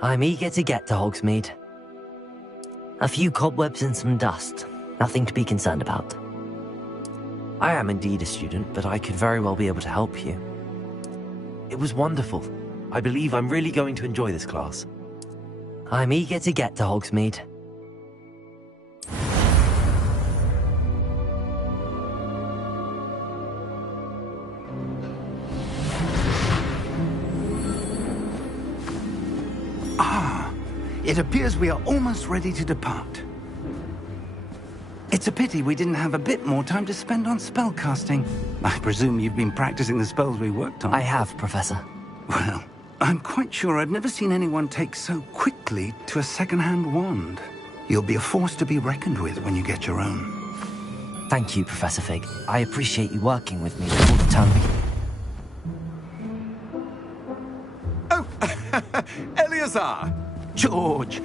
I'm eager to get to Hogsmeade. A few cobwebs and some dust. Nothing to be concerned about. I am indeed a student, but I could very well be able to help you. It was wonderful. I believe I'm really going to enjoy this class. I'm eager to get to Hogsmeade. It appears we are almost ready to depart. It's a pity we didn't have a bit more time to spend on spellcasting. I presume you've been practicing the spells we worked on. I have, Professor. Well, I'm quite sure I've never seen anyone take so quickly to a second-hand wand. You'll be a force to be reckoned with when you get your own. Thank you, Professor Fig. I appreciate you working with me before the term begins. Oh, Eleazar! George,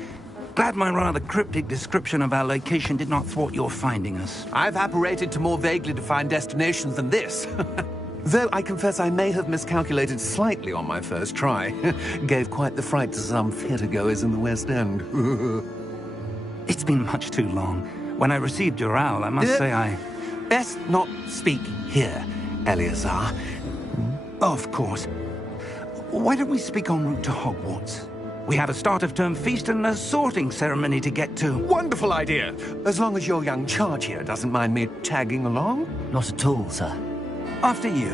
glad my rather cryptic description of our location did not thwart your finding us. I've apparated to more vaguely defined destinations than this. Though I confess I may have miscalculated slightly on my first try. Gave quite the fright to some theatre-goers in the West End. It's been much too long. When I received your owl, I must say I... Best not speak here, Eleazar. Of course. Why don't we speak en route to Hogwarts? We have a start-of-term feast and a sorting ceremony to get to. Wonderful idea! As long as your young charge here doesn't mind me tagging along. Not at all, sir. After you.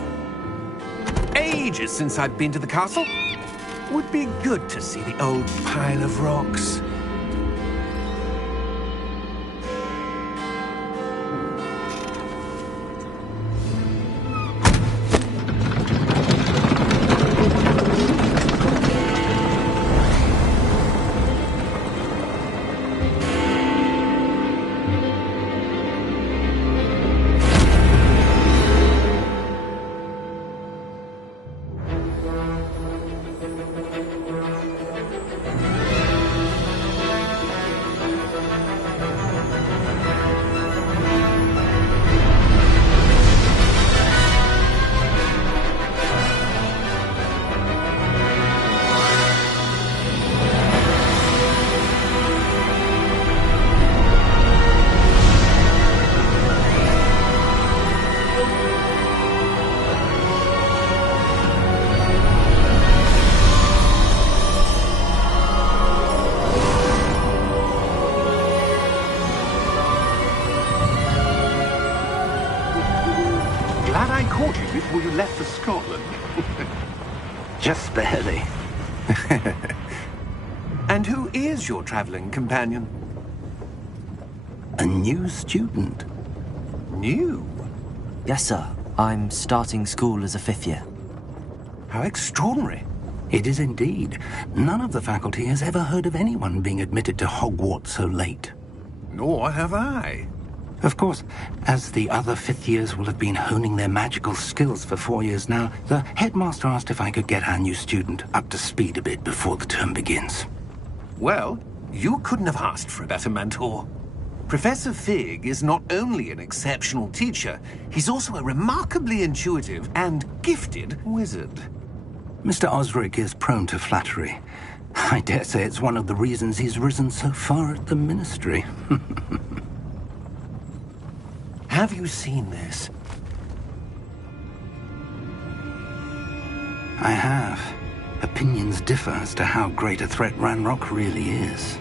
Ages since I've been to the castle. Would be good to see the old pile of rocks. Before you left for Scotland. Just barely. And who is your traveling companion? A new student. New? Yes, sir. I'm starting school as a 5th year. How extraordinary. It is indeed. None of the faculty has ever heard of anyone being admitted to Hogwarts so late. Nor have I. Of course, as the other 5th years will have been honing their magical skills for 4 years now, the headmaster asked if I could get our new student up to speed a bit before the term begins. Well, you couldn't have asked for a better mentor. Professor Fig is not only an exceptional teacher, he's also a remarkably intuitive and gifted wizard. Mr. Osric is prone to flattery. I dare say it's one of the reasons he's risen so far at the Ministry. Have you seen this? I have. Opinions differ as to how great a threat Ranrock really is.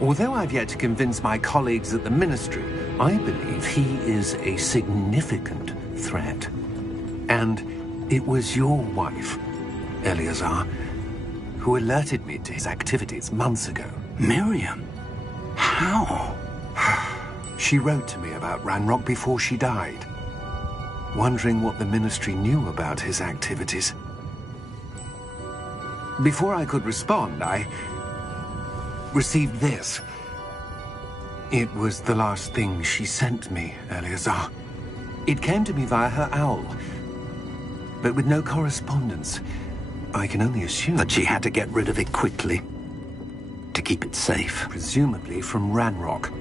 Although I've yet to convince my colleagues at the Ministry, I believe he is a significant threat. And it was your wife, Eleazar, who alerted me to his activities months ago. Miriam? How? She wrote to me about Ranrock before she died, wondering what the Ministry knew about his activities. Before I could respond, I received this. It was the last thing she sent me, Eleazar. It came to me via her owl, but with no correspondence. I can only assume that she had to get rid of it quickly, to keep it safe. Presumably from Ranrock.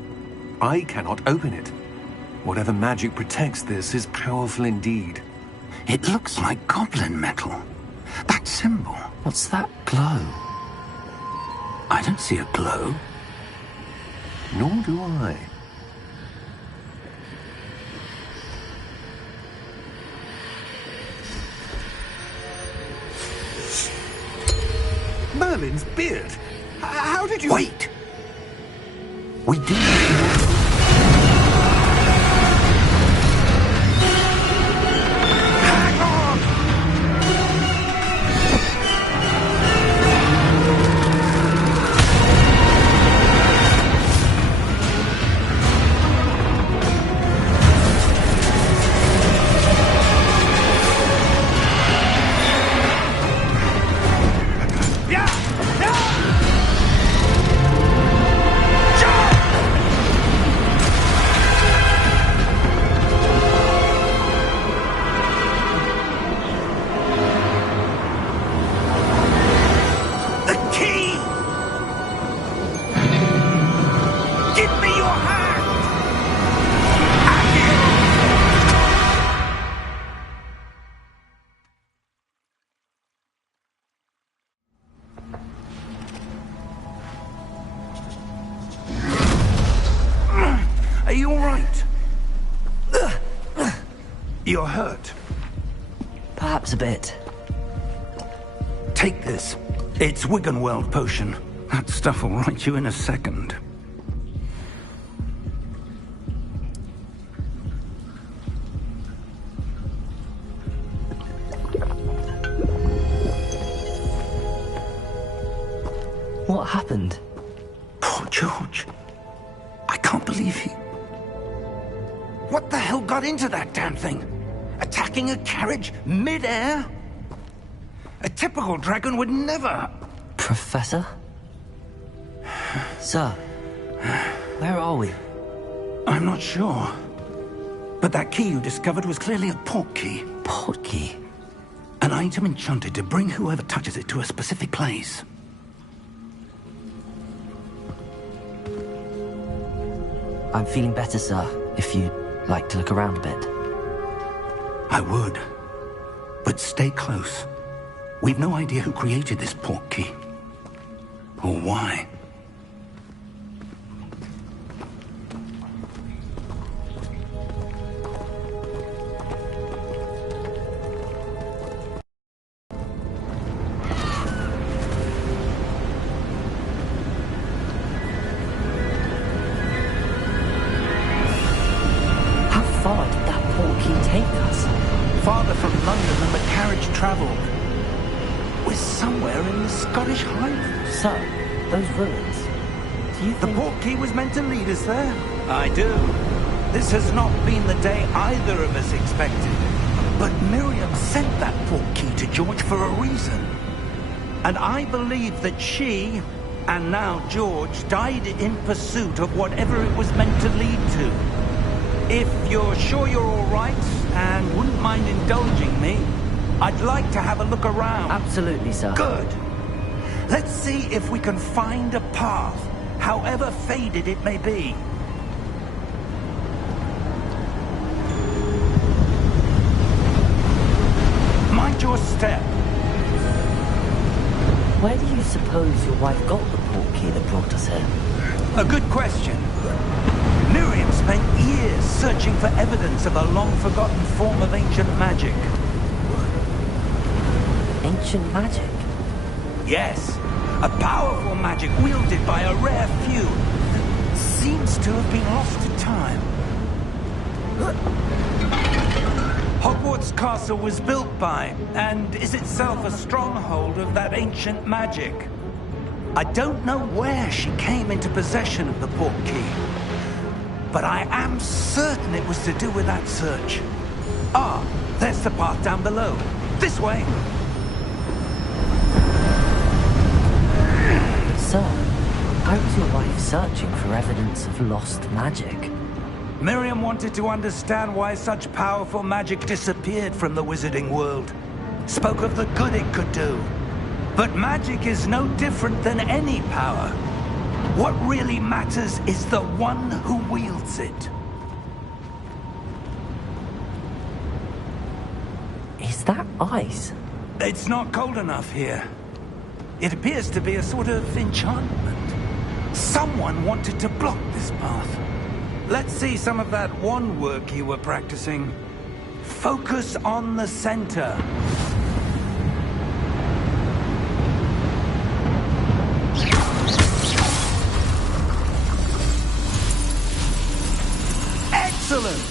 I cannot open it. Whatever magic protects this is powerful indeed. It looks like goblin metal. That symbol. What's that glow? I don't see a glow. Nor do I. Merlin's beard! How did you... Wait! We do... Are you all right? You're hurt. Perhaps a bit. Take this. It's Wiggenweld potion. That stuff will right you in a second. What happened? Poor George. I can't believe he... What the hell got into that damn thing? Attacking a carriage mid-air? A typical dragon would never... Professor? Sir, where are we? I'm not sure. But that key you discovered was clearly a port key. Port key? An item enchanted to bring whoever touches it to a specific place. I'm feeling better, sir, if you'd like to look around a bit. I would. But stay close. We've no idea who created this port key. Or why. How far did that port key take us? Farther from London than the carriage travelled. We're somewhere in the Scottish Highlands. Sir, those ruins. Do you The think... port key was meant to lead us there? I do. This has not been the day either of us expected. But Miriam sent that port key to George for a reason. And I believe that she, and now George, died in pursuit of whatever it was meant to lead to. If you're sure you're all right, and wouldn't mind indulging me, I'd like to have a look around. Absolutely, sir. Good. Let's see if we can find a path, however faded it may be. Mind your step. Where do you suppose your wife got the port key that brought us here? A good question. Miriam spent years searching for evidence of a long-forgotten form of ancient magic. Ancient magic? Yes, a powerful magic wielded by a rare few that seems to have been lost to time. Hogwarts Castle was built by, and is itself a stronghold of that ancient magic. I don't know where she came into possession of the port key, but I am certain it was to do with that search. Ah, there's the path down below. This way. Sir, why was your wife searching for evidence of lost magic? Miriam wanted to understand why such powerful magic disappeared from the wizarding world. Spoke of the good it could do. But magic is no different than any power. What really matters is the one who wields it. Is that ice? It's not cold enough here. It appears to be a sort of enchantment. Someone wanted to block this path. Let's see some of that wand work you were practicing. Focus on the center. Excellent!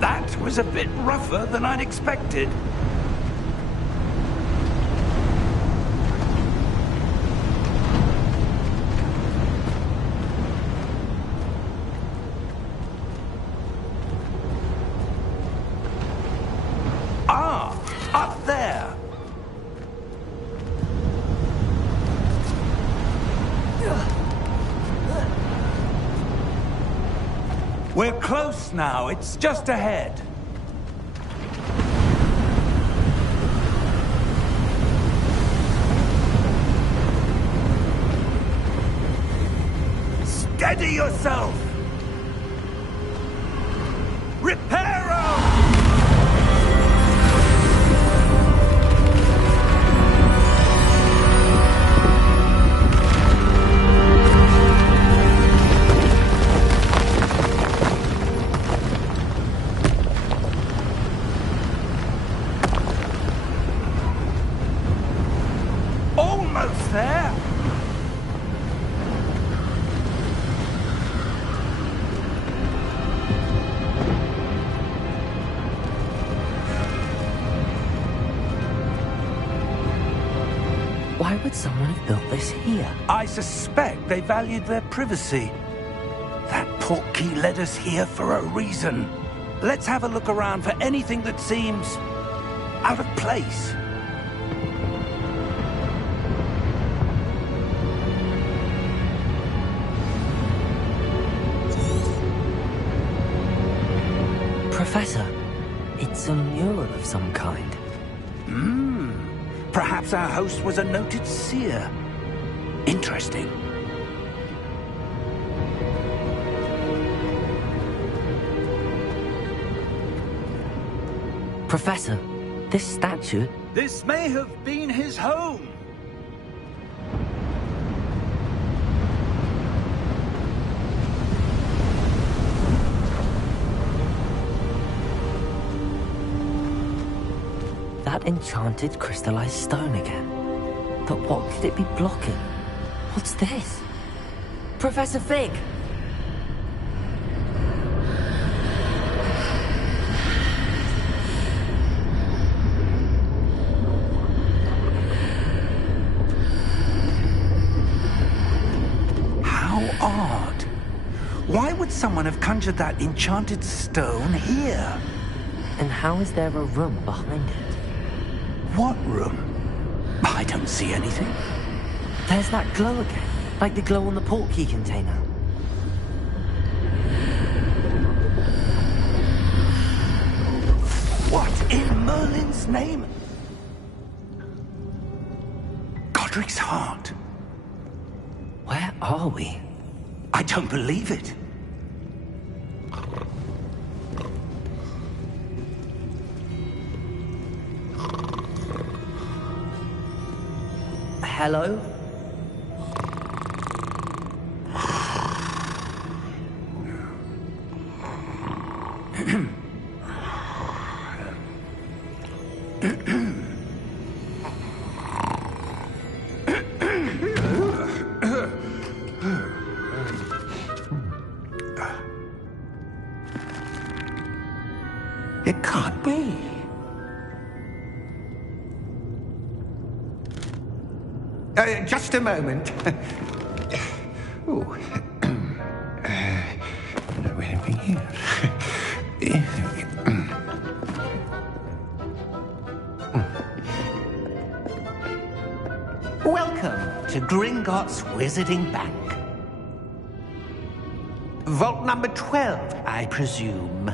That was a bit rougher than I'd expected. Ah, up there. We're close now. It's just ahead. Steady yourself! Reparo! Almost there! Why would someone have built this here? I suspect they valued their privacy. That portkey led us here for a reason. Let's have a look around for anything that seems out of place. Professor, it's a mural of some kind. Perhaps our host was a noted seer. Interesting. Professor, this statue... This may have been his home. That enchanted crystallized stone again. But what could it be blocking? What's this? Professor Fig! How odd. Why would someone have conjured that enchanted stone here? And how is there a room behind it? What room? I don't see anything. There's that glow again, like the glow on the portkey container. What in Merlin's name? Godric's heart. Where are we? I don't believe it. Hello? It can't be. Just a moment. Oh. Where are we here? Welcome to Gringotts Wizarding Bank. Vault number 12, I presume.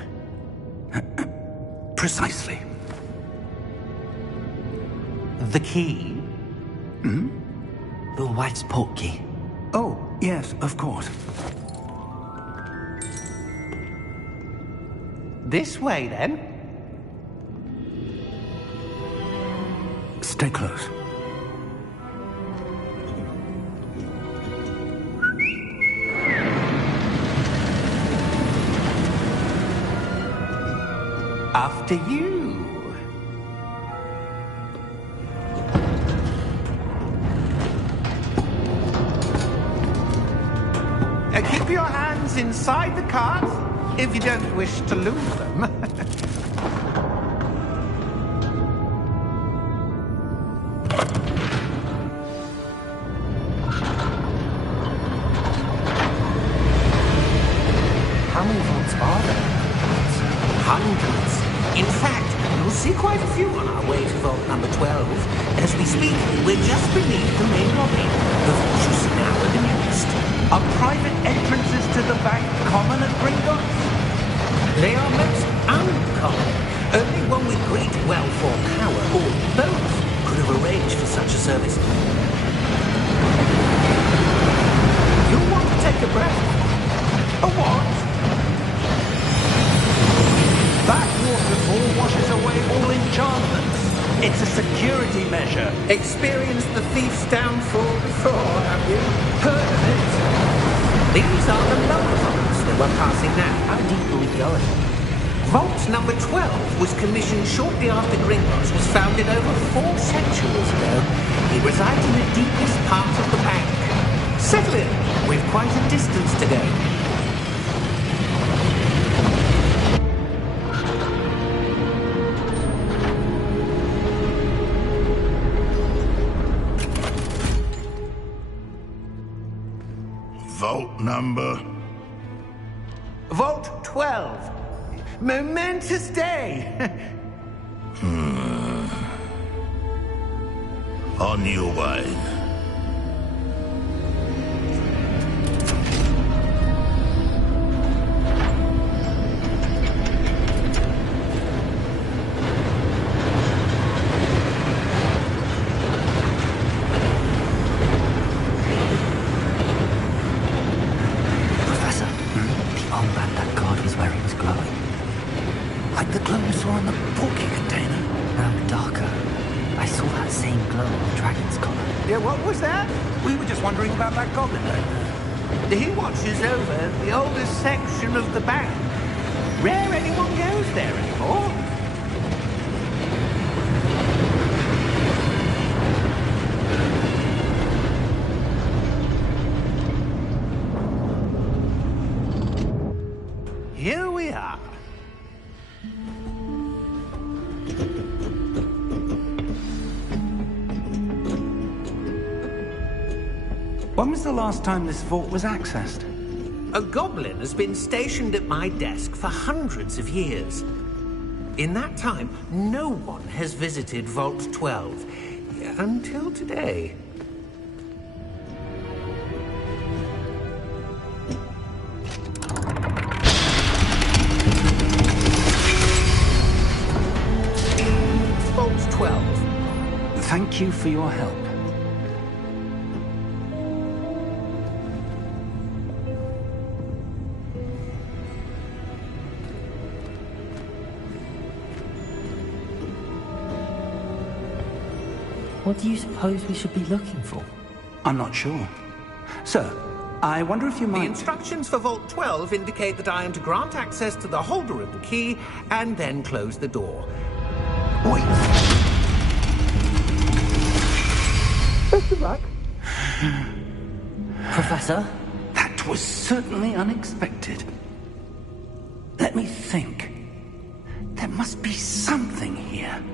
Precisely. The key? Your wife's portkey. Oh, yes, of course. This way, then. Stay close. After you. Keep your hands inside the cart if you don't wish to lose them. How many vaults are there? Hundreds. In fact, you'll see quite a few on our way to vault number 12. As we speak, we're just beneath the main lobby. The vaults you see now are the newest. Are private entrances to the bank common at Gringotts? They are most uncommon. Only one with great wealth or power, or both, could have arranged for such a service. You'll want to take a breath. A what? That waterfall washes away all enchantments. It's a security measure. Experienced the thief's downfall before, have you? Heard of it? These are the lower vaults that we're passing now. How deep are we going? Vault number 12 was commissioned shortly after Gringotts was founded over 4 centuries ago. It resides in the deepest part of the bank. Settle in. We've quite a distance to go. Vault number? Vault 12. Momentous day. On your way. Professor, the armband that guard was wearing was glowing. Like the glow we saw on the porky container. Now darker. I saw that same glow on the dragon's collar. Yeah, what was that? We were just wondering about that goblin back there. He watches over the oldest section of the bank. Rare anyone goes there anymore. Here we are. When was the last time this vault was accessed? A goblin has been stationed at my desk for hundreds of years. In that time, no one has visited Vault 12 until today. Vault 12. Thank you for your help. What do you suppose we should be looking for? I'm not sure. Sir, I wonder if you The might... instructions for Vault 12 indicate that I am to grant access to the holder of the key and then close the door. Wait! Best of luck. Professor? That was certainly unexpected. Let me think. There must be something here.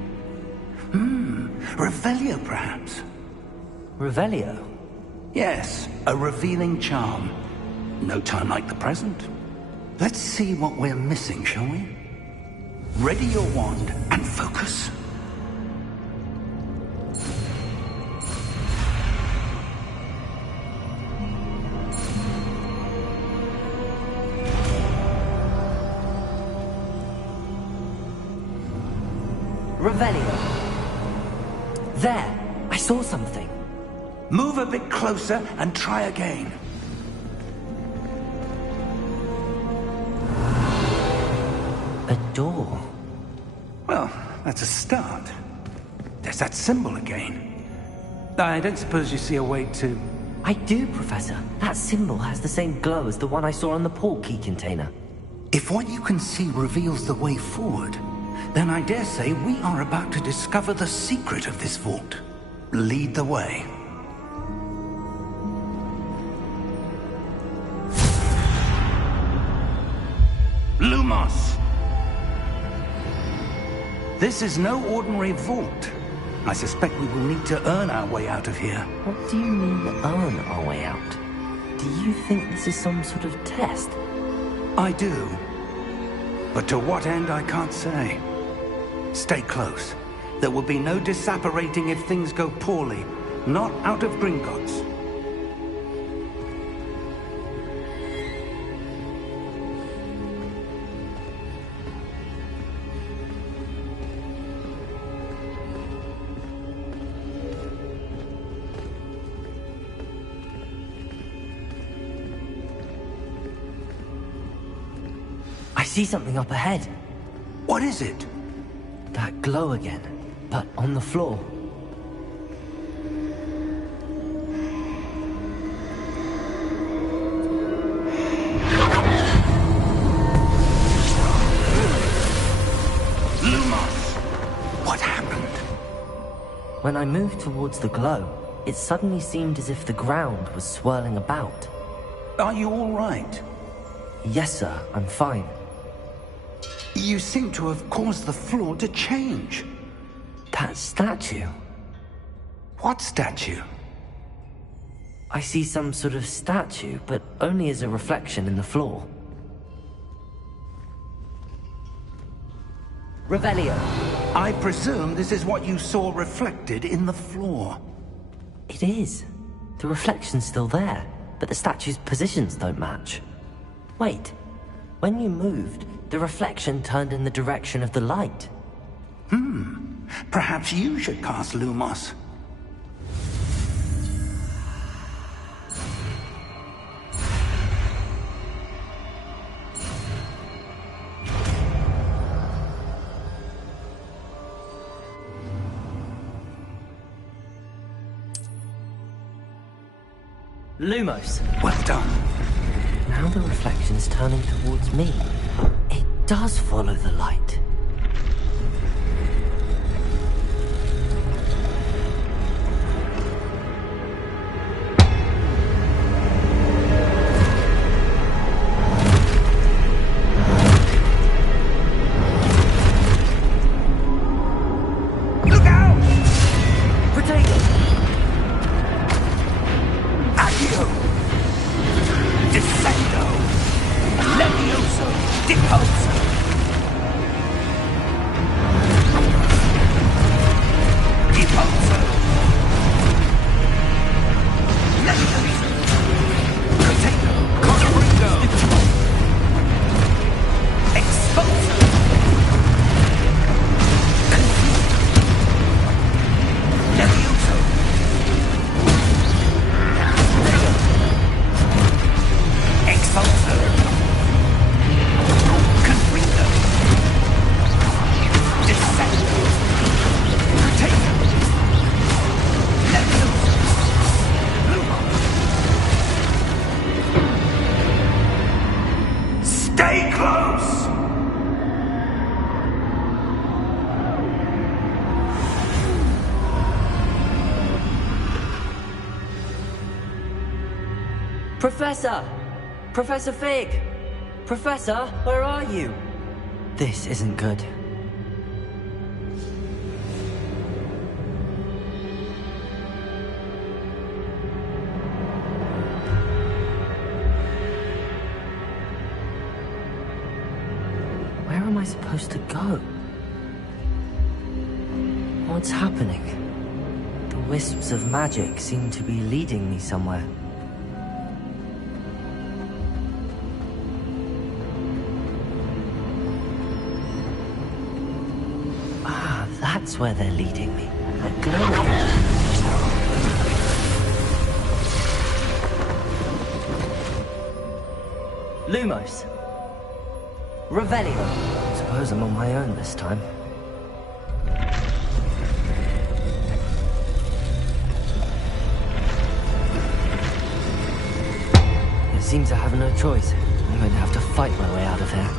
Revelio, perhaps? Revelio? Yes, a revealing charm. No time like the present. Let's see what we're missing, shall we? Ready your wand and focus. Revelio. There! I saw something. Move a bit closer and try again. A door. Well, that's a start. There's that symbol again. I don't suppose you see a way to... I do, Professor. That symbol has the same glow as the one I saw on the port key container. If what you can see reveals the way forward, then I dare say we are about to discover the secret of this vault. Lead the way. Lumos! This is no ordinary vault. I suspect we will need to earn our way out of here. What do you mean, earn our way out? Do you think this is some sort of test? I do. But to what end, I can't say. Stay close. There will be no disapparating if things go poorly. Not out of Gringotts. I see something up ahead. What is it? That glow again, but on the floor. Lumos! What happened? When I moved towards the glow, it suddenly seemed as if the ground was swirling about. Are you all right? Yes, sir, I'm fine. You seem to have caused the floor to change. That statue. What statue? I see some sort of statue, but only as a reflection in the floor. Revelio. I presume this is what you saw reflected in the floor. It is. The reflection's still there, but the statue's positions don't match. Wait. When you moved, the reflection turned in the direction of the light. Perhaps you should cast Lumos. Lumos. Well done. Now the reflection's turning towards me. It does follow the light. Look out! Potato! Accio! Descendo! Levioso! Deposo! Deposo! Levioso! Potato! Corringo! Exposo! Levioso! Exposo! Confringo! Descendo! Potato! Levioso! Lumo! Stay close! Professor! Professor Fig! Professor, where are you? This isn't good. Where am I supposed to go? What's happening? The wisps of magic seem to be leading me somewhere. Ah, that's where they're leading me. That glow. Lumos. Revelio. suppose I'm on my own this time. It seems I have no choice. I'm going to have to fight my way out of here.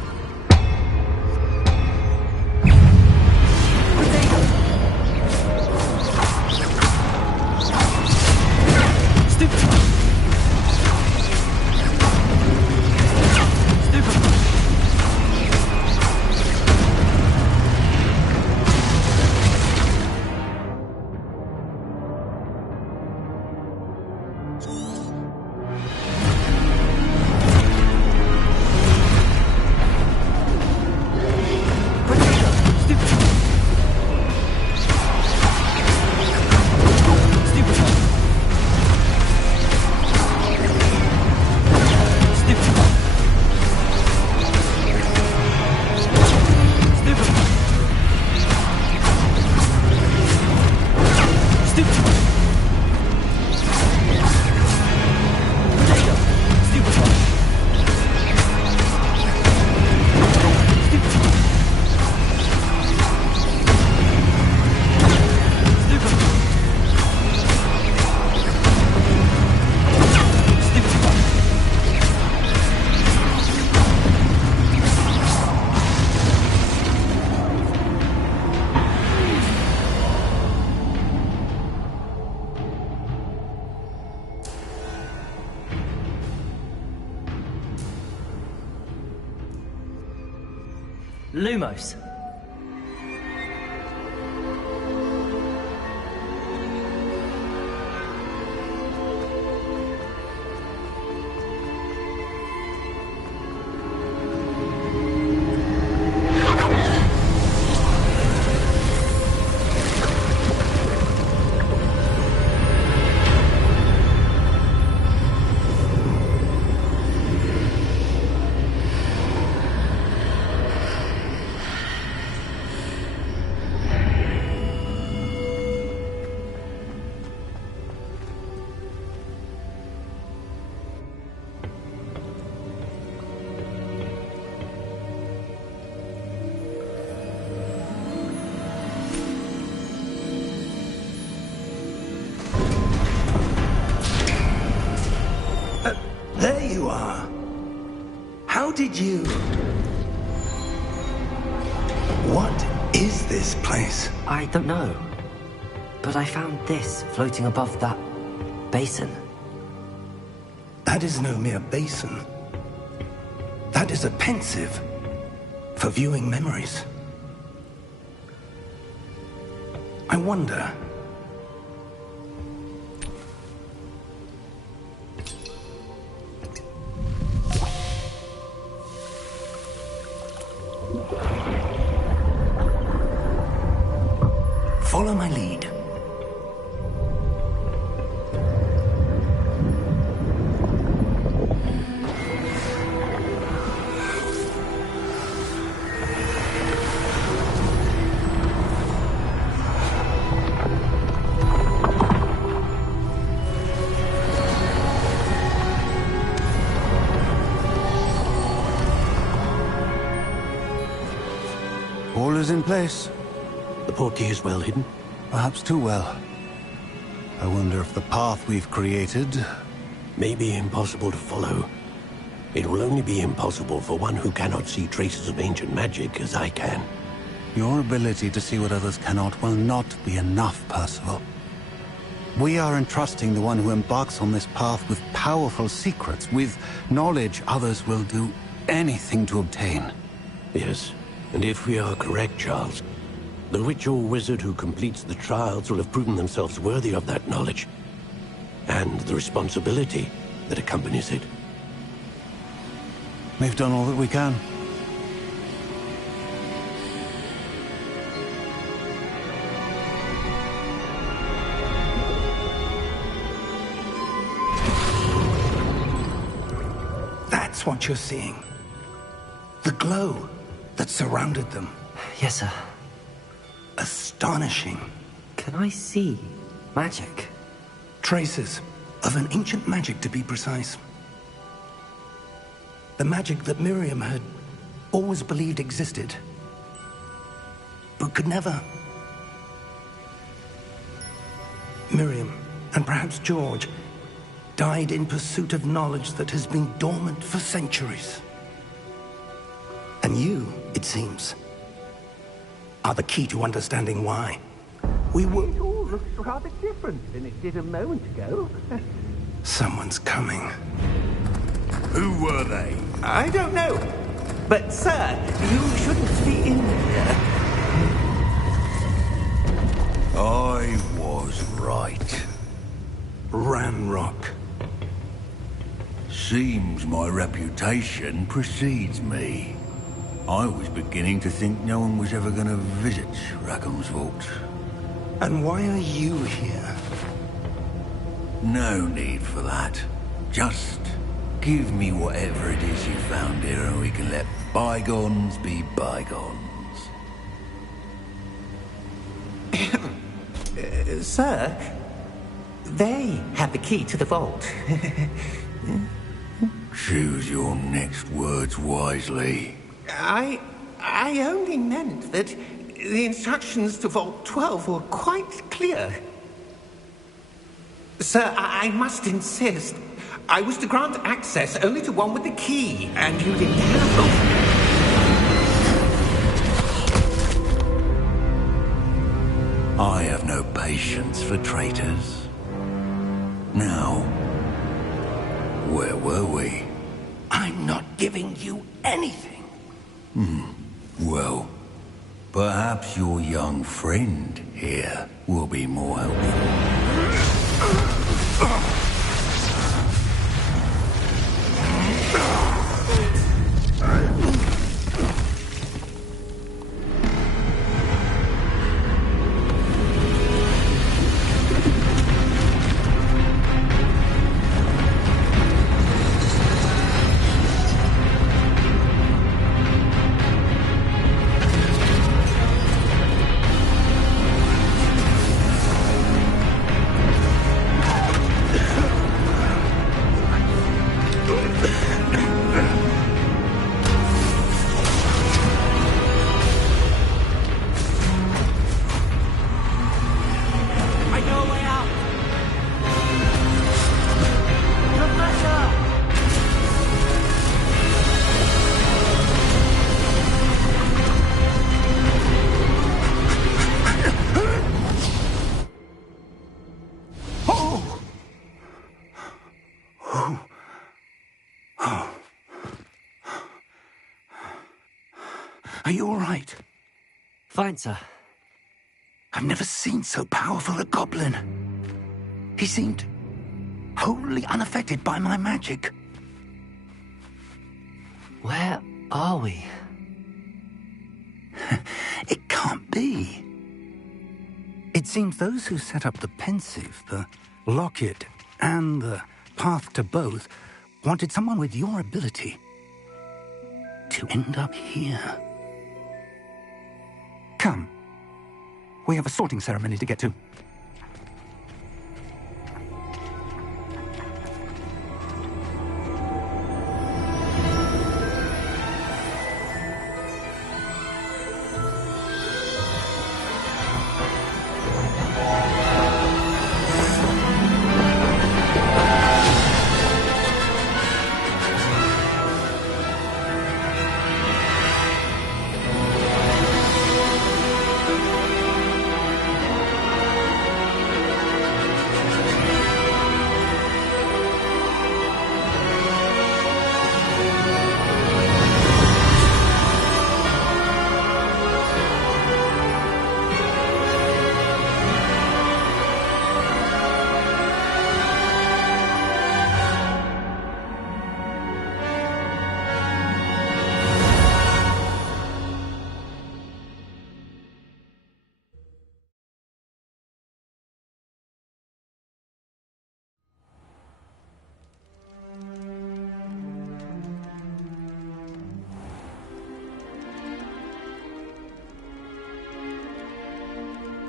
Lumos. There you are. How did you... What is this place? I don't know. But I found this floating above that basin. That is no mere basin. That is a pensive for viewing memories. I wonder... Follow my lead. All is in place. The portkey is well hidden? Perhaps too well. I wonder if the path we've created... May be impossible to follow. It will only be impossible for one who cannot see traces of ancient magic as I can. Your ability to see what others cannot will not be enough, Percival. We are entrusting the one who embarks on this path with powerful secrets, with knowledge others will do anything to obtain. Yes, and if we are correct, Charles, the witch or wizard who completes the trials will have proven themselves worthy of that knowledge, and the responsibility that accompanies it. We've done all that we can. That's what you're seeing. The glow that surrounded them. Yes, sir. Astonishing. Can I see magic? Traces of an ancient magic, to be precise. The magic that Miriam had always believed existed, but could never. Miriam, and perhaps George, died in pursuit of knowledge that has been dormant for centuries. And you, it seems, are the key to understanding why. We were... It all looks rather different than it did a moment ago. Someone's coming. Who were they? I don't know. But, sir, you shouldn't be in here. I was right. Ranrock. Seems my reputation precedes me. I was beginning to think no one was ever going to visit Rackham's vault. And why are you here? No need for that. Just give me whatever it is you found here and we can let bygones be bygones. Sir, they have the key to the vault. Choose your next words wisely. I only meant that the instructions to Vault 12 were quite clear. Sir, I must insist. I was to grant access only to one with the key, and you didn't have them. I have no patience for traitors. Now, where were we? I'm not giving you anything. Well, perhaps your young friend here will be more helpful. Are you all right? Fine, sir. I've never seen so powerful a goblin. He seemed wholly unaffected by my magic. Where are we? It can't be. It seems those who set up the pensive, the locket, and the path to both wanted someone with your ability to end up here. Come. We have a sorting ceremony to get to.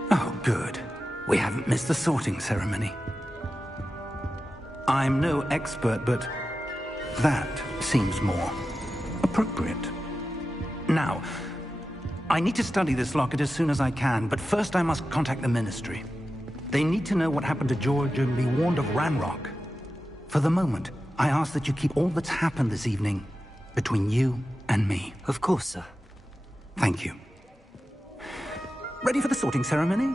Oh, good. We haven't missed the sorting ceremony. I'm no expert, but that seems more appropriate. Now, I need to study this locket as soon as I can, but first I must contact the Ministry. They need to know what happened to George and be warned of Ranrock. For the moment, I ask that you keep all that's happened this evening between you and me. Of course, sir. Thank you. Ready for the sorting ceremony?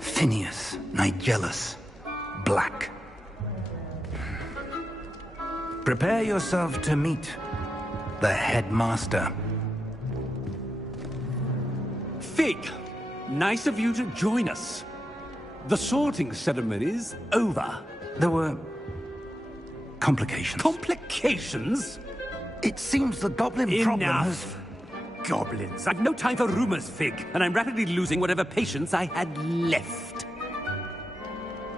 Phineas, Nigellus, Black. Prepare yourself to meet the headmaster. Fig, nice of you to join us. The sorting ceremony's over. There were complications. Complications? It seems the goblin problem has... Enough! Goblins. I've no time for rumors, Fig, and I'm rapidly losing whatever patience I had left.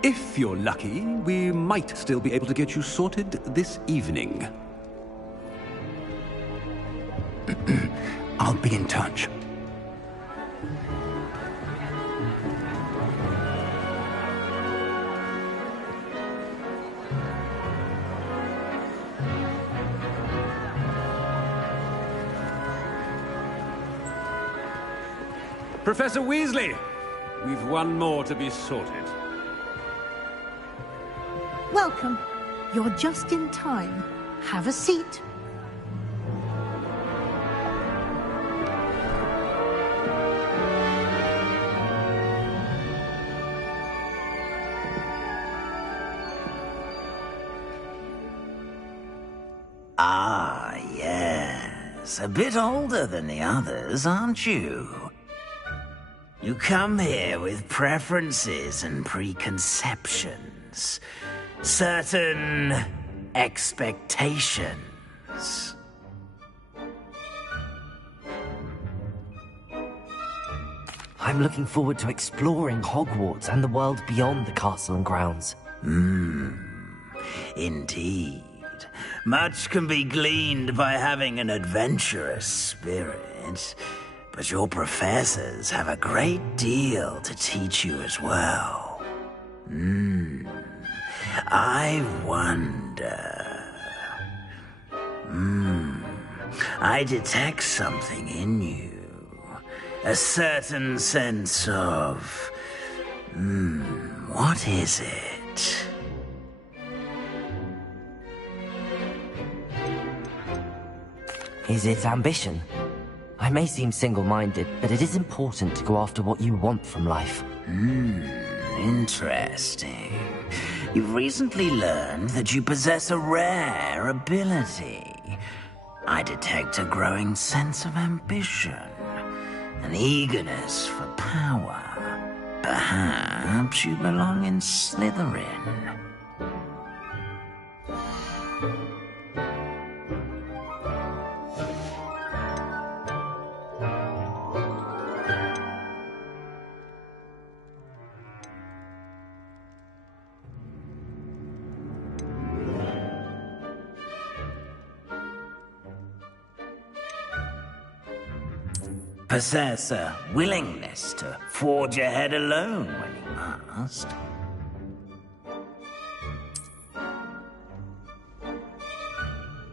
If you're lucky, we might still be able to get you sorted this evening. I'll be in touch. Professor Weasley, we've one more to be sorted. Welcome. You're just in time. Have a seat. Ah, yes. A bit older than the others, aren't you? You come here with preferences and preconceptions. Certain expectations. I'm looking forward to exploring Hogwarts and the world beyond the castle and grounds. Indeed. Much can be gleaned by having an adventurous spirit, but your professors have a great deal to teach you as well. I wonder... I detect something in you. A certain sense of... what is it? Is it ambition? I may seem single-minded, but it is important to go after what you want from life. Interesting. You've recently learned that you possess a rare ability. I detect a growing sense of ambition, an eagerness for power. Perhaps you belong in Slytherin. Possess a willingness to forge ahead alone when you must.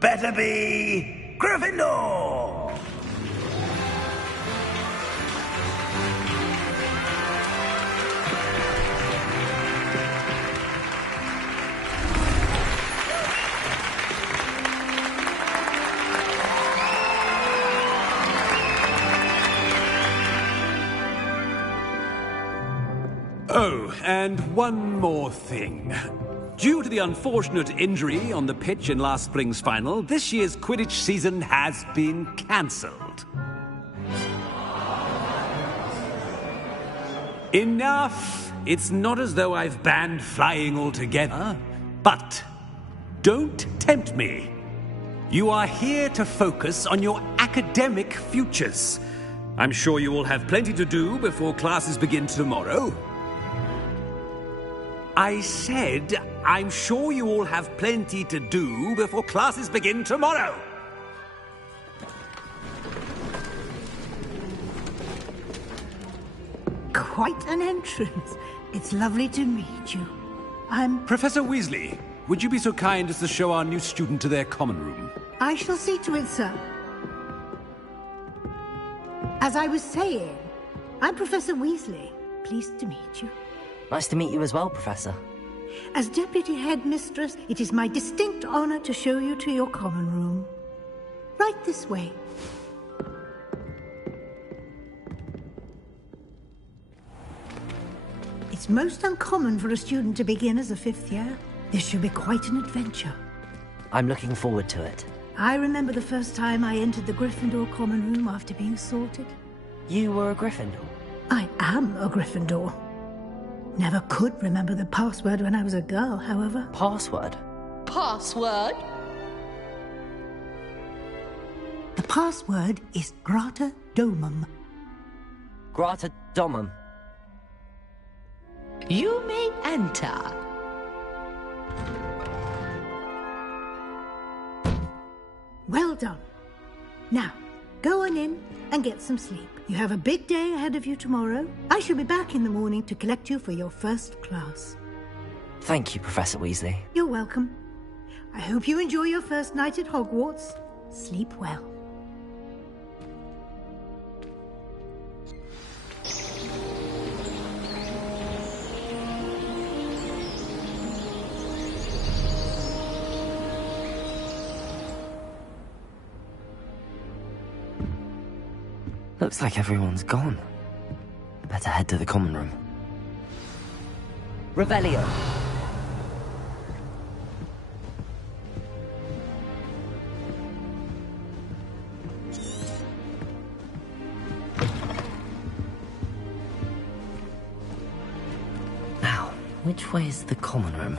Better be Gryffindor! Oh, and one more thing. Due to the unfortunate injury on the pitch in last spring's final, this year's Quidditch season has been cancelled. Enough! It's not as though I've banned flying altogether, but don't tempt me. You are here to focus on your academic futures. I'm sure you will have plenty to do before classes begin tomorrow. I said I'm sure you all have plenty to do before classes begin tomorrow. Quite an entrance. It's lovely to meet you. I'm... Professor Weasley, would you be so kind as to show our new student to their common room? I shall see to it, sir. As I was saying, I'm Professor Weasley. Pleased to meet you. Nice to meet you as well, Professor. As Deputy Headmistress, it is my distinct honor to show you to your common room. Right this way. It's most uncommon for a student to begin as a 5th year. This should be quite an adventure. I'm looking forward to it. I remember the first time I entered the Gryffindor common room after being sorted. You were a Gryffindor? I am a Gryffindor. Never could remember the password when I was a girl, however. Password? Password? The password is Grata Domum. Grata Domum. You may enter. Well done. Now, go on in and get some sleep. You have a big day ahead of you tomorrow. I shall be back in the morning to collect you for your first class. Thank you, Professor Weasley. You're welcome. I hope you enjoy your first night at Hogwarts. Sleep well. Looks like everyone's gone. Better head to the common room. Revelio. Now, which way is the common room?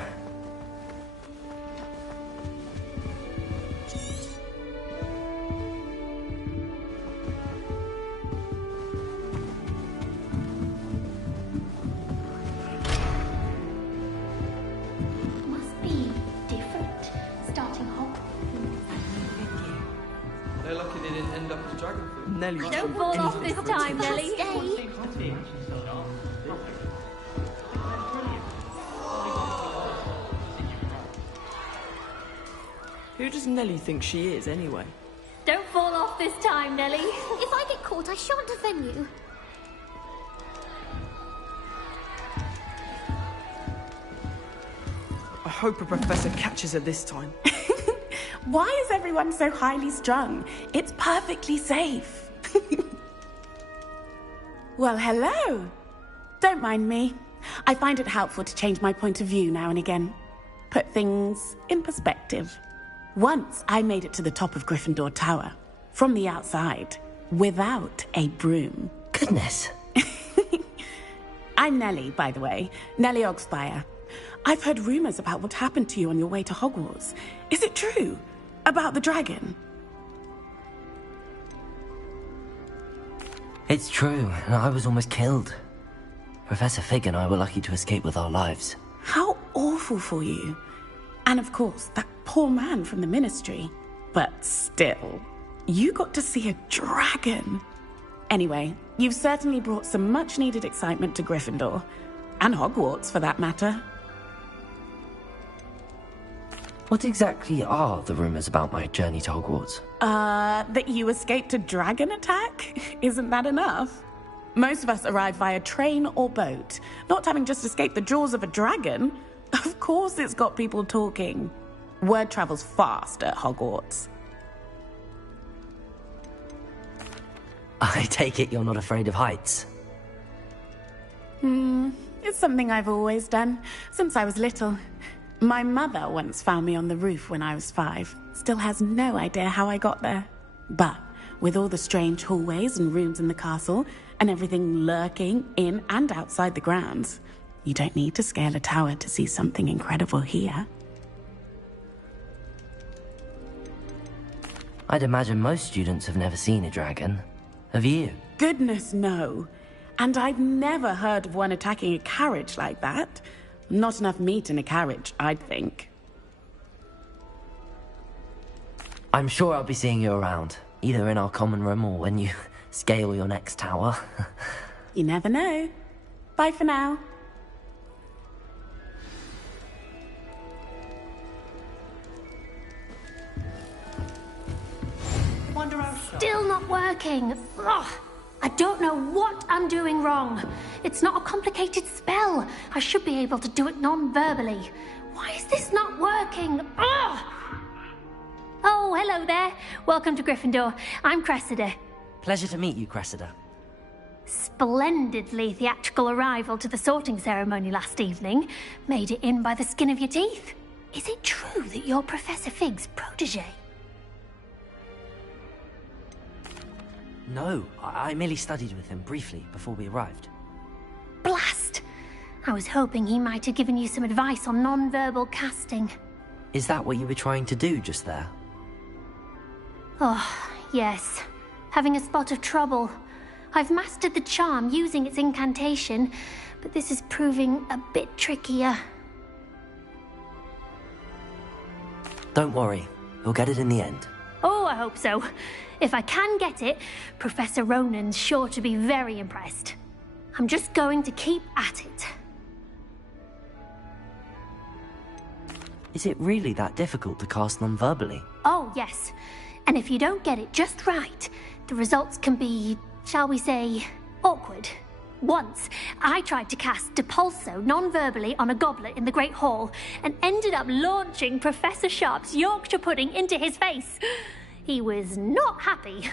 Don't fall off this time, Nelly. Who does Nelly think she is, anyway? Don't fall off this time, Nelly. If I get caught, I shan't offend you. I hope a professor catches her this time. Why is everyone so highly strung? It's perfectly safe. Well, hello. Don't mind me. I find it helpful to change my point of view now and again. Put things in perspective. Once I made it to the top of Gryffindor Tower, from the outside, without a broom. Goodness. I'm Nelly, by the way. Nelly Ogspire. I've heard rumors about what happened to you on your way to Hogwarts. Is it true? About the dragon? It's true, and I was almost killed. Professor Fig and I were lucky to escape with our lives. How awful for you. And of course, that poor man from the Ministry. But still, you got to see a dragon. Anyway, you've certainly brought some much-needed excitement to Gryffindor. And Hogwarts, for that matter. What exactly are the rumors about my journey to Hogwarts? That you escaped a dragon attack? Isn't that enough? Most of us arrive via train or boat, not having just escaped the jaws of a dragon. Of course it's got people talking. Word travels fast at Hogwarts. I take it you're not afraid of heights? It's something I've always done, since I was little. My mother once found me on the roof when I was 5. Still has no idea how I got there. But with all the strange hallways and rooms in the castle, and everything lurking in and outside the grounds, you don't need to scale a tower to see something incredible here. I'd imagine most students have never seen a dragon. Have you? Goodness, no. And I've never heard of one attacking a carriage like that. Not enough meat in a carriage, I'd think. I'm sure I'll be seeing you around, either in our common room or when you scale your next tower. You never know. Bye for now. Still not working. Ugh. I don't know what I'm doing wrong. It's not a complicated spell. I should be able to do it non-verbally. Why is this not working? Ugh. Oh, hello there. Welcome to Gryffindor. I'm Cressida. Pleasure to meet you, Cressida. Splendidly theatrical arrival to the sorting ceremony last evening. Made it in by the skin of your teeth. Is it true that you're Professor Fig's protege? No, I merely studied with him briefly before we arrived. Blast! I was hoping he might have given you some advice on non-verbal casting. Is that what you were trying to do just there? Oh, yes. Having a spot of trouble. I've mastered the charm using its incantation, but this is proving a bit trickier. Don't worry, you'll get it in the end. Oh, I hope so. If I can get it, Professor Ronan's sure to be very impressed. I'm just going to keep at it. Is it really that difficult to cast non-verbally? Oh, yes. And if you don't get it just right, the results can be, shall we say, awkward. Once, I tried to cast Depulso non-verbally on a goblet in the Great Hall and ended up launching Professor Sharp's Yorkshire pudding into his face. He was not happy.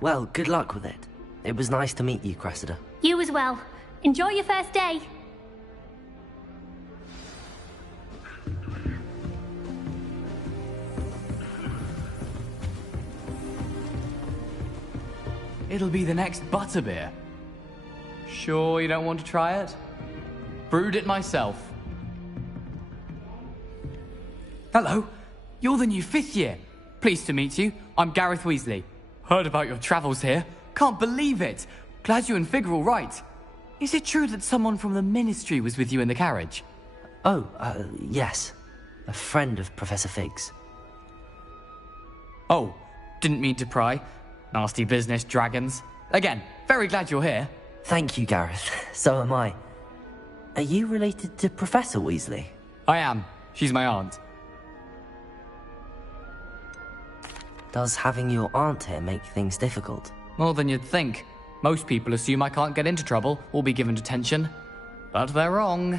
Well, good luck with it. It was nice to meet you, Cressida. You as well. Enjoy your first day. It'll be the next butterbeer. Sure you don't want to try it? Brewed it myself. Hello, you're the new 5th year. Pleased to meet you. I'm Gareth Weasley. Heard about your travels here. Can't believe it. Glad you and Fig are all right. Is it true that someone from the Ministry was with you in the carriage? Oh, yes. A friend of Professor Fig's. Oh, didn't mean to pry. Nasty business, dragons. Again, very glad you're here. Thank you, Gareth. So am I. Are you related to Professor Weasley? I am. She's my aunt. Does having your aunt here make things difficult? More than you'd think. Most people assume I can't get into trouble or be given detention. But they're wrong.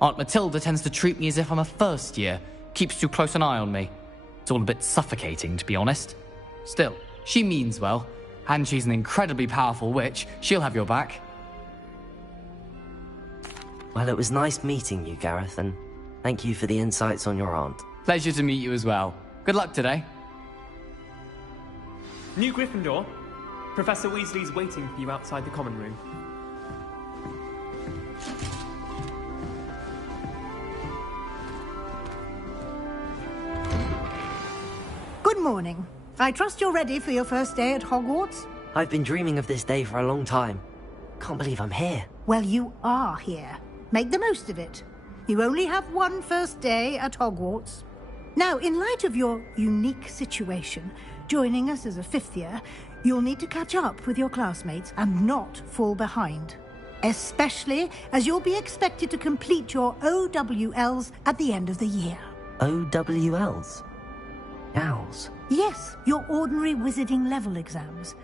Aunt Matilda tends to treat me as if I'm a first year. Keeps too close an eye on me. It's all a bit suffocating, to be honest. Still, she means well. And she's an incredibly powerful witch. She'll have your back. Well, it was nice meeting you, Gareth, and thank you for the insights on your aunt. Pleasure to meet you as well. Good luck today. New Gryffindor. Professor Weasley's waiting for you outside the common room. Good morning. I trust you're ready for your first day at Hogwarts? I've been dreaming of this day for a long time. Can't believe I'm here. Well, you are here. Make the most of it. You only have one first day at Hogwarts. Now, in light of your unique situation, joining us as a 5th year, you'll need to catch up with your classmates and not fall behind. Especially as you'll be expected to complete your OWLs at the end of the year. OWLs? Owls? Yes, your ordinary wizarding level exams.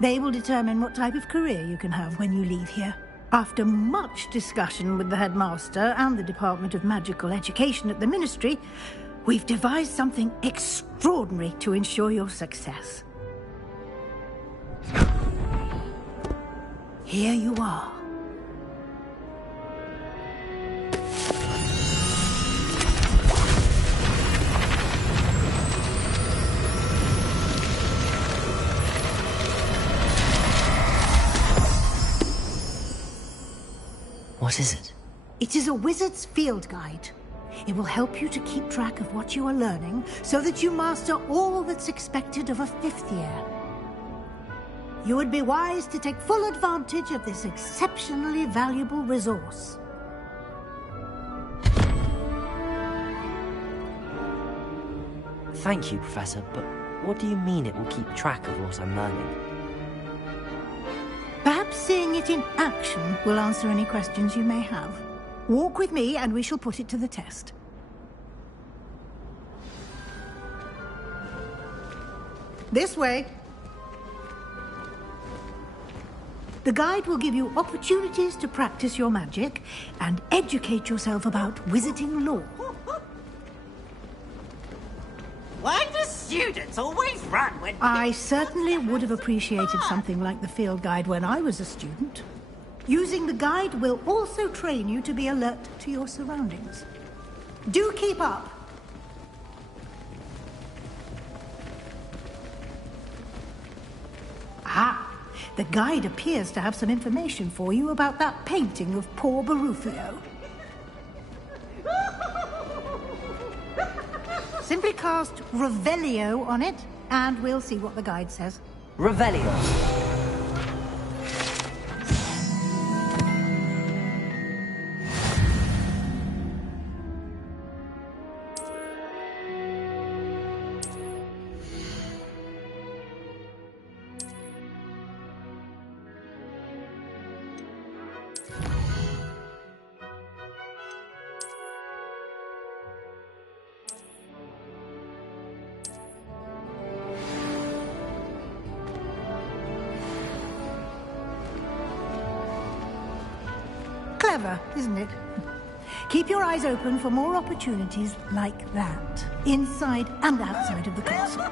They will determine what type of career you can have when you leave here. After much discussion with the headmaster and the Department of Magical Education at the Ministry, we've devised something extraordinary to ensure your success. Here you are. What is it? It is a wizard's field guide. It will help you to keep track of what you are learning so that you master all that's expected of a 5th year. you would be wise to take full advantage of this exceptionally valuable resource. Thank you, Professor, but what do you mean it will keep track of what I'm learning? Perhaps seeing it in action will answer any questions you may have. Walk with me and we shall put it to the test. This way. The guide will give you opportunities to practice your magic and educate yourself about wizarding lore. Why do students always run when... I certainly would have appreciated something like the field guide when I was a student. Using the guide will also train you to be alert to your surroundings. Do keep up. Ah, the guide appears to have some information for you about that painting of poor Barufio. Simply cast Revelio on it, and we'll see what the guide says. Revelio. Clever, isn't it? Keep your eyes open for more opportunities like that, inside and outside of the castle.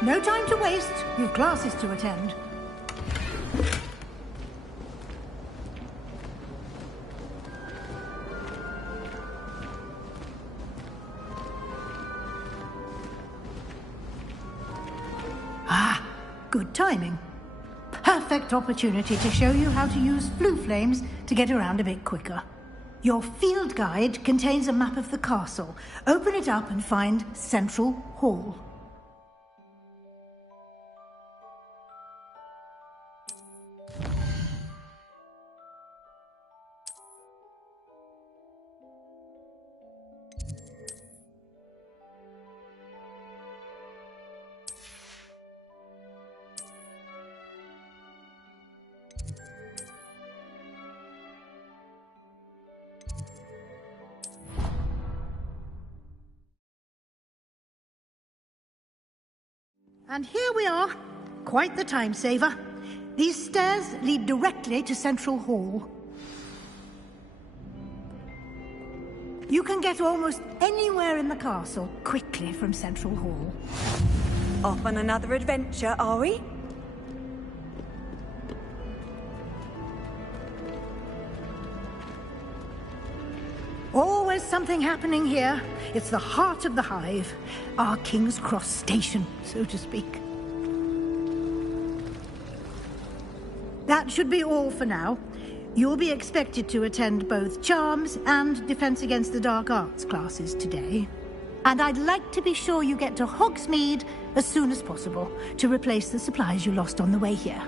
No time to waste. You've classes to attend. Good timing. Perfect opportunity to show you how to use flue flames to get around a bit quicker. Your field guide contains a map of the castle. Open it up and find Central Hall. And here we are. Quite the time saver. These stairs lead directly to Central Hall. You can get almost anywhere in the castle quickly from Central Hall. Off on another adventure, are we? Always something happening here. It's the heart of the hive. Our King's Cross station, so to speak. That should be all for now. You'll be expected to attend both Charms and Defense Against the Dark Arts classes today. And I'd like to be sure you get to Hogsmeade as soon as possible to replace the supplies you lost on the way here.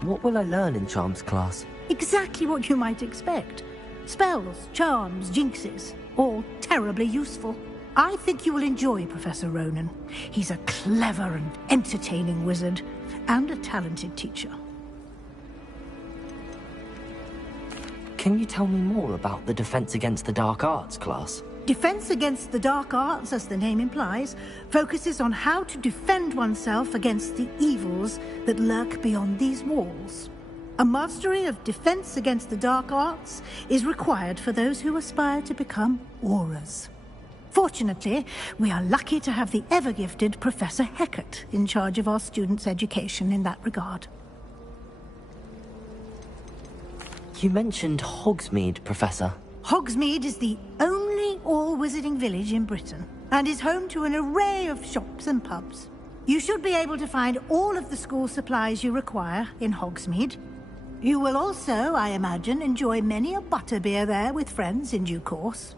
What will I learn in Charms class? Exactly what you might expect. Spells, charms, jinxes, all terribly useful. I think you will enjoy Professor Ronan. He's a clever and entertaining wizard, and a talented teacher. Can you tell me more about the Defense Against the Dark Arts class? Defense Against the Dark Arts, as the name implies, focuses on how to defend oneself against the evils that lurk beyond these walls. A mastery of Defense Against the Dark Arts is required for those who aspire to become Aurors. Fortunately, we are lucky to have the ever-gifted Professor Hecat in charge of our students' education in that regard. You mentioned Hogsmeade, Professor. Hogsmeade is the only all-wizarding village in Britain, and is home to an array of shops and pubs. You should be able to find all of the school supplies you require in Hogsmeade. You will also, I imagine, enjoy many a butterbeer there with friends in due course.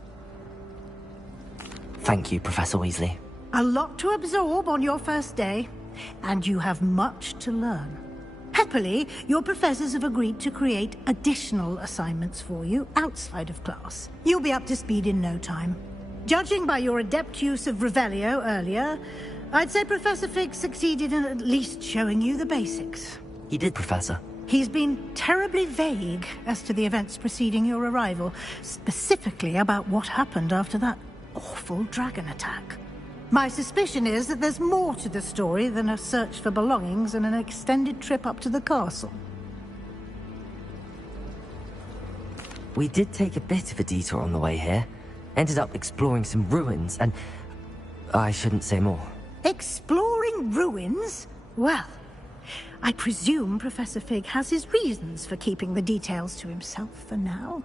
Thank you, Professor Weasley. A lot to absorb on your first day, and you have much to learn. Happily, your professors have agreed to create additional assignments for you outside of class. You'll be up to speed in no time. Judging by your adept use of Revelio earlier, I'd say Professor Fig succeeded in at least showing you the basics. He did, Professor. He's been terribly vague as to the events preceding your arrival, specifically about what happened after that awful dragon attack. My suspicion is that there's more to the story than a search for belongings and an extended trip up to the castle. We did take a bit of a detour on the way here. Ended up exploring some ruins, and I shouldn't say more. Exploring ruins? Well, I presume Professor Fig has his reasons for keeping the details to himself for now.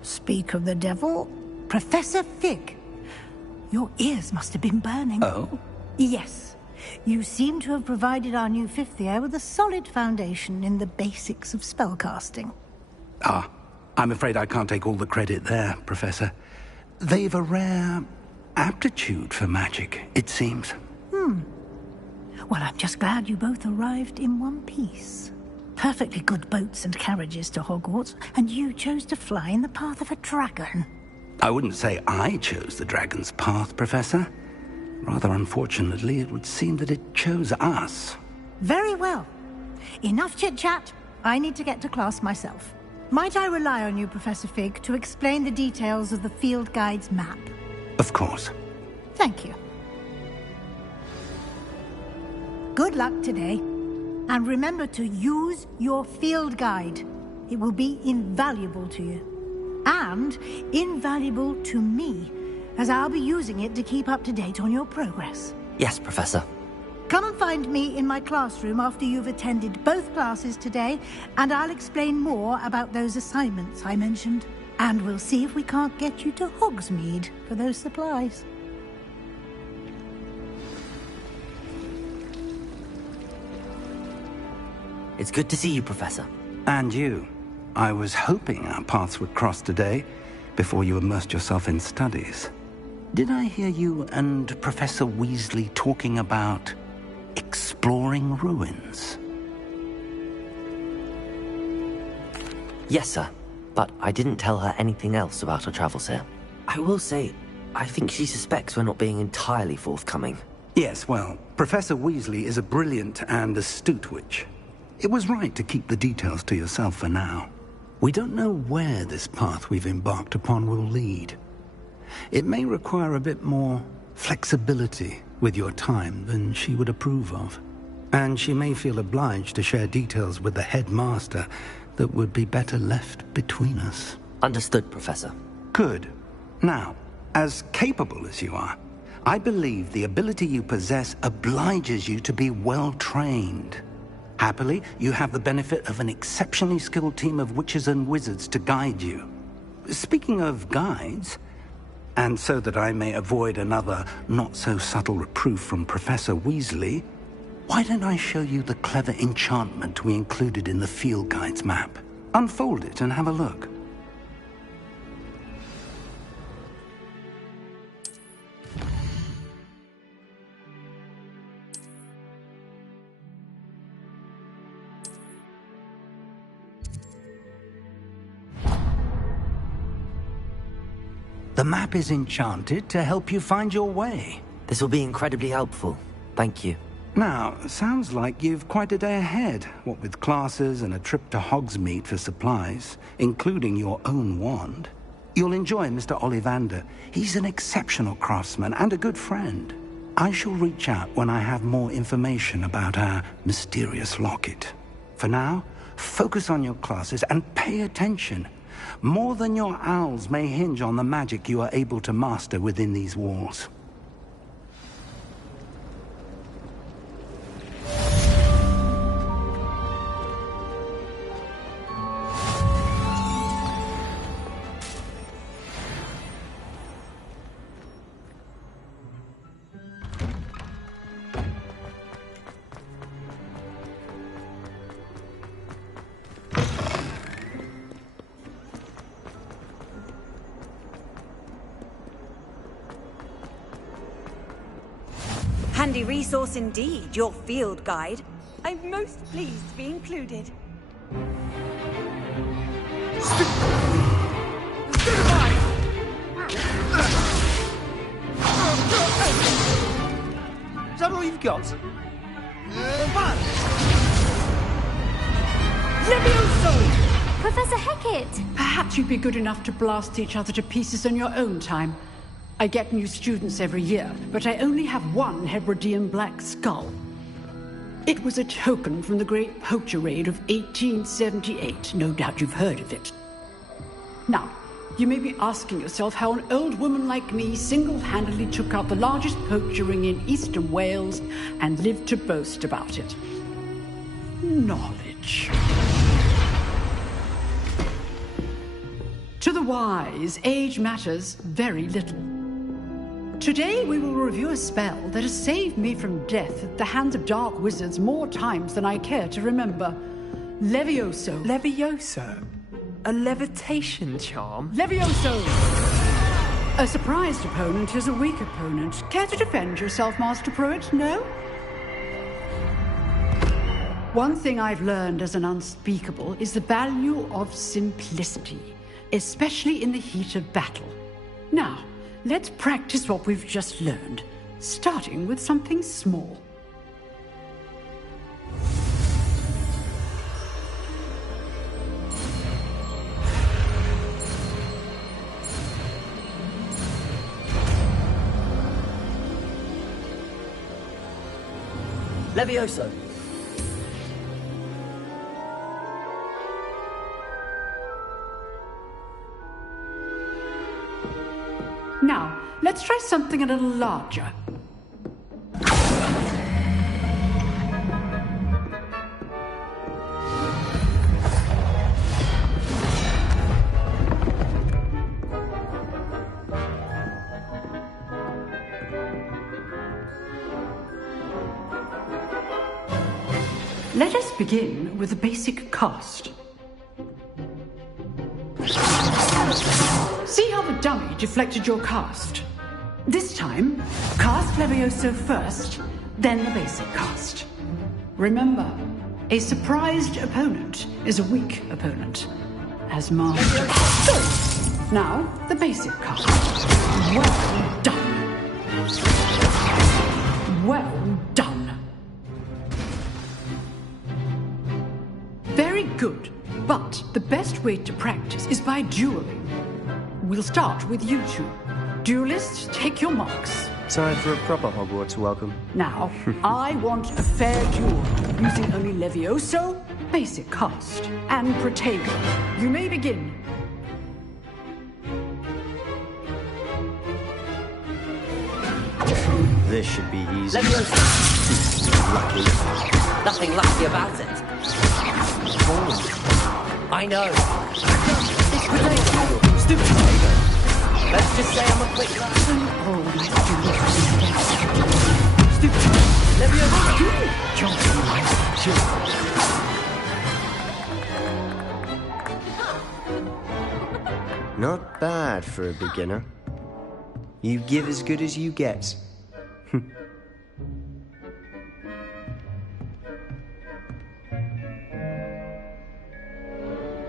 Speak of the devil, Professor Fig. Your ears must have been burning. Oh? Yes. You seem to have provided our new fifth year with a solid foundation in the basics of spellcasting. Ah, I'm afraid I can't take all the credit there, Professor. They've a rare aptitude for magic, it seems. Well, I'm just glad you both arrived in one piece. Perfectly good boats and carriages to Hogwarts, and you chose to fly in the path of a dragon. I wouldn't say I chose the dragon's path, Professor. Rather unfortunately, it would seem that it chose us. Very well. Enough chit-chat. I need to get to class myself. Might I rely on you, Professor Fig, to explain the details of the field guide's map? Of course. Thank you. Good luck today. And remember to use your field guide. It will be invaluable to you. And invaluable to me, as I'll be using it to keep up to date on your progress. Yes, Professor. Come and find me in my classroom after you've attended both classes today, and I'll explain more about those assignments I mentioned. And we'll see if we can't get you to Hogsmeade for those supplies. It's good to see you, Professor. And you. I was hoping our paths would cross today, before you immersed yourself in studies. Did I hear you and Professor Weasley talking about exploring ruins? Yes, sir. But I didn't tell her anything else about our travels here. I will say, I think she suspects we're not being entirely forthcoming. Yes, well, Professor Weasley is a brilliant and astute witch. It was right to keep the details to yourself for now. We don't know where this path we've embarked upon will lead. It may require a bit more flexibility with your time than she would approve of. And she may feel obliged to share details with the headmaster that would be better left between us. Understood, Professor. Good. Now, as capable as you are, I believe the ability you possess obliges you to be well-trained. Happily, you have the benefit of an exceptionally skilled team of witches and wizards to guide you. Speaking of guides, and so that I may avoid another not-so-subtle reproof from Professor Weasley, why don't I show you the clever enchantment we included in the field guide's map? Unfold it and have a look. The map is enchanted to help you find your way. This will be incredibly helpful. Thank you. Now, sounds like you've quite a day ahead, what with classes and a trip to Hogsmeade for supplies, including your own wand. You'll enjoy Mr. Ollivander. He's an exceptional craftsman and a good friend. I shall reach out when I have more information about our mysterious locket. For now, focus on your classes and pay attention. More than your owls may hinge on the magic you are able to master within these walls. Handy resource indeed, your field guide. I'm most pleased to be included. Is that all you've got? Levioso! Professor Hecat! Perhaps you'd be good enough to blast each other to pieces in your own time. I get new students every year, but I only have one Hebridean black skull. It was a token from the Great Poacher Raid of 1878. No doubt you've heard of it. Now, you may be asking yourself how an old woman like me single-handedly took out the largest poacher ring in eastern Wales and lived to boast about it. Knowledge. To the wise, age matters very little. Today we will review a spell that has saved me from death at the hands of dark wizards more times than I care to remember. Levioso. Levioso? A levitation charm? Levioso! A surprised opponent is a weak opponent. Care to defend yourself, Master Pruitt? No? One thing I've learned as an unspeakable is the value of simplicity, especially in the heat of battle. Now, let's practice what we've just learned, starting with something small. Levioso! Now, let's try something a little larger. Let us begin with a basic cast. See how the dummy deflected your cast? This time, cast Levioso first, then the basic cast. Remember, a surprised opponent is a weak opponent. As master. Now, the basic cast. Well done. Well done. Very good, but the best way to practice is by dueling. We'll start with you two. Duelists, take your marks. Time for a proper Hogwarts welcome. Now, I want a fair duel, using only Levioso, basic cast, and Protego. You may begin. This should be easy. Levioso! Lucky. Nothing lucky about it. Oh. I know. It's Protego. Stupid Protego. Let's just say I'm a quick lad. Oh, my stupid. Levioso! Not bad for a beginner. You give as good as you get.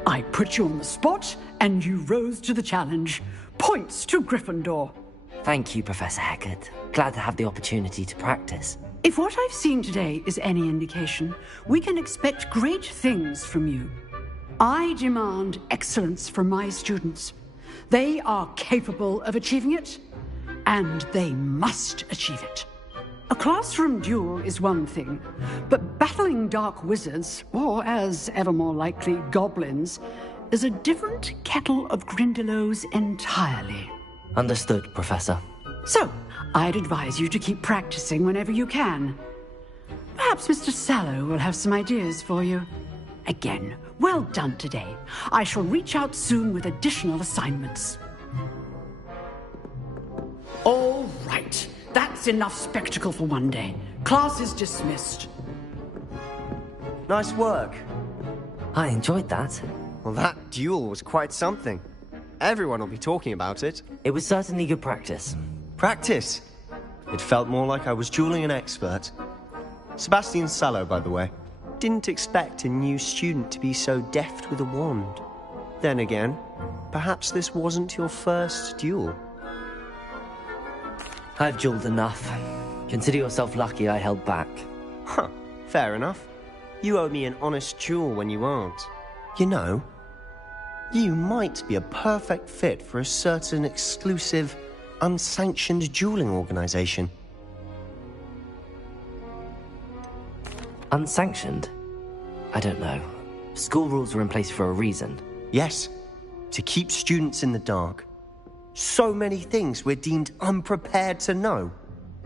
I put you on the spot, and you rose to the challenge. Points to Gryffindor. Thank you, Professor Hecat. Glad to have the opportunity to practice. If what I've seen today is any indication, we can expect great things from you. I demand excellence from my students. They are capable of achieving it, and they must achieve it. A classroom duel is one thing, but battling dark wizards, or as ever more likely, goblins, is a different kettle of Grindylows entirely. Understood, Professor. So, I'd advise you to keep practicing whenever you can. Perhaps Mr. Sallow will have some ideas for you. Again, well done today. I shall reach out soon with additional assignments. All right. That's enough spectacle for one day. Class is dismissed. Nice work. I enjoyed that. Well, that duel was quite something. Everyone will be talking about it. It was certainly good practice. Practice? It felt more like I was dueling an expert. Sebastian Sallow, by the way. Didn't expect a new student to be so deft with a wand. Then again, perhaps this wasn't your first duel. I've dueled enough. Consider yourself lucky I held back. Huh, fair enough. You owe me an honest duel when you aren't. You know, you might be a perfect fit for a certain exclusive, unsanctioned dueling organization. Unsanctioned? I don't know. School rules are in place for a reason. Yes, to keep students in the dark. So many things we're deemed unprepared to know.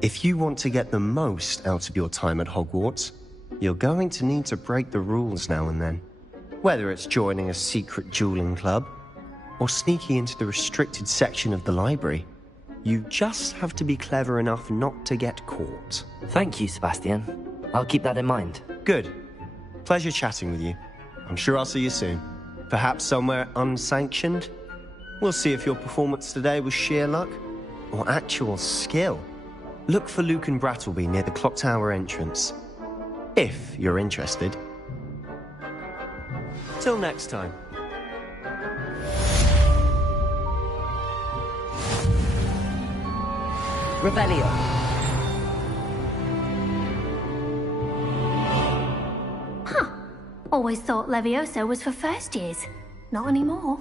If you want to get the most out of your time at Hogwarts, you're going to need to break the rules now and then. Whether it's joining a secret dueling club, or sneaking into the restricted section of the library, you just have to be clever enough not to get caught. Thank you, Sebastian. I'll keep that in mind. Good. Pleasure chatting with you. I'm sure I'll see you soon. Perhaps somewhere unsanctioned? We'll see if your performance today was sheer luck, or actual skill. Look for Luke and Brattleby near the clock tower entrance. If you're interested. Till next time. Rebellion. Huh. Always thought Levioso was for first years. Not anymore.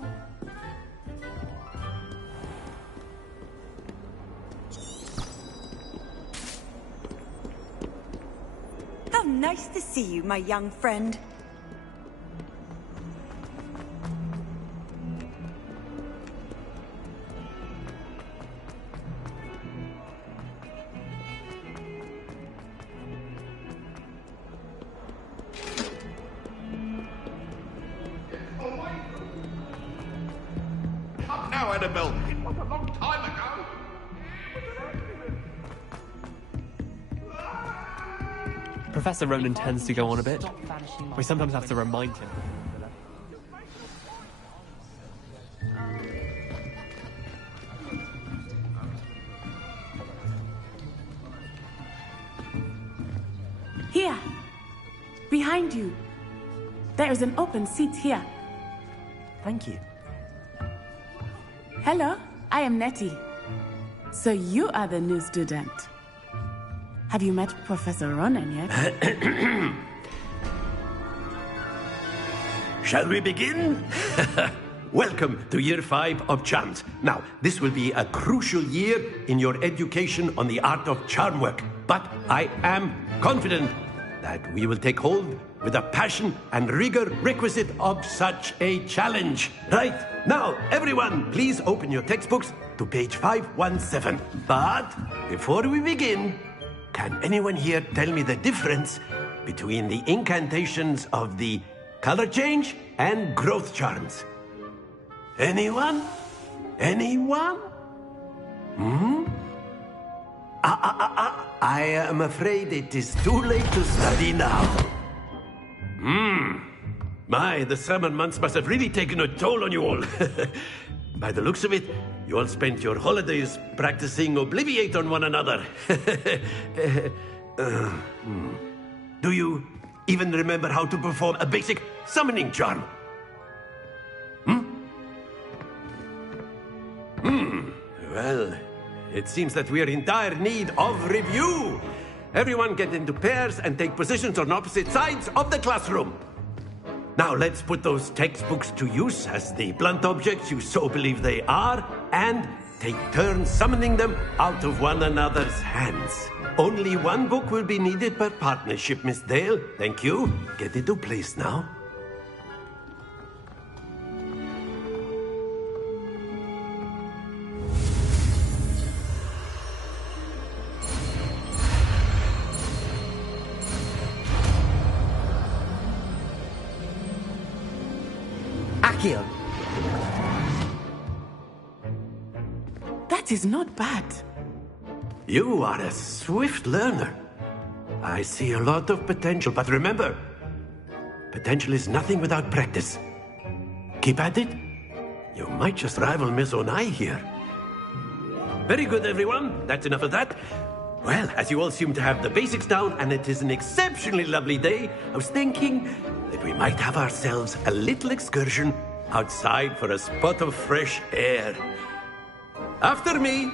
How nice to see you, my young friend. Come now, Annabelle. It was a long time ago. Professor Ronan tends to go on a bit. We sometimes have to remind him. Here! Behind you! There is an open seat here. Thank you. Hello, I am Nettie. So you are the new student. Have you met Professor Ronan yet? Shall we begin? Welcome to Year 5 of Charms. Now, this will be a crucial year in your education on the art of charm work. But I am confident that we will take hold with the passion and rigor requisite of such a challenge. Right, now, everyone, please open your textbooks to page 517. But before we begin, can anyone here tell me the difference between the incantations of the color change and growth charms? Anyone? Anyone? I am afraid it is too late to study now. My, the summer months must have really taken a toll on you all. By the looks of it, you all spent your holidays practicing Obliviate on one another. Do you even remember how to perform a basic summoning charm? Well, it seems that we are in dire need of review. Everyone get into pairs and take positions on opposite sides of the classroom. Now let's put those textbooks to use as the blunt objects you so believe they are, and take turns summoning them out of one another's hands. Only one book will be needed per partnership, Miss Dale. Thank you. Get into place now. Accio! That is not bad. You are a swift learner. I see a lot of potential, but remember, potential is nothing without practice. Keep at it. You might just rival Miss Onai here. Very good, everyone. That's enough of that. Well, as you all seem to have the basics down, and it is an exceptionally lovely day, I was thinking that we might have ourselves a little excursion outside for a spot of fresh air. After me!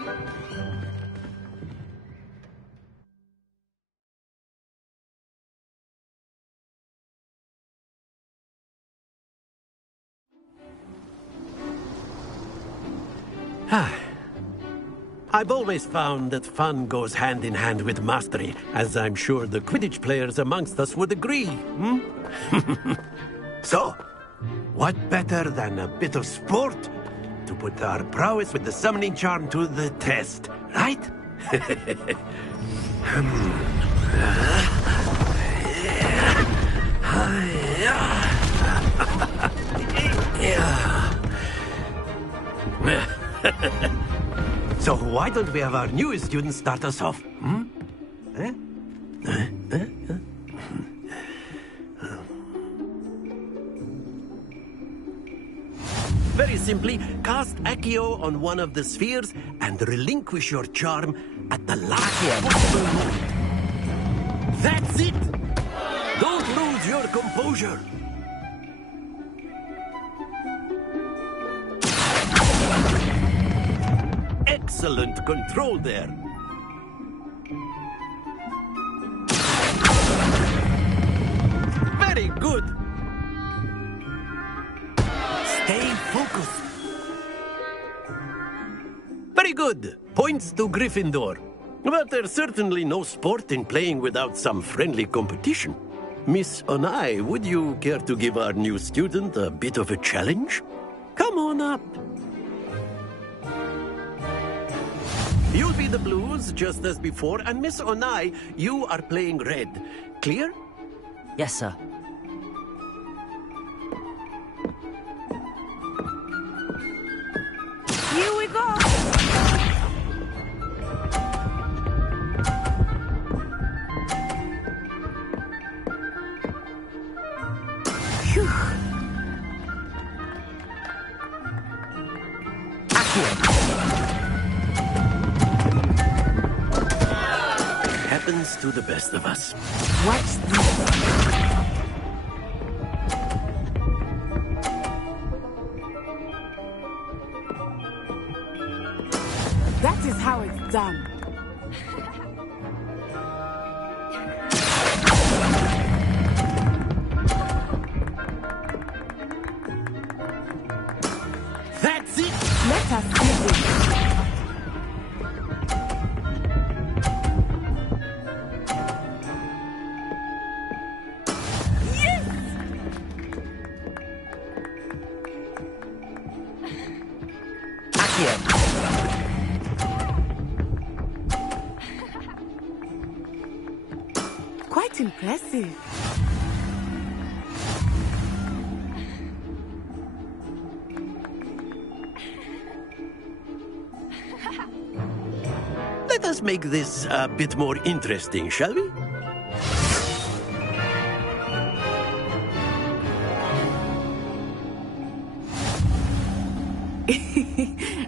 I've always found that fun goes hand in hand with mastery, as I'm sure the Quidditch players amongst us would agree, So, what better than a bit of sport to put our prowess with the summoning charm to the test, right? So why don't we have our newest student start us off? Very simply, cast Accio on one of the spheres and relinquish your charm at the last possible moment. That's it! Don't lose your composure! Excellent control there. Very good. Stay focused. Very good. Points to Gryffindor. But there's certainly no sport in playing without some friendly competition. Miss Onai, would you care to give our new student a bit of a challenge? Come on up. You'll be the blues, just as before, and Miss Onai, you are playing red. Clear? Yes, sir. Here we go! Phew. Happens to the best of us. Watch this. That is how it's done. That's it! Let us see this. Quite impressive. Let us make this a bit more interesting, shall we?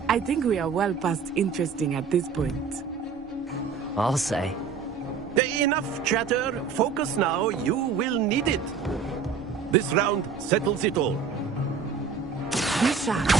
I think we are well past interesting at this point. I'll say. Enough chatter. Focus now. You will need it. This round settles it all. Be sharp.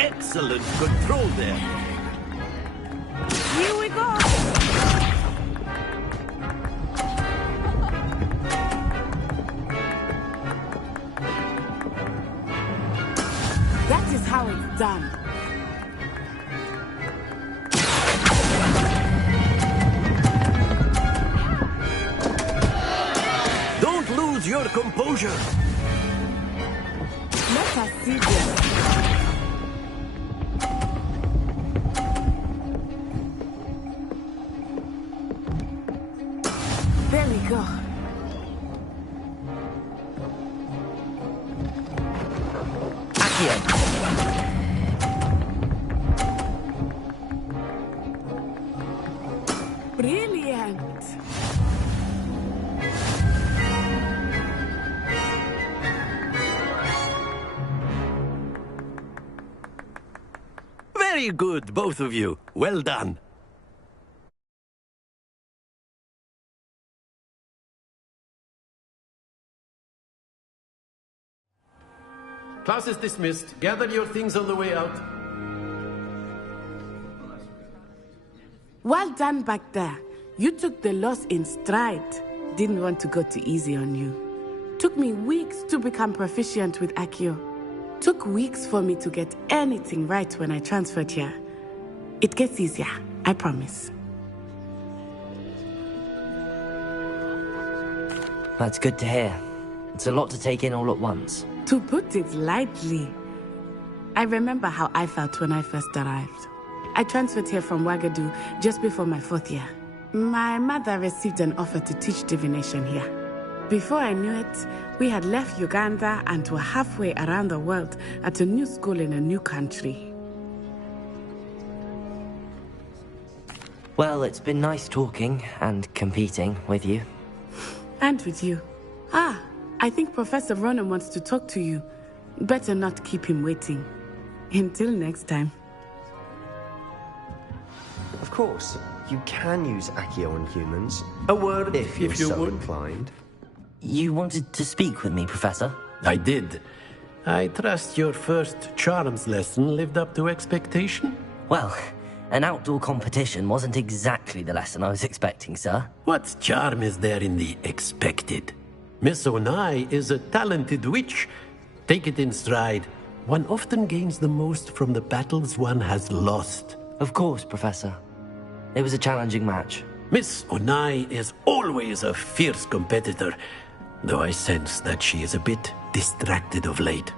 Excellent control there. Here we go! That is how it's done. Don't lose your composure. Let us see this. There we go. Brilliant! Very good, both of you. Well done. Class is dismissed. Gather your things on the way out. Well done back there. You took the loss in stride. Didn't want to go too easy on you. Took me weeks to become proficient with Accio. Took weeks for me to get anything right when I transferred here. It gets easier, I promise. That's good to hear. It's a lot to take in all at once. To put it lightly, I remember how I felt when I first arrived. I transferred here from Wagadu just before my 4th year. My mother received an offer to teach divination here. Before I knew it, we had left Uganda and were halfway around the world at a new school in a new country. Well, it's been nice talking and competing with you. And with you. Ah, I think Professor Ronan wants to talk to you. Better not keep him waiting. Until next time. Of course, you can use Accio on humans. A word, if you're you so would. inclined. You wanted to speak with me, Professor? I did. I trust your first charms lesson lived up to expectation? Well, an outdoor competition wasn't exactly the lesson I was expecting, sir. What charm is there in the expected? Miss Onai is a talented witch. Take it in stride. One often gains the most from the battles one has lost. Of course, Professor. It was a challenging match. Miss Onai is always a fierce competitor, though I sense that she is a bit distracted of late.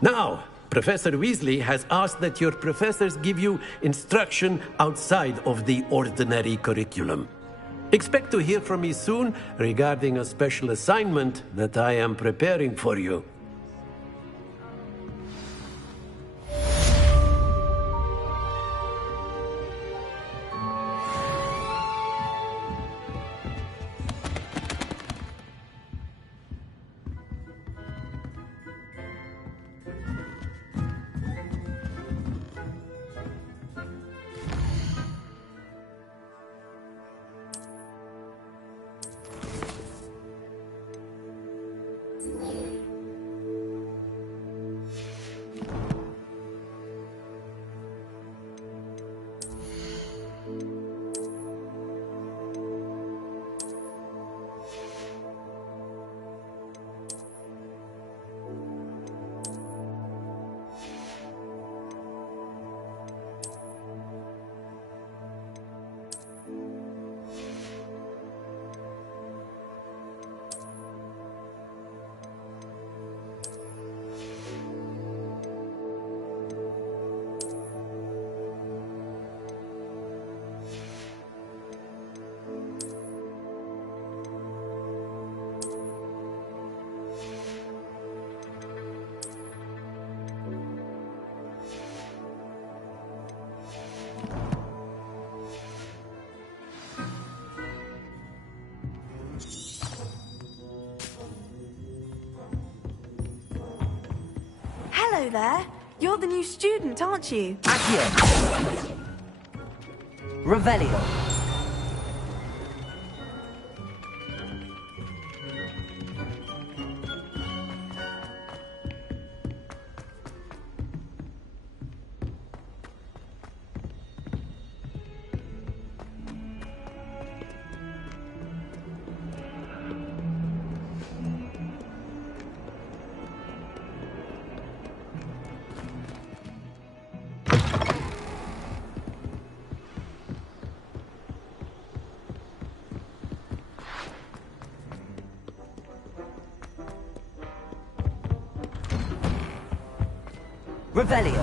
Now, Professor Weasley has asked that your professors give you instruction outside of the ordinary curriculum. Expect to hear from me soon regarding a special assignment that I am preparing for you. Hello there. You're the new student, aren't you? Accio! Revelio! Revelio!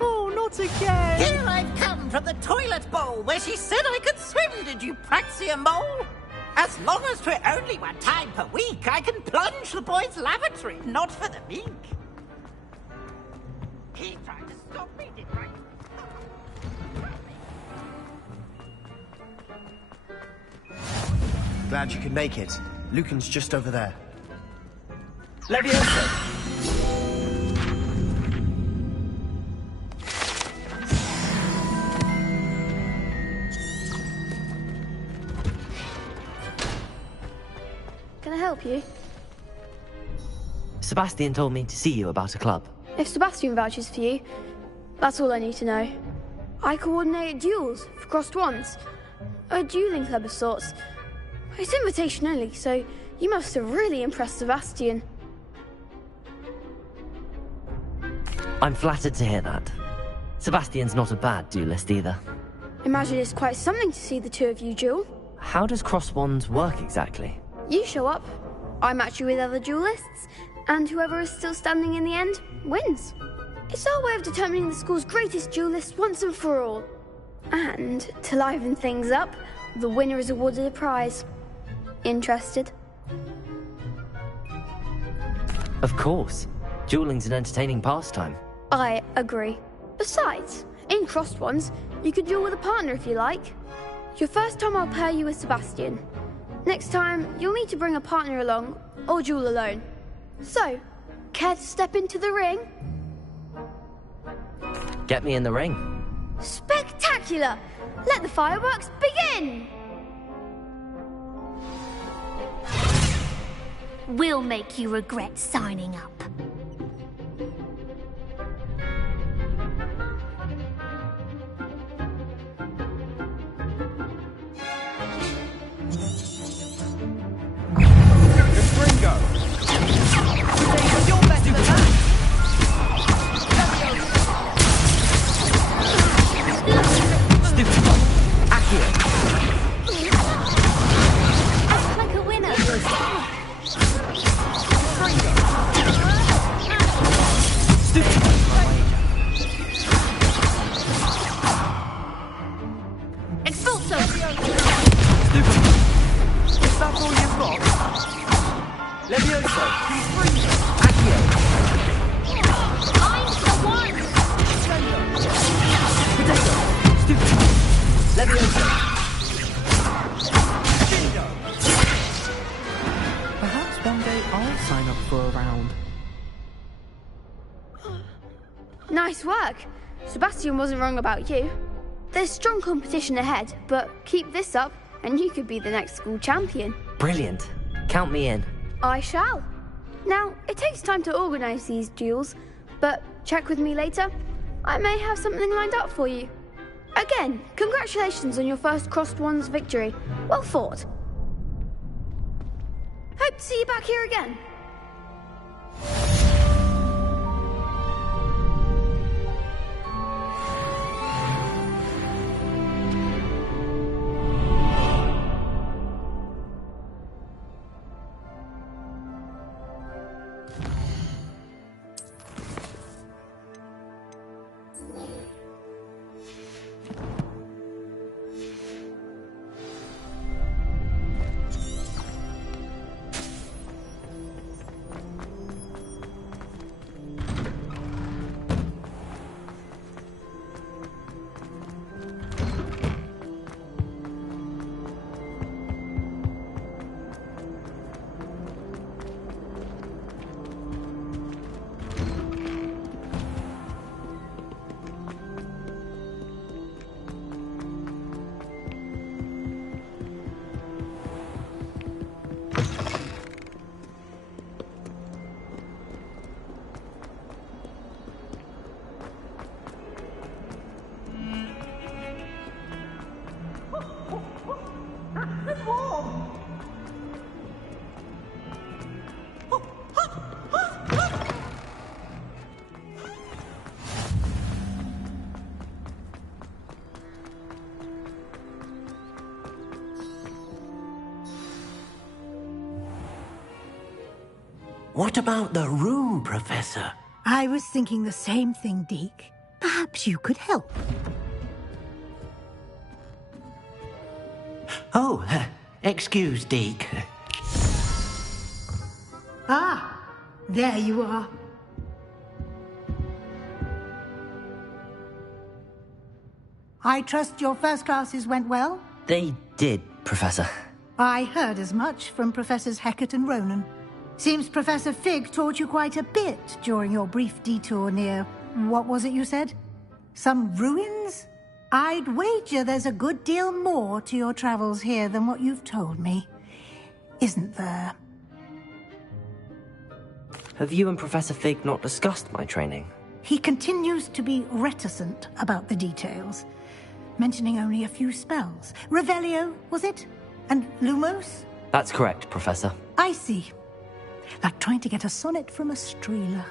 Oh, not again! Here I've come from the toilet bowl where she said I could swim, did you praxia mole? As long as for only one time per week, I can plunge the boys' lavatory, not for the meek. He tried to stop me, didn't I? Glad you could make it. Lucan's just over there. Leviosa! Can I help you? Sebastian told me to see you about a club. If Sebastian vouches for you, that's all I need to know. I coordinate duels for crossed wands. A dueling club of sorts. It's invitation only, so you must have really impressed Sebastian. I'm flattered to hear that. Sebastian's not a bad duelist either. Imagine it's quite something to see the two of you duel. How does cross wands work exactly? You show up, I match you with other duelists, and whoever is still standing in the end wins. It's our way of determining the school's greatest duelist once and for all. And to liven things up, the winner is awarded a prize. Interested? Of course. Dueling's an entertaining pastime. I agree. Besides, in crossed ones, you can duel with a partner if you like. Your first time I'll pair you with Sebastian. Next time, you'll need to bring a partner along, or duel alone. So, care to step into the ring? Get me in the ring. Spectacular! Let the fireworks begin! We'll make you regret signing up. Perhaps one day I'll sign up for a round. Nice work. Sebastian wasn't wrong about you. There's strong competition ahead, but keep this up and you could be the next school champion. Brilliant. Count me in. I shall. Now, it takes time to organise these duels, but check with me later. I may have something lined up for you. Again, congratulations on your first crossed wands victory. Well fought. Hope to see you back here again. What about the room, Professor? I was thinking the same thing, Deke. Perhaps you could help. Oh, Excuse, Deke. Ah, there you are. I trust your first classes went well? They did, Professor. I heard as much from Professors Hecat and Ronan. Seems Professor Fig taught you quite a bit during your brief detour near... what was it you said? Some ruins? I'd wager there's a good deal more to your travels here than what you've told me. Isn't there? Have you and Professor Fig not discussed my training? He continues to be reticent about the details, mentioning only a few spells. Revelio, was it? And Lumos? That's correct, Professor. I see. Like trying to get a sonnet from a streeler.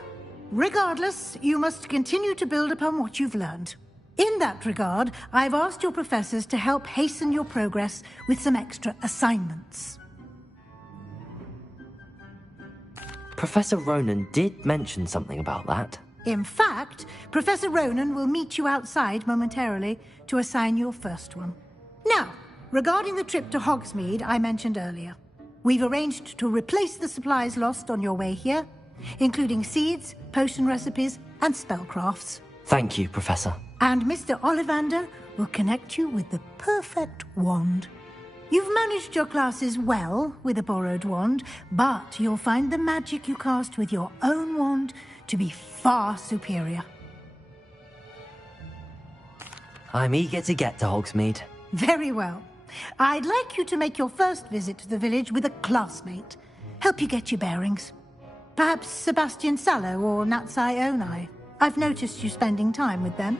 Regardless, you must continue to build upon what you've learned. In that regard, I've asked your professors to help hasten your progress with some extra assignments. Professor Ronan did mention something about that. In fact, Professor Ronan will meet you outside momentarily to assign your first one. Now, regarding the trip to Hogsmeade I mentioned earlier, we've arranged to replace the supplies lost on your way here, including seeds, potion recipes, and spellcrafts. Thank you, Professor. And Mr. Ollivander will connect you with the perfect wand. You've managed your classes well with a borrowed wand, but you'll find the magic you cast with your own wand to be far superior. I'm eager to get to Hogsmeade. Very well. I'd like you to make your first visit to the village with a classmate. Help you get your bearings. Perhaps Sebastian Sallow or Natsai Onai. I've noticed you spending time with them.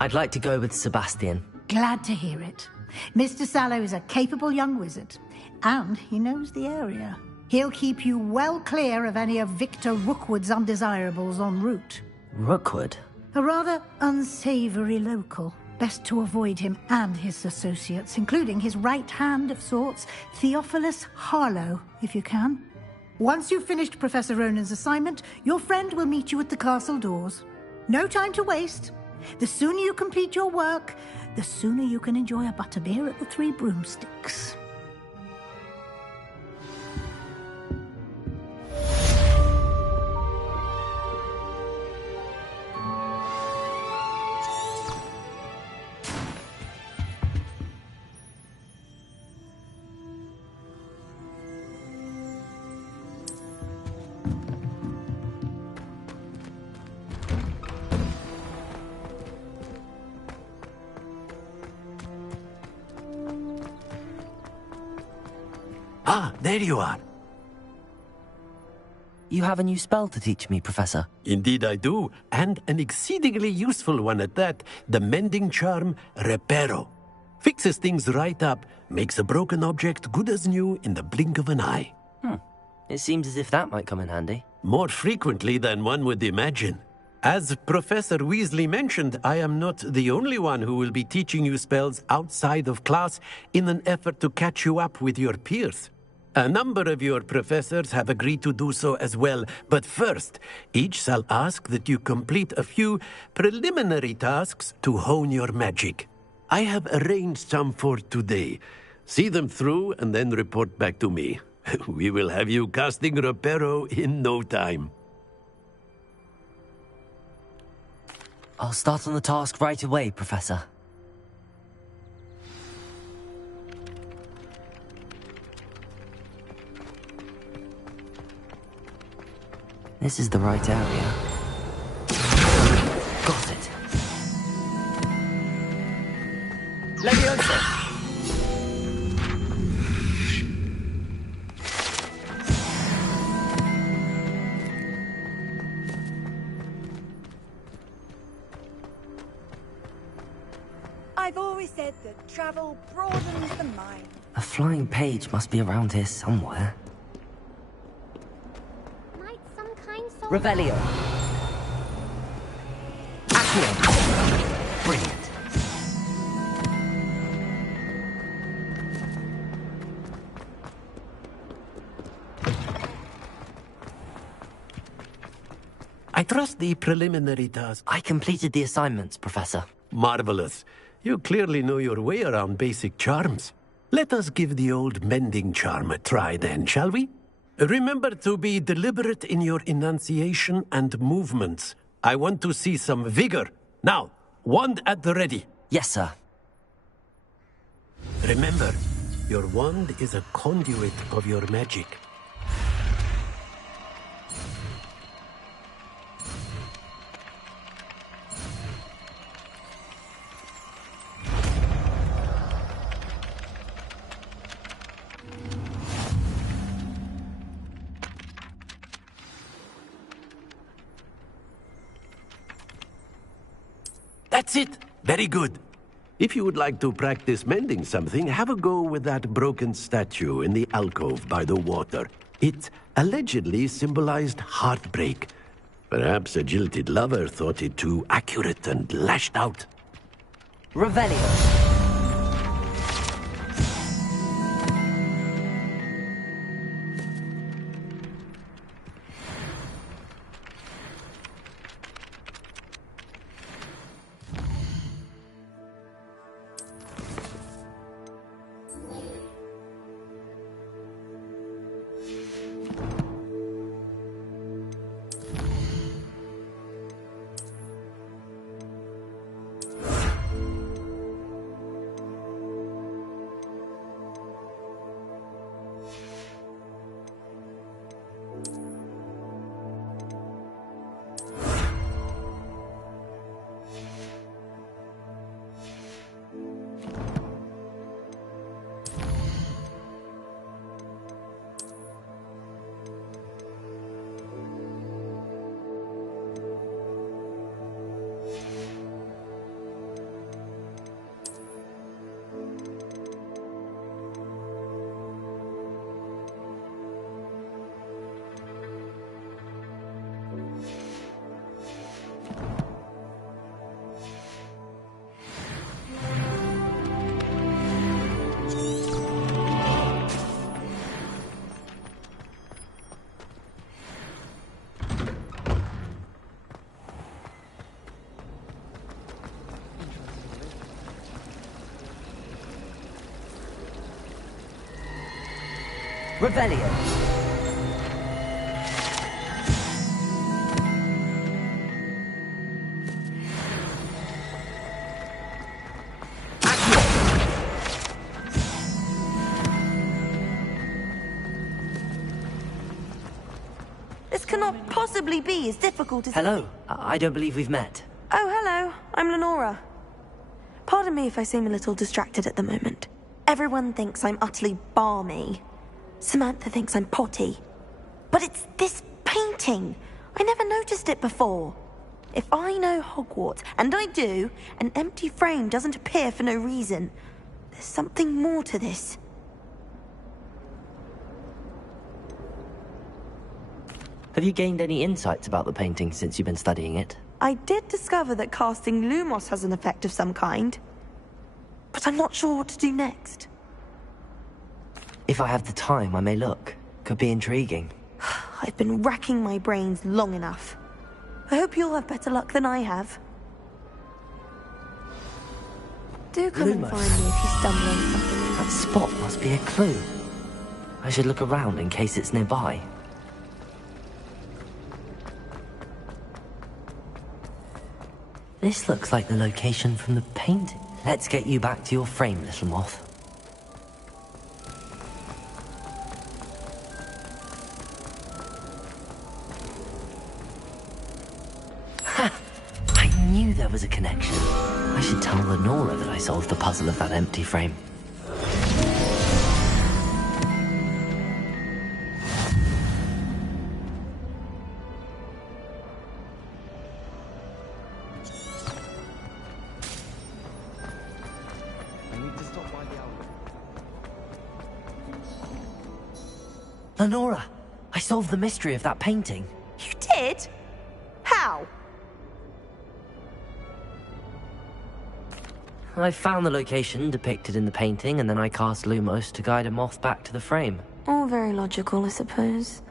I'd like to go with Sebastian. Glad to hear it. Mr. Sallow is a capable young wizard, and he knows the area. He'll keep you well clear of any of Victor Rookwood's undesirables en route. Rookwood? A rather unsavory local. Best to avoid him and his associates, including his right hand of sorts, Theophilus Harlow, if you can. Once you've finished Professor Ronan's assignment, your friend will meet you at the castle doors. No time to waste. The sooner you complete your work, the sooner you can enjoy a butterbeer at the Three Broomsticks. Ah, there you are. You have a new spell to teach me, Professor. Indeed I do, and an exceedingly useful one at that. The mending charm, Reparo. Fixes things right up, makes a broken object good as new in the blink of an eye. It seems as if that might come in handy. More frequently than one would imagine. As Professor Weasley mentioned, I am not the only one who will be teaching you spells outside of class in an effort to catch you up with your peers. A number of your professors have agreed to do so as well, but first, each shall ask that you complete a few preliminary tasks to hone your magic. I have arranged some for today. See them through and then report back to me. We will have you casting Reparo in no time. I'll start on the task right away, Professor. This is the right area. Got it. Leviosa! I've always said that travel broadens the mind. A flying page must be around here somewhere. Revelio. Accio. Brilliant. I trust the preliminary task. I completed the assignments, Professor. Marvelous. You clearly know your way around basic charms. Let us give the old mending charm a try then, shall we? Remember to be deliberate in your enunciation and movements. I want to see some vigor. Now, wand at the ready. Yes, sir. Remember, your wand is a conduit of your magic. That's it! Very good. If you would like to practice mending something, have a go with that broken statue in the alcove by the water. It allegedly symbolized heartbreak. Perhaps a jilted lover thought it too accurate and lashed out. Revelio. Revelio. This cannot possibly be as difficult as... Hello. I don't believe we've met. Oh, hello. I'm Lenora. Pardon me if I seem a little distracted at the moment. Everyone thinks I'm utterly balmy. Samantha thinks I'm potty. But it's this painting. I never noticed it before. If I know Hogwarts, and I do, an empty frame doesn't appear for no reason. There's something more to this. Have you gained any insights about the painting since you've been studying it? I did discover that casting Lumos has an effect of some kind. But I'm not sure what to do next. If I have the time, I may look. Could be intriguing. I've been racking my brains long enough. I hope you'll have better luck than I have. Do come and find me if you stumble on something. That spot must be a clue. I should look around in case it's nearby. This looks like the location from the painting. Let's get you back to your frame, little moth. I knew there was a connection. I should tell Lenora that I solved the puzzle of that empty frame. Lenora, I solved the mystery of that painting. You did? How? I found the location depicted in the painting, and then I cast Lumos to guide a moth back to the frame. All very logical, I suppose.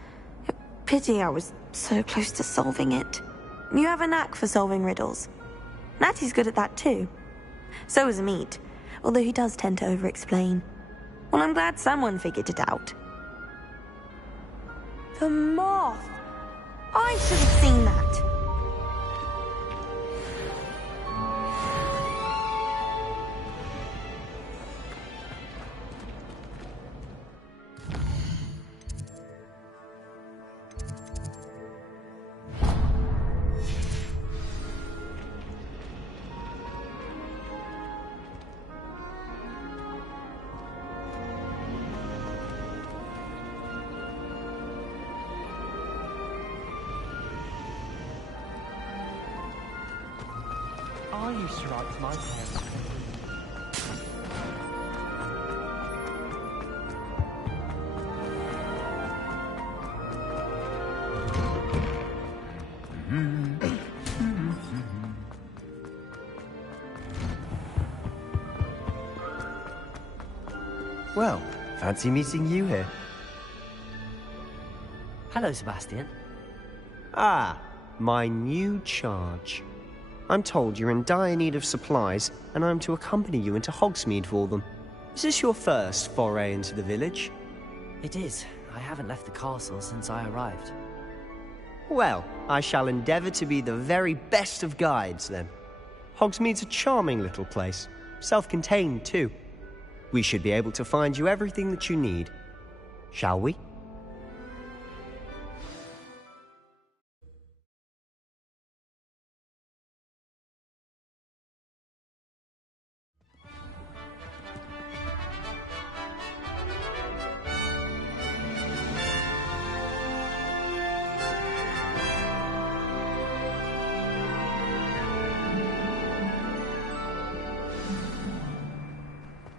Pity I was so close to solving it. You have a knack for solving riddles. Natty's good at that too. So is Amit, although he does tend to over-explain. Well, I'm glad someone figured it out. The moth! I should have seen that. I used to write to my parents. Well, fancy meeting you here. Hello, Sebastian. Ah, my new charge. I'm told you're in dire need of supplies, and I'm to accompany you into Hogsmeade for them. Is this your first foray into the village? It is. I haven't left the castle since I arrived. Well, I shall endeavour to be the very best of guides, then. Hogsmeade's a charming little place. Self-contained, too. We should be able to find you everything that you need. Shall we?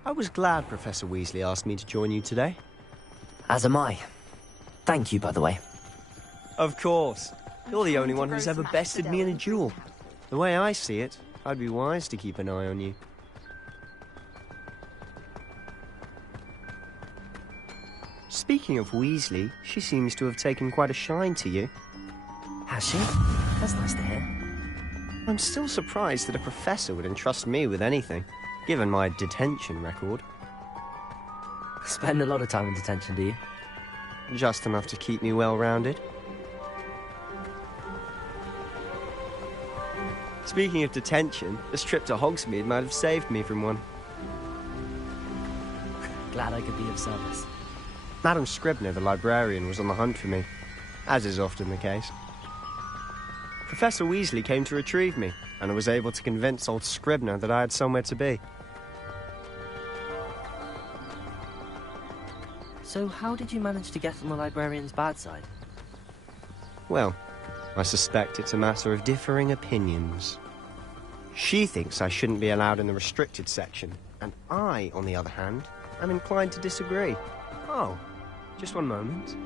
I was glad Professor Weasley asked me to join you today. As am I. Thank you, by the way. Of course. You're the only one who's ever bested me in a duel. The way I see it, I'd be wise to keep an eye on you. Speaking of Weasley, she seems to have taken quite a shine to you. Has she? That's nice to hear. I'm still surprised that a professor would entrust me with anything, given my detention record. Spend a lot of time in detention, do you? Just enough to keep me well-rounded. Speaking of detention, this trip to Hogsmeade might have saved me from one. Glad I could be of service. Madam Scribner, the librarian, was on the hunt for me, as is often the case. Professor Weasley came to retrieve me, and I was able to convince old Scribner that I had somewhere to be. So how did you manage to get on the librarian's bad side? Well, I suspect it's a matter of differing opinions. She thinks I shouldn't be allowed in the restricted section, and I, on the other hand, am inclined to disagree. Oh, just one moment.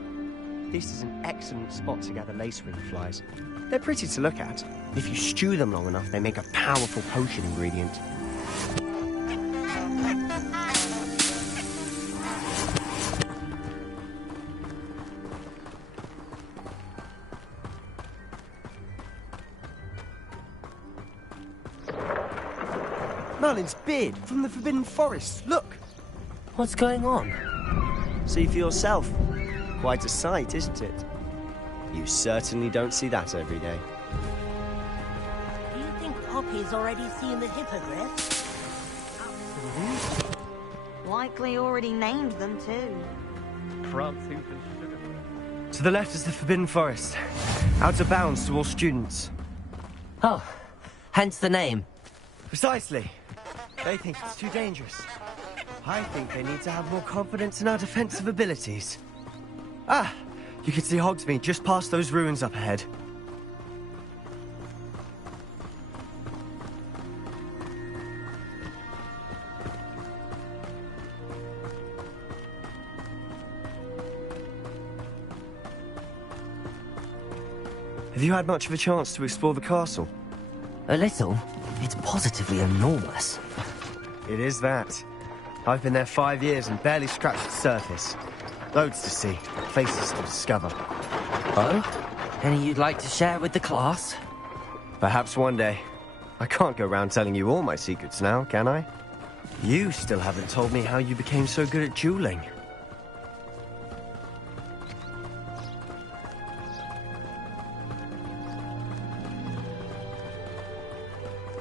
This is an excellent spot to gather lacewing flies. They're pretty to look at. If you stew them long enough, they make a powerful potion ingredient. Merlin's beard from the Forbidden Forest. Look! What's going on? See for yourself. Quite a sight, isn't it? You certainly don't see that every day. Do you think Poppy's already seen the Hippogriff? Absolutely. Likely already named them too. To the left is the Forbidden Forest. Out of bounds to all students. Oh, hence the name. Precisely. They think it's too dangerous. I think they need to have more confidence in our defensive abilities. Ah! You can see Hogsmeade just past those ruins up ahead. Have you had much of a chance to explore the castle? A little. It's positively enormous. It is that. I've been there 5 years and barely scratched the surface. Loads to see, places to discover. Oh? Any you'd like to share with the class? Perhaps one day. I can't go around telling you all my secrets now, can I? You still haven't told me how you became so good at dueling.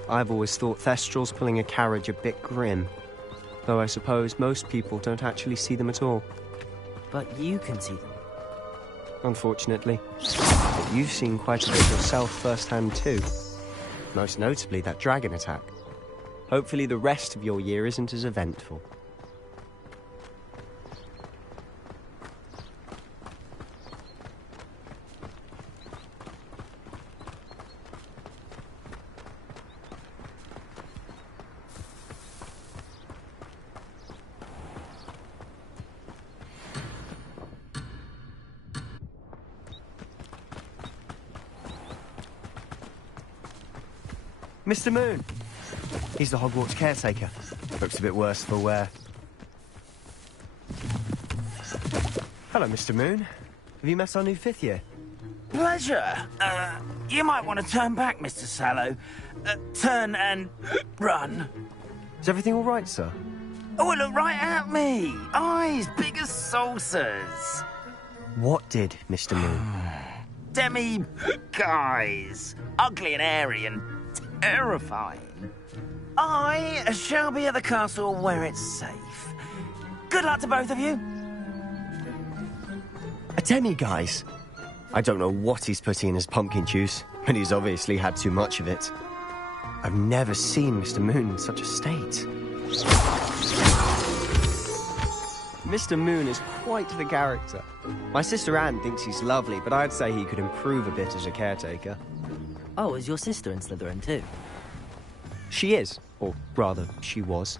I've always thought Thestrals pulling a carriage a bit grim. Though I suppose most people don't actually see them at all. But you can see them. Unfortunately. But you've seen quite a bit yourself firsthand too. Most notably that dragon attack. Hopefully the rest of your year isn't as eventful. Mr. Moon! He's the Hogwarts caretaker. Looks a bit worse for wear. Hello, Mr. Moon. Have you met our new 5th year? Pleasure. You might want to turn back, Mr. Sallow. Turn and run. Is everything all right, sir? Oh, look right at me. Eyes big as saucers. What did, Mr. Moon? Demi-guys. Ugly and airy and terrifying. I shall be at the castle where it's safe. Good luck to both of you. A demi-guise? I don't know what he's putting in his pumpkin juice, but he's obviously had too much of it. I've never seen Mr. Moon in such a state. Mr. Moon is quite the character. My sister Anne thinks he's lovely, but I'd say he could improve a bit as a caretaker. Oh, is your sister in Slytherin too? She is, or rather, she was.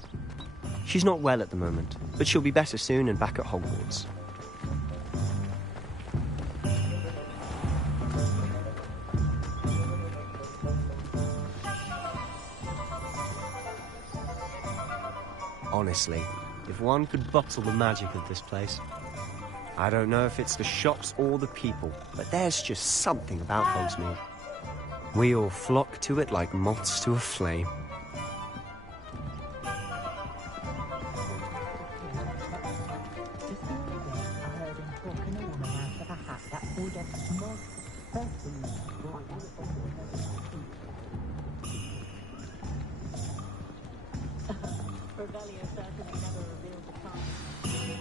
She's not well at the moment, but she'll be better soon and back at Hogwarts. Honestly, if one could bottle the magic of this place. I don't know if it's the shops or the people, but there's just something about Hogsmeade. We all flock to it like moths to a flame.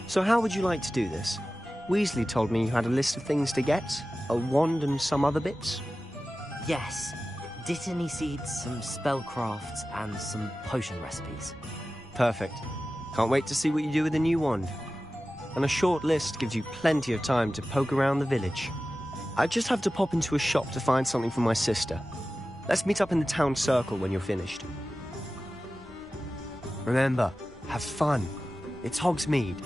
So how would you like to do this? Weasley told me you had a list of things to get, a wand and some other bits. Yes. Dittany seeds, some spellcrafts, and some potion recipes. Perfect. Can't wait to see what you do with the new wand. And a short list gives you plenty of time to poke around the village. I just have to pop into a shop to find something for my sister. Let's meet up in the town circle when you're finished. Remember, have fun. It's Hogsmeade.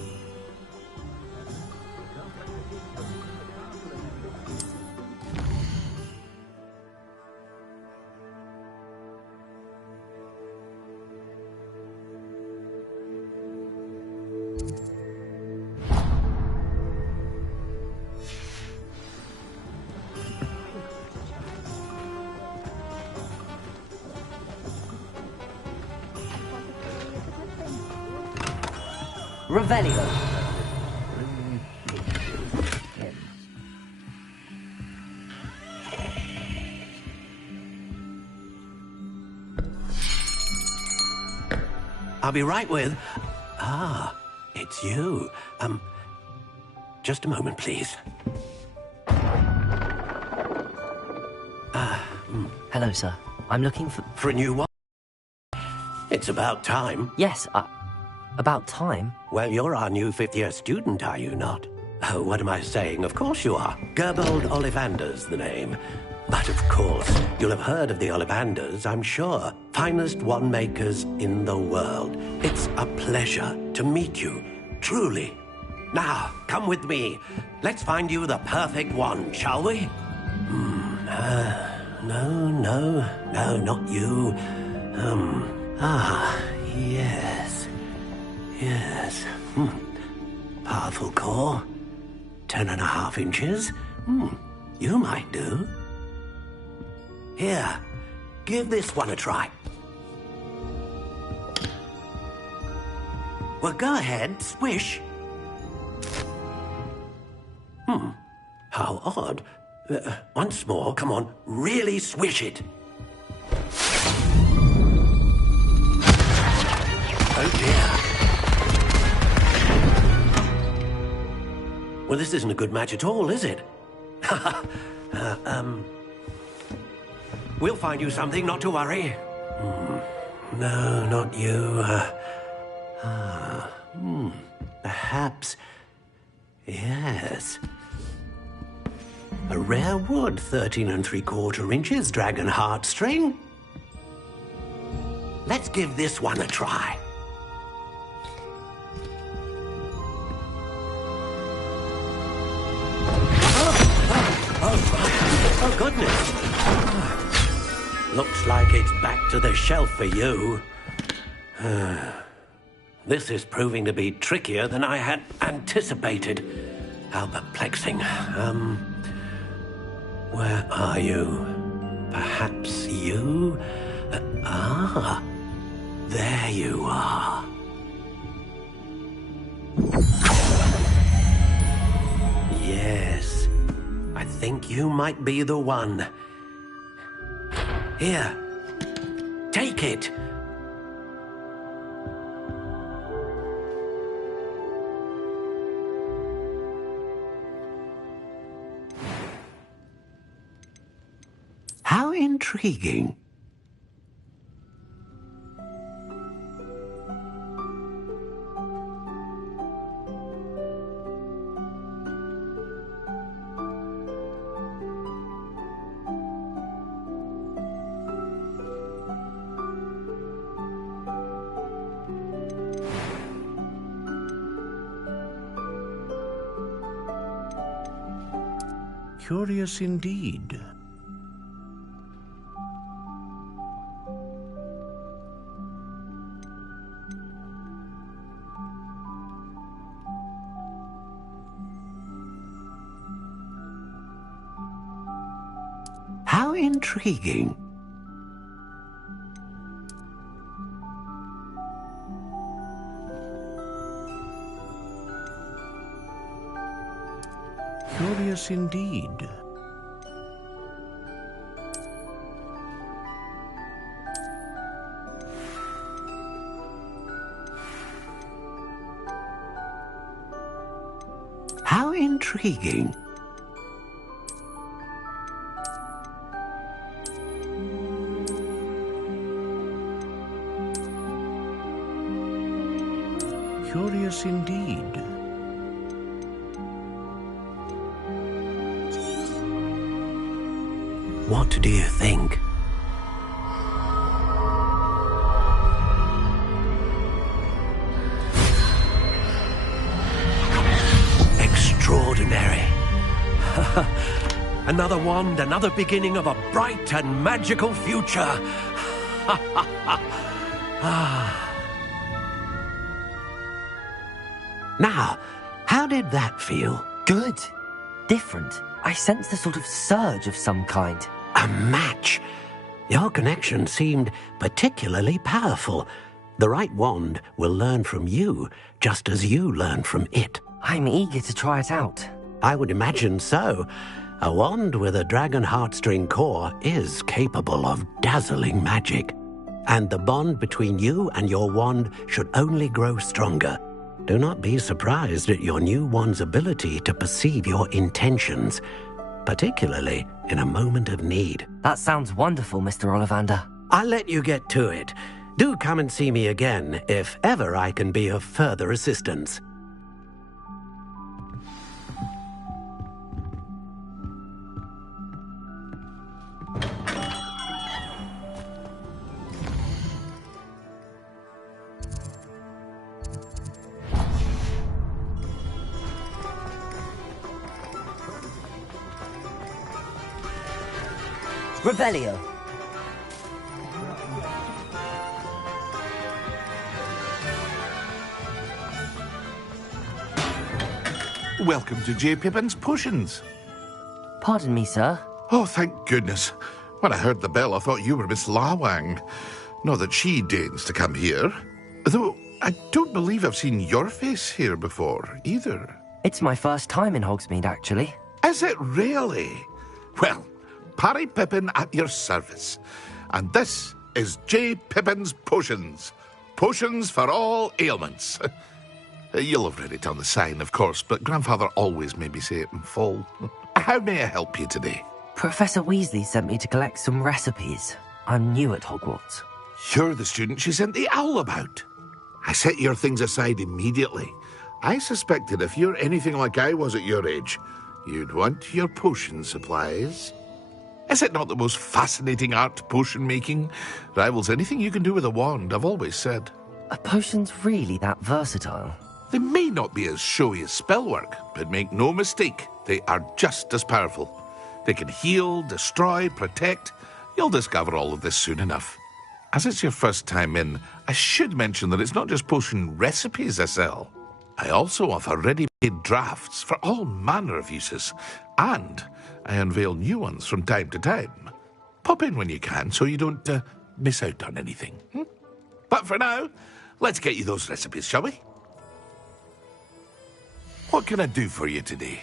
Revelio. I'll be right with... Ah, it's you. Just a moment, please. Hello, sir. I'm looking for... For a new one? It's about time. Yes, about time? Well, you're our new 5th year student, are you not? Oh, what am I saying? Of course you are. Gerbold Ollivander's the name. But of course, you'll have heard of the Ollivanders, I'm sure. Finest wand makers in the world. It's a pleasure to meet you, truly. Now, come with me. Let's find you the perfect wand, shall we? No, not you. Yes. Powerful core. 10.5 inches. You might do. Here, Give this one a try. Well, go ahead, swish. How odd. Once more, come on, really swish it. Oh dear. Well, this isn't a good match at all, is it? We'll find you something, not to worry. No, not you. Perhaps... Yes. A rare wood, 13 3/4 inches, dragon heartstring. Let's give this one a try. Oh, goodness. Looks like it's back to the shelf for you. This is proving to be trickier than I had anticipated. How perplexing. Where are you? Perhaps you? There you are. Yes, I think you might be the one. Here, take it. How intriguing. Curious indeed. How intriguing. Curious indeed. How intriguing. Curious indeed. What do you think? Extraordinary. Another wand, another beginning of a bright and magical future. Now, how did that feel? Good. Different. I sensed a sort of surge of some kind. A match. Your connection seemed particularly powerful. The right wand will learn from you, just as you learn from it. I'm eager to try it out. I would imagine so. A wand with a dragon heartstring core is capable of dazzling magic. And the bond between you and your wand should only grow stronger. Do not be surprised at your new wand's ability to perceive your intentions, particularly in a moment of need. That sounds wonderful, Mr. Ollivander. I'll let you get to it. Do come and see me again if ever I can be of further assistance. Revelio. Welcome to J. Pippin's Potions. Pardon me, sir. Oh, thank goodness. When I heard the bell, I thought you were Miss Lawang. Not that she deigns to come here. Though I don't believe I've seen your face here before, either. It's my first time in Hogsmeade, actually. Is it really? Well, Parry Pippin at your service. And this is J. Pippin's Potions. Potions for all ailments. You'll have read it on the sign, of course, but Grandfather always made me say it in full. How may I help you today? Professor Weasley sent me to collect some recipes. I'm new at Hogwarts. You're the student she sent the owl about. I set your things aside immediately. I suspected if you're anything like I was at your age, you'd want your potion supplies. Is it not the most fascinating art, potion making? Rivals anything you can do with a wand, I've always said. Are potions really that versatile? They may not be as showy as spellwork, but make no mistake, they are just as powerful. They can heal, destroy, protect. You'll discover all of this soon enough. As it's your first time in, I should mention that it's not just potion recipes I sell. I also offer ready-made drafts for all manner of uses, and I unveil new ones from time to time. Pop in when you can so you don't miss out on anything. But for now, let's get you those recipes, shall we? What can I do for you today?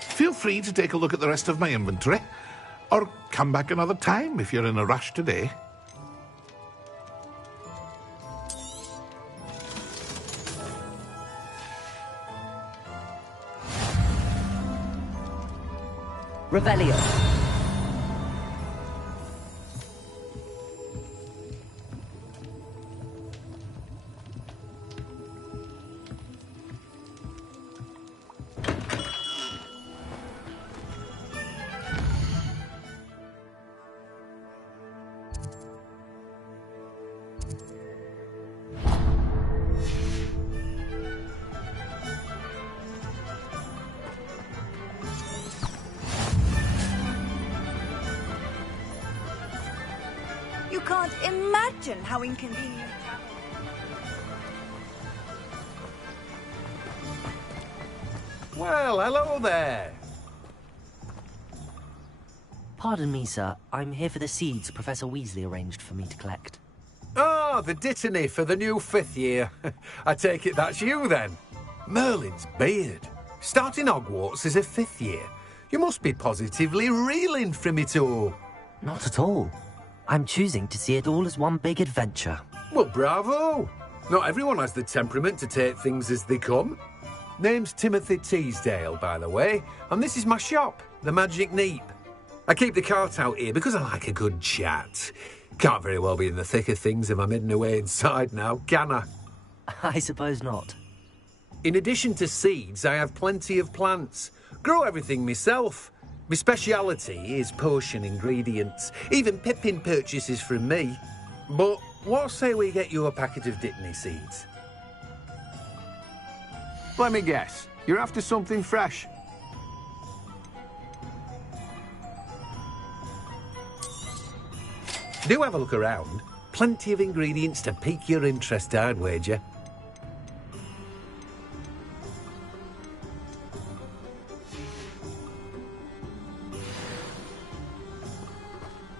Feel free to take a look at the rest of my inventory, or come back another time if you're in a rush today. Revelio. You can't imagine how inconvenient. Well, hello there. Pardon me, sir. I'm here for the seeds Professor Weasley arranged for me to collect. Oh, the dittany for the new 5th year. I take it that's you, then. Merlin's beard. Starting Hogwarts as a 5th year. You must be positively reeling from it all. Not at all. I'm choosing to see it all as one big adventure. Well, bravo. Not everyone has the temperament to take things as they come. Name's Timothy Teasdale, by the way, and this is my shop, the Magic Neep. I keep the cart out here because I like a good chat. Can't very well be in the thick of things if I'm hidden away inside now, can I? I suppose not. In addition to seeds, I have plenty of plants. Grow everything myself. My speciality is potion ingredients. Even Pippin purchases from me. But what say we get you a packet of Dittany seeds? Let me guess. You're after something fresh. Do have a look around. Plenty of ingredients to pique your interest, I'd wager.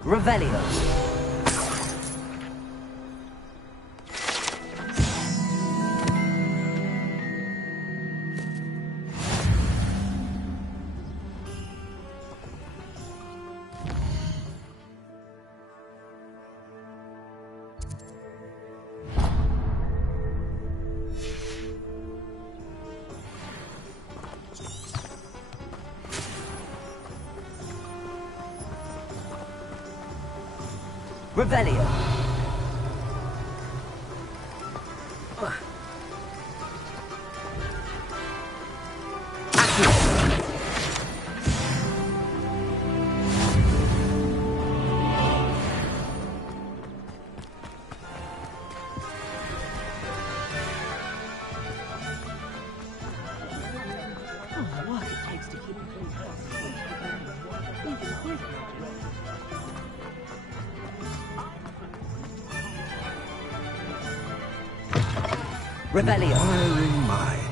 Revelio. Revelio. Rebellion. Inquiring mind.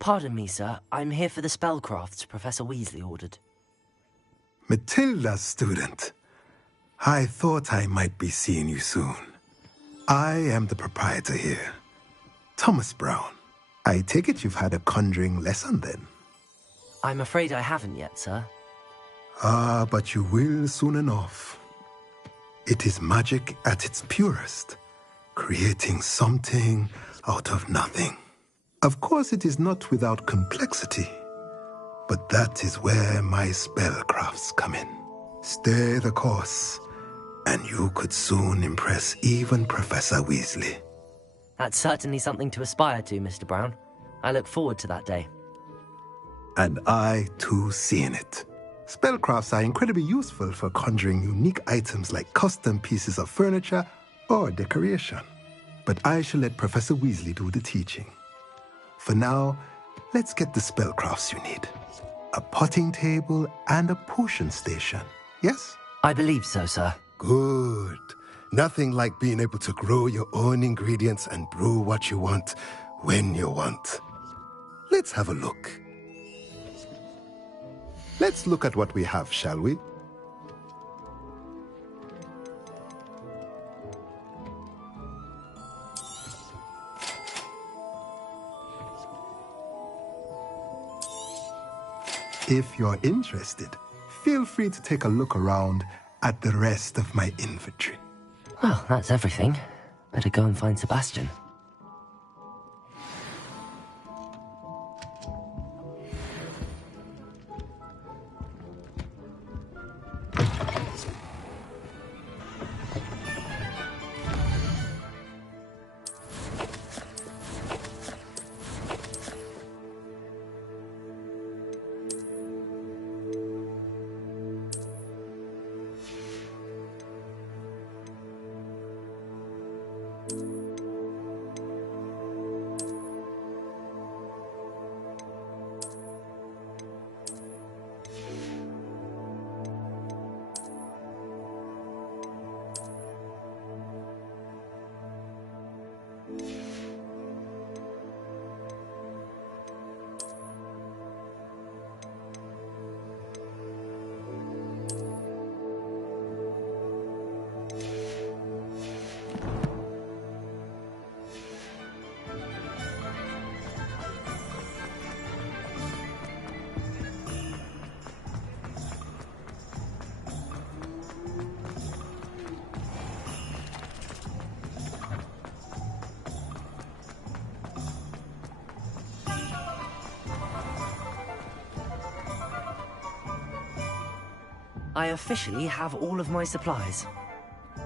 Pardon me, sir. I'm here for the spellcrafts Professor Weasley ordered. Matilda's student. I thought I might be seeing you soon. I am the proprietor here, Thomas Brown. I take it you've had a conjuring lesson then? I'm afraid I haven't yet, sir. Ah, but you will soon enough. It is magic at its purest, creating something out of nothing. Of course, it is not without complexity, but that is where my spellcrafts come in. Stay the course, and you could soon impress even Professor Weasley. That's certainly something to aspire to, Mr. Brown. I look forward to that day. And I, too, seeing it. Spellcrafts are incredibly useful for conjuring unique items like custom pieces of furniture or decoration. But I shall let Professor Weasley do the teaching. For now, let's get the spellcrafts you need. A potting table and a potion station, yes? I believe so, sir. Good. Nothing like being able to grow your own ingredients and brew what you want when you want. Let's have a look. Let's look at what we have, shall we? If you're interested, feel free to take a look around at the rest of my inventory. Well, that's everything. Better go and find Sebastian. I officially have all of my supplies.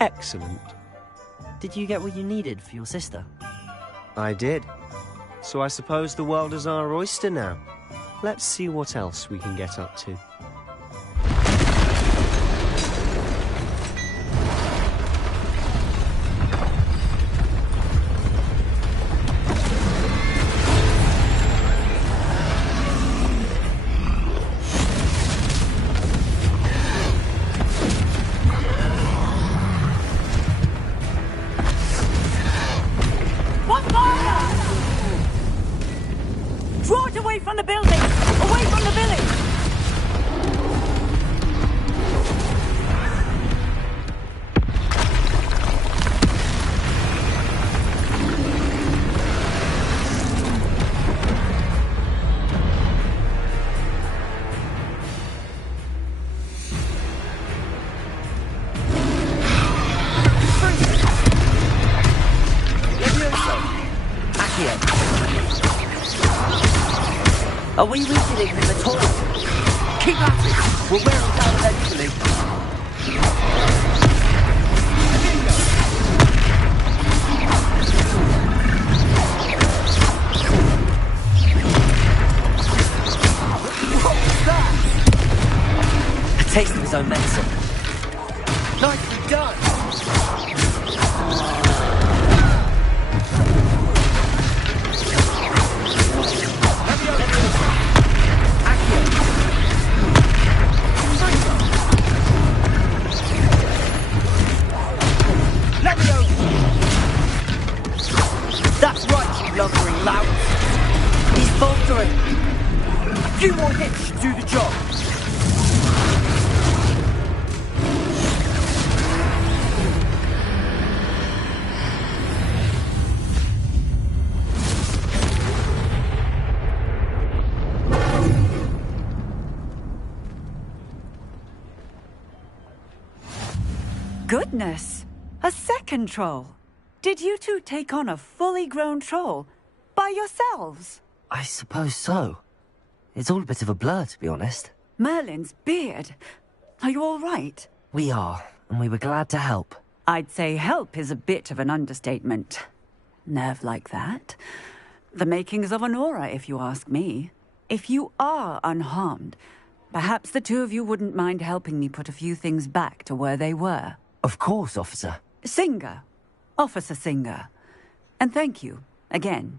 Excellent. Did you get what you needed for your sister? I did. So I suppose the world is our oyster now. Let's see what else we can get up to. Draw it away from the building! Away from the village! Are we reaching him in the toilet? Keep at it! We'll wear him down eventually. A taste of his own medicine. Nicely done! That's right, you lumbering lout. He's faltering. A few more hits should do the job. Goodness! A second troll! Did you two take on a fully grown troll? By yourselves? I suppose so. It's all a bit of a blur, to be honest. Merlin's beard. Are you all right? We are, and we were glad to help. I'd say help is a bit of an understatement. Nerve like that. The makings of an aura, if you ask me. If you are unharmed, perhaps the two of you wouldn't mind helping me put a few things back to where they were. Of course, officer. Singer. Officer Singer. And thank you, again.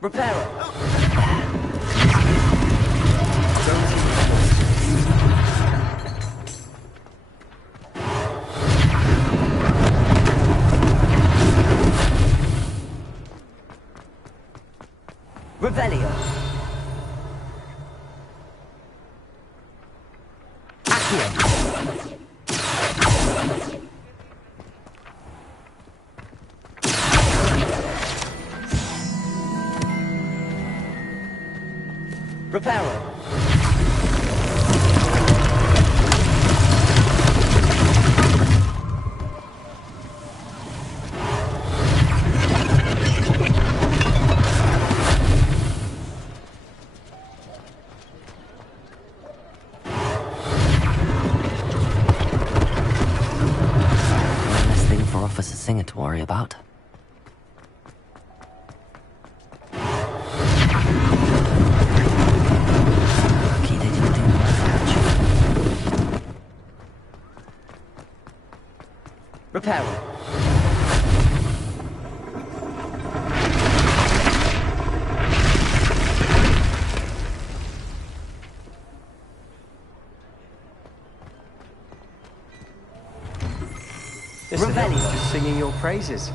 Repairer. Revelio. Accio. Reparo. Officer Singer to worry about. Lucky they didn't do much. Reparo. Revelio. Just singing your praises.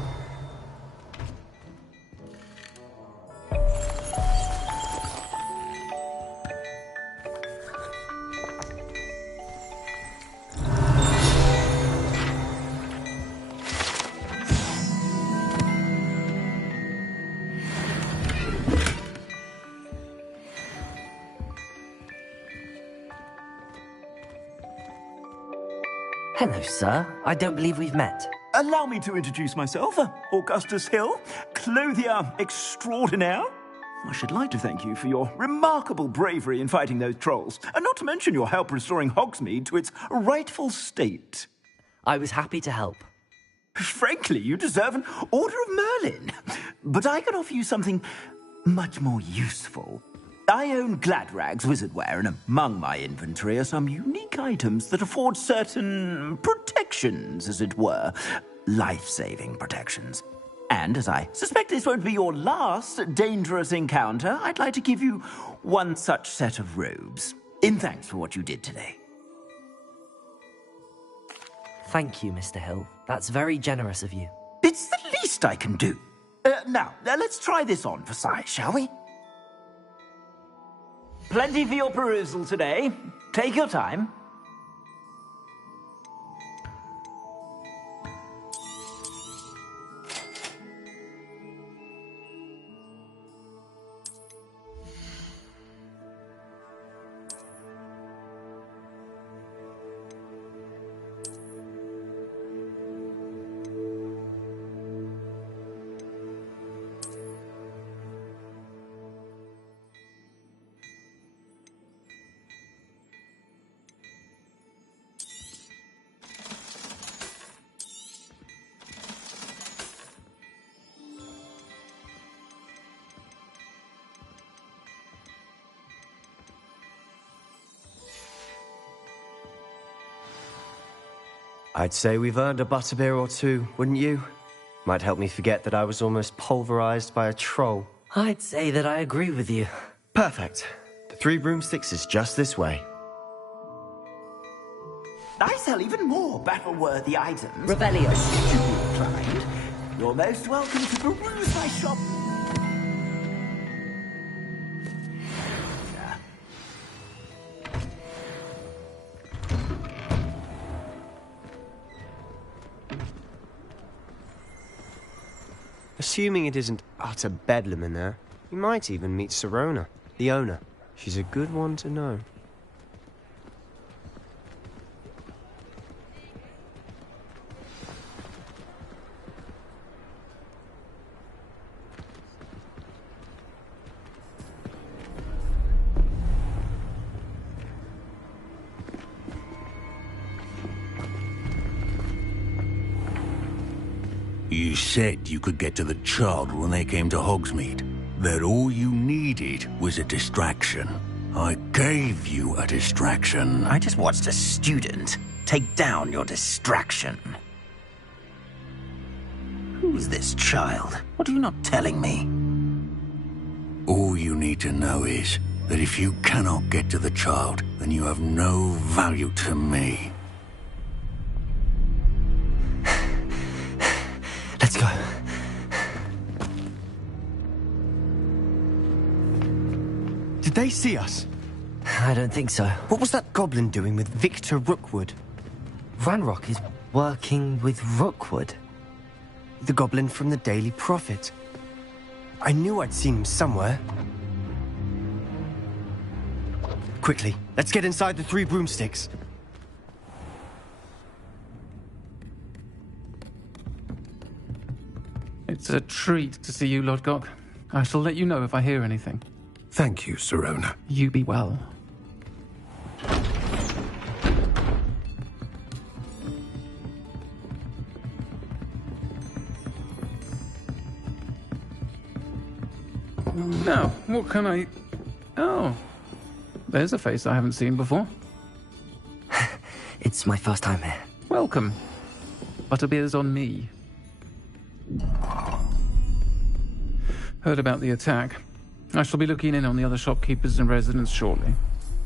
Hello, sir. I don't believe we've met. Allow me to introduce myself, Augustus Hill, clothier extraordinaire. I should like to thank you for your remarkable bravery in fighting those trolls, and not to mention your help restoring Hogsmeade to its rightful state. I was happy to help. Frankly, you deserve an Order of Merlin. But I can offer you something much more useful. I own Gladrag's wizardware, and among my inventory are some unique items that afford certain protections, as it were. Life-saving protections. And as I suspect this won't be your last dangerous encounter, I'd like to give you one such set of robes, in thanks for what you did today. Thank you, Mr. Hill. That's very generous of you. It's the least I can do. Now, let's try this on for size, shall we? Plenty for your perusal today. Take your time. I'd say we've earned a butterbeer or two, wouldn't you? Might help me forget that I was almost pulverized by a troll. I'd say that I agree with you. Perfect. The 3 broomsticks is just this way. I sell even more battle-worthy items. Rebellion. Should you be inclined, you're most welcome to peruse my shop. Assuming it isn't utter bedlam in there, you might even meet Sirona, the owner. She's a good one to know. You said you could get to the child when they came to Hogsmeade. That all you needed was a distraction. I gave you a distraction. I just watched a student take down your distraction. Who's this child? What are you not telling me? All you need to know is that if you cannot get to the child, then you have no value to me. Let's go. Did they see us? I don't think so. What was that goblin doing with Victor Rookwood? Ranrock is working with Rookwood. The goblin from the Daily Prophet. I knew I'd seen him somewhere. Quickly, let's get inside the 3 broomsticks. It's a treat to see you, Lodgok. I shall let you know if I hear anything. Thank you, Sirona. You be well. Now, what can I... Oh, there's a face I haven't seen before. It's my first time here. Welcome. Butterbeer's on me. Heard about the attack. I shall be looking in on the other shopkeepers and residents shortly.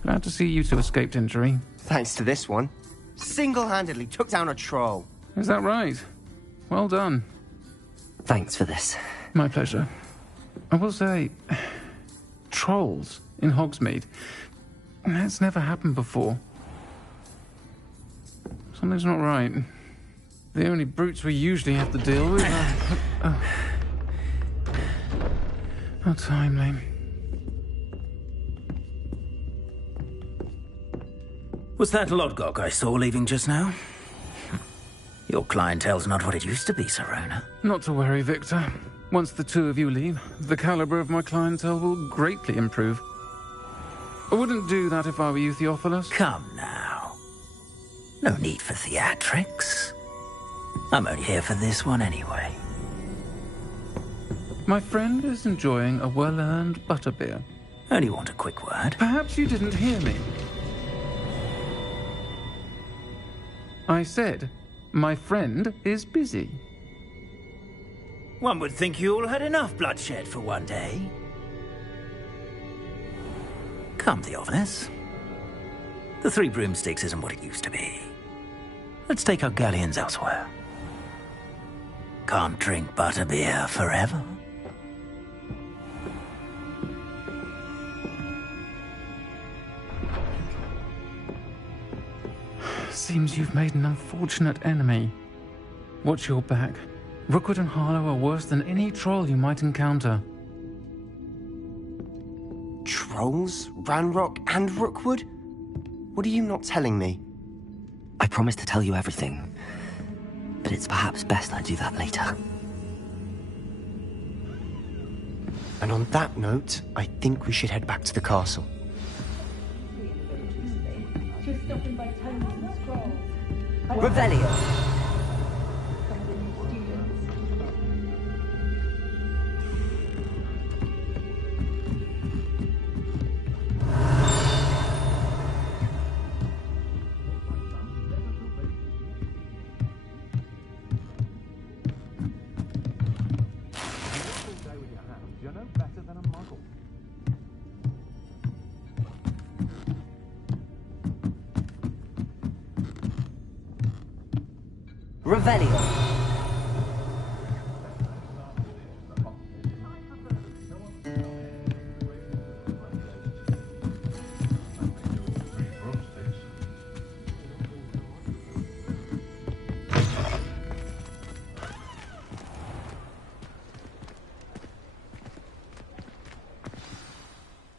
Glad to see you two escaped injury. Thanks to this one. Single-handedly took down a troll. Is that right? Well done. Thanks for this. My pleasure. I will say, trolls in Hogsmeade. That's never happened before. Something's not right. The only brutes we usually have to deal with are... How timely. Was that Lodgok I saw leaving just now? Your clientele's not what it used to be, Sirona. Not to worry, Victor. Once the 2 of you leave, the caliber of my clientele will greatly improve. I wouldn't do that if I were you, Theophilus. Come now. No need for theatrics. I'm only here for this one anyway. My friend is enjoying a well-earned butterbeer. Only want a quick word. Perhaps you didn't hear me. I said, my friend is busy. One would think you all had enough bloodshed for one day. Come, Theophilus. The 3 broomsticks isn't what it used to be. Let's take our galleons elsewhere. Can't drink butterbeer forever. Seems you've made an unfortunate enemy. Watch your back. Rookwood and Harlow are worse than any troll you might encounter. Trolls? Ranrock and Rookwood? What are you not telling me? I promised to tell you everything, but it's perhaps best I do that later. And on that note, I think we should head back to the castle. Rebellion. better than a muggle. Revelio.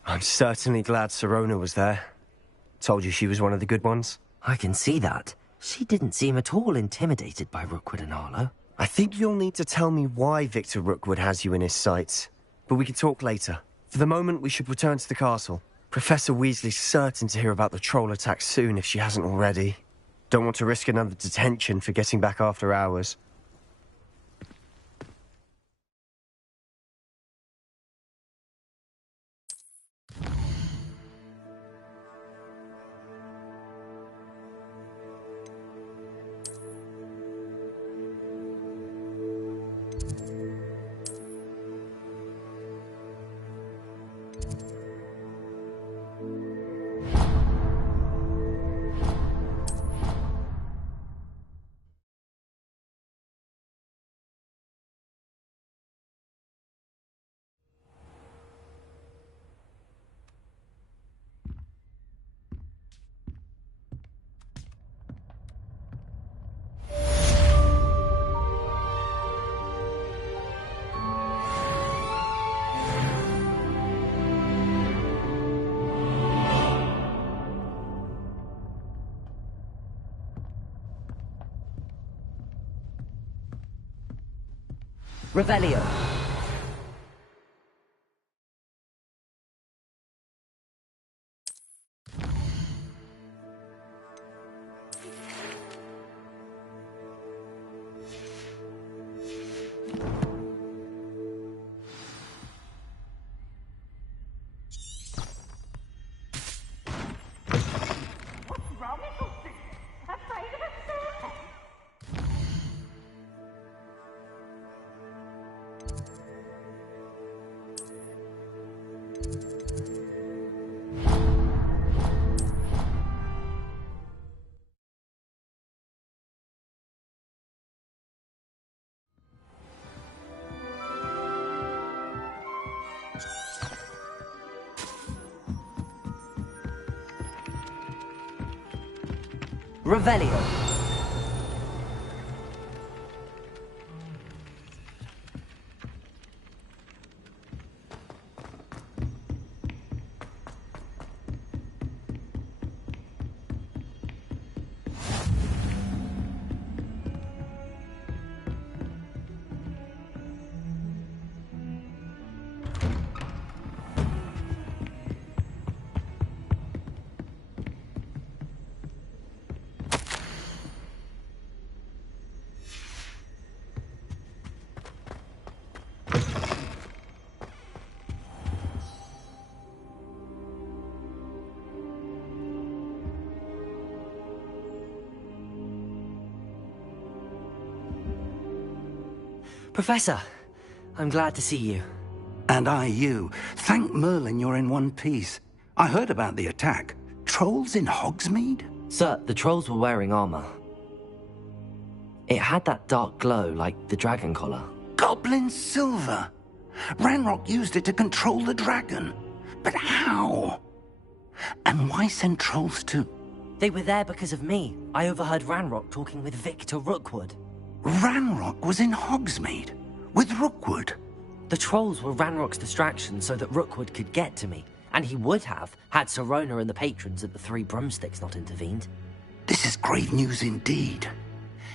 I'm certainly glad Sirona was there. Told you she was one of the good ones. I can see that. She didn't seem at all intimidated by Rookwood and Arlo. I think you'll need to tell me why Victor Rookwood has you in his sights. But we can talk later. For the moment, we should return to the castle. Professor Weasley's certain to hear about the troll attack soon if she hasn't already. Don't want to risk another detention for getting back after hours. Revelio. Revelio. Professor, I'm glad to see you. And I you. Thank Merlin you're in one piece. I heard about the attack. Trolls in Hogsmeade? Sir, the trolls were wearing armor. It had that dark glow like the dragon collar. Goblin silver! Ranrock used it to control the dragon. But how? And why send trolls too? They were there because of me. I overheard Ranrock talking with Victor Rookwood. Ranrock was in Hogsmeade? With Rookwood? The trolls were Ranrock's distraction so that Rookwood could get to me. And he would have, had Sirona and the patrons at the Three Broomsticks not intervened. This is grave news indeed.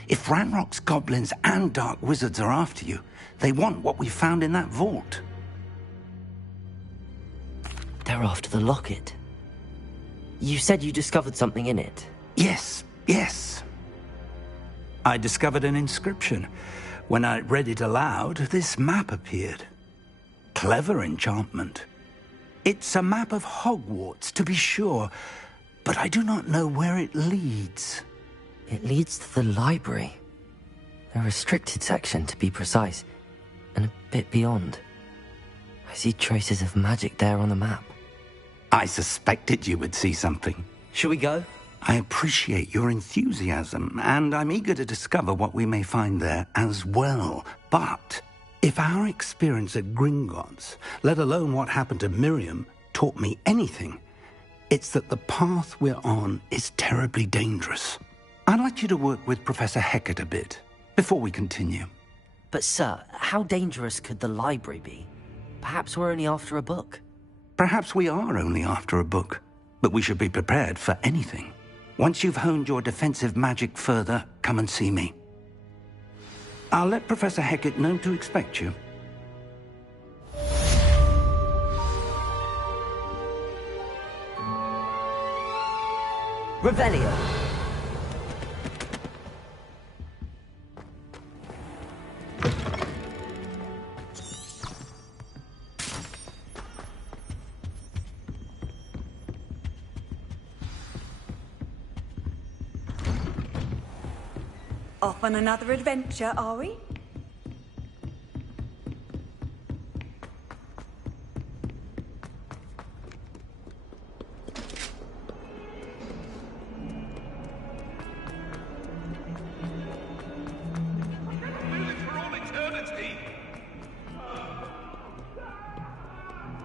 If Ranrock's goblins and dark wizards are after you, they want what we found in that vault. They're after the locket. You said you discovered something in it. Yes. I discovered an inscription. When I read it aloud, this map appeared. Clever enchantment. It's a map of Hogwarts, to be sure, but I do not know where it leads. It leads to the library. The restricted section, to be precise, and a bit beyond. I see traces of magic there on the map. I suspected you would see something. Shall we go? I appreciate your enthusiasm, and I'm eager to discover what we may find there as well. But if our experience at Gringotts, let alone what happened to Miriam, taught me anything, it's that the path we're on is terribly dangerous. I'd like you to work with Professor Hecat a bit before we continue. But sir, how dangerous could the library be? Perhaps we're only after a book. Perhaps we are only after a book, but we should be prepared for anything. Once you've honed your defensive magic further, come and see me. I'll let Professor Hecat know to expect you. Revelio. Off on another adventure, are we?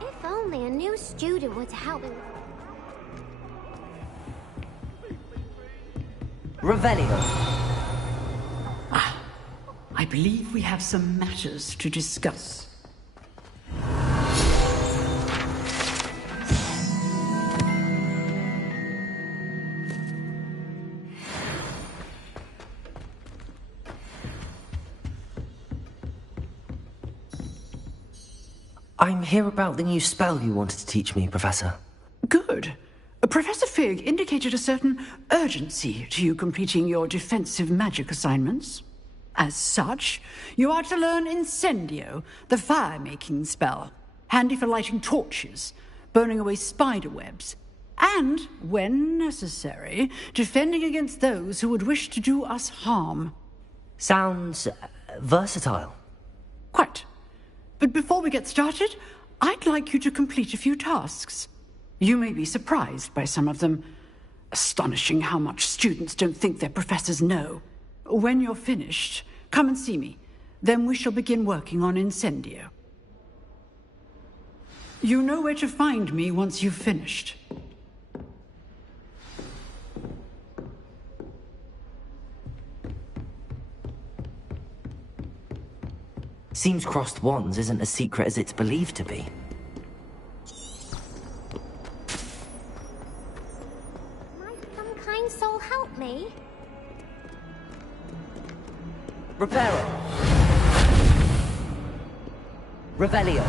If only a new student were to help me. Revelio. I believe we have some matters to discuss. I'm here about the new spell you wanted to teach me, Professor. Good. Professor Fig indicated a certain urgency to you completing your defensive magic assignments. As such, you are to learn Incendio, the fire-making spell, handy for lighting torches, burning away spider webs, and, when necessary, defending against those who would wish to do us harm. Sounds versatile. Quite. But before we get started, I'd like you to complete a few tasks. You may be surprised by some of them. Astonishing how much students don't think their professors know. When you're finished, come and see me. Then we shall begin working on Incendio. You know where to find me once you've finished. Seems crossed wands isn't as secret as it's believed to be. Might some kind soul help me? Reparo. Revelio.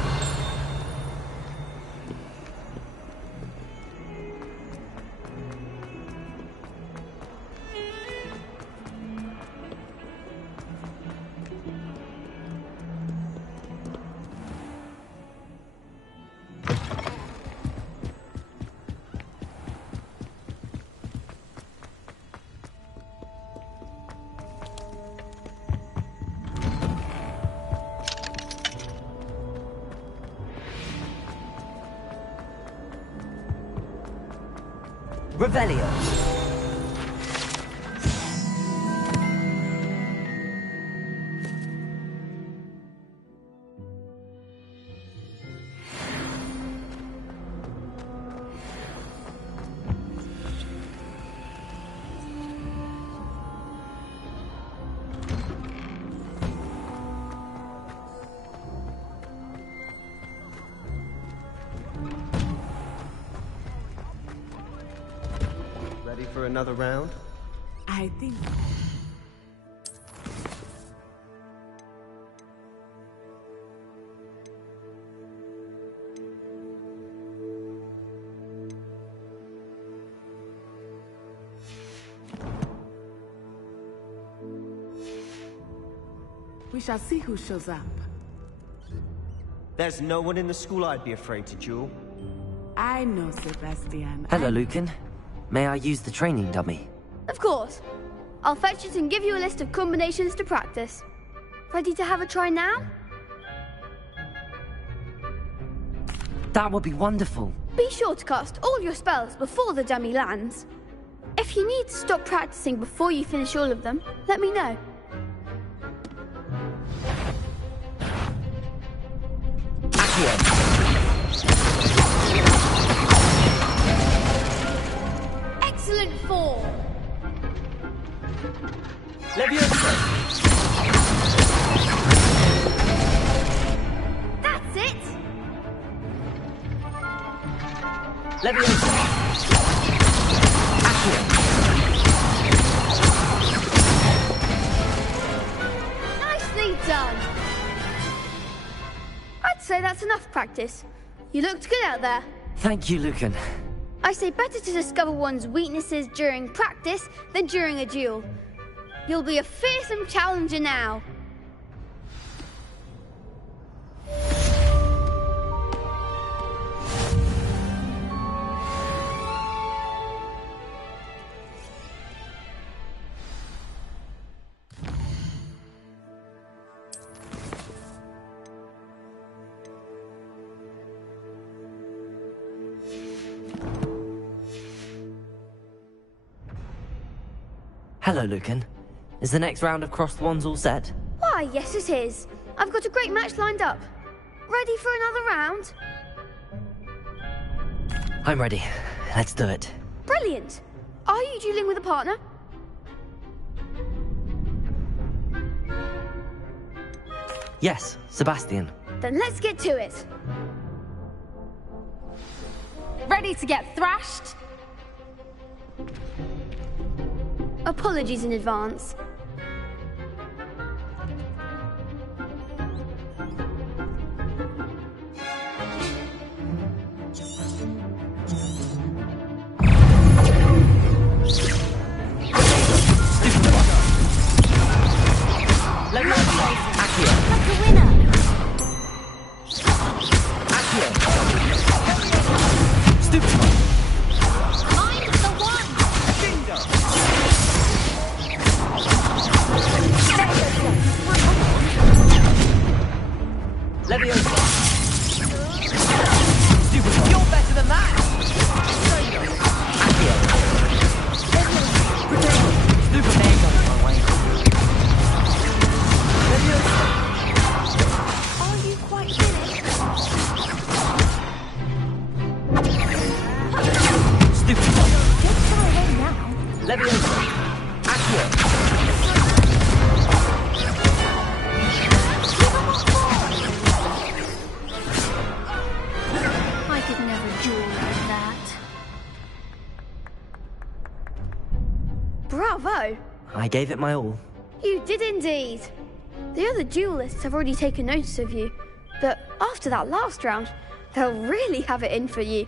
Revelio. Ready for another round? I think... We shall see who shows up. There's no one in the school I'd be afraid to duel. I know, Sebastian. Hello, Lucan. May I use the training dummy? Of course. I'll fetch it and give you a list of combinations to practice. Ready to have a try now? That would be wonderful. Be sure to cast all your spells before the dummy lands. If you need to stop practicing before you finish all of them, let me know. Excellent form. That's it. Nicely done. I'd say that's enough practice. You looked good out there. Thank you, Lucan. I say better to discover one's weaknesses during practice than during a duel. You'll be a fearsome challenger now. Hello, Lucan. Is the next round of Crossed Wands all set? Why, yes it is. I've got a great match lined up. Ready for another round? I'm ready. Let's do it. Brilliant. Are you dueling with a partner? Yes, Sebastian. Then let's get to it. Ready to get thrashed? Apologies in advance. Let me Accio. Like a winner. Accio. Stupid. I'm the one. Bingo. Leviosa. Stupid. You're better than that. Accio. Stupid. There goes my way. Are you quite finished? Stupid. Get far away now. Leviosa. Accio. I could never duel like that. Bravo! I gave it my all. You did indeed. The other duelists have already taken notice of you, but after that last round, they'll really have it in for you.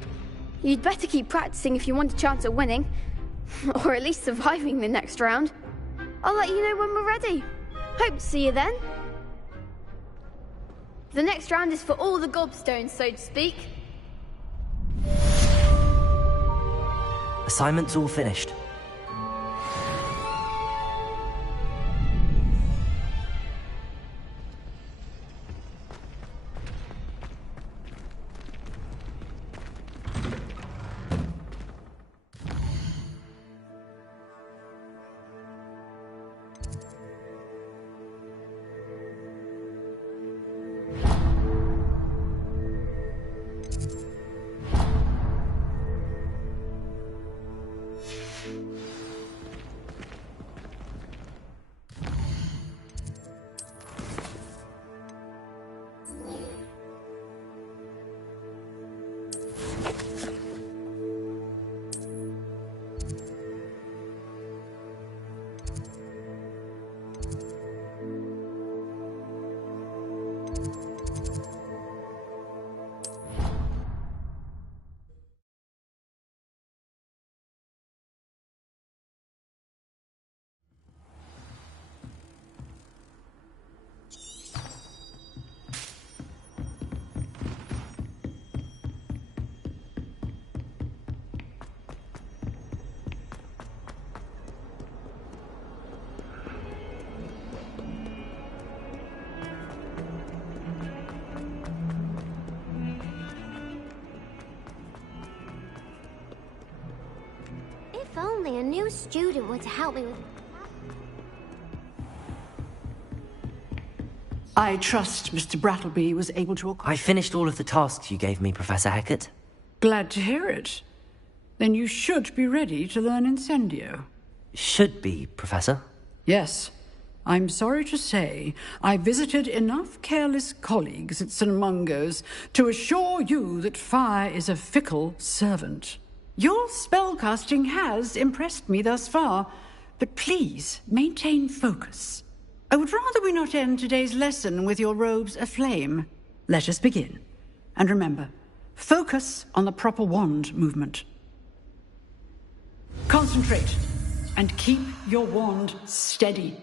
You'd better keep practicing if you want a chance at winning, or at least surviving the next round. I'll let you know when we're ready. Hope to see you then. The next round is for all the gobstones, so to speak. Assignment's all finished. If only a new student were to help me with... I trust Mr. Brattleby was able to... I finished all of the tasks you gave me, Professor Hecat. Glad to hear it. Then you should be ready to learn Incendio. Should be, Professor. Yes. I'm sorry to say, I visited enough careless colleagues at St. Mungo's to assure you that fire is a fickle servant. Your spellcasting has impressed me thus far, but please maintain focus. I would rather we not end today's lesson with your robes aflame. Let us begin. And remember, focus on the proper wand movement. Concentrate, and keep your wand steady.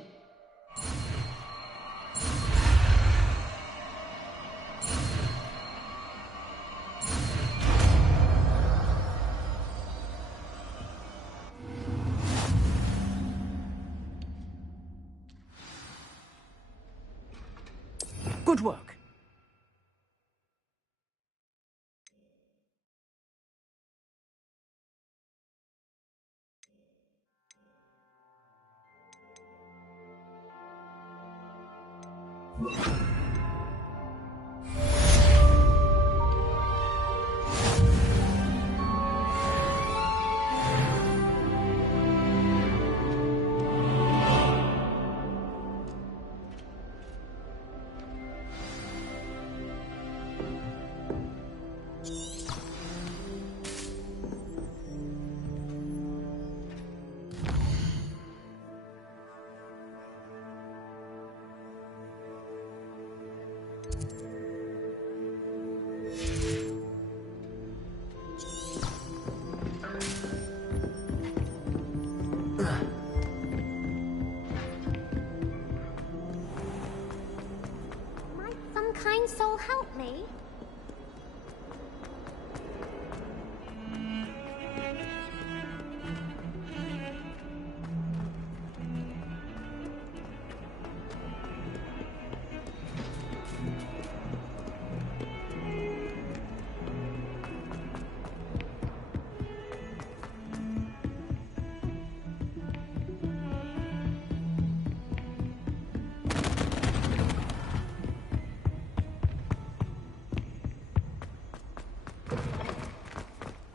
Good work. Kind soul help me?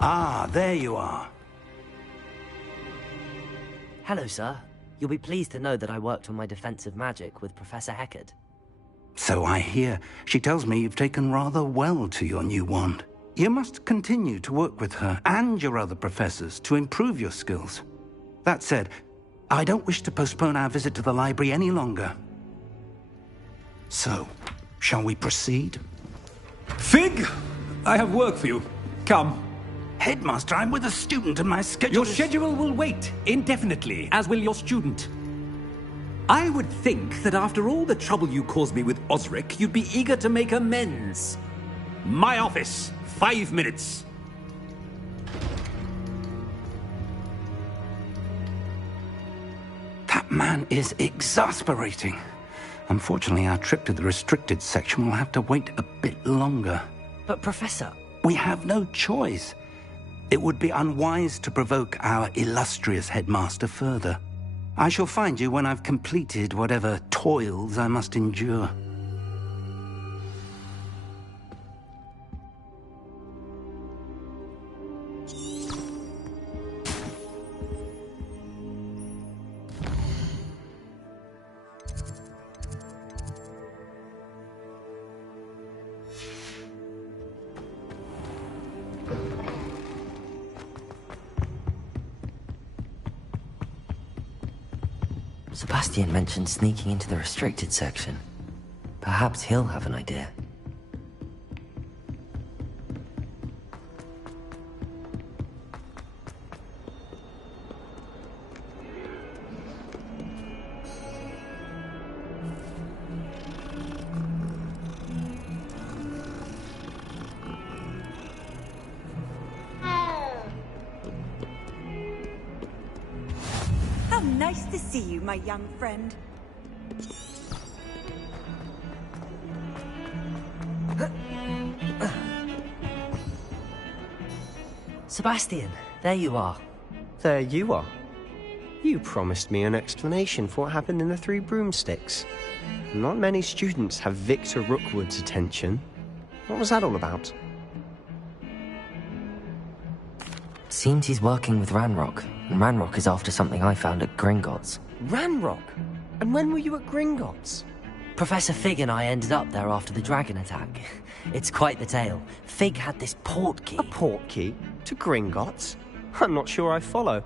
Ah, there you are. Hello, sir. You'll be pleased to know that I worked on my defensive magic with Professor Hecat. So I hear. She tells me you've taken rather well to your new wand. You must continue to work with her and your other professors to improve your skills. That said, I don't wish to postpone our visit to the library any longer. So, shall we proceed? Fig! I have work for you. Come. Headmaster, I'm with a student and my schedule Your schedule will wait indefinitely, as will your student. I would think that after all the trouble you caused me with Osric, you'd be eager to make amends. My office, 5 minutes. That man is exasperating. Unfortunately, our trip to the restricted section will have to wait a bit longer. But, Professor... We have no choice. It would be unwise to provoke our illustrious headmaster further. I shall find you when I've completed whatever toils I must endure. Sebastian mentioned sneaking into the restricted section. Perhaps he'll have an idea. Nice to see you, my young friend. Sebastian, there you are. there you are. You promised me an explanation for what happened in the Three Broomsticks. Not many students have Victor Rookwood's attention. What was that all about? Seems he's working with Ranrock, and Ranrock is after something I found at Gringotts. Ranrock? And when were you at Gringotts? Professor Fig and I ended up there after the dragon attack. It's quite the tale. Fig had this port key. A port key? To Gringotts? I'm not sure I follow.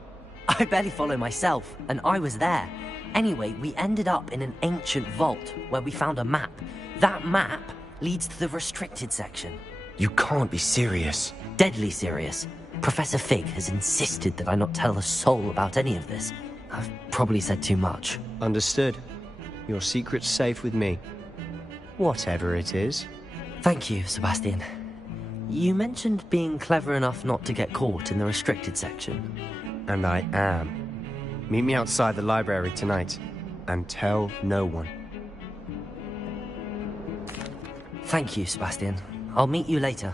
I barely follow myself, and I was there. Anyway, we ended up in an ancient vault where we found a map. That map leads to the restricted section. You can't be serious. Deadly serious. Professor Fig has insisted that I not tell a soul about any of this. I've probably said too much. Understood. Your secret's safe with me. Whatever it is. Thank you, Sebastian. You mentioned being clever enough not to get caught in the restricted section. And I am. Meet me outside the library tonight, and tell no one. Thank you, Sebastian. I'll meet you later.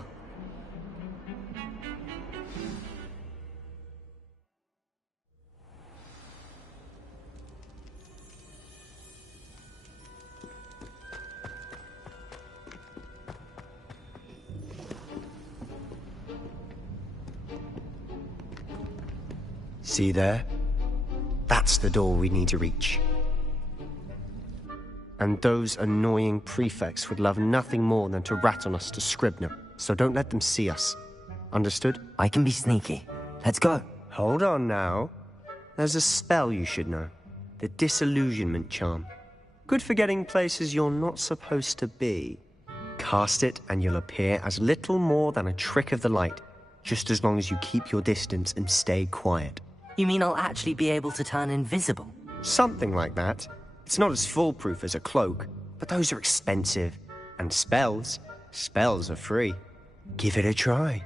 See there? That's the door we need to reach. And those annoying prefects would love nothing more than to rat on us to Scribner, so don't let them see us. Understood? I can be sneaky. Let's go. Hold on now. There's a spell you should know. The Disillusionment Charm. Good for getting places you're not supposed to be. Cast it and you'll appear as little more than a trick of the light, just as long as you keep your distance and stay quiet. You mean I'll actually be able to turn invisible? Something like that. It's not as foolproof as a cloak, but those are expensive. And spells are free. Give it a try.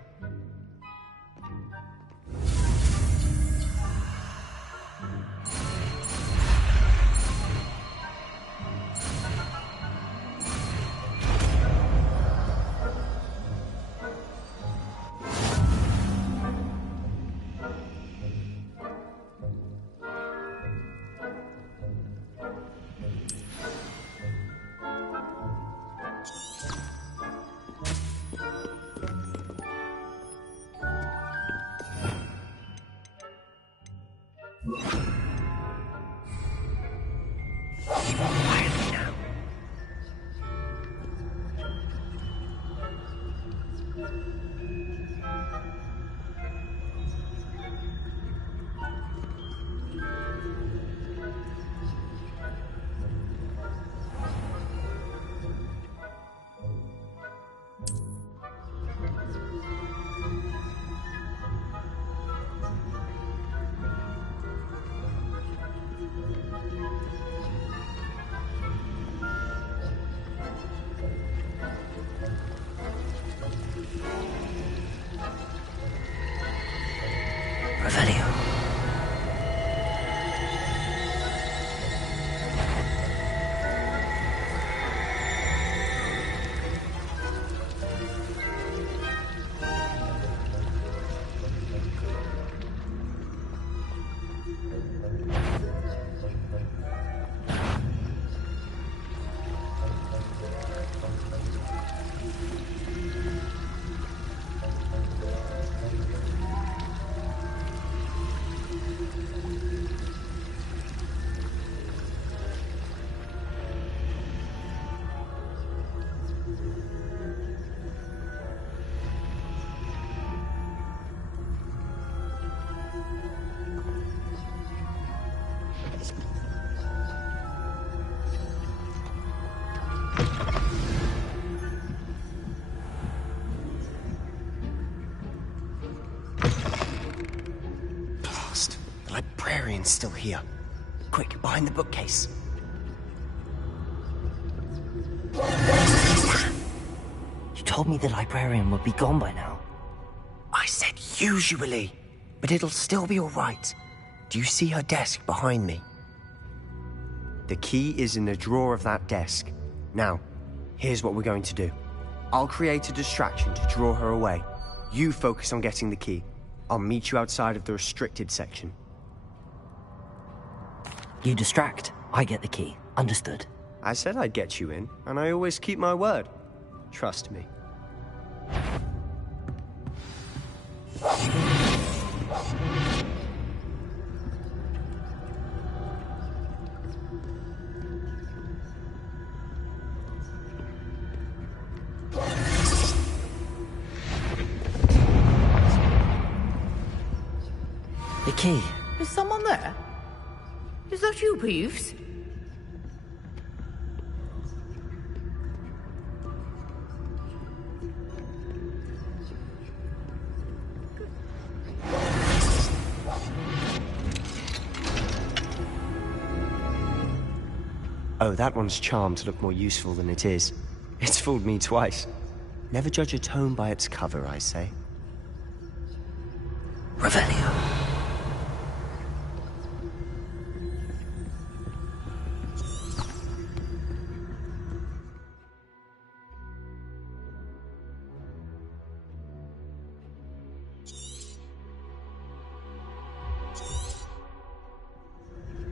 Librarian's still here. Quick, behind the bookcase. You told me the librarian would be gone by now. I said usually, but it'll still be all right. Do you see her desk behind me? The key is in the drawer of that desk. Now, here's what we're going to do. I'll create a distraction to draw her away. You focus on getting the key. I'll meet you outside of the restricted section. You distract, I get the key. Understood. I said I'd get you in, and I always keep my word. Trust me. The key. Is someone there? Is that you, Peeves? Oh, that one's charmed to look more useful than it is. It's fooled me twice. Never judge a tome by its cover, I say. Revelio.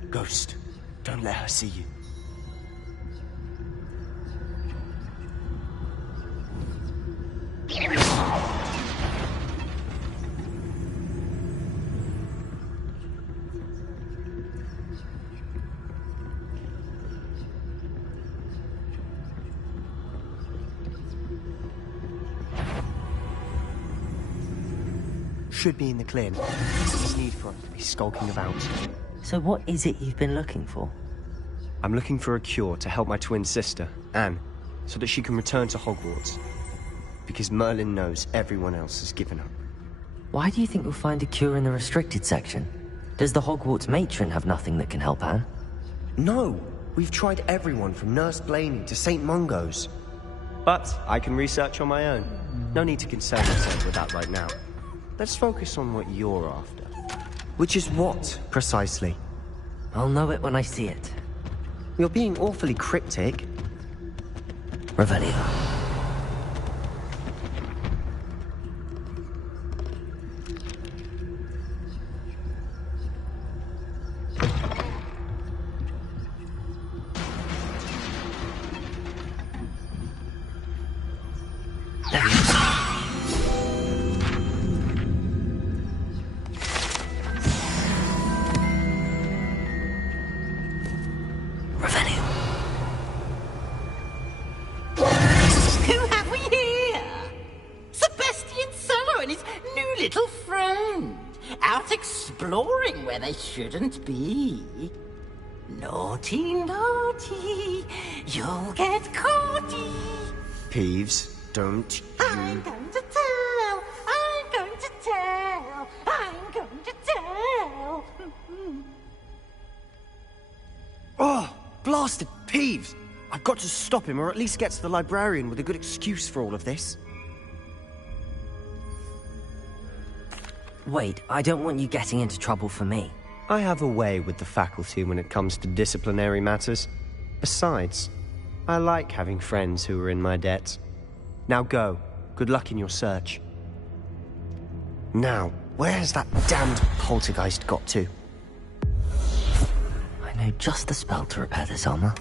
Ghost, don't let her see you. Should be in the clear. No need for us to be skulking about. So what is it you've been looking for? I'm looking for a cure to help my twin sister, Anne, so that she can return to Hogwarts. Because Merlin knows everyone else has given up. Why do you think you'll find a cure in the restricted section? Does the Hogwarts matron have nothing that can help Anne? No! We've tried everyone from Nurse Blaney to St. Mungo's. But I can research on my own. No need to concern yourself with that right now. Let's focus on what you're after. Which is what, precisely? I'll know it when I see it. You're being awfully cryptic. Revelio. Shouldn't be. Naughty, naughty, you'll get caughty. Peeves, don't you... I'm going to tell, I'm going to tell, I'm going to tell. Oh, blasted Peeves! I've got to stop him, or at least get to the librarian with a good excuse for all of this. Wait, I don't want you getting into trouble for me. I have a way with the faculty when it comes to disciplinary matters. Besides, I like having friends who are in my debt. Now go. Good luck in your search. Now, where's that damned poltergeist got to? I know just the spell to repair this armor.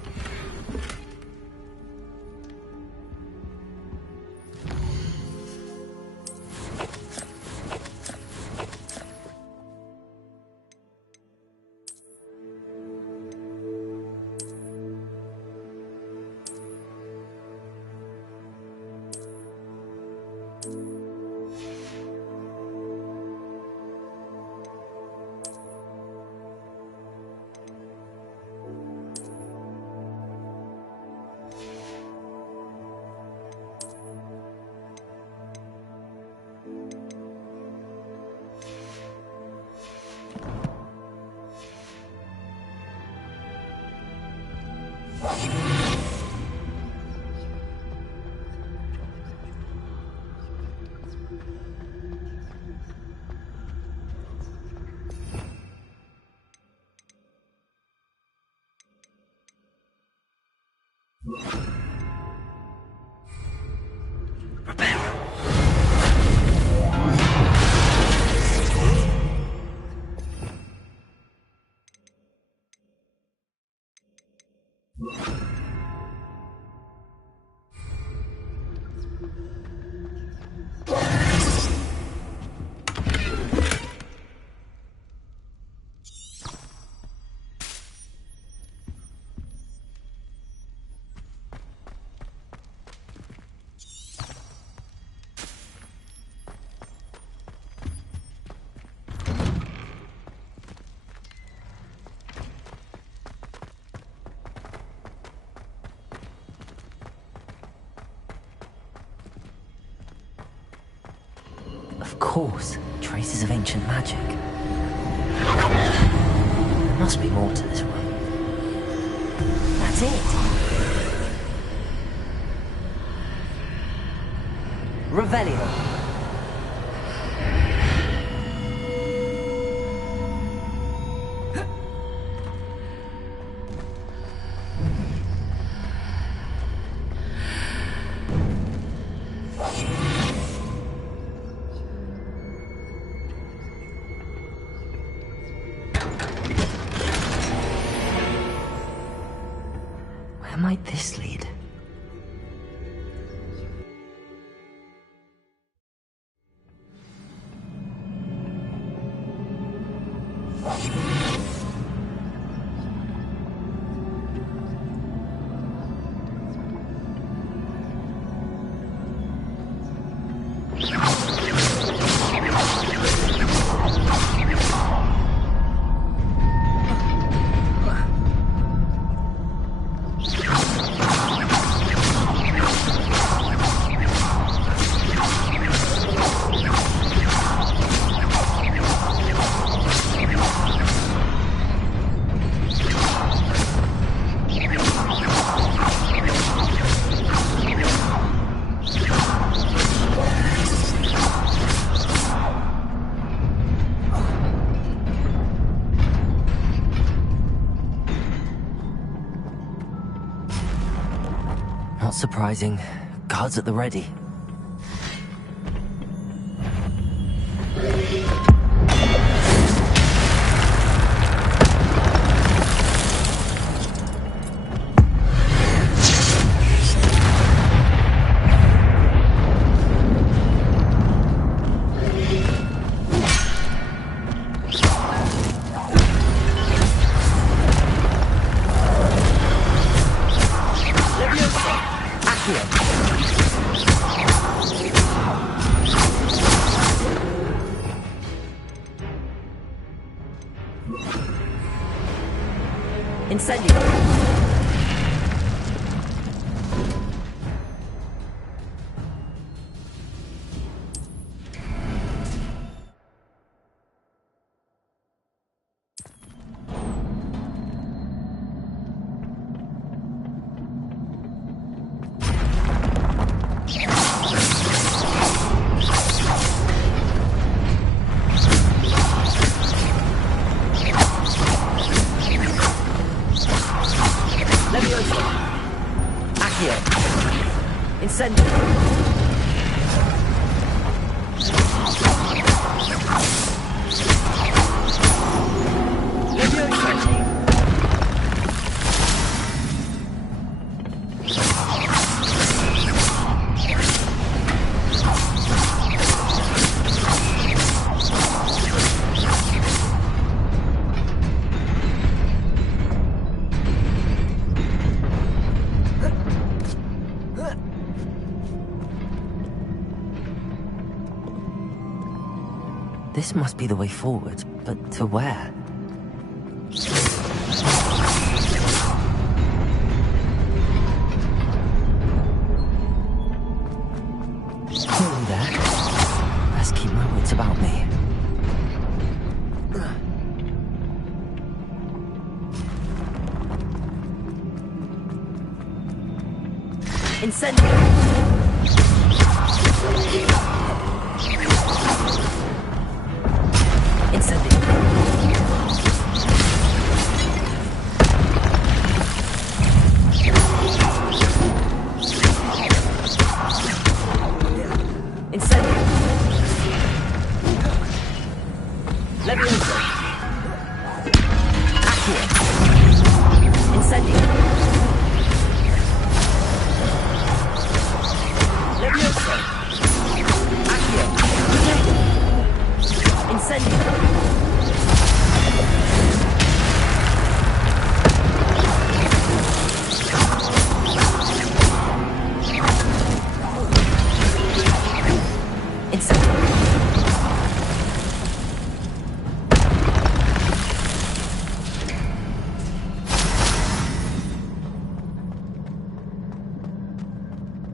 Of course, traces of ancient magic. There must be more to this one. That's it. Revelio. Where might this lead? Not surprising. Guards at the ready. This must be the way forward, but to where? Nearly there. Best keep my wits about me. Incendio!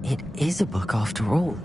It is a book after all.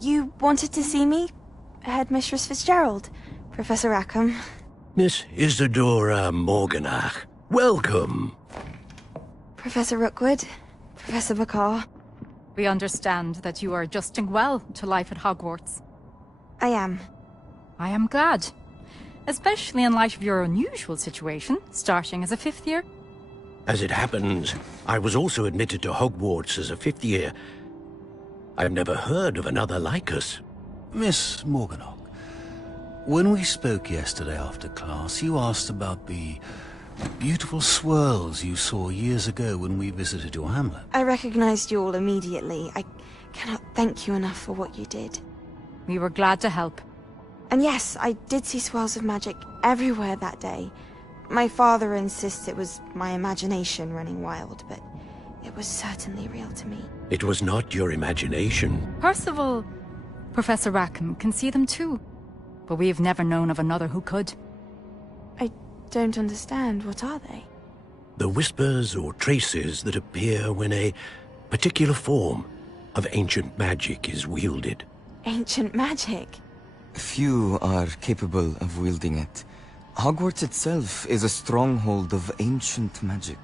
You wanted to see me? Headmistress Fitzgerald, Professor Rackham. Miss Isadora Morganach, welcome. Professor Rookwood, Professor Bakar. We understand that you are adjusting well to life at Hogwarts. I am. I am glad. Especially in light of your unusual situation, starting as a 5th year. As it happens, I was also admitted to Hogwarts as a 5th year. I've never heard of another like us. Miss Morganach, when we spoke yesterday after class, you asked about the beautiful swirls you saw years ago when we visited your hamlet. I recognized you all immediately. I cannot thank you enough for what you did. We were glad to help. And yes, I did see swirls of magic everywhere that day. My father insists it was my imagination running wild, but it was certainly real to me. It was not your imagination. Percival, Professor Rackham can see them too. But we have never known of another who could. I don't understand. What are they? The whispers or traces that appear when a particular form of ancient magic is wielded. Ancient magic? Few are capable of wielding it. Hogwarts itself is a stronghold of ancient magic.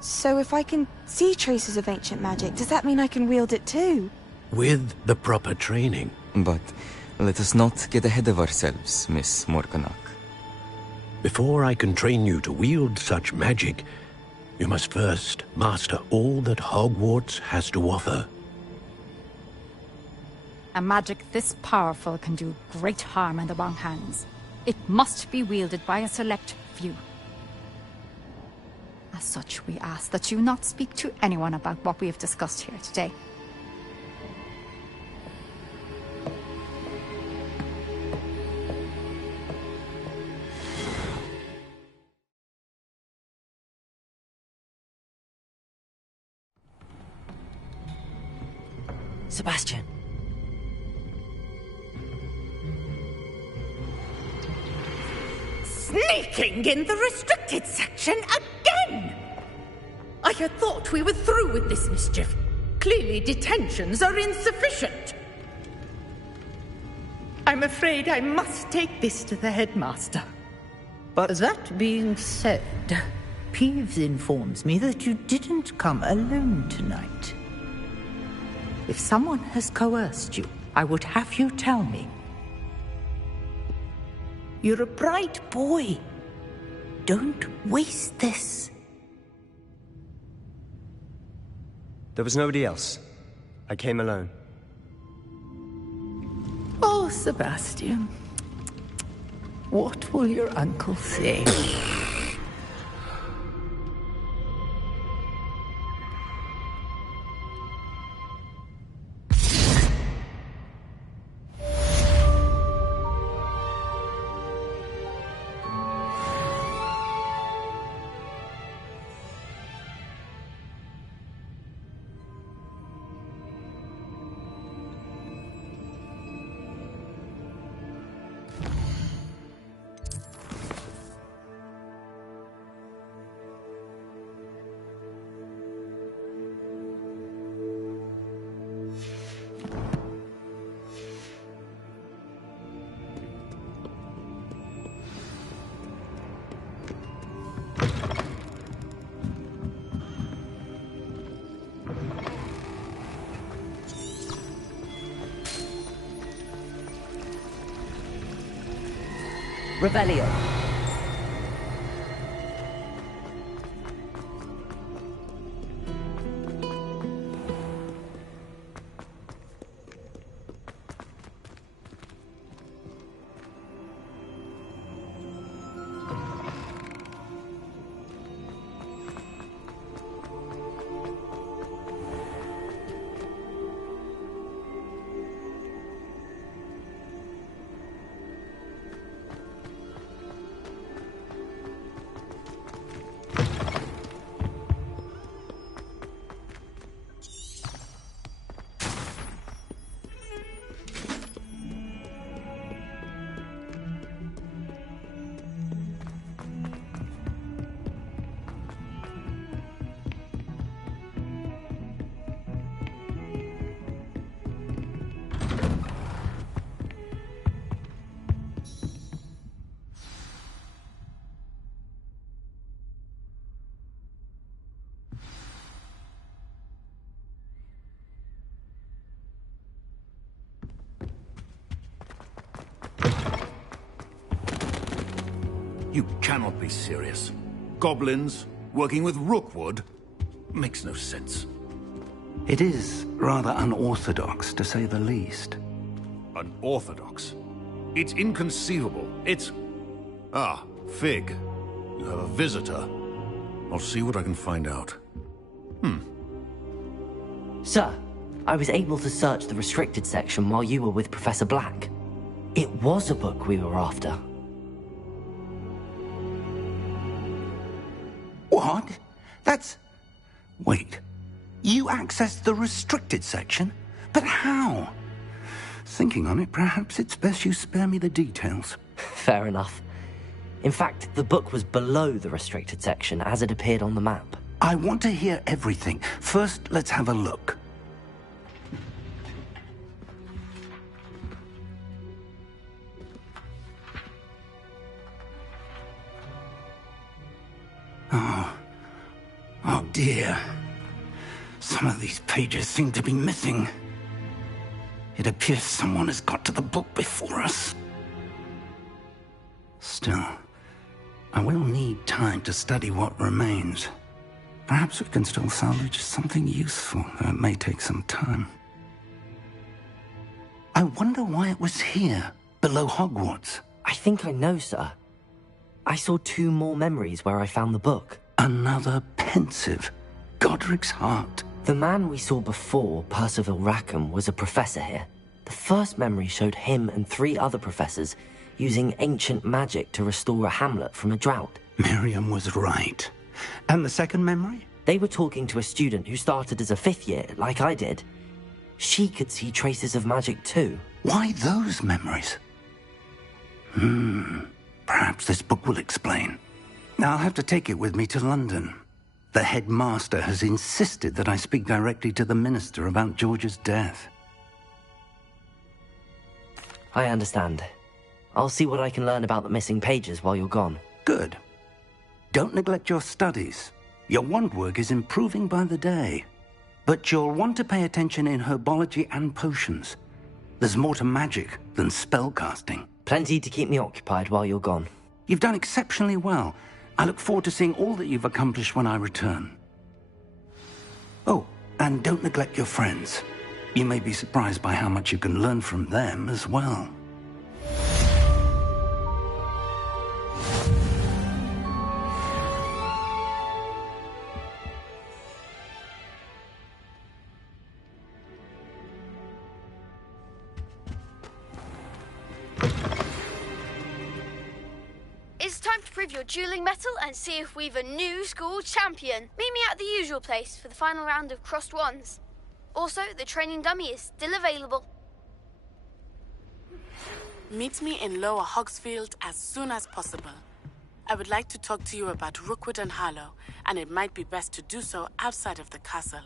So if I can see traces of ancient magic, does that mean I can wield it too? With the proper training. But let us not get ahead of ourselves, Miss Morganach. Before I can train you to wield such magic, you must first master all that Hogwarts has to offer. A magic this powerful can do great harm in the wrong hands. It must be wielded by a select few. As such, we ask that you not speak to anyone about what we have discussed here today. Sebastian. Sneaking in the restricted section again! I had thought we were through with this mischief. Clearly detentions are insufficient. I'm afraid I must take this to the headmaster. But that being said, Peeves informs me that you didn't come alone tonight. If someone has coerced you, I would have you tell me. You're a bright boy. Don't waste this. There was nobody else. I came alone. Oh, Sebastian. What will your uncle say? Revelio. You cannot be serious. Goblins working with Rookwood? Makes no sense. It is rather unorthodox, to say the least. Unorthodox? It's inconceivable. It's... Ah, Fig. You have a visitor. I'll see what I can find out. Sir, I was able to search the restricted section while you were with Professor Black. It was a book we were after. What? That's... Wait. You accessed the restricted section? But how? Thinking on it, perhaps it's best you spare me the details. Fair enough. In fact, the book was below the restricted section as it appeared on the map. I want to hear everything. First, let's have a look. Oh dear. Some of these pages seem to be missing. It appears someone has got to the book before us. Still, I will need time to study what remains. Perhaps we can still salvage something useful, though it may take some time. I wonder why it was here, below Hogwarts. I think I know, sir. I saw 2 more memories where I found the book. Another pensive. Godric's heart. The man we saw before, Percival Rackham, was a professor here. The first memory showed him and 3 other professors using ancient magic to restore a hamlet from a drought. Miriam was right. And the second memory? They were talking to a student who started as a 5th year, like I did. She could see traces of magic too. Why those memories? Perhaps this book will explain. Now I'll have to take it with me to London. The headmaster has insisted that I speak directly to the minister about George's death. I understand. I'll see what I can learn about the missing pages while you're gone. Good. Don't neglect your studies. Your wand work is improving by the day. But you'll want to pay attention in herbology and potions. There's more to magic than spellcasting. Plenty to keep me occupied while you're gone. You've done exceptionally well. I look forward to seeing all that you've accomplished when I return. Oh, and don't neglect your friends. You may be surprised by how much you can learn from them as well. It's time to prove your dueling mettle and see if we've a new school champion. Meet me at the usual place for the final round of crossed wands. Also, the training dummy is still available. Meet me in Lower Hogsfield as soon as possible. I would like to talk to you about Rookwood and Harlow, and it might be best to do so outside of the castle.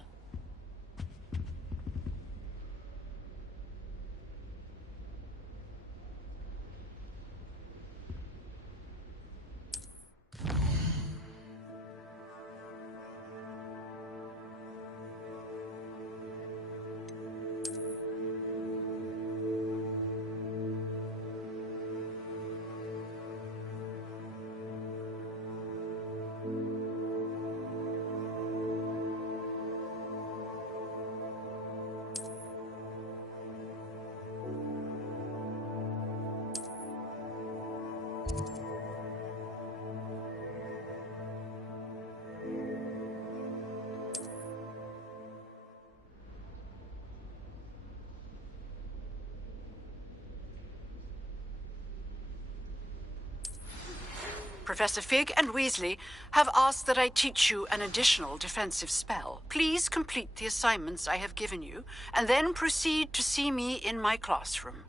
Professor Fig and Weasley have asked that I teach you an additional defensive spell. Please complete the assignments I have given you, and then proceed to see me in my classroom.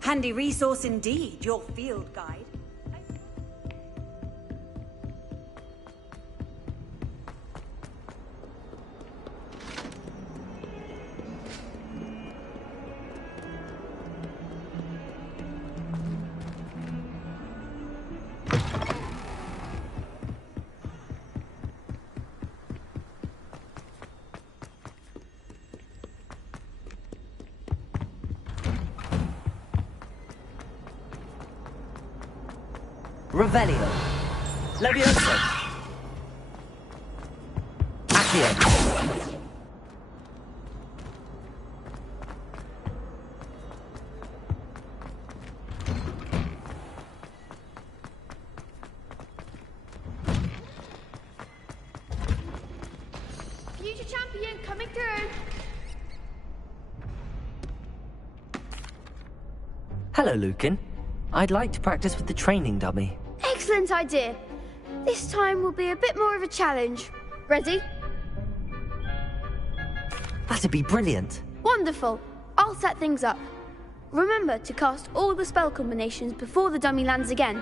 Handy resource indeed, your field guide. Revelio. Levioso. Accio. Future champion coming through. Hello, Lucan. I'd like to practice with the training dummy. Excellent idea. This time will be a bit more of a challenge. Ready? That'd be brilliant. Wonderful. I'll set things up. Remember to cast all the spell combinations before the dummy lands again.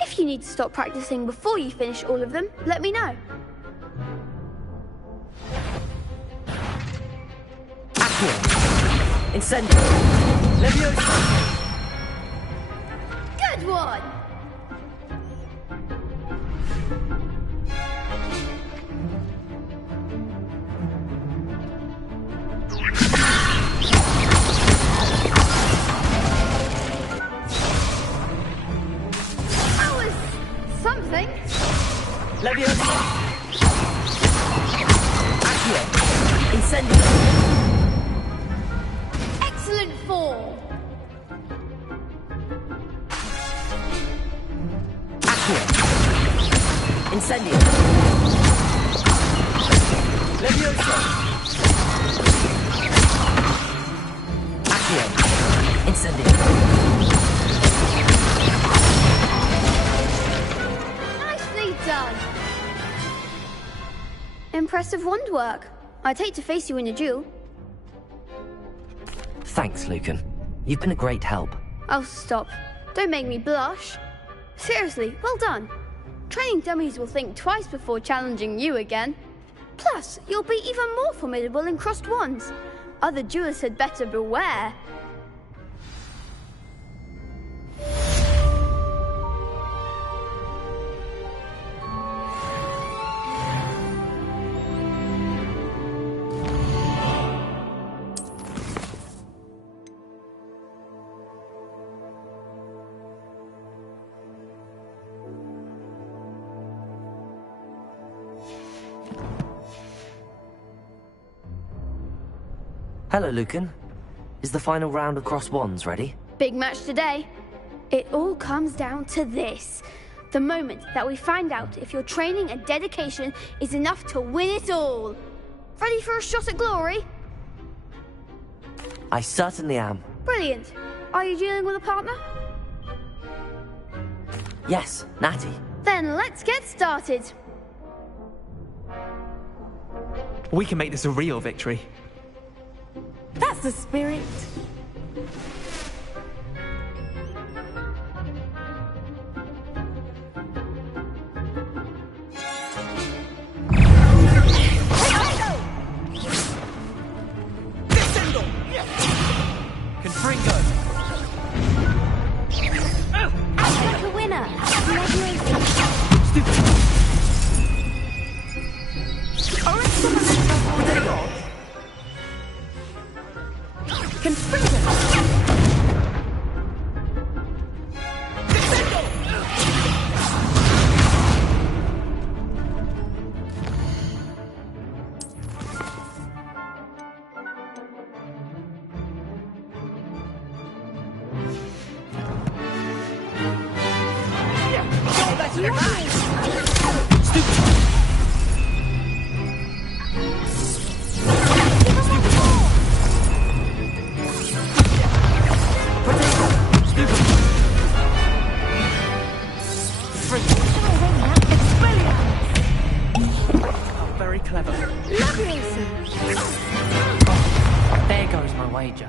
If you need to stop practicing before you finish all of them, let me know. Accio. Incendio. Levioso. Good one! That was something. Levioso. Accio. Incendio. Excellent form. Incendio. Levioso. Accio. Incendio. Nicely done. Impressive wand work. I'd hate to face you in a duel. Thanks, Lucan. You've been a great help. Oh, stop. Don't make me blush. Seriously, well done. Training dummies will think twice before challenging you again. Plus, you'll be even more formidable in crossed wands. Other duelists had better beware. Hello, Lucan. Is the final round of cross wands ready? Big match today. It all comes down to this. The moment that we find out if your training and dedication is enough to win it all. Ready for a shot at glory? I certainly am. Brilliant. Are you dealing with a partner? Yes, Natty. Then let's get started. We can make this a real victory. That's the spirit. Confringo. Act like a winner. There goes my wager.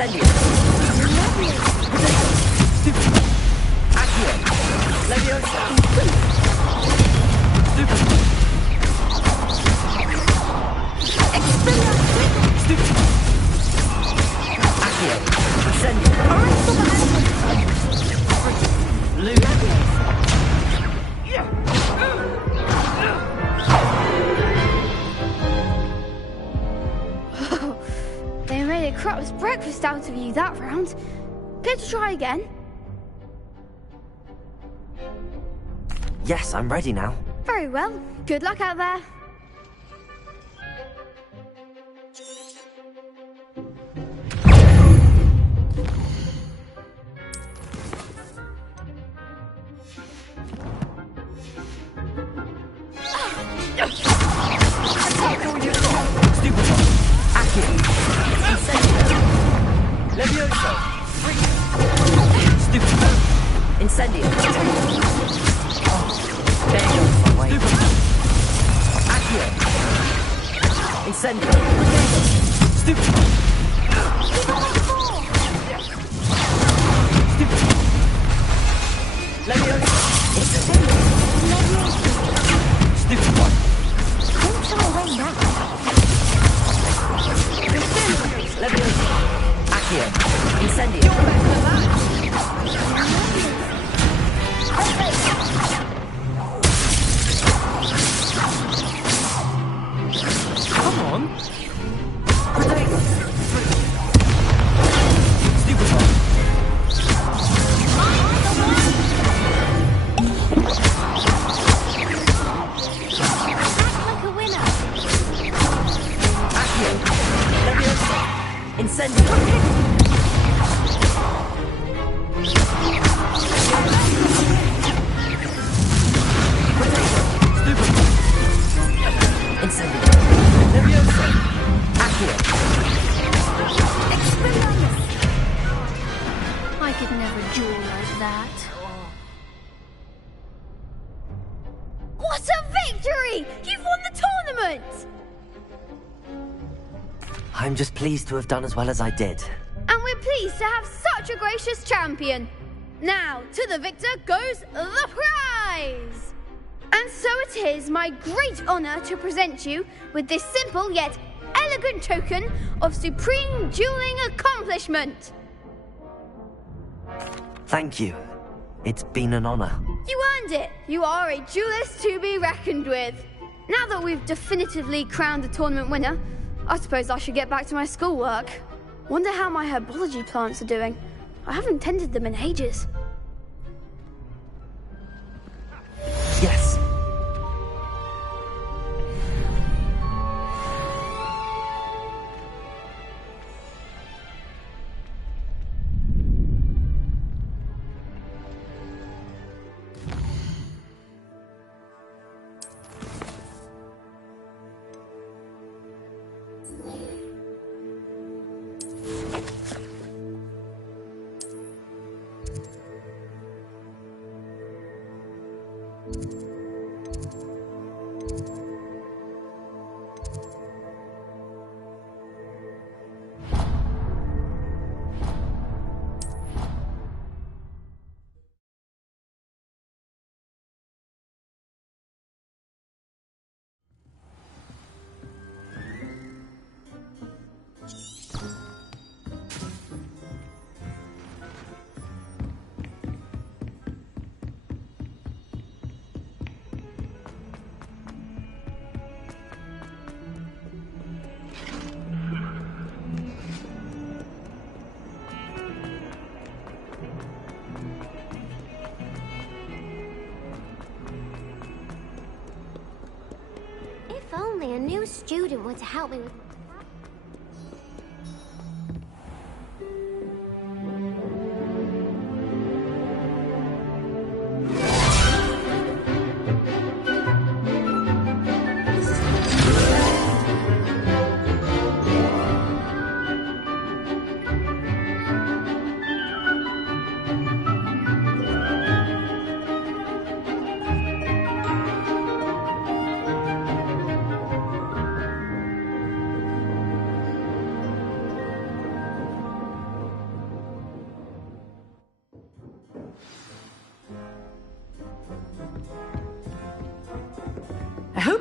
Incendio. Accio. Leviosa. Accio. Incendio. They made a crap's breakfast out of you that round. Care to try again? Yes, I'm ready now. Very well. Good luck out there. Levioso! Stupid! Incendio! There goes my way. Accio! Incendio! Stupid! Levioso! Incendio! Stupid one! Don't show away now. Levioso! Accio! Incendio! You're better than that! Come on! Stupid one! Act like a winner. Accio! Levioso! Incendio! Incendio! Levioso! Accio! Expelliarmus! I could never duel like that. What a victory! You've won the tournament! I'm just pleased to have done as well as I did. And we're pleased to have such a gracious champion. Now, to the victor goes the prize! And so it is my great honor to present you with this simple yet elegant token of supreme dueling accomplishment. Thank you. It's been an honor. You earned it. You are a duelist to be reckoned with. Now that we've definitively crowned the tournament winner, I suppose I should get back to my schoolwork. Wonder how my herbology plants are doing. I haven't tended them in ages. Yes. If only a new student were to help me with...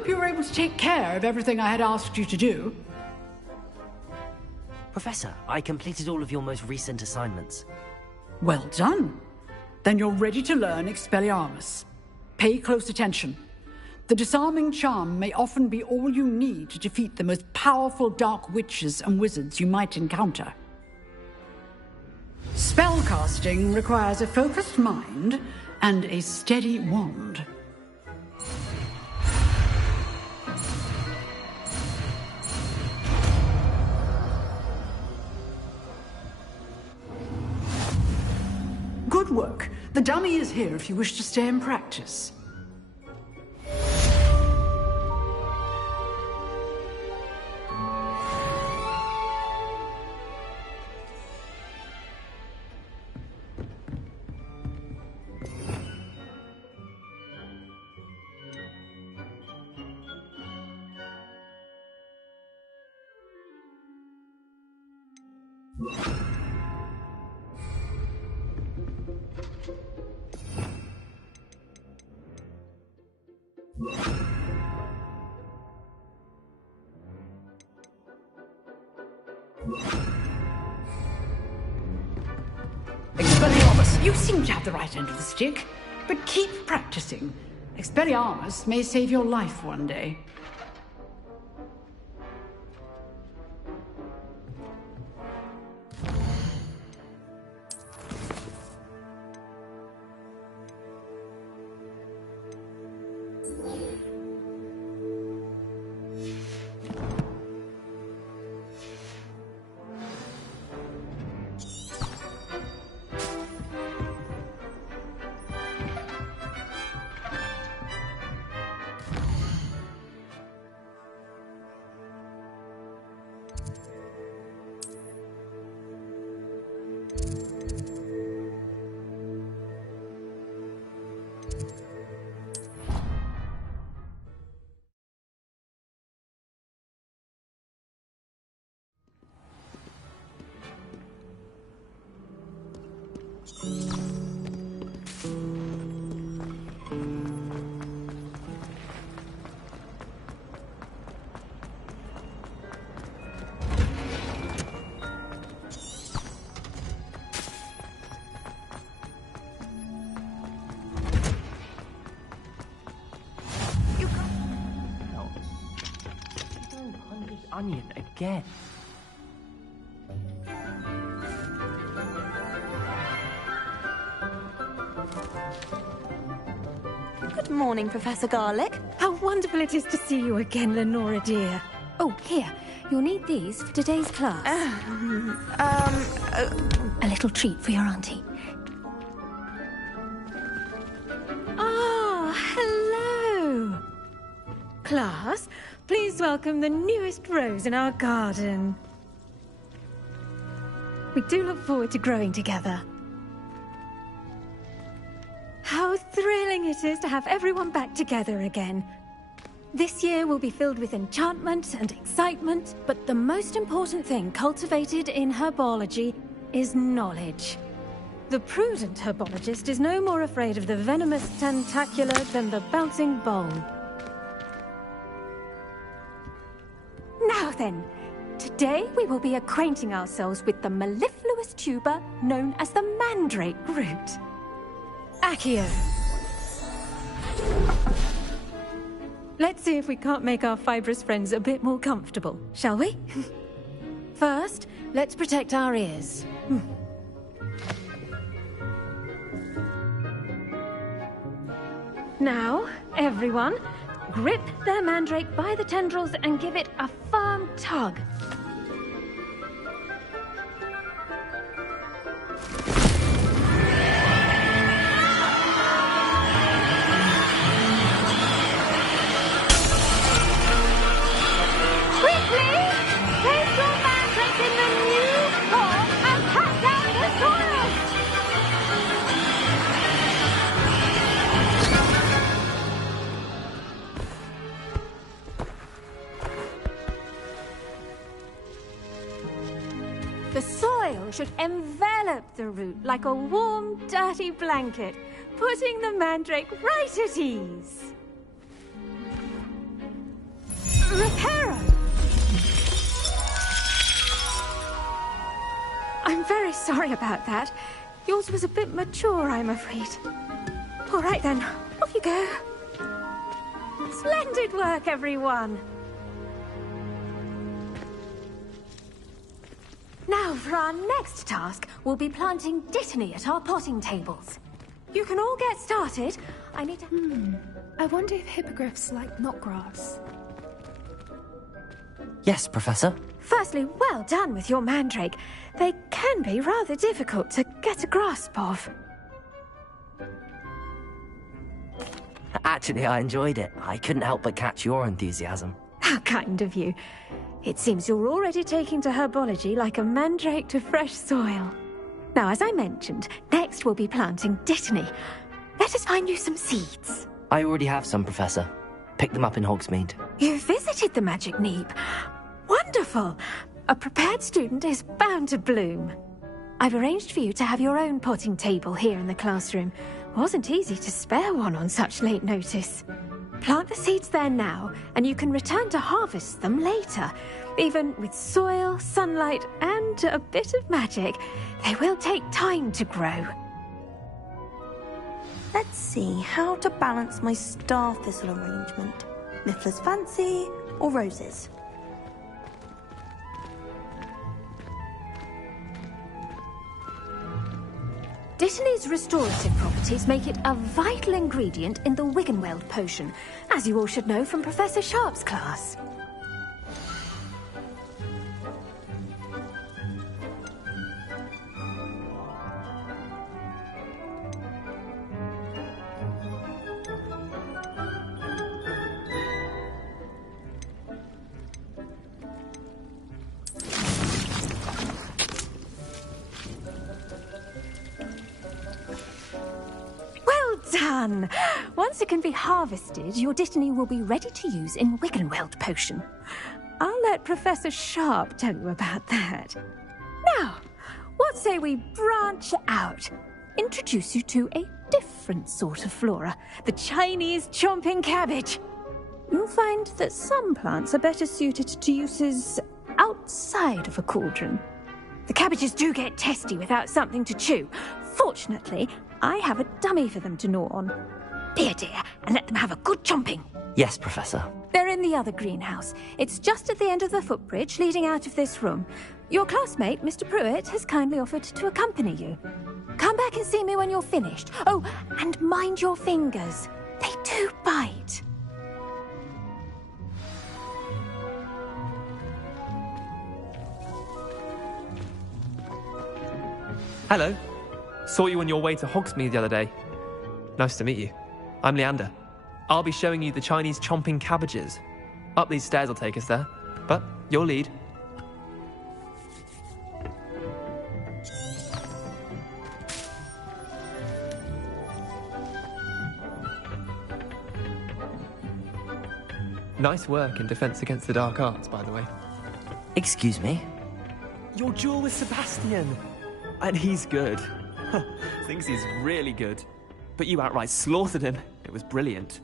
you were able to take care of everything I had asked you to do. Professor, I completed all of your most recent assignments. Well done. Then you're ready to learn Expelliarmus. Pay close attention. The disarming charm may often be all you need to defeat the most powerful dark witches and wizards you might encounter. Spellcasting requires a focused mind and a steady wand. Good work. The dummy is here if you wish to stay and practice. Expelliarmus, you seem to have the right end of the stick, but keep practicing. Expelliarmus may save your life one day. Onion again. Good morning, Professor Garlic. How wonderful it is to see you again, Lenora dear. Oh, here. You'll need these for today's class. A little treat for your auntie. Ah, hello. Class, please welcome the newest rose in our garden. We do look forward to growing together. How thrilling it is to have everyone back together again. This year will be filled with enchantment and excitement, but the most important thing cultivated in herbology is knowledge. The prudent herbologist is no more afraid of the venomous tentacula than the bouncing bowl. Now then, today we will be acquainting ourselves with the mellifluous tuber known as the mandrake root. Accio. Let's see if we can't make our fibrous friends a bit more comfortable, shall we? First, let's protect our ears. Now, everyone, grip their mandrake by the tendrils and give it a firm tug. The soil should envelop the root like a warm, dirty blanket, putting the mandrake right at ease. Reparo! I'm very sorry about that. Yours was a bit mature, I'm afraid. All right then, off you go. Splendid work, everyone! Now, for our next task, we'll be planting Dittany at our potting tables. You can all get started. I need to... I wonder if hippogriffs like knotgrass. Yes, Professor. Firstly, well done with your mandrake. They can be rather difficult to get a grasp of. Actually, I enjoyed it. I couldn't help but catch your enthusiasm. How kind of you. It seems you're already taking to herbology like a mandrake to fresh soil. Now, as I mentioned, next we'll be planting Dittany. Let us find you some seeds. I already have some, Professor. Picked them up in Hogsmeade. You visited the Magic Neep. Wonderful! A prepared student is bound to bloom. I've arranged for you to have your own potting table here in the classroom. Wasn't easy to spare one on such late notice. Plant the seeds there now, and you can return to harvest them later. Even with soil, sunlight, and a bit of magic, they will take time to grow. Let's see how to balance my star thistle arrangement. Niffler's fancy or roses? Dittany's restorative properties make it a vital ingredient in the Wiggenweld potion, as you all should know from Professor Sharp's class. Done! Once it can be harvested, your Dittany will be ready to use in Wiggenweld potion. I'll let Professor Sharp tell you about that. Now, what say we branch out? Introduce you to a different sort of flora, the Chinese chomping cabbage. You'll find that some plants are better suited to uses outside of a cauldron. The cabbages do get testy without something to chew. Fortunately, I have a dummy for them to gnaw on. Be a dear, and let them have a good chomping. Yes, Professor. They're in the other greenhouse. It's just at the end of the footbridge leading out of this room. Your classmate, Mr. Pruitt, has kindly offered to accompany you. Come back and see me when you're finished. Oh, and mind your fingers. They do bite. Hello. Saw you on your way to Hogsmeade the other day. Nice to meet you. I'm Leander. I'll be showing you the Chinese chomping cabbages. Up these stairs will take us there, but you'll lead. Nice work in Defense Against the Dark Arts, by the way. Excuse me? Your duel with Sebastian! And he's good. Thinks he's really good. But you outright slaughtered him. It was brilliant.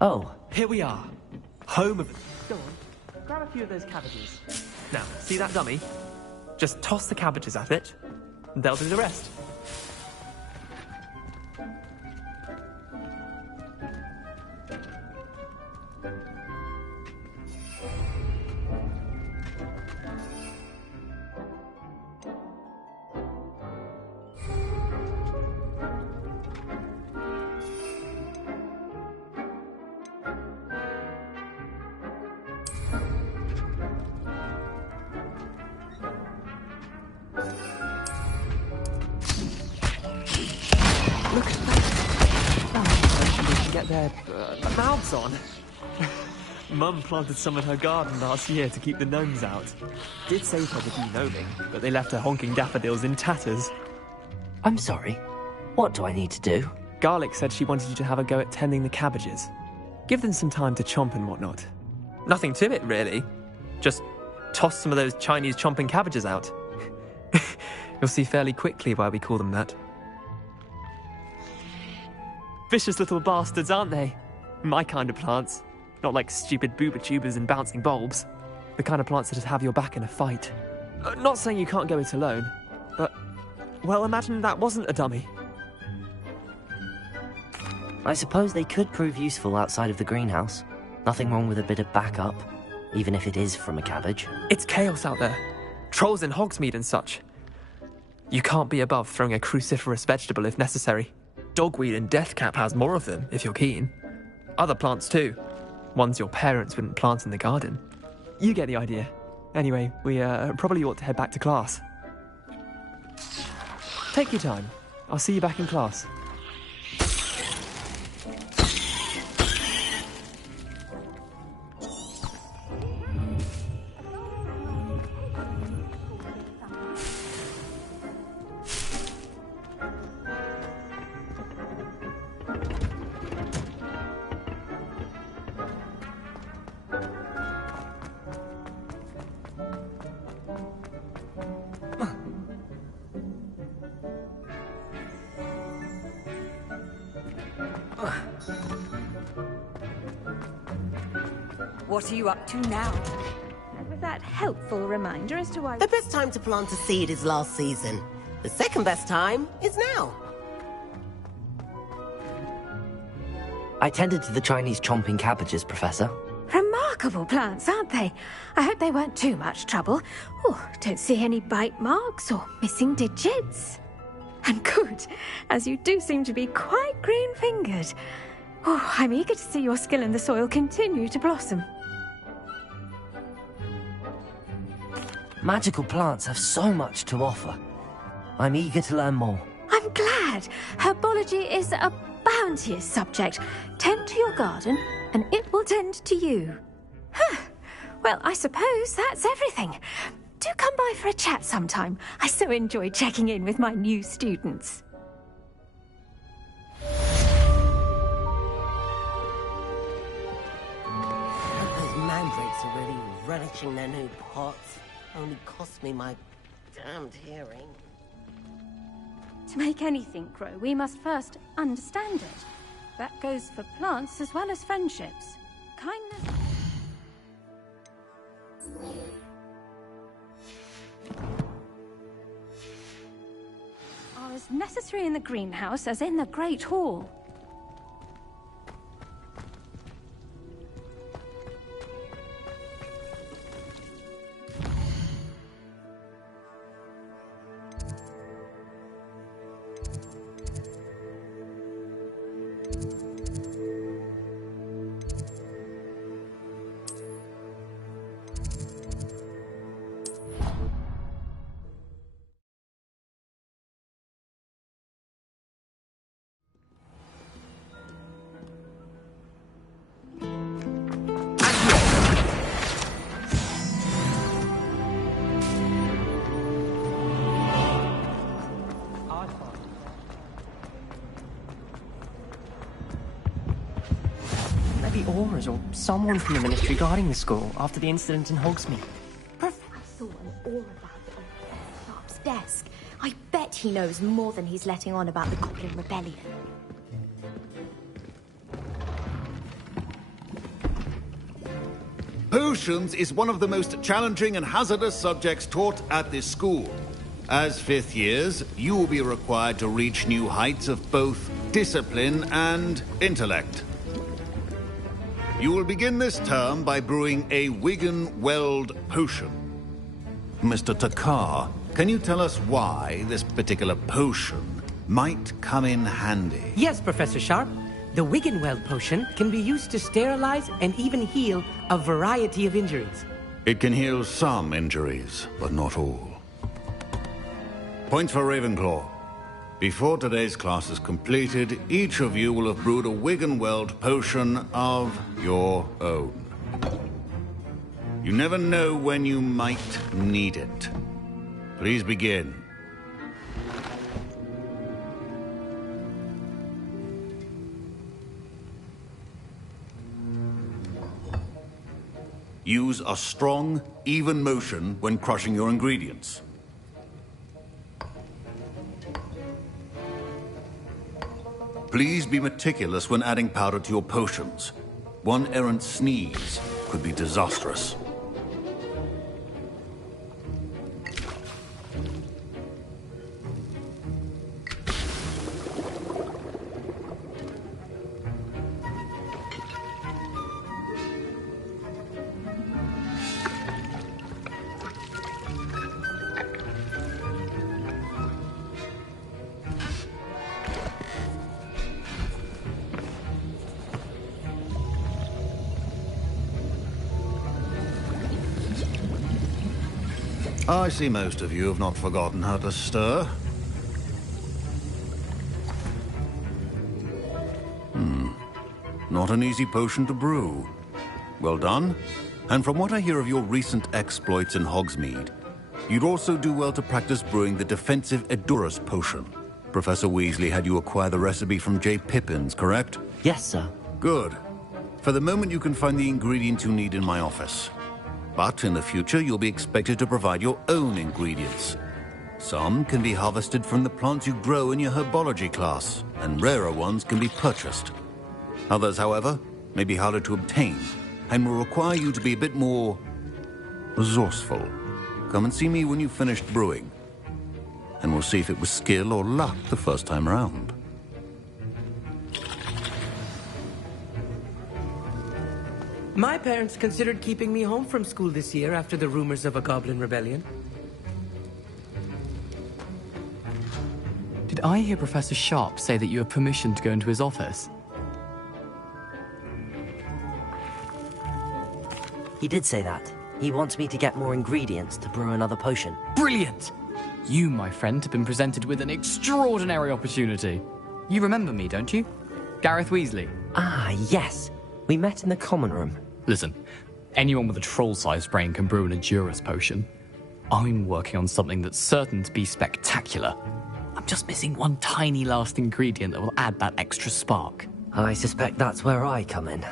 Oh. Here we are. Home of... Go on. Grab a few of those cabbages. Now, see that dummy? Just toss the cabbages at it, and they'll do the rest. Look at that. Oh, we can get their mouths on. Mum planted some in her garden last year to keep the gnomes out. Did save her the de-gnoming, but they left her honking daffodils in tatters. I'm sorry. What do I need to do? Garlic said she wanted you to have a go at tending the cabbages. Give them some time to chomp and whatnot. Nothing to it, really. Just toss some of those Chinese chomping cabbages out. You'll see fairly quickly why we call them that. Vicious little bastards, aren't they? My kind of plants. Not like stupid booba tubers and bouncing bulbs. The kind of plants that'd have your back in a fight. Not saying you can't go it alone, but, well, imagine that wasn't a dummy. I suppose they could prove useful outside of the greenhouse. Nothing wrong with a bit of backup, even if it is from a cabbage. It's chaos out there. Trolls in Hogsmeade and such. You can't be above throwing a cruciferous vegetable if necessary. Dogweed and deathcap has more of them, if you're keen. Other plants too. Ones your parents wouldn't plant in the garden. You get the idea. Anyway, we probably ought to head back to class. Take your time. I'll see you back in class. What are you up to now? And with that helpful reminder as to why... The best time to plant a seed is last season. The second best time is now. I tended to the Chinese chomping cabbages, Professor. Remarkable plants, aren't they? I hope they weren't too much trouble. Oh, don't see any bite marks or missing digits. And good, as you do seem to be quite green-fingered. Oh, I'm eager to see your skill in the soil continue to blossom. Magical plants have so much to offer. I'm eager to learn more. I'm glad. Herbology is a bounteous subject. Tend to your garden, and it will tend to you. Huh. Well, I suppose that's everything. Do come by for a chat sometime. I so enjoy checking in with my new students. Those mandrakes are really relishing their new pots. Only cost me my damned hearing. To make anything grow, we must first understand it. That goes for plants as well as friendships. Kindness... are as necessary in the greenhouse as in the Great Hall. Or someone from the Ministry guarding the school after the incident in Hogsmeade. I saw an aura about it on Professor Sharp's desk. I bet he knows more than he's letting on about the Goblin Rebellion. Potions is one of the most challenging and hazardous subjects taught at this school. As fifth years, you will be required to reach new heights of both discipline and intellect. You will begin this term by brewing a Wiggenweld potion. Mr. Takar, can you tell us why this particular potion might come in handy? Yes, Professor Sharp. The Wiggenweld potion can be used to sterilize and even heal a variety of injuries. It can heal some injuries, but not all. Point for Ravenclaw. Before today's class is completed, each of you will have brewed a Wiggenweld potion of your own. You never know when you might need it. Please begin. Use a strong, even motion when crushing your ingredients. Please be meticulous when adding powder to your potions. One errant sneeze could be disastrous. I see most of you have not forgotten how to stir. Not an easy potion to brew. Well done. And from what I hear of your recent exploits in Hogsmeade, you'd also do well to practice brewing the defensive Edurus potion. Professor Weasley had you acquire the recipe from J. Pippin's, correct? Yes, sir. Good. For the moment, you can find the ingredients you need in my office. But in the future, you'll be expected to provide your own ingredients. Some can be harvested from the plants you grow in your herbology class, and rarer ones can be purchased. Others, however, may be harder to obtain, and will require you to be a bit more resourceful. Come and see me when you've finished brewing, and we'll see if it was skill or luck the first time around. My parents considered keeping me home from school this year after the rumors of a goblin rebellion. Did I hear Professor Sharp say that you have permission to go into his office? He did say that. He wants me to get more ingredients to brew another potion. Brilliant! You, my friend, have been presented with an extraordinary opportunity. You remember me, don't you? Gareth Weasley. Ah, yes. We met in the common room. Listen, anyone with a troll-sized brain can brew an Edurus potion. I'm working on something that's certain to be spectacular. I'm just missing one tiny last ingredient that will add that extra spark. I suspect that's where I come in.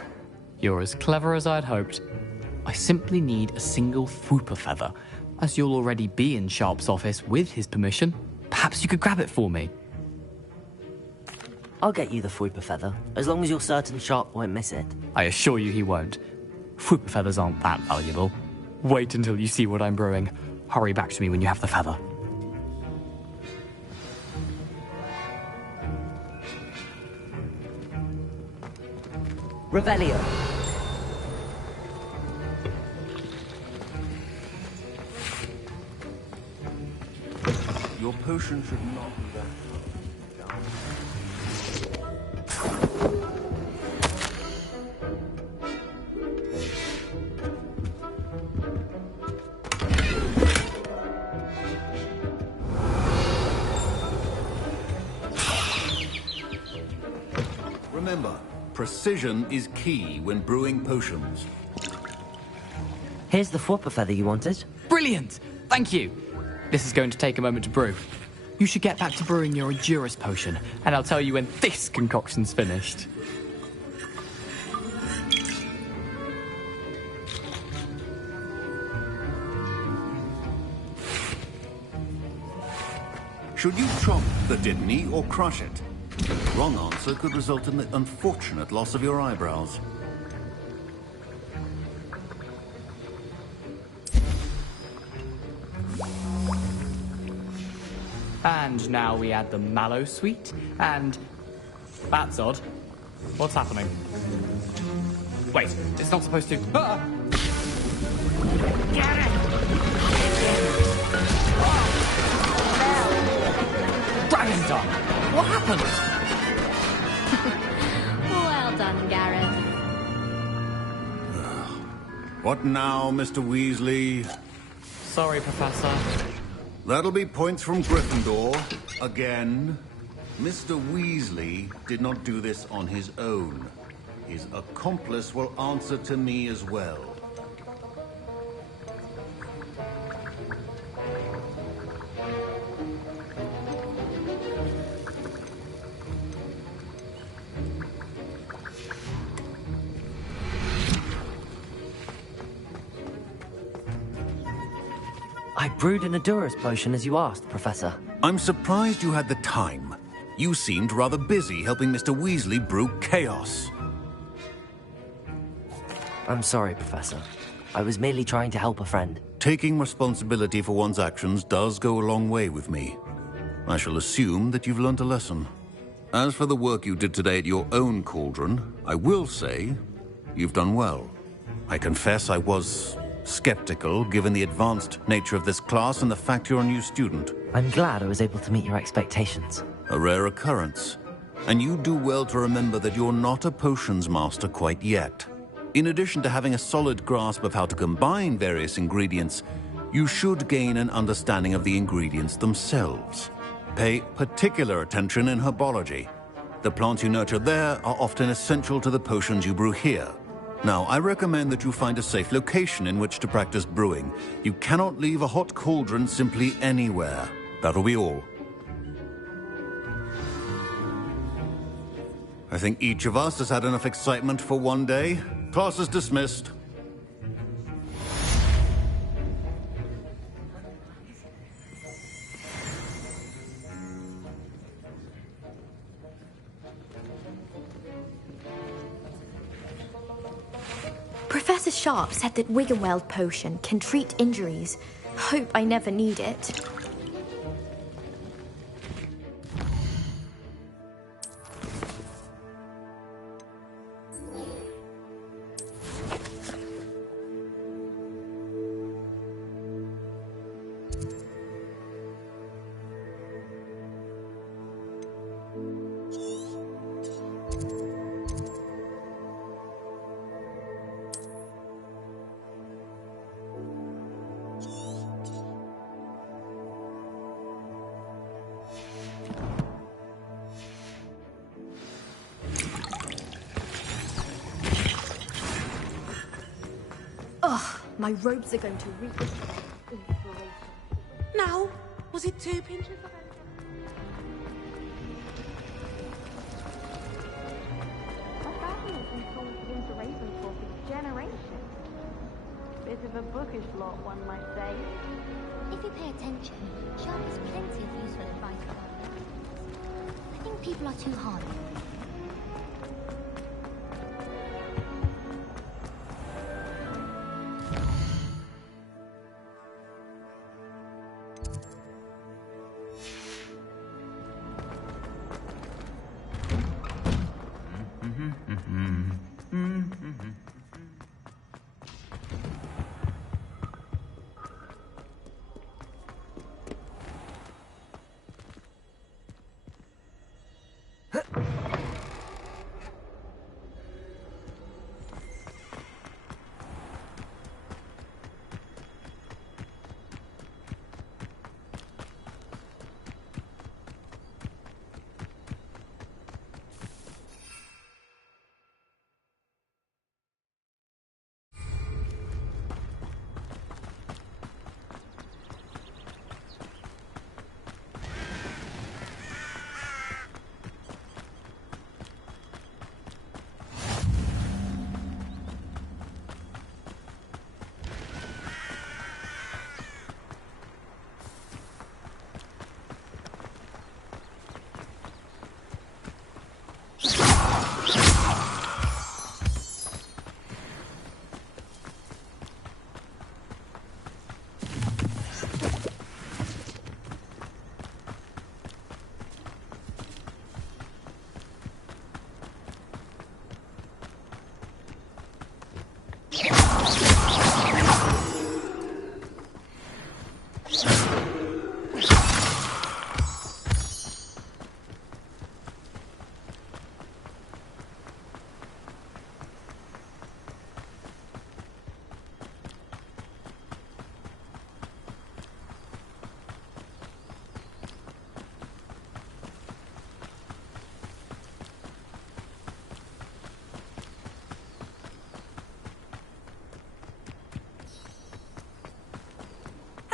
You're as clever as I'd hoped. I simply need a single Fwooper feather. As you'll already be in Sharp's office with his permission, perhaps you could grab it for me. I'll get you the Fwooper feather, as long as you're certain Sharp won't miss it. I assure you he won't. Fwooper feathers aren't that valuable. Wait until you see what I'm brewing. Hurry back to me when you have the feather. Revelio. Your potion should not be that. Remember, precision is key when brewing potions. Here's the Fwooper feather you wanted. Brilliant! Thank you! This is going to take a moment to brew. You should get back to brewing your Edurus potion, and I'll tell you when this concoction's finished. Should you chop the Didney or crush it? The wrong answer could result in the unfortunate loss of your eyebrows. And now we add the mallow sweet, and... That's odd. What's happening? Wait, it's not supposed to... Ah! Dragon Tongue! What happened? Well done, Gareth. What now, Mr. Weasley? Sorry, Professor. That'll be points from Gryffindor. Again. Mr. Weasley did not do this on his own. His accomplice will answer to me as well. I brewed an Edurus potion as you asked, Professor. I'm surprised you had the time. You seemed rather busy helping Mr. Weasley brew chaos. I'm sorry, Professor. I was merely trying to help a friend. Taking responsibility for one's actions does go a long way with me. I shall assume that you've learnt a lesson. As for the work you did today at your own cauldron, I will say you've done well. I confess I was skeptical, given the advanced nature of this class and the fact you're a new student. I'm glad I was able to meet your expectations. A rare occurrence. And you do well to remember that you're not a potions master quite yet. In addition to having a solid grasp of how to combine various ingredients, you should gain an understanding of the ingredients themselves. Pay particular attention in herbology. The plants you nurture there are often essential to the potions you brew here. Now, I recommend that you find a safe location in which to practice brewing. You cannot leave a hot cauldron simply anywhere. That'll be all. I think each of us has had enough excitement for one day. Class is dismissed. Professor Sharp said that Wiggenweld potion can treat injuries. Hope I never need it. My robes are going to reach inspiration. Now, was it 2 pinches of Bit of a bookish lot, one might say. If you pay attention, Sharp has plenty of useful advice about it. I think people are too hard.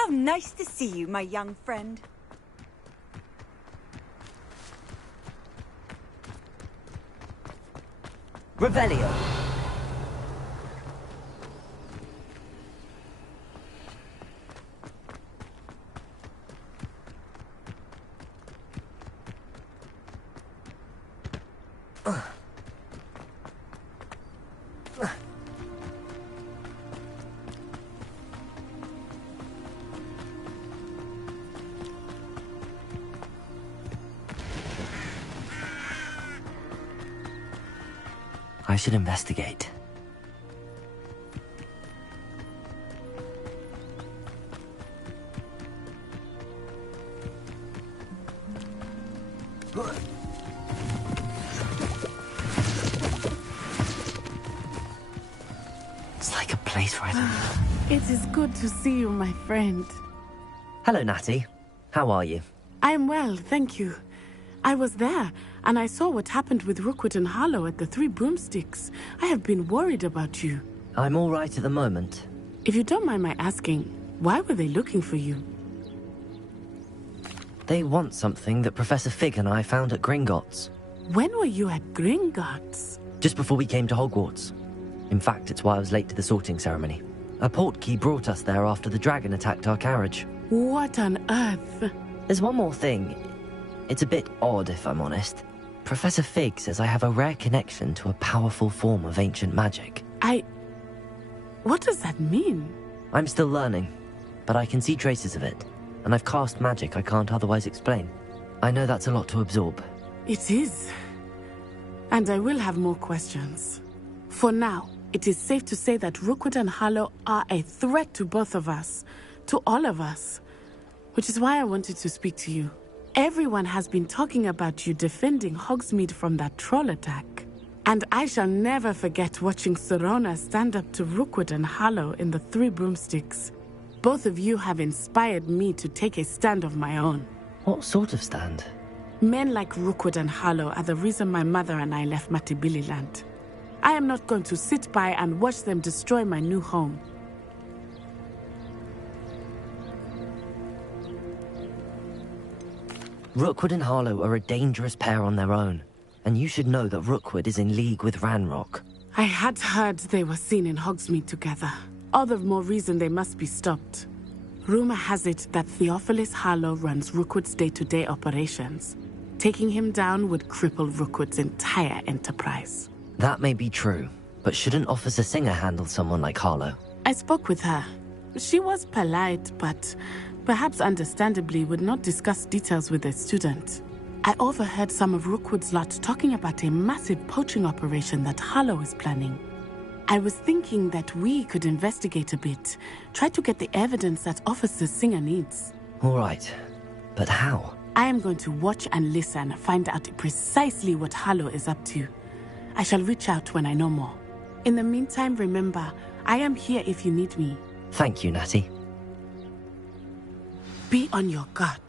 How nice to see you, my young friend. Revelio. I should investigate. It's like a place right now. It is good to see you, my friend. Hello, Natty. How are you? I am well, thank you. I was there, and I saw what happened with Rookwood and Harlow at the Three Broomsticks. I have been worried about you. I'm all right at the moment. If you don't mind my asking, why were they looking for you? They want something that Professor Fig and I found at Gringotts. When were you at Gringotts? Just before we came to Hogwarts. In fact, it's why I was late to the sorting ceremony. A portkey brought us there after the dragon attacked our carriage. What on earth? There's one more thing. It's a bit odd, if I'm honest. Professor Fig says I have a rare connection to a powerful form of ancient magic. What does that mean? I'm still learning, but I can see traces of it. And I've cast magic I can't otherwise explain. I know that's a lot to absorb. It is. And I will have more questions. For now, it is safe to say that Rookwood and Harlow are a threat to both of us. To all of us. Which is why I wanted to speak to you. Everyone has been talking about you defending Hogsmeade from that troll attack. And I shall never forget watching Serona stand up to Rookwood and Harlow in the Three Broomsticks. Both of you have inspired me to take a stand of my own. What sort of stand? Men like Rookwood and Harlow are the reason my mother and I left Matibililand. I am not going to sit by and watch them destroy my new home. Rookwood and Harlow are a dangerous pair on their own. And you should know that Rookwood is in league with Ranrock. I had heard they were seen in Hogsmeade together. All the more reason they must be stopped. Rumor has it that Theophilus Harlow runs Rookwood's day-to-day operations. Taking him down would cripple Rookwood's entire enterprise. That may be true, but shouldn't Officer Singer handle someone like Harlow? I spoke with her. She was polite, but perhaps understandably would not discuss details with a student. I overheard some of Rookwood's lot talking about a massive poaching operation that Harlow is planning. I was thinking that we could investigate a bit, try to get the evidence that Officer Singer needs. All right, but how? I am going to watch and listen, find out precisely what Harlow is up to. I shall reach out when I know more. In the meantime, remember, I am here if you need me. Thank you, Natty. Be on your guard.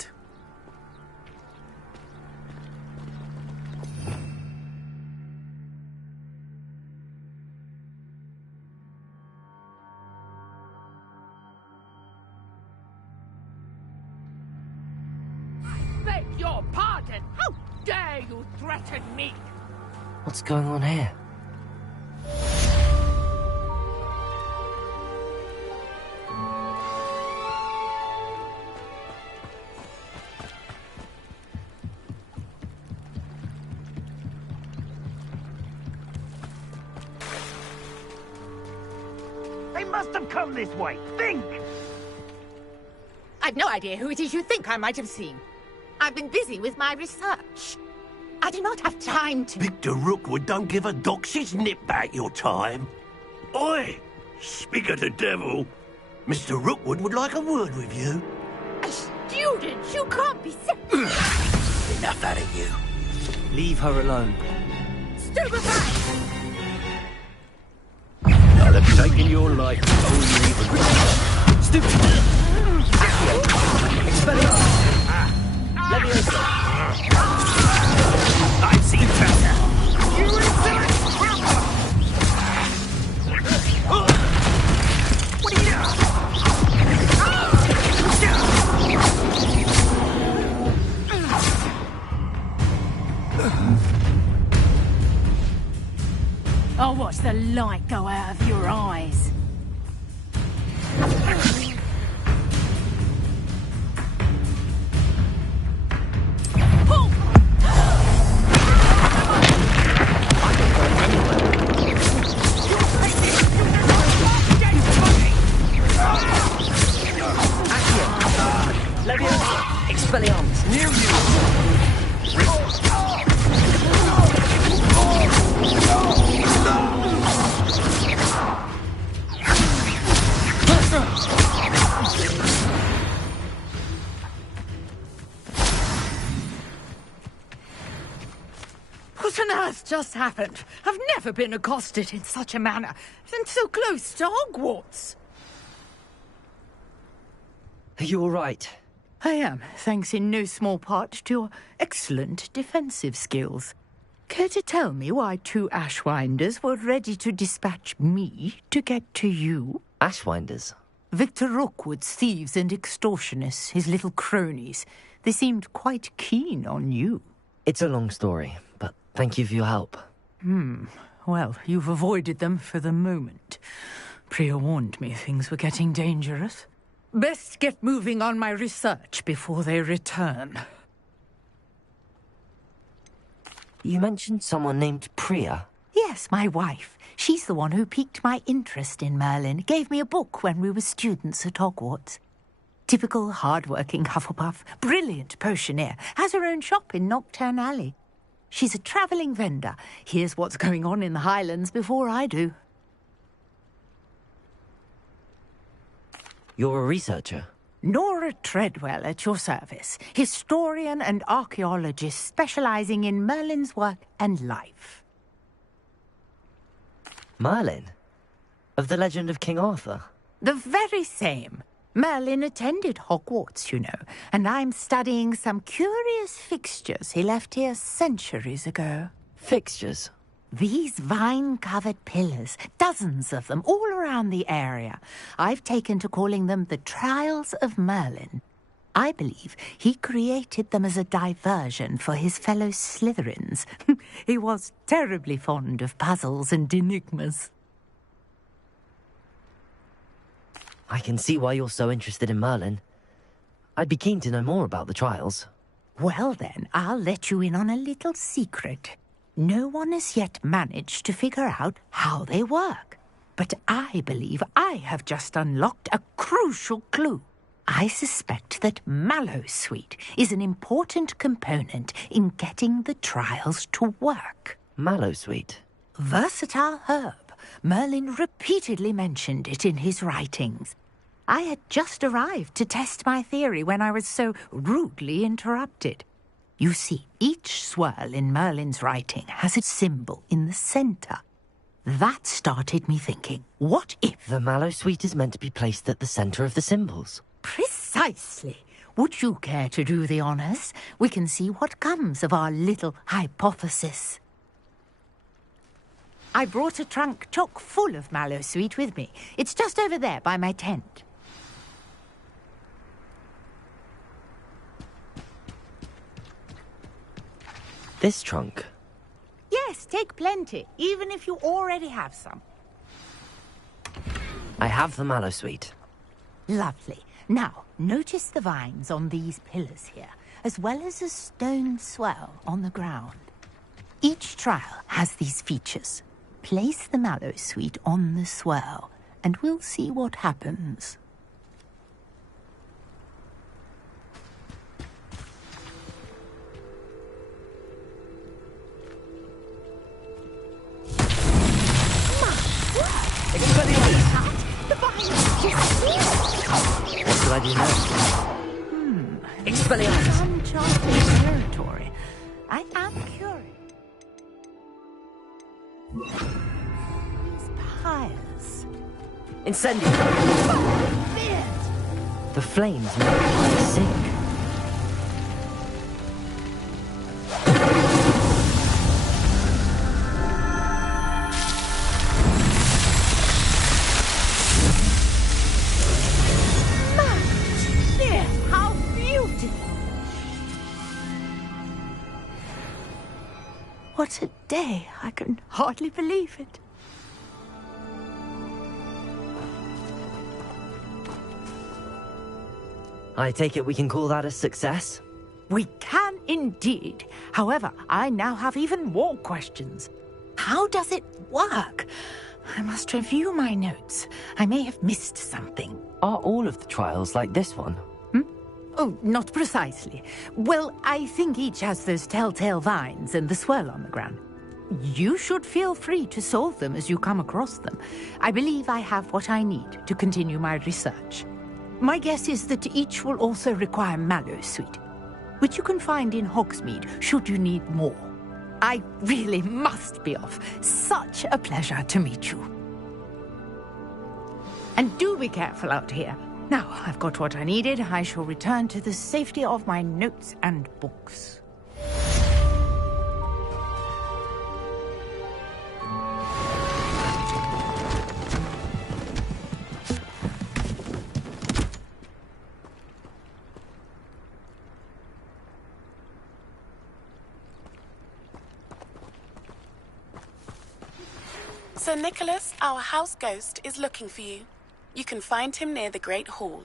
Beg your pardon! How dare you threaten me? What's going on here? They must have come this way. Think! I've no idea who it is you think I might have seen. I've been busy with my research. I do not have time to... Victor Rookwood don't give a doxy's nip back your time. Oi! Speak of the devil. Mr. Rookwood would like a word with you. A student? You can't be sick. Enough out of you. Leave her alone. Stupefy! I'll have taken your life only for... Stupid! Expelliarmus! Leviosa! I've seen better! What are you I'll watch the light go out of your eyes. Leviosa! Expelliarmus! Near you! just happened? I've never been accosted in such a manner, and so close to Hogwarts. Are you all right? I am, thanks in no small part to your excellent defensive skills. Care to tell me why 2 Ashwinders were ready to dispatch me to get to you? Ashwinders? Victor Rookwood's thieves and extortionists, his little cronies. They seemed quite keen on you. It's a long story, but thank you for your help. Well, you've avoided them for the moment. Priya warned me things were getting dangerous. Best get moving on my research before they return. You mentioned someone named Priya. Yes, my wife. She's the one who piqued my interest in Merlin. Gave me a book when we were students at Hogwarts. Typical hard-working Hufflepuff, brilliant potioneer, has her own shop in Nocturne Alley. She's a travelling vendor. Hears what's going on in the Highlands before I do. You're a researcher? Nora Treadwell at your service. Historian and archaeologist specialising in Merlin's work and life. Merlin? Of the legend of King Arthur? The very same. Merlin attended Hogwarts, you know, and I'm studying some curious fixtures he left here centuries ago. Fixtures? These vine-covered pillars, dozens of them, all around the area. I've taken to calling them the Trials of Merlin. I believe he created them as a diversion for his fellow Slytherins. He was terribly fond of puzzles and enigmas. I can see why you're so interested in Merlin. I'd be keen to know more about the trials. Well then, I'll let you in on a little secret. No one has yet managed to figure out how they work. But I believe I have just unlocked a crucial clue. I suspect that Mallowsweet is an important component in getting the trials to work. Mallowsweet? Versatile herb. Merlin repeatedly mentioned it in his writings. I had just arrived to test my theory when I was so rudely interrupted. You see, each swirl in Merlin's writing has its symbol in the centre. That started me thinking, what if... The Mallowsweet is meant to be placed at the centre of the symbols. Precisely. Would you care to do the honours? We can see what comes of our little hypothesis. I brought a trunk chock full of Mallowsweet with me. It's just over there by my tent. This trunk? Yes, take plenty, even if you already have some. I have the Mallowsweet. Lovely. Now, notice the vines on these pillars here, as well as a stone swell on the ground. Each trial has these features. Place the Mallowsweet on the swirl, and we'll see what happens. What should I do next? Expelliarmus. Uncharted territory. I am curious. These pyres. Incendio! The flames make the pyre sink. What a day! I can hardly believe it. I take it we can call that a success? We can indeed. However, I now have even more questions. How does it work? I must review my notes. I may have missed something. Are all of the trials like this one? Oh, not precisely. Well, I think each has those telltale vines and the swirl on the ground. You should feel free to solve them as you come across them. I believe I have what I need to continue my research. My guess is that each will also require Mallowsweet, which you can find in Hogsmeade should you need more. I really must be off. Such a pleasure to meet you. And do be careful out here. Now, I've got what I needed. I shall return to the safety of my notes and books. Sir Nicholas, our house ghost, is looking for you. You can find him near the Great Hall.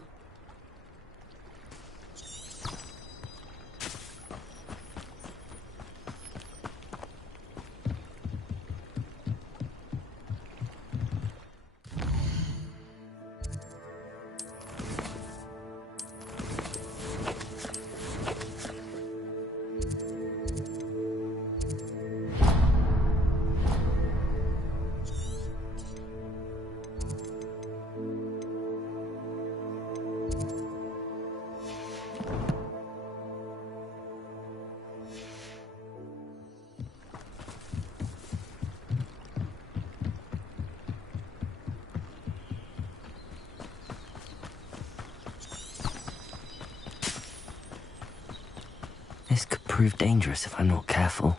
This could prove dangerous if I'm not careful.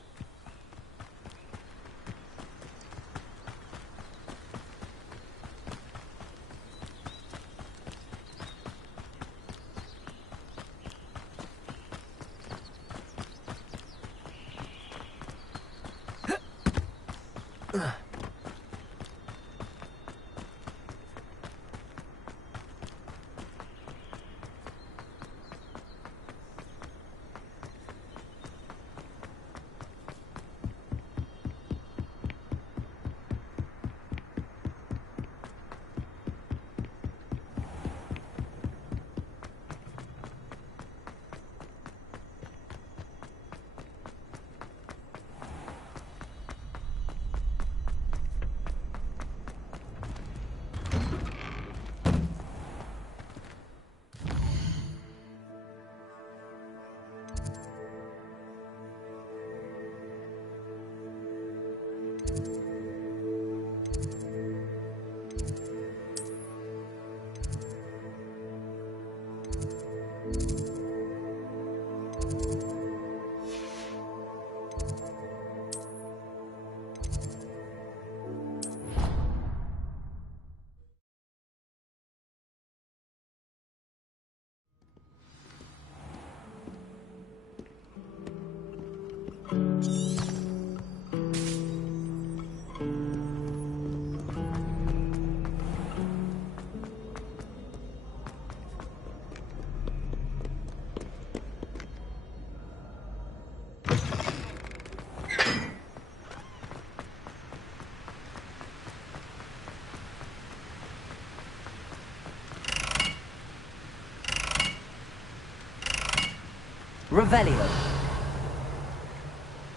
Revelio.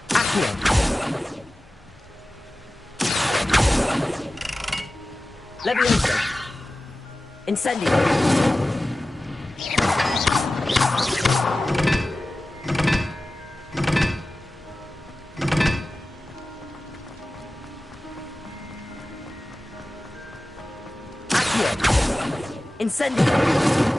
Accio. Levioso. Incendio. Accio. Incendio.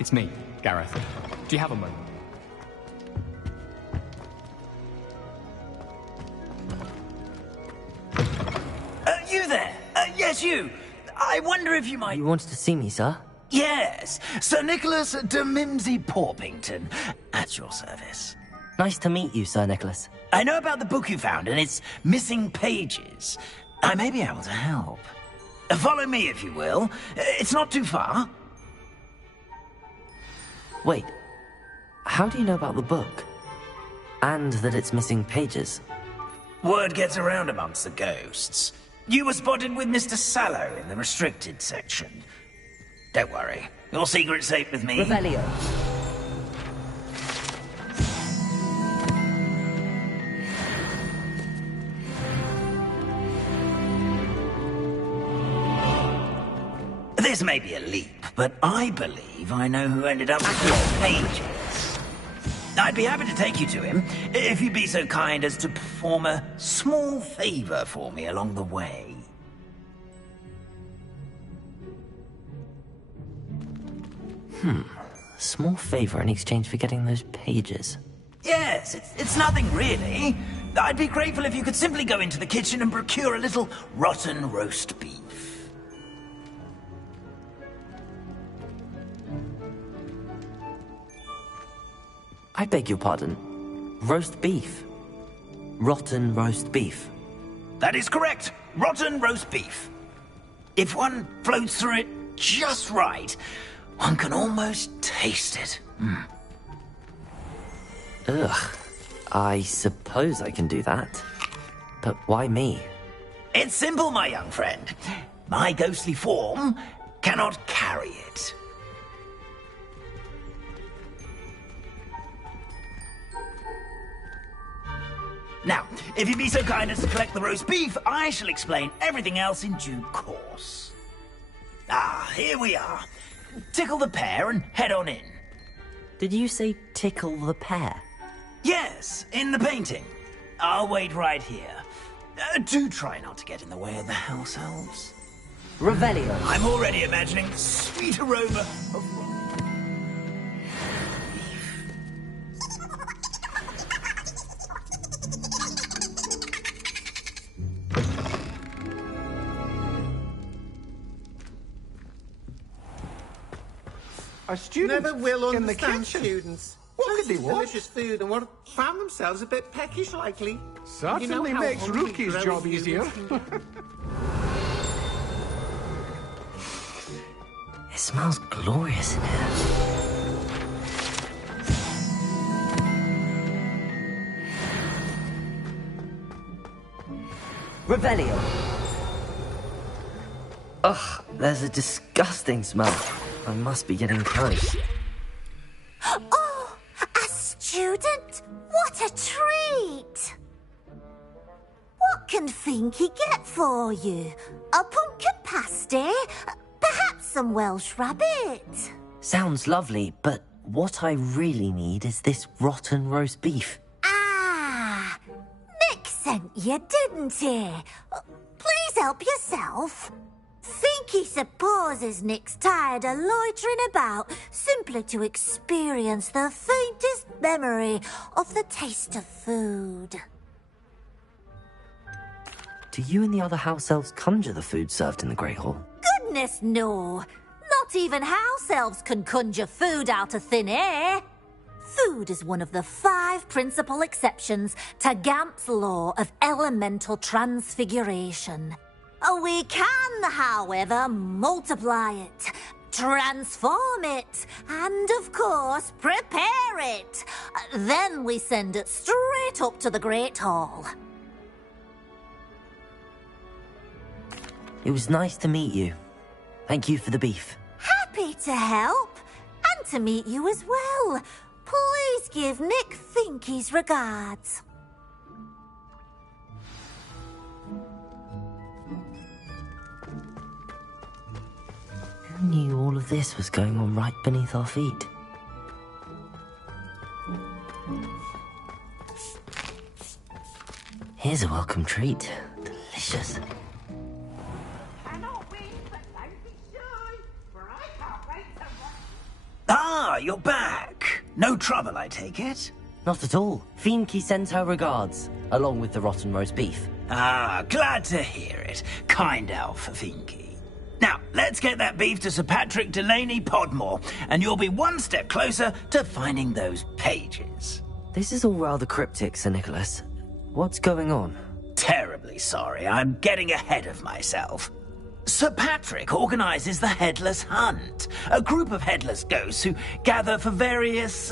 It's me, Gareth. Do you have a moment? You there? Yes, you. I wonder if you might... You wanted to see me, sir? Yes, Sir Nicholas de Mimsy Porpington, at your service. Nice to meet you, Sir Nicholas. I know about the book you found and its missing pages. I may be able to help. Follow me, if you will. It's not too far. Wait. How do you know about the book? And that it's missing pages? Word gets around amongst the ghosts. You were spotted with Mr. Sallow in the restricted section. Don't worry, your secret's safe with me. Revelio. This may be a leap, but I believe I know who ended up with your pages. I'd be happy to take you to him, if you'd be so kind as to perform a small favor for me along the way. Small favor in exchange for getting those pages. Yes, it's nothing really. I'd be grateful if you could simply go into the kitchen and procure a little rotten roast beef. I beg your pardon. Roast beef. Rotten roast beef. That is correct. Rotten roast beef. If one floats through it just right, one can almost taste it. Ugh. I suppose I can do that. But why me? It's simple, my young friend. My ghostly form cannot carry it. Now, if you'd be so kind as to collect the roast beef, I shall explain everything else in due course. Ah, here we are. Tickle the pear and head on in. Did you say tickle the pear? Yes, in the painting. I'll wait right here. Do try not to get in the way of the house elves. Revelio. I'm already imagining the sweet aroma of... Our students never will in the understand kitchen. students. What could they want? Delicious food and found themselves a bit peckish likely. Certainly makes Rookie's job easier. It smells glorious in here. Revelio. Ugh, there's a disgusting smell. I must be getting close. Oh, a student? What a treat! What can Finky get for you? A pumpkin pasty? Perhaps some Welsh rabbit? Sounds lovely, but what I really need is this rotten roast beef. Ah, Nick sent you, didn't he? Please help yourself. Finky supposes Nick's tired of loitering about simply to experience the faintest memory of the taste of food. Do you and the other house elves conjure the food served in the Great Hall? Goodness, no. Not even house elves can conjure food out of thin air. Food is one of the 5 principal exceptions to Gamp's law of elemental transfiguration. We can, however, multiply it, transform it, and, of course, prepare it. Then we send it straight up to the Great Hall. It was nice to meet you. Thank you for the beef. Happy to help, and to meet you as well. Please give Nick Finky's regards. Who knew all of this was going on right beneath our feet? Here's a welcome treat. Delicious. Ah, you're back. No trouble, I take it? Not at all. Finky sends her regards, along with the rotten roast beef. Ah, glad to hear it. Kind elf, Finky. Now, let's get that beef to Sir Patrick Delaney Podmore, and you'll be one step closer to finding those pages. This is all rather cryptic, Sir Nicholas. What's going on? Terribly sorry. I'm getting ahead of myself. Sir Patrick organises the Headless Hunt, a group of headless ghosts who gather for various,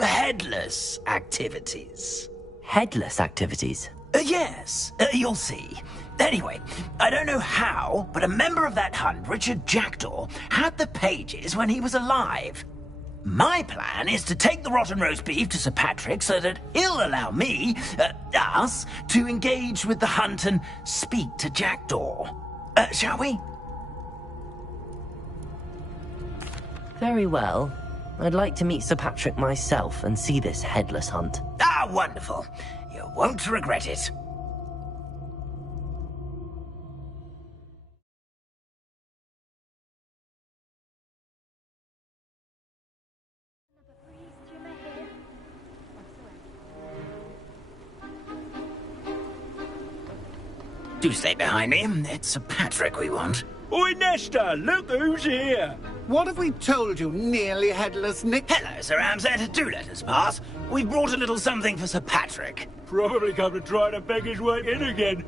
headless activities. Headless activities? Yes, you'll see. Anyway, I don't know how, but a member of that hunt, Richard Jackdaw, had the pages when he was alive. My plan is to take the rotten roast beef to Sir Patrick so that he'll allow me, us, to engage with the hunt and speak to Jackdaw. Shall we? Very well. I'd like to meet Sir Patrick myself and see this headless hunt. Ah, wonderful. You won't regret it. Do stay behind me. It's Sir Patrick we want. Oi, Nesta, look who's here. What have we told you, nearly headless Nick? Hello, Sir Ramsay. Do let us pass. We've brought a little something for Sir Patrick. Probably come to try to beg his way in again.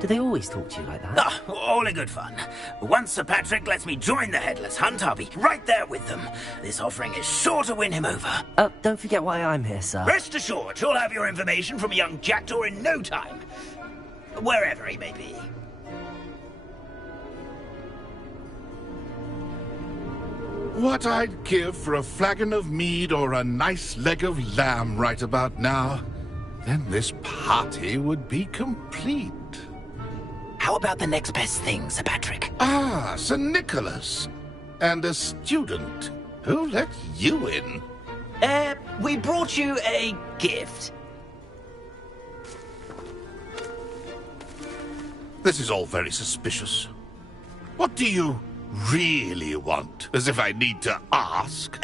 Do they always talk to you like that? Ah, all in good fun. Once Sir Patrick lets me join the Headless Hunt, I'll be right there with them. This offering is sure to win him over. Don't forget why I'm here, sir. Rest assured, you'll have your information from a young Jackdaw in no time. Wherever he may be. What I'd give for a flagon of mead or a nice leg of lamb right about now. Then this party would be complete. How about the next best thing, Sir Patrick? Ah, Sir Nicholas. And a student. Who let you in? We brought you a gift. This is all very suspicious. What do you really want? As if I need to ask.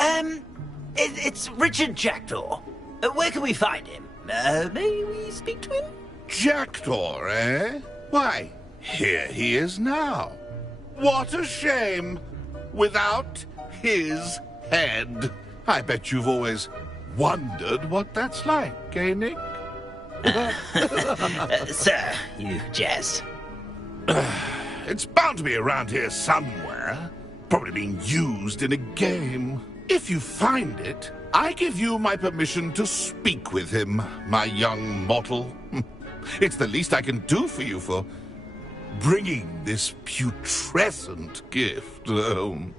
It's Richard Jackdaw. Where can we find him? May we speak to him? Jackdaw, eh? Why, here he is now. What a shame. Without his head. I bet you've always wondered what that's like, eh, Nick? Sir, you jest. It's bound to be around here somewhere. Probably being used in a game. If you find it, I give you my permission to speak with him, my young mortal. It's the least I can do for you for bringing this putrescent gift home.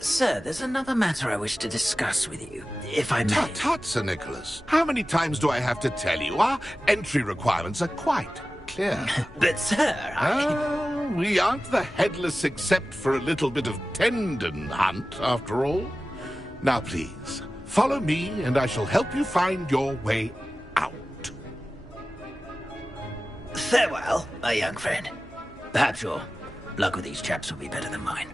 Sir, there's another matter I wish to discuss with you, if I may. Tut, tut, Sir Nicholas. How many times do I have to tell you? Our entry requirements are quite clear. But, sir, we aren't the headless except for a little bit of tendon hunt, after all. Now, please, follow me, and I shall help you find your way out. Farewell, my young friend. Perhaps your luck with these chaps will be better than mine.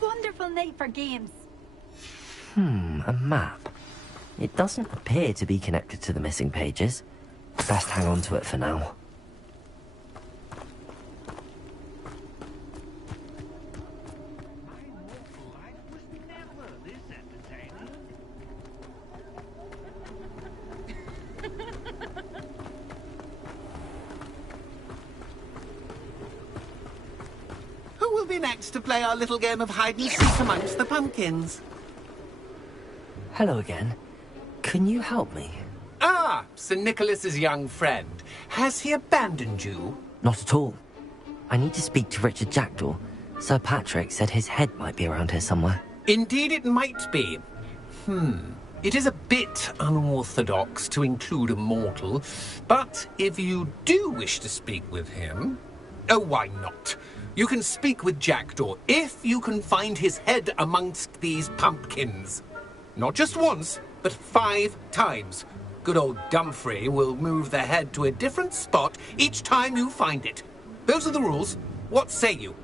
Wonderful night for games. A map. It doesn't appear to be connected to the missing pages. Best hang on to it for now. Who will be next to play our little game of hide and seek amongst the pumpkins? Hello again. Can you help me? Ah, Sir Nicholas's young friend. Has he abandoned you? Not at all. I need to speak to Richard Jackdaw. Sir Patrick said his head might be around here somewhere. Indeed it might be. It is a bit unorthodox to include a mortal, but if you do wish to speak with him... Oh, why not? You can speak with Jackdaw if you can find his head amongst these pumpkins. Not just once, but 5 times. Good old Dumfrey will move the head to a different spot each time you find it. Those are the rules. What say you?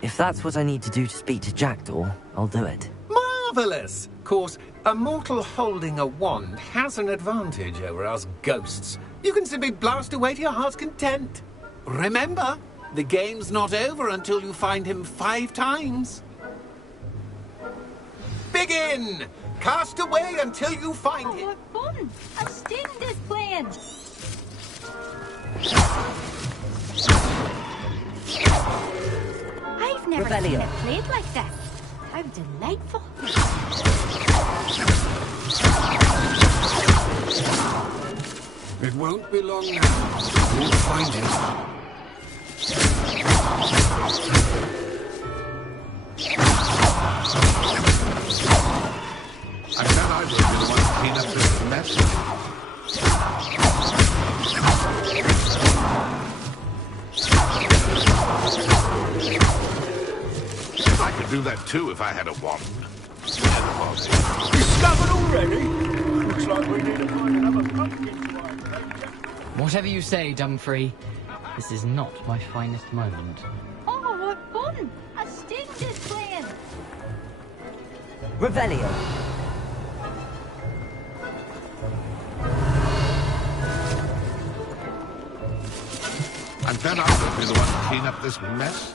If that's what I need to do to speak to Jackdaw, I'll do it. Marvellous! Of course, a mortal holding a wand has an advantage over us ghosts. You can simply blast away to your heart's content. Remember, the game's not over until you find him 5 times. Begin! Cast away until you find him. What fun! A sting is playing. I've never seen it played like this. How delightful. It won't be long now. You'll find him. I bet I will be the one to clean up this mess. I could do that too if I had a wand. Discovered already? Looks like we need to find another pumpkin to hide. Whatever you say, Dumfrey. This is not my finest moment. Oh, what fun! A sting is playing. Revelio. I bet I will be the one to clean up this mess.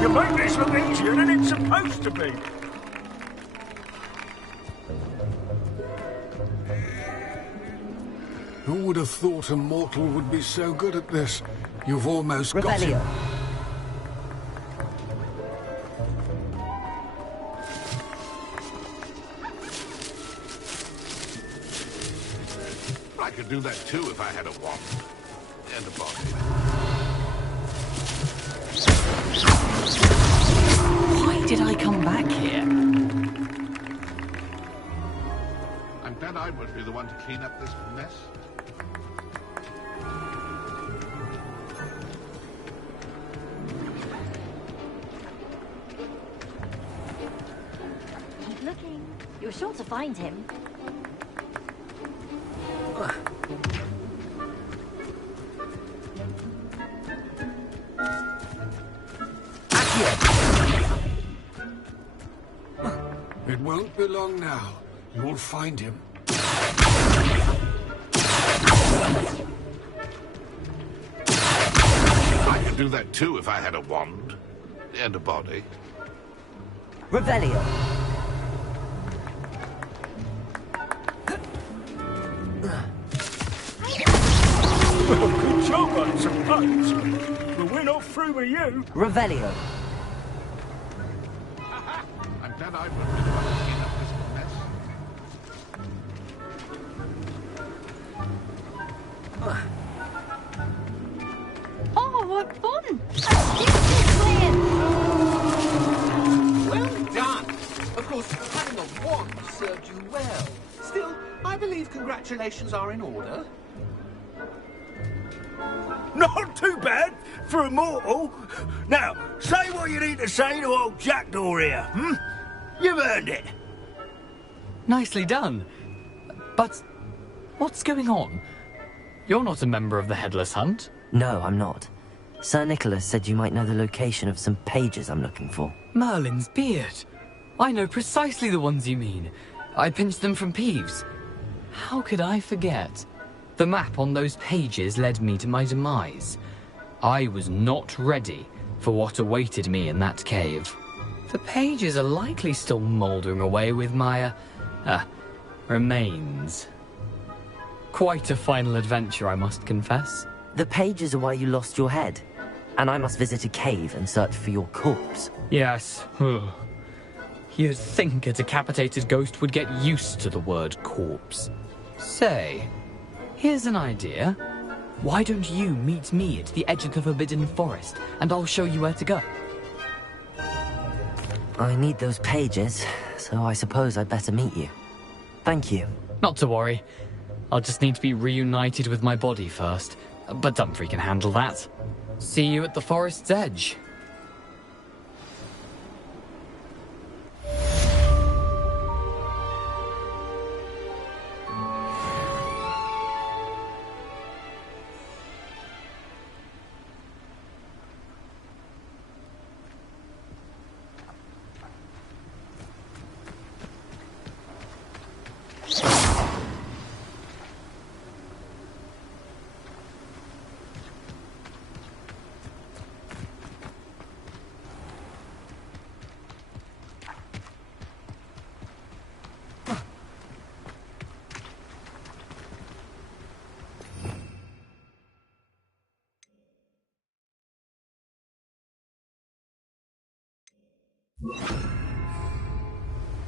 You make this look easier than it's supposed to be. Who would have thought a mortal would be so good at this? You've almost got him. I could do that too if I had a wand. And a body. Why did I come back here? I bet I would be the one to clean up this mess. Keep looking. You're sure to find him. It won't be long now. You'll find him. I could do that too if I had a wand. And a body. Revelio. Well, good job, I suppose. But we're not through with you. Revelio. I bet I would be the one to clean up this mess. Oh, what fun! A sting is playing. Well done. Of course, having a wand served you well. Still, I believe congratulations are in order. Not too bad for a mortal. Now, say what you need to say to old Jackdaw here, hmm? You've earned it. Nicely done. But what's going on? You're not a member of the Headless Hunt. No, I'm not. Sir Nicholas said you might know the location of some pages I'm looking for. Merlin's beard. I know precisely the ones you mean. I pinched them from Peeves. How could I forget? The map on those pages led me to my demise. I was not ready for what awaited me in that cave. The pages are likely still mouldering away with my, remains. Quite a final adventure, I must confess. The pages are why you lost your head, and I must visit a cave and search for your corpse. Yes. You'd think a decapitated ghost would get used to the word corpse. Say, here's an idea. Why don't you meet me at the edge of the Forbidden Forest, and I'll show you where to go? I need those pages, so I suppose I'd better meet you. Thank you. Not to worry. I'll just need to be reunited with my body first. But Dumfrey can handle that. See you at the forest's edge.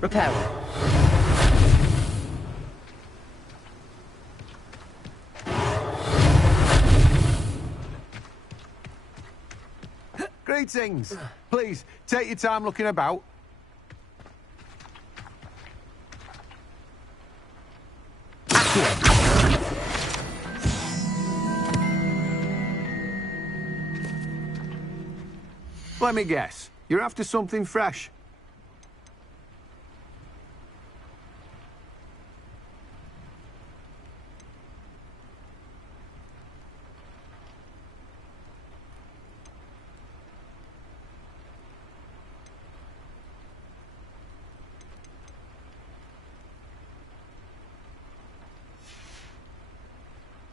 Repairer. Greetings. Please, take your time looking about. Let me guess. You're after something fresh.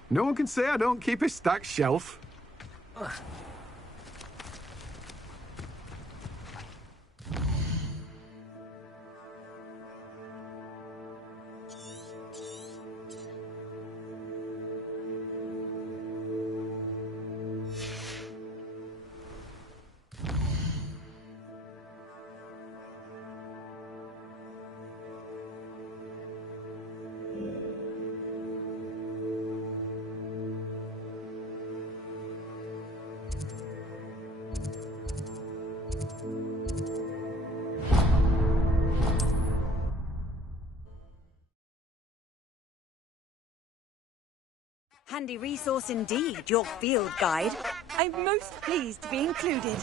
No one can say I don't keep a stacked shelf. Handy resource indeed, your field guide. I'm most pleased to be included.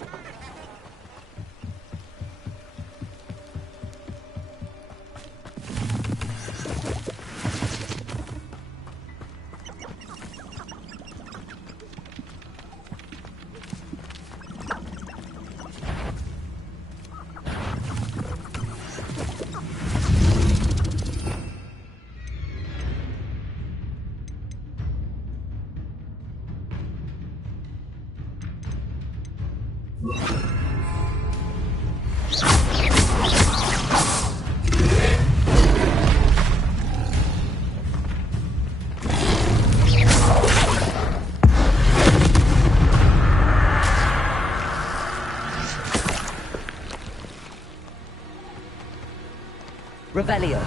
Revelio.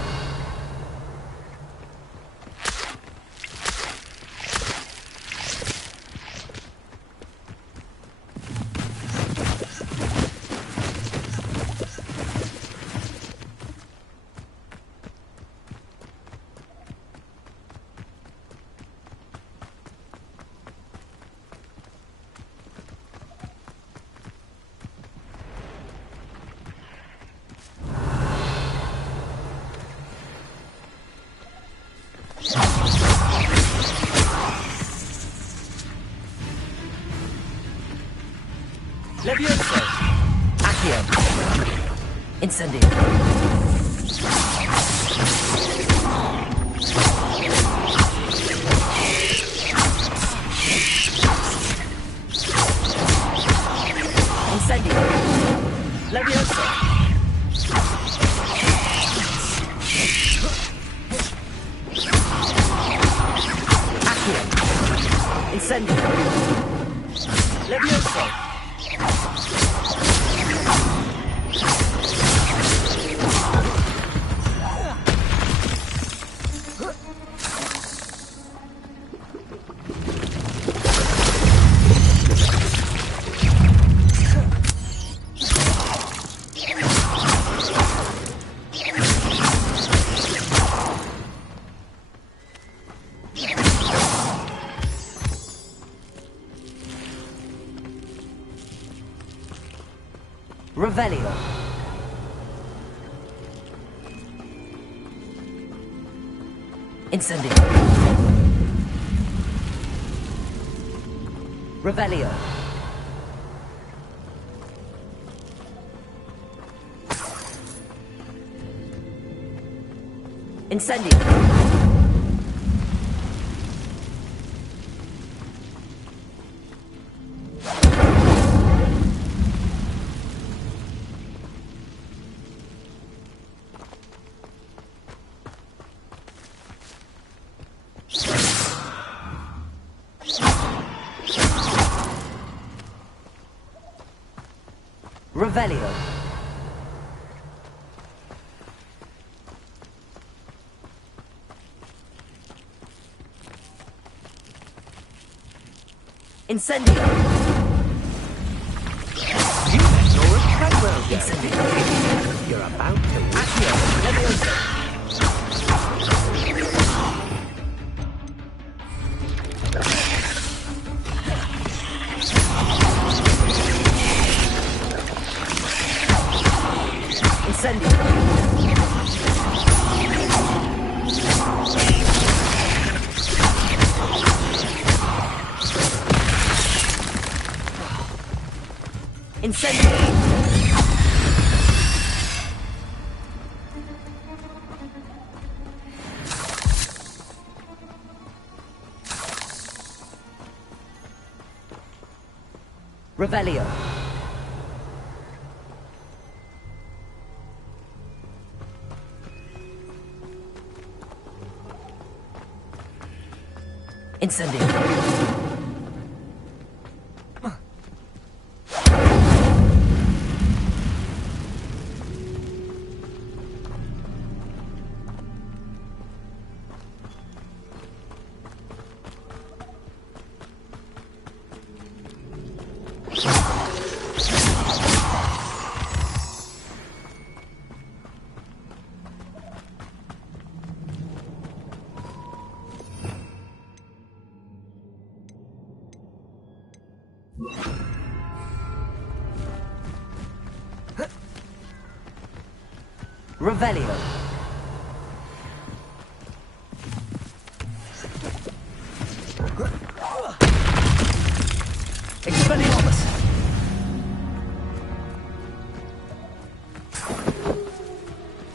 Levioso. Accio. Incendio. Incendio. Levioso. Accio. Incendio. Levioso. Revelio. Incendio. Revelio. Incendio. Revelio. Incendio! You met Laura Treadwell, Incendio! You're about to win. Accio! Leviosa! Incendio! Incendio! Revelio. Incendio. Revelio. Expelliarmus.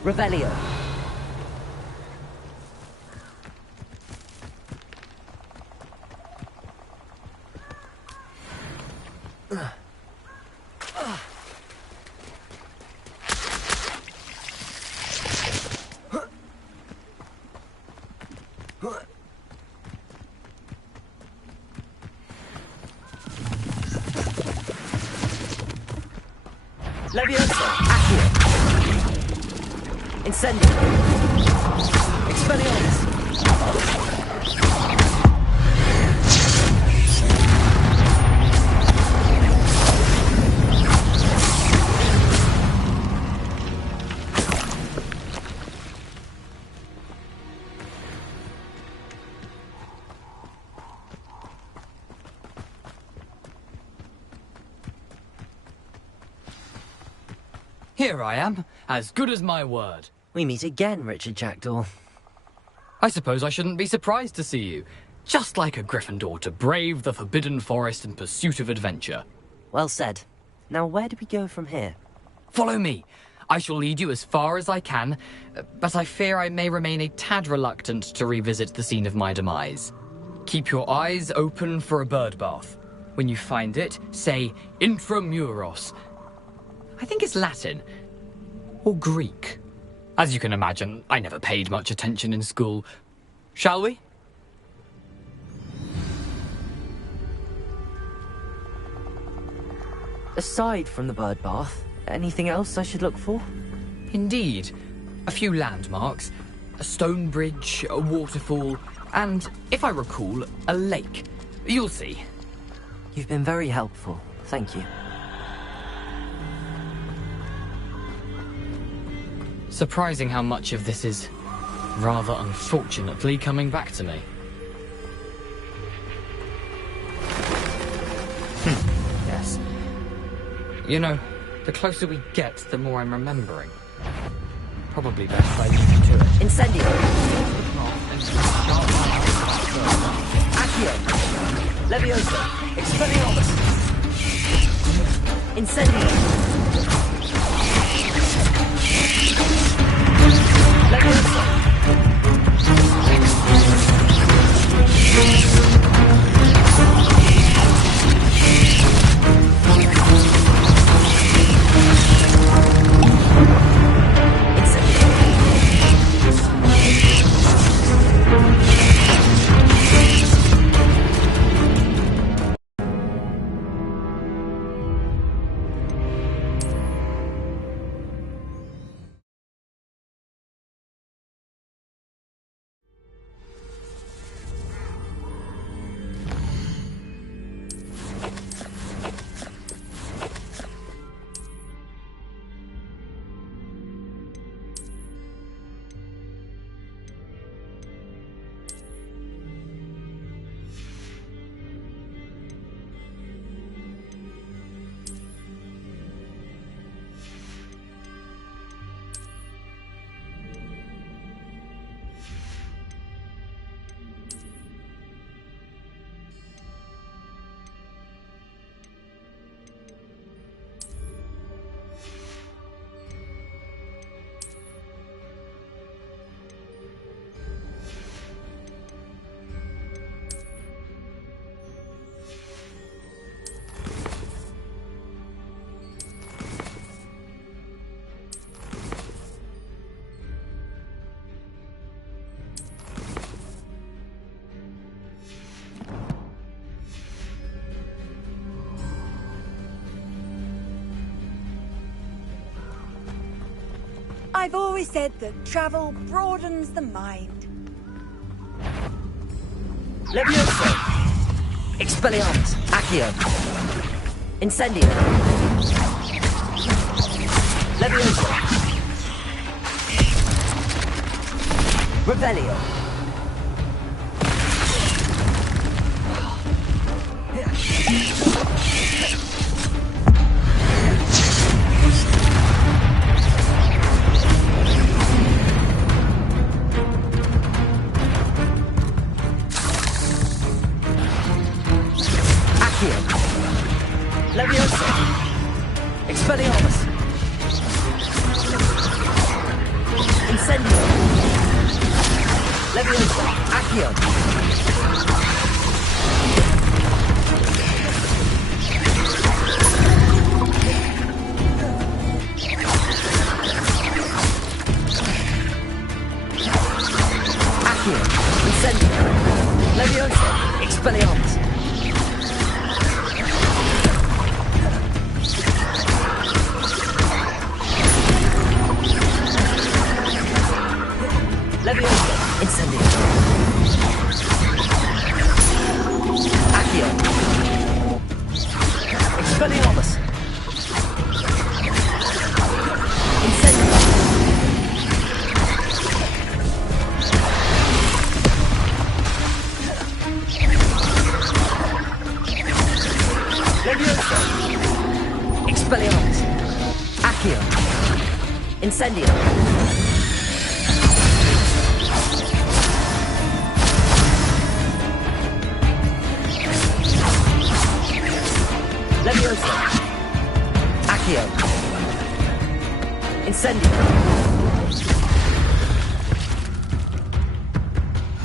Revelio. Leviosa, Accio. Incendio. Expelliarmus. Here I am, as good as my word. We meet again, Richard Jackdaw. I suppose I shouldn't be surprised to see you. Just like a Gryffindor to brave the Forbidden Forest in pursuit of adventure. Well said. Now where do we go from here? Follow me. I shall lead you as far as I can, but I fear I may remain a tad reluctant to revisit the scene of my demise. Keep your eyes open for a bird bath. When you find it, say Intramuros. I think it's Latin. Or Greek. As you can imagine, I never paid much attention in school. Shall we? Aside from the bird bath, anything else I should look for? Indeed. A few landmarks. A stone bridge, a waterfall, and, if I recall, a lake. You'll see. You've been very helpful. Thank you. Surprising how much of this is, rather unfortunately, coming back to me. Yes. You know, the closer we get, the more I'm remembering. Probably best I leave you to it. Incendio! Accio! Leviosa! Expelliarmus! Incendio! Leviosa! I've always said that travel broadens the mind. Levioso! Expelliarmus! Accio! Incendio! Levioso! Revelio! Levioso! Expelliarmus! Incendio! Levioso! Accio! Accio! Incendio! Levioso! Expelliarmus! Levioso! Incendio! Accio! Expelliarmus! Incendio! Levioso! Expelliarmus! Accio! Incendio! Levioso! Accio! Incendio!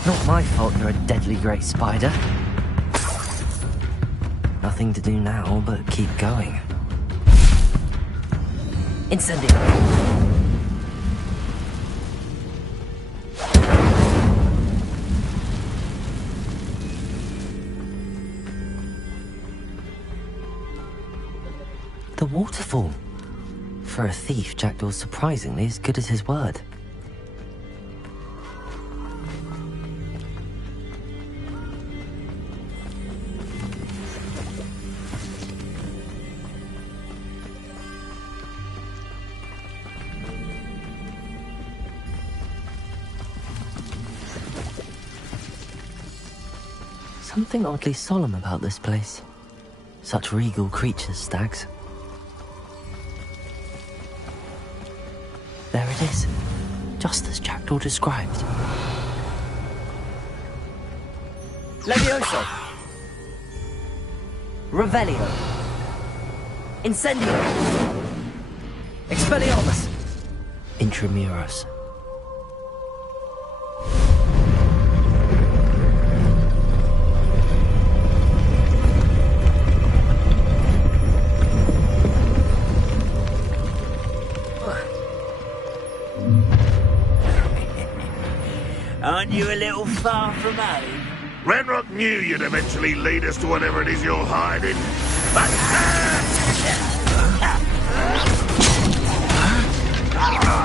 Not my fault you're a deadly great spider. Nothing to do now but keep going. Incendio! The waterfall. For a thief, Jackdaw's surprisingly as good as his word. Something oddly solemn about this place. Such regal creatures, stags. There it is, just as Jackdaw described. Levioso! Revelio! Incendio! Expelliarmus! Intramuros. Aren't you a little far from home? Renrock knew you'd eventually lead us to whatever it is you're hiding. But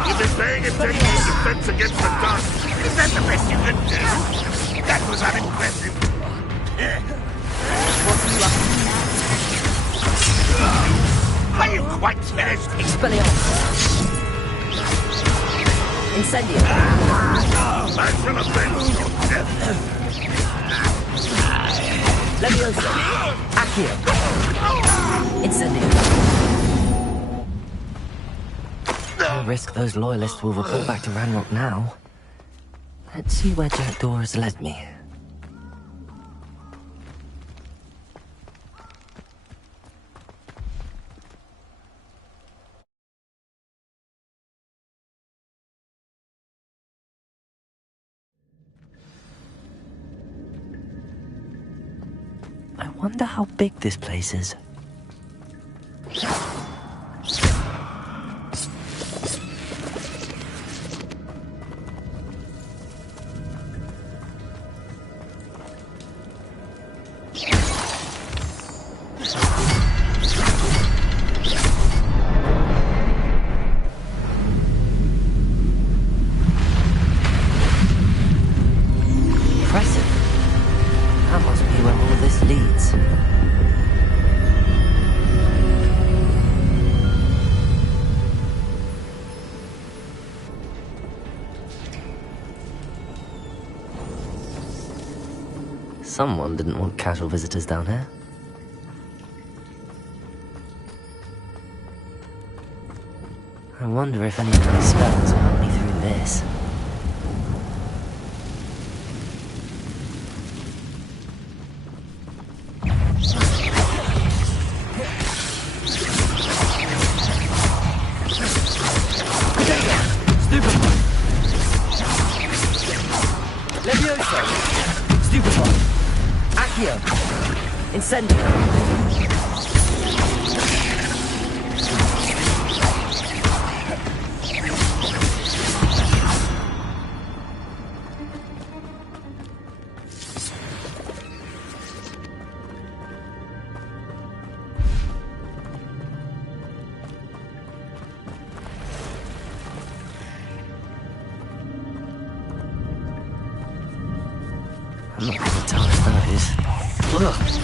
you've been paying attention to defense against the dust. Is that the best you can do? That was unimpressive. Are you quite finished? Expelliarmus! Incendio! I shall avenge your death! Levioso! Accio! Incendio! No risk those loyalists will report back to Ranrock now. Let's see where Jackdaw has led me. I wonder how big this place is. Someone didn't want casual visitors down here. I wonder if any of my spells will help me through this. Incendio! I'm not going to touch those. Ugh.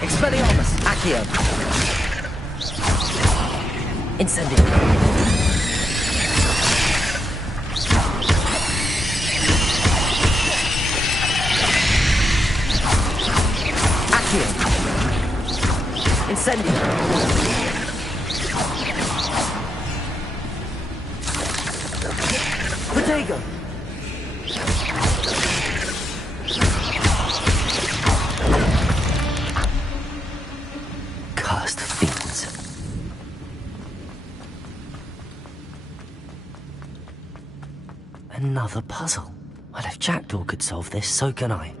Expelliarmus, Accio. Incendio. Accio. Incendio. Protego. Another puzzle. Well, if Jackdaw could solve this, so can I.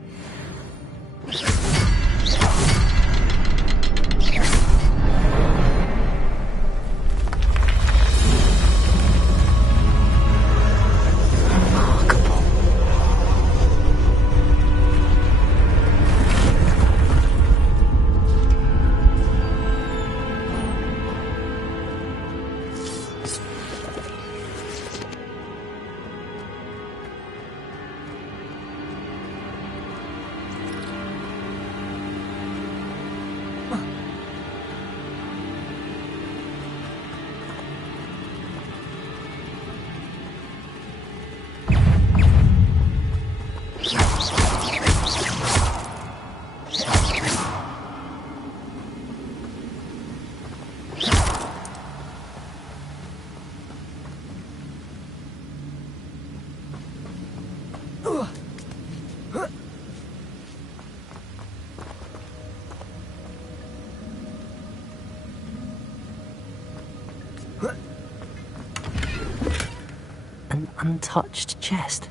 untouched chest.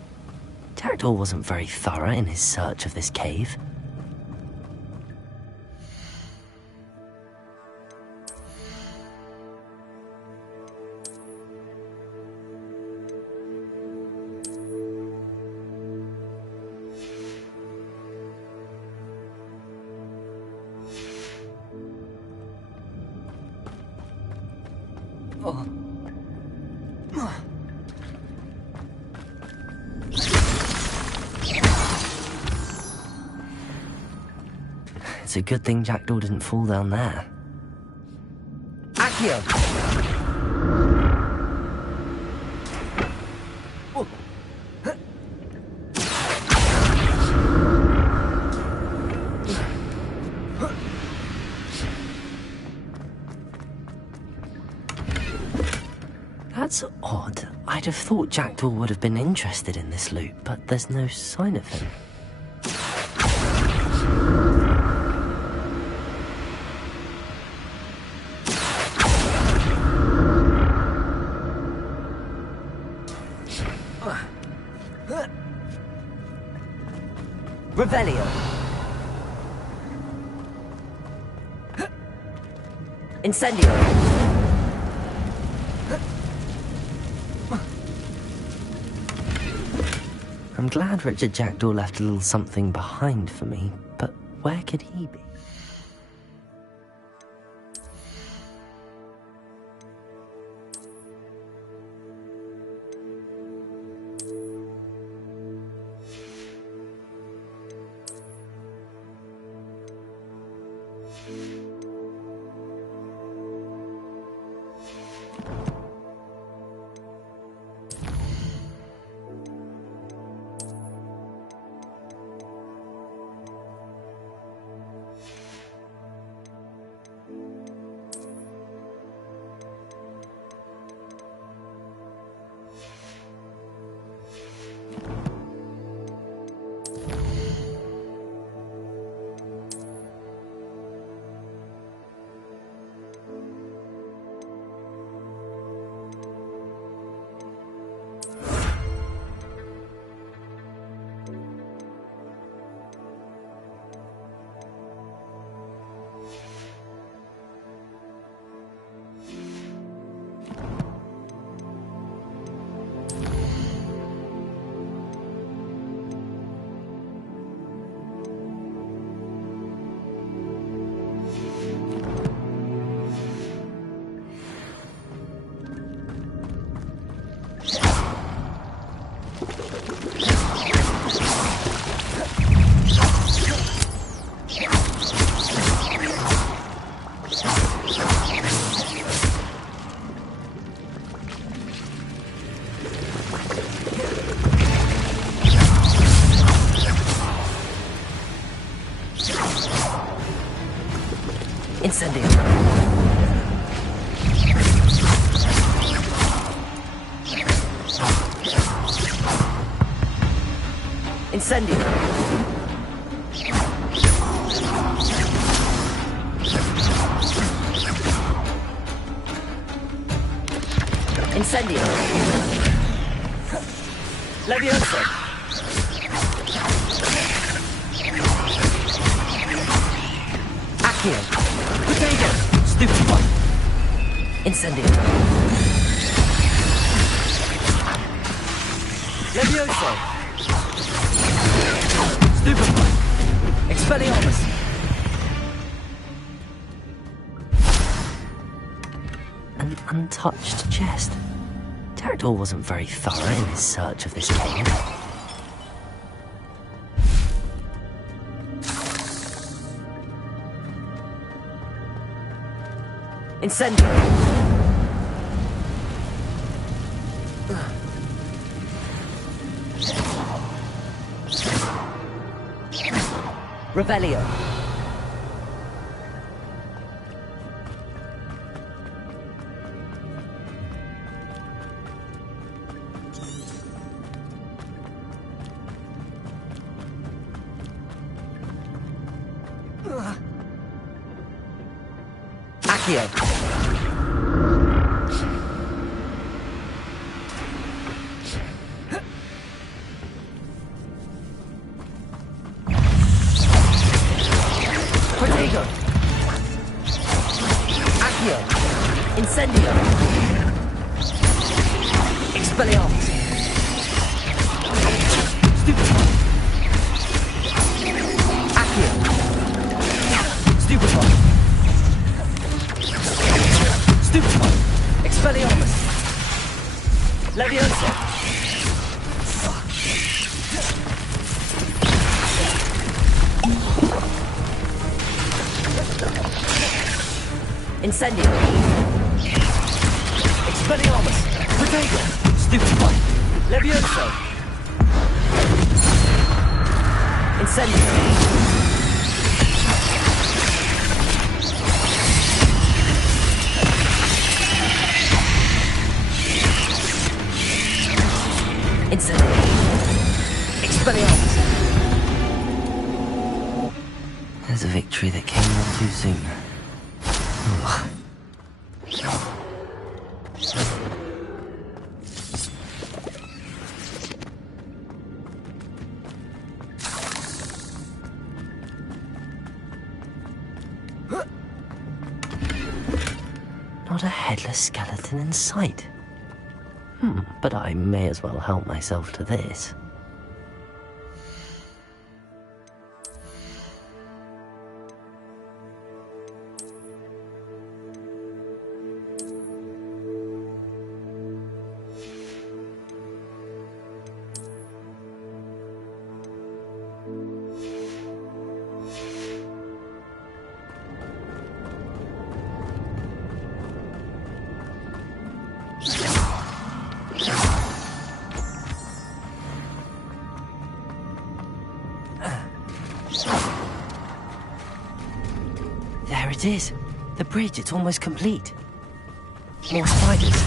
Jackdaw wasn't very thorough in his search of this cave. It's a good thing Jackdaw didn't fall down there. Accio! That's odd. I'd have thought Jackdaw would have been interested in this loot, but there's no sign of him. Revelio. Incendio. I'm glad Richard Jackdaw left a little something behind for me, but where could he be? Incendio. Incendio. Incendio. Levioso. Accio. Potato. Stupid one. Incendio. Levioso. Stupid one. Expelliarmus. An untouched chest. Jackdaw wasn't very thorough in his search of this cave. Incendio! Revelio! Accio! Protego! Accio! Incendio! Expelliarmus! Stupefy! Accio! Stupefy! Stupefy! Expelliarmus! Leviosa! Incendio! Expelliarmus! Protego! Stupefy! Levioso! Incendio! Incendio! Expelliarmus! There's a victory that came on too soon. Ugh. Not a headless skeleton in sight. But I may as well help myself to this. There it is. The bridge, it's almost complete. More spiders.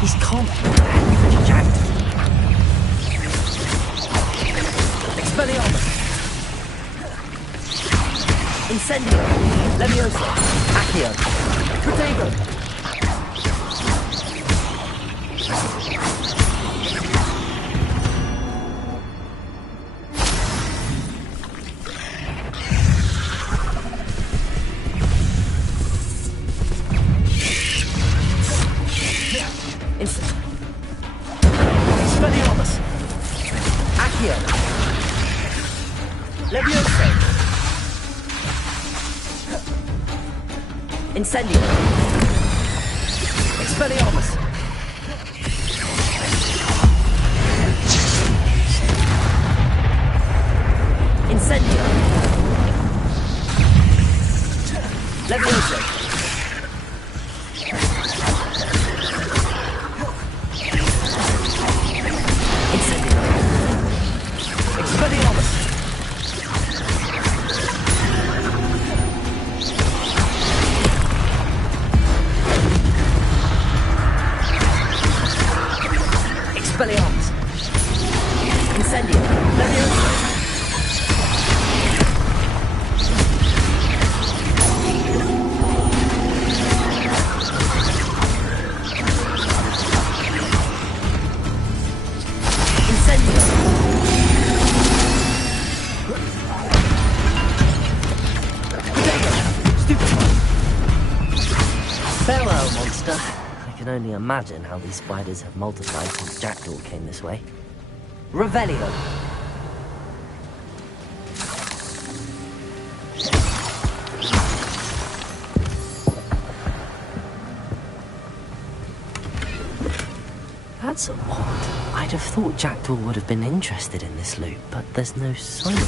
He's calm. Jacked. Expelliarmus. Incendio. Leviosa. Accio. Protego. Expelliarmus! Accio! Leviosa! Incendio! Expelliarmus! Incendio! Leviosa! Expelliarmus! Incendio! Leviosa! Incendio! Farewell, monster. I can only imagine how these spiders have multiplied since Jackdaw came this way. Revelio! That's odd. I'd have thought Jackdaw would have been interested in this loot, but there's no sign of it.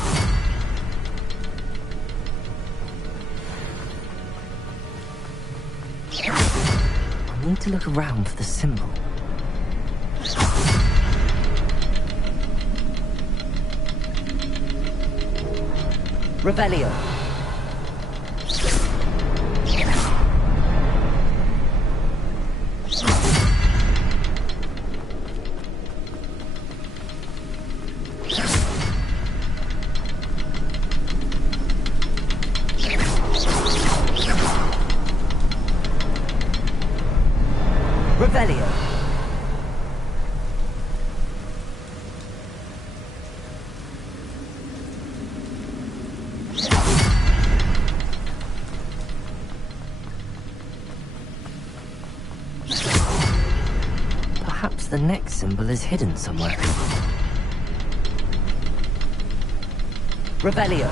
I need to look around for the symbol. Revelio. Revelio. the next symbol is hidden somewhere. Revelio.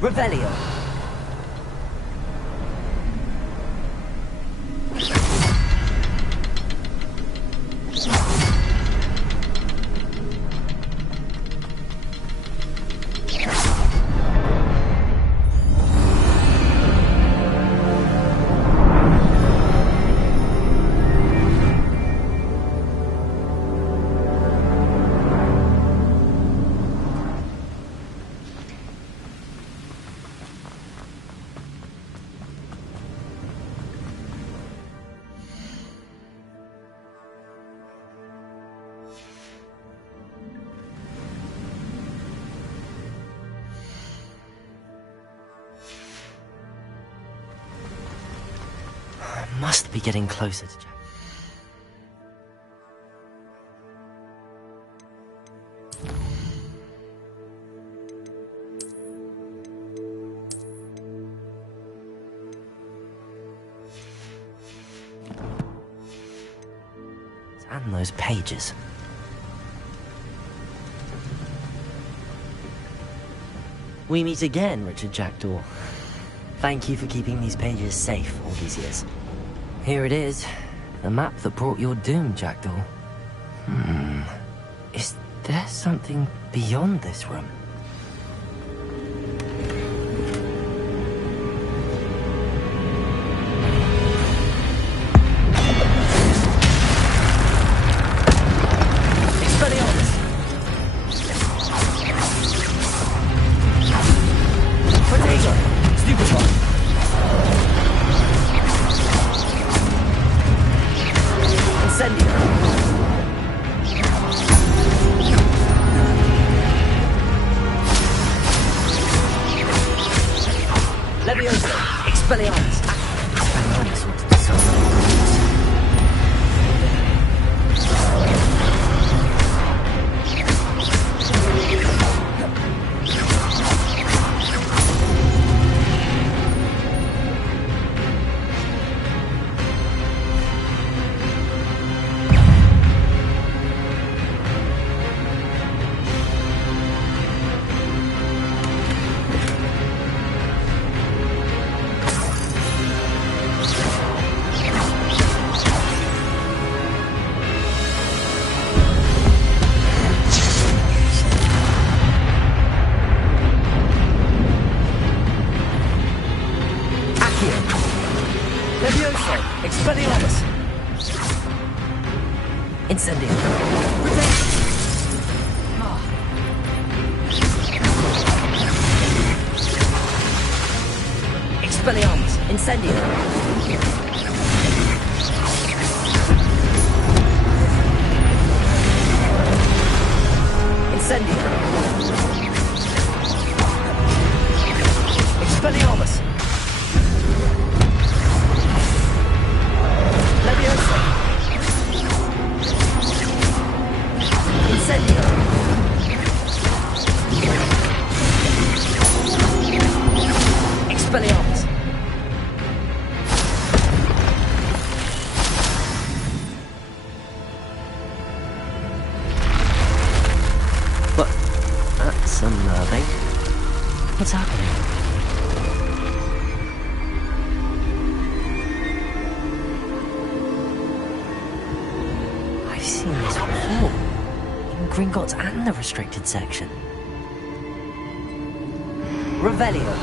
Revelio. Must be getting closer to Jack. And those pages. We meet again, Richard Jackdaw. Thank you for keeping these pages safe all these years. Here it is, the map that brought your doom, Jackdaw. Is there something beyond this room? What's happening? I've seen this before. In Gringotts and the restricted section. Revelio.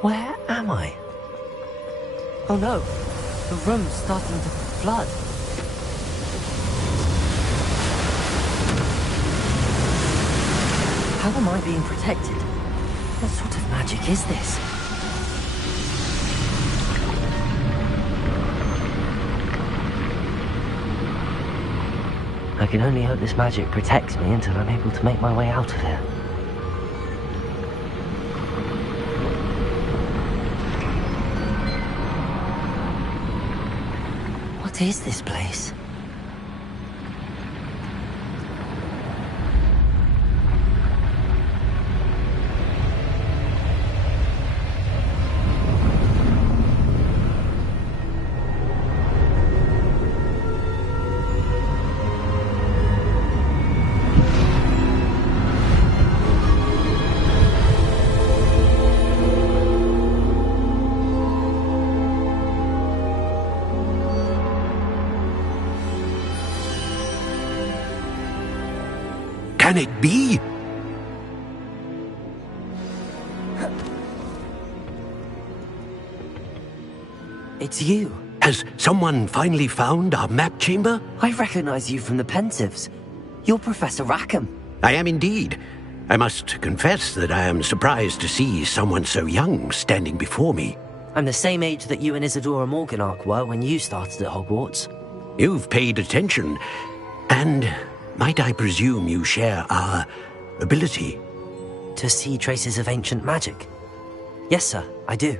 Where am I? Oh no, the room's starting to flood. How am I being protected? What sort of magic is this? I can only hope this magic protects me until I'm able to make my way out of here. What is this place? Can it be? It's you. Has someone finally found our map chamber? I recognize you from the Pensives. You're Professor Rackham. I am indeed. I must confess that I am surprised to see someone so young standing before me. I'm the same age that you and Isadora Morganach were when you started at Hogwarts. You've paid attention, and might I presume you share our ability? To see traces of ancient magic? Yes, sir, I do.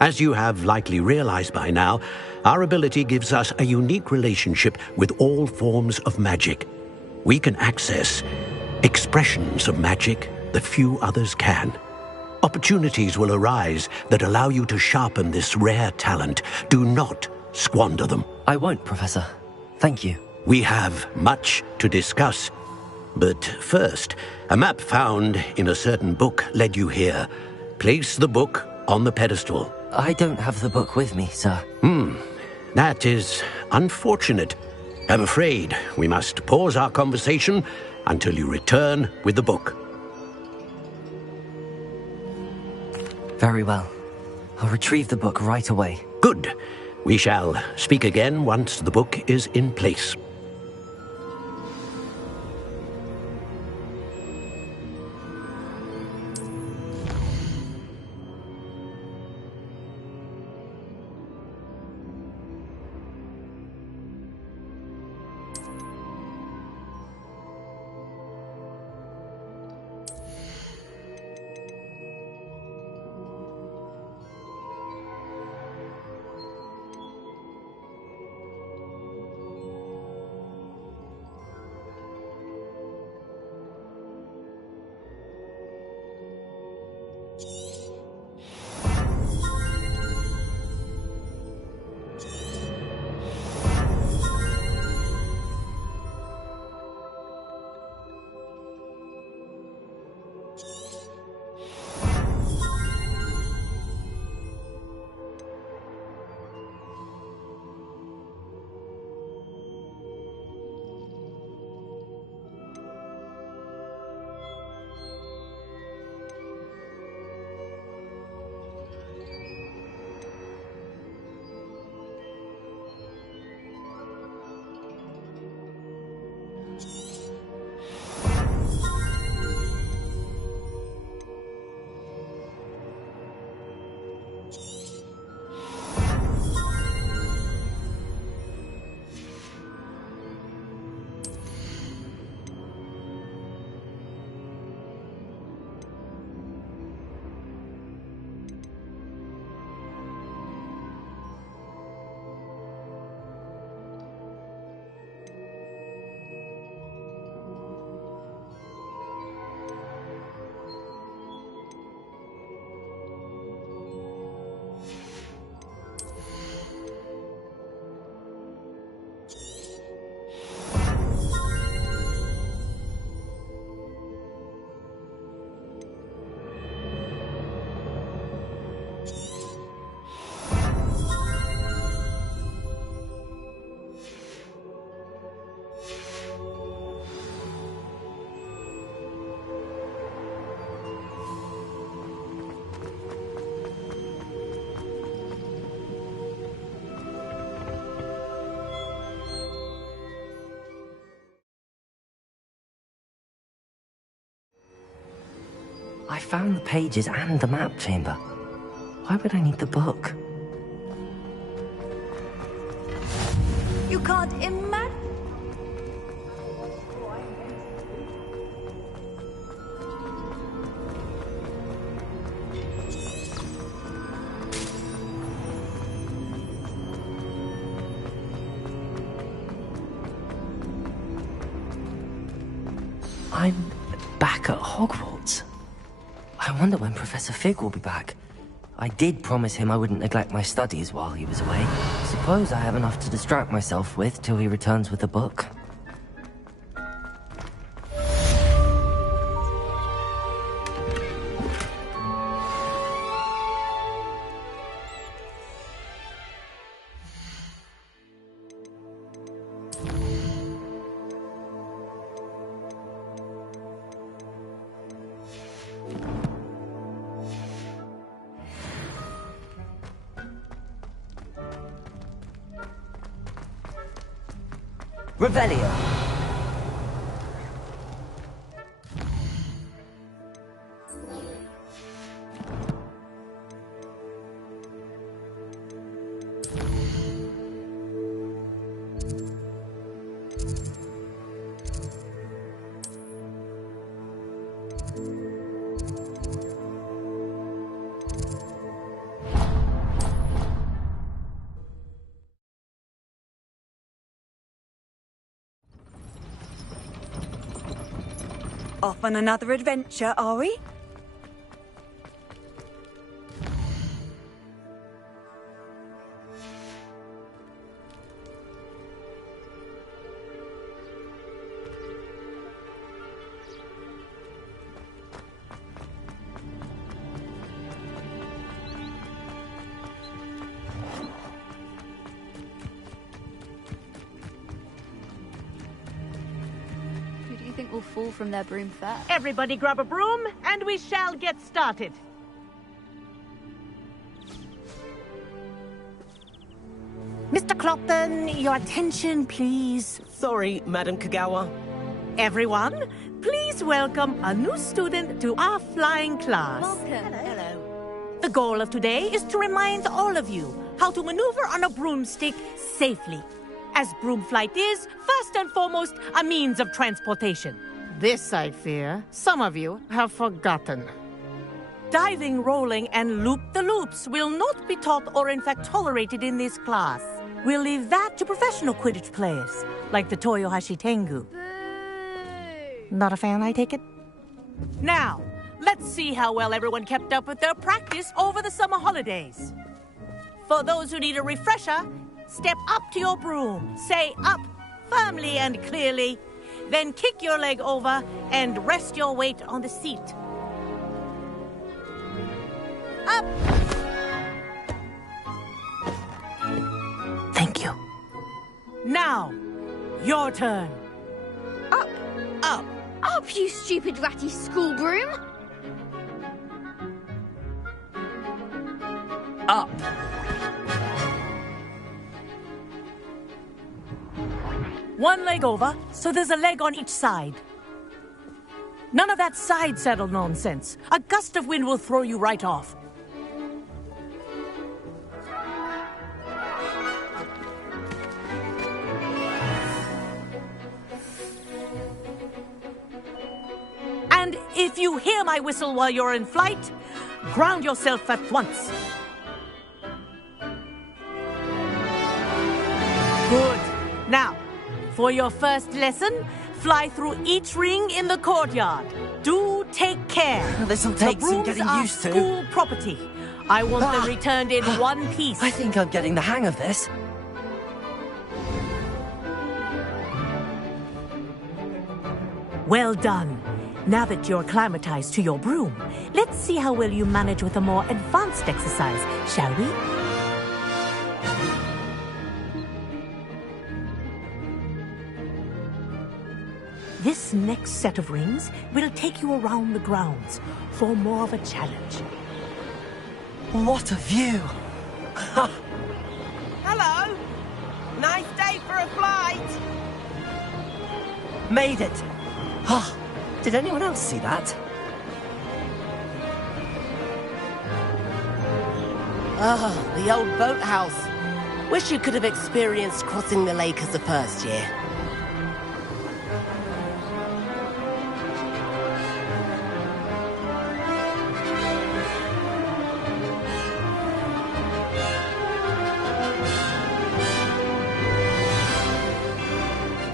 As you have likely realized by now, our ability gives us a unique relationship with all forms of magic. We can access expressions of magic that few others can. Opportunities will arise that allow you to sharpen this rare talent. Do not squander them. I won't, Professor. Thank you. We have much to discuss. But first, a map found in a certain book led you here. Place the book on the pedestal. I don't have the book with me, sir. That is unfortunate. I'm afraid we must pause our conversation until you return with the book. Very well. I'll retrieve the book right away. Good. We shall speak again once the book is in place. I found the pages and the map chamber. Why would I need the book? You can't imagine. I'm back at Hogwarts. I wonder when Professor Fig will be back. I did promise him I wouldn't neglect my studies while he was away. Suppose I have enough to distract myself with till he returns with the book. Revelio. Off on another adventure, are we? Will fall from their broom first. Everybody grab a broom, and we shall get started. Mr. Clopton, your attention, please. Sorry, Madam Kagawa. Everyone, please welcome a new student to our flying class. Welcome. Hello. The goal of today is to remind all of you how to maneuver on a broomstick safely, as broom flight is, first and foremost, a means of transportation. This, I fear, some of you have forgotten. Diving, rolling, and loop-the-loops will not be taught or in fact tolerated in this class. We'll leave that to professional Quidditch players, like the Toyohashi Tengu. Not a fan, I take it? Now, let's see how well everyone kept up with their practice over the summer holidays. For those who need a refresher, step up to your broom, say up firmly and clearly, then kick your leg over and rest your weight on the seat. Up! Thank you. Now, your turn. Up! Up! Up, you stupid ratty school broom! Up! One leg over, so there's a leg on each side. None of that side saddle nonsense. A gust of wind will throw you right off. And if you hear my whistle while you're in flight, ground yourself at once. Good. Now, for your first lesson, fly through each ring in the courtyard. Do take care. This'll take some getting used to. The brooms are school property. I want them returned in one piece. I think I'm getting the hang of this. Well done. Now that you're acclimatized to your broom, let's see how well you manage with a more advanced exercise, shall we? This next set of rings will take you around the grounds for more of a challenge. What a view! Hello! Nice day for a flight! Made it! Oh, did anyone else see that? Ah, the old boathouse. Wish you could have experienced crossing the lake as a first year.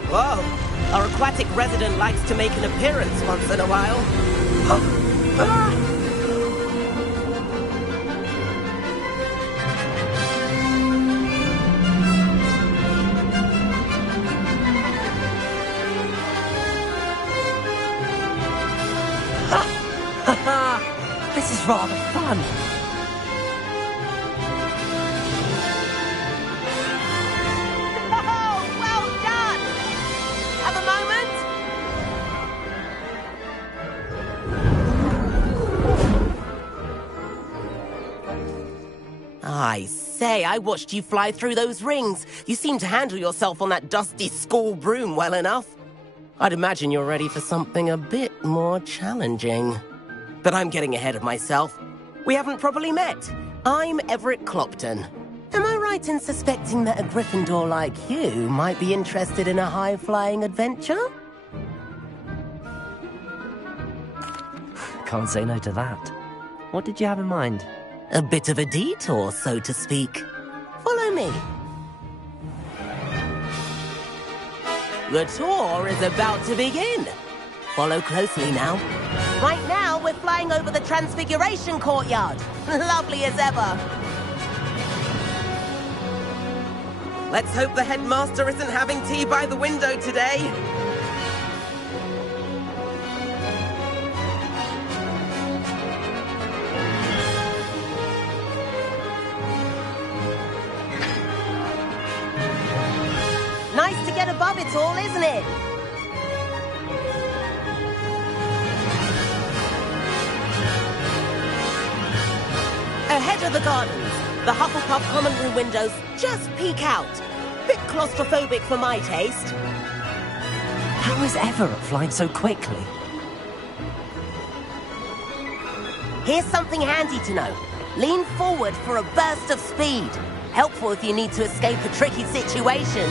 Whoa! Our aquatic resident likes to make an appearance once in a while. This is rather fun. Oh, well done! Have a moment? I say, I watched you fly through those rings. You seem to handle yourself on that dusty school broom well enough. I'd imagine you're ready for something a bit more challenging. But I'm getting ahead of myself. We haven't properly met. I'm Everett Clopton. Am I right in suspecting that a Gryffindor like you might be interested in a high-flying adventure? Can't say no to that. What did you have in mind? A bit of a detour, so to speak. Follow me. The tour is about to begin. Follow closely now. Right now, we're flying over the Transfiguration Courtyard. Lovely as ever. Let's hope the headmaster isn't having tea by the window today. Nice to get above it all, isn't it? Ahead of the gardens, the Hufflepuff common room windows just peek out. Bit claustrophobic for my taste. How is Everett flying so quickly? Here's something handy to know. Lean forward for a burst of speed. Helpful if you need to escape a tricky situation.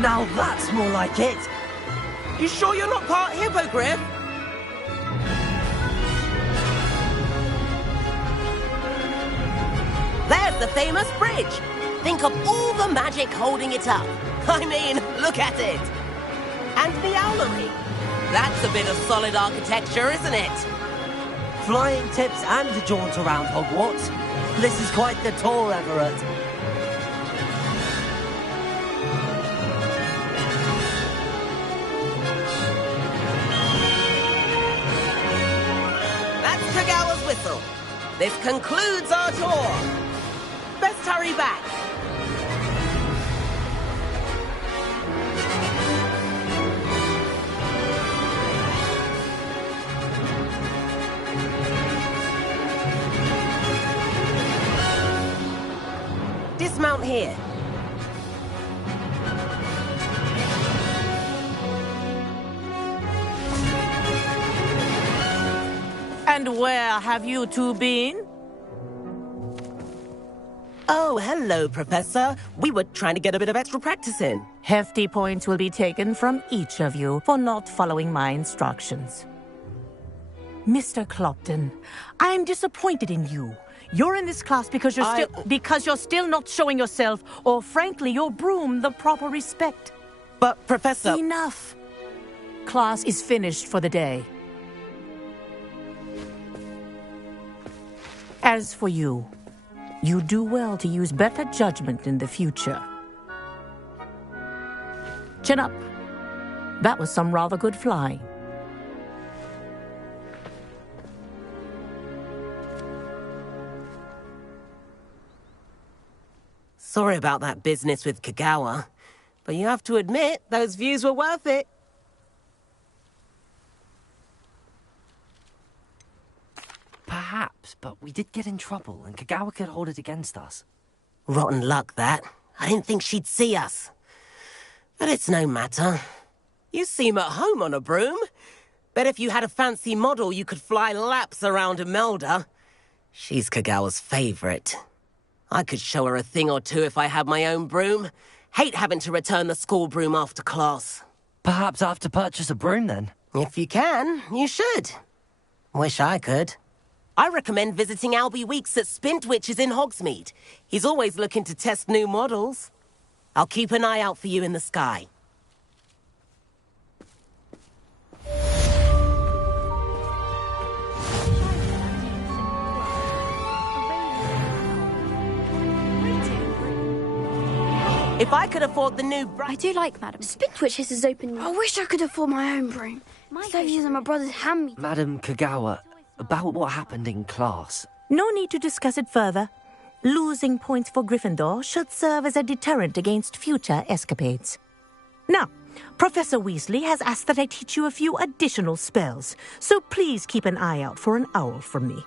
Now that's more like it. You sure you're not part Hippogriff? There's the famous bridge. Think of all the magic holding it up. I mean, look at it. And the owlery. That's a bit of solid architecture, isn't it? Flying tips and a jaunt around Hogwarts. This is quite the tour, Everett. That's Kagawa's whistle. This concludes our tour. Best hurry back. Dismount here. And where have you two been? Oh, hello, Professor. We were trying to get a bit of extra practice in. Hefty points will be taken from each of you for not following my instructions. Mr. Clopton, I'm disappointed in you. You're in this class because you're still not showing yourself, or frankly, your broom the proper respect. But, Professor... Enough. Class is finished for the day. As for you, you do well to use better judgment in the future. Chin up. That was some rather good flying. Sorry about that business with Kagawa, but you have to admit, those views were worth it. Perhaps, but we did get in trouble, and Kagawa could hold it against us. Rotten luck, that. I didn't think she'd see us. But it's no matter. You seem at home on a broom. Bet if you had a fancy model, you could fly laps around Imelda. She's Kagawa's favorite. I could show her a thing or two if I had my own broom. Hate having to return the school broom after class. Perhaps I have to purchase a broom then? If you can, you should. Wish I could. I recommend visiting Albie Weeks at Spintwitches in Hogsmeade. He's always looking to test new models. I'll keep an eye out for you in the sky. If I could afford the new I do like Madam. Spintwitches is open. I wish I could afford my own broom. Instead of using my brother's hand-me. Madam Kagawa, about what happened in class. No need to discuss it further. Losing points for Gryffindor should serve as a deterrent against future escapades. Now, Professor Weasley has asked that I teach you a few additional spells, so please keep an eye out for an owl from me.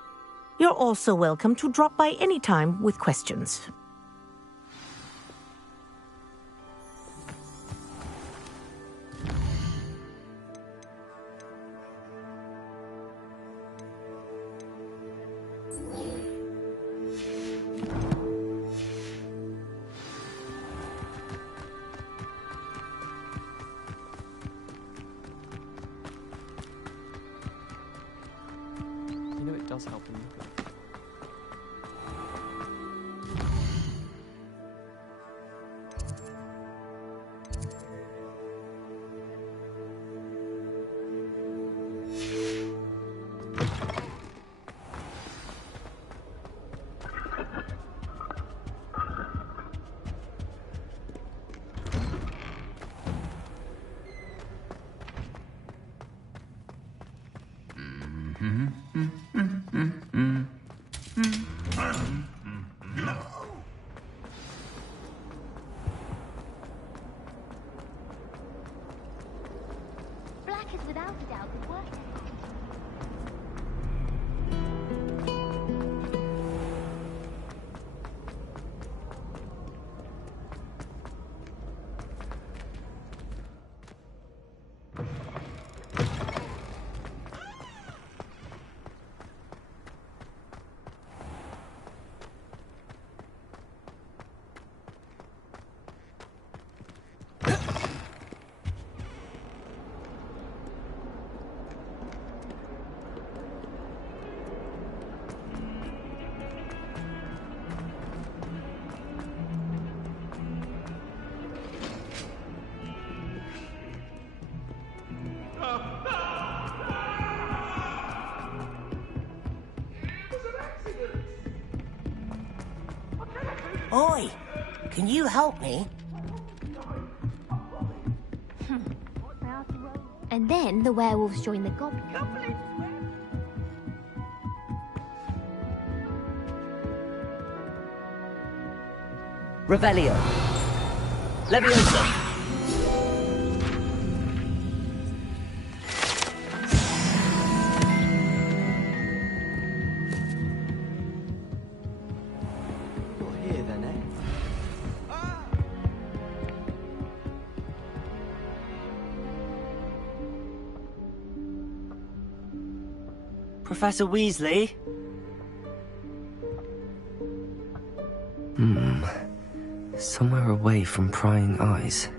You're also welcome to drop by any time with questions. It does help when you look at it. Black is without a doubt the worst. Oi, can you help me? And then the werewolves join the goblins. Revelio. Leviosa. Professor Weasley? Somewhere away from prying eyes.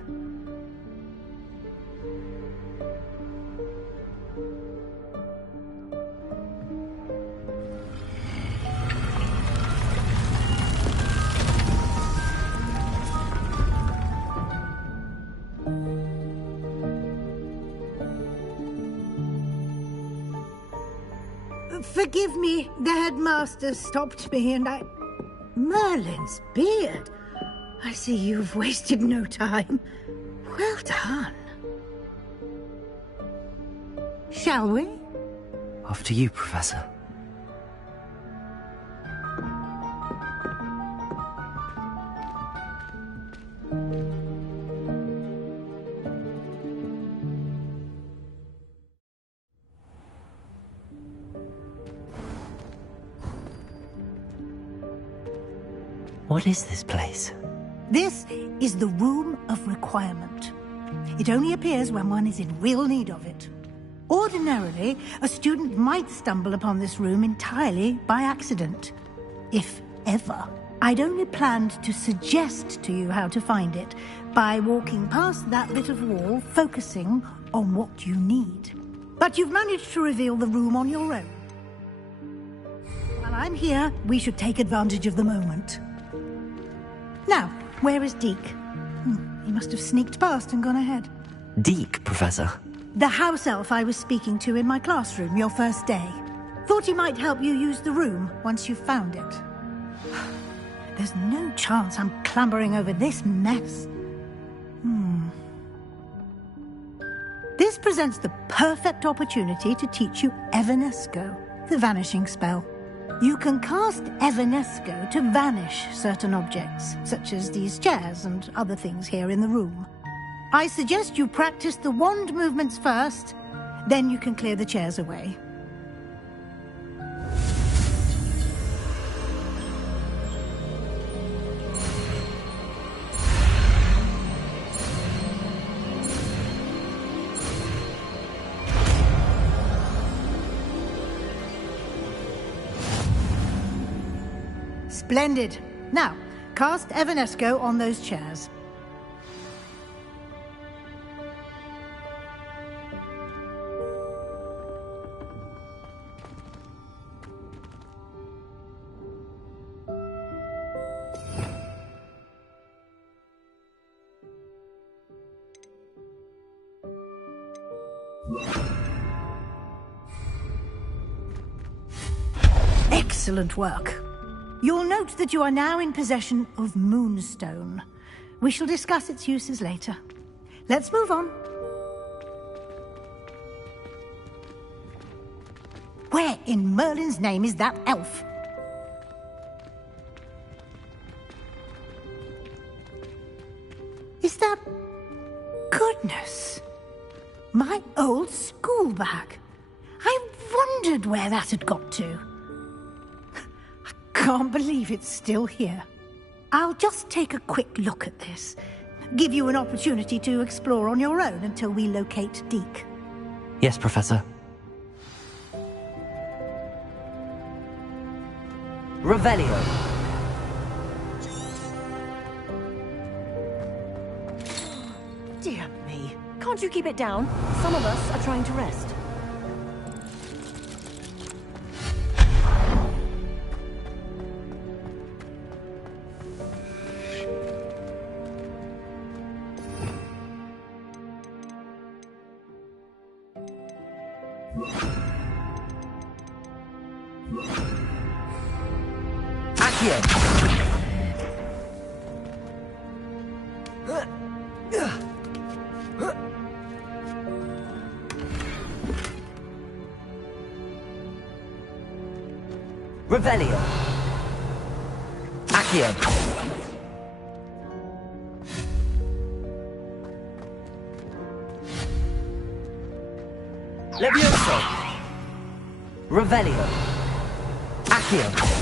Forgive me, the headmaster stopped me and I... Merlin's beard. I see you've wasted no time. Well done. Shall we? After you, Professor. What is this place? This is the Room of Requirement. It only appears when one is in real need of it. Ordinarily, a student might stumble upon this room entirely by accident. If ever. I'd only planned to suggest to you how to find it by walking past that bit of wall, focusing on what you need. But you've managed to reveal the room on your own. While I'm here, we should take advantage of the moment. Now, where is Deke? He must have sneaked past and gone ahead. Deke, Professor. The house elf I was speaking to in my classroom your first day. Thought he might help you use the room once you've found it. There's no chance I'm clambering over this mess. This presents the perfect opportunity to teach you Evanesco, the vanishing spell. You can cast Evanesco to vanish certain objects, such as these chairs and other things here in the room. I suggest you practice the wand movements first, then you can clear the chairs away. Splendid. Now, cast Evanesco on those chairs. Excellent work. You'll note that you are now in possession of Moonstone. We shall discuss its uses later. Let's move on. Where in Merlin's name is that elf? Is that... Goodness! My old school bag. I wondered where that had got to. Can't believe it's still here. I'll just take a quick look at this. Give you an opportunity to explore on your own until we locate Deke. Yes, Professor. Revelio. Dear me. Can't you keep it down? Some of us are trying to rest. Revelio. Accio. Levioso. Revelio. Accio.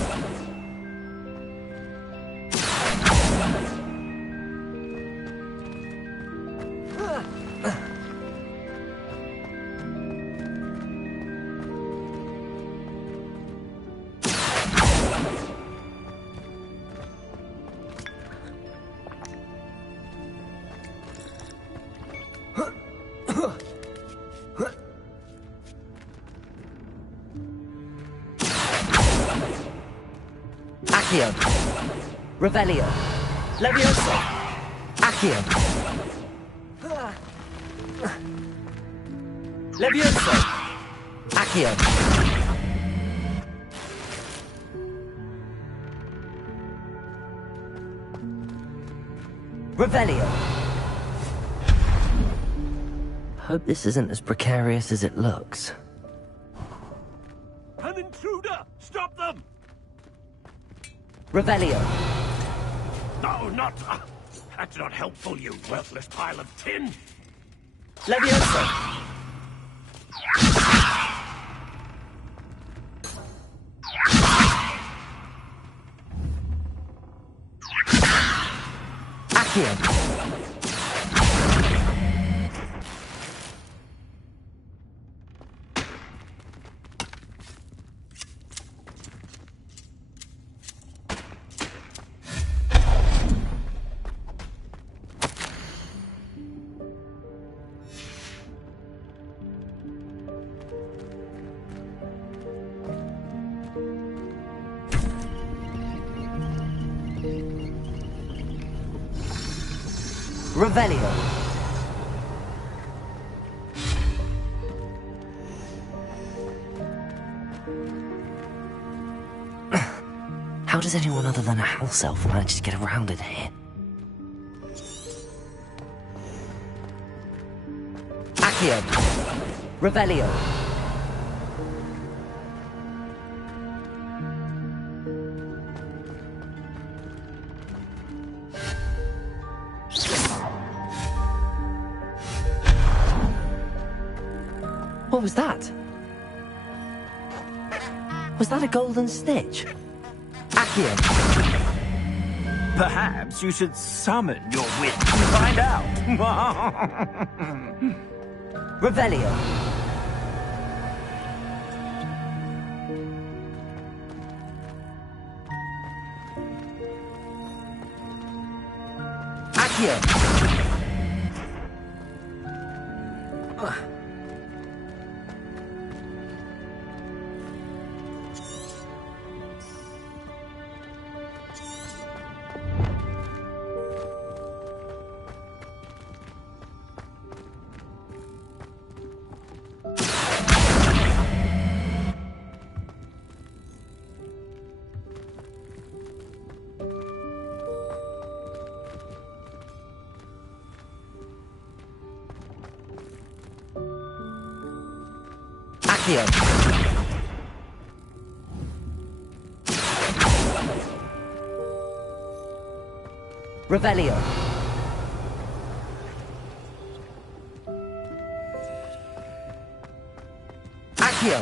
Accio. Revelio. Levioso. Accio. Levioso. Accio. Revelio. Hope this isn't as precarious as it looks. An intruder! Stop them! Revelio. No, not... that's not helpful, you worthless pile of tin! Levioso. Accio. Revelio. How does anyone other than a house elf manage to get around in here? Accio. Revelio. What was that? Was that a golden snitch? Accio. Perhaps you should summon your wit and find out. Revelio. Accio. Accio. Revelio. Accio.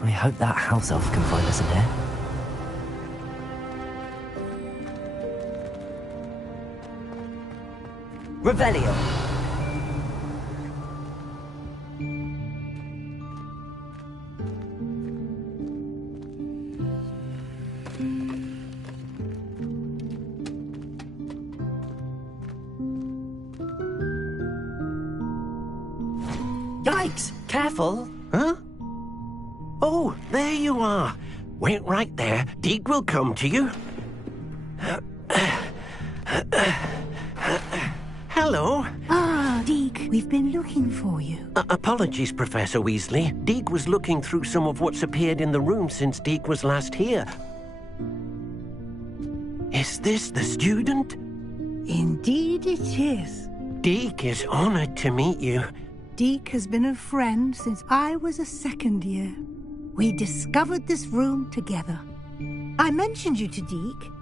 I hope that house elf can find us in there. Revelio. Yikes! Careful! Huh? Oh, there you are. Wait right there. Deke will come to you. Hello. Ah, Deke, we've been looking for you. Apologies, Professor Weasley. Deke was looking through some of what's appeared in the room since Deke was last here. Is this the student? Indeed it is. Deke is honored to meet you. Deke has been a friend since I was a second year. We discovered this room together. I mentioned you to Deke.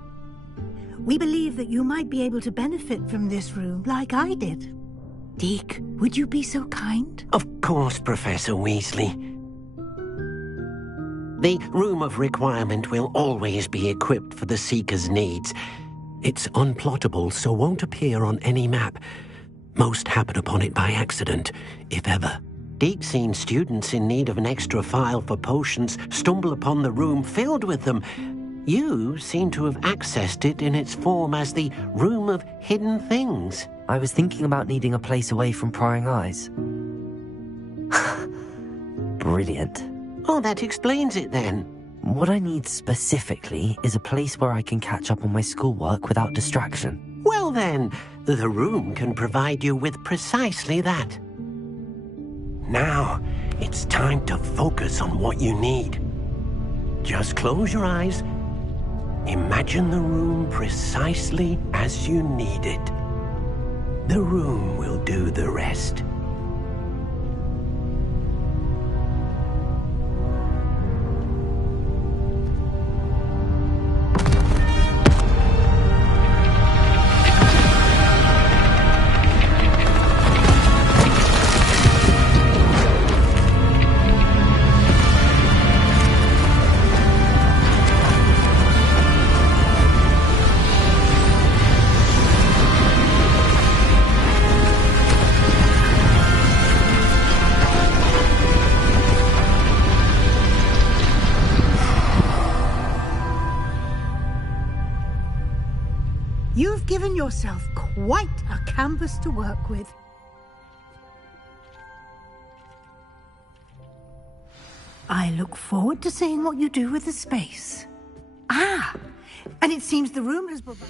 We believe that you might be able to benefit from this room like I did. Deke, would you be so kind? Of course, Professor Weasley. The Room of Requirement will always be equipped for the Seeker's needs. It's unplottable, so won't appear on any map. Most happen upon it by accident, if ever. Deke's seen students in need of an extra file for potions stumble upon the room filled with them. You seem to have accessed it in its form as the Room of Hidden Things. I was thinking about needing a place away from prying eyes. Brilliant. Oh, that explains it then. What I need specifically is a place where I can catch up on my schoolwork without distraction. Well then, the room can provide you with precisely that. Now, it's time to focus on what you need. Just close your eyes. Imagine the room precisely as you need it. The room will do the rest. You've given yourself quite a canvas to work with. I look forward to seeing what you do with the space. Ah, and it seems the room has provided...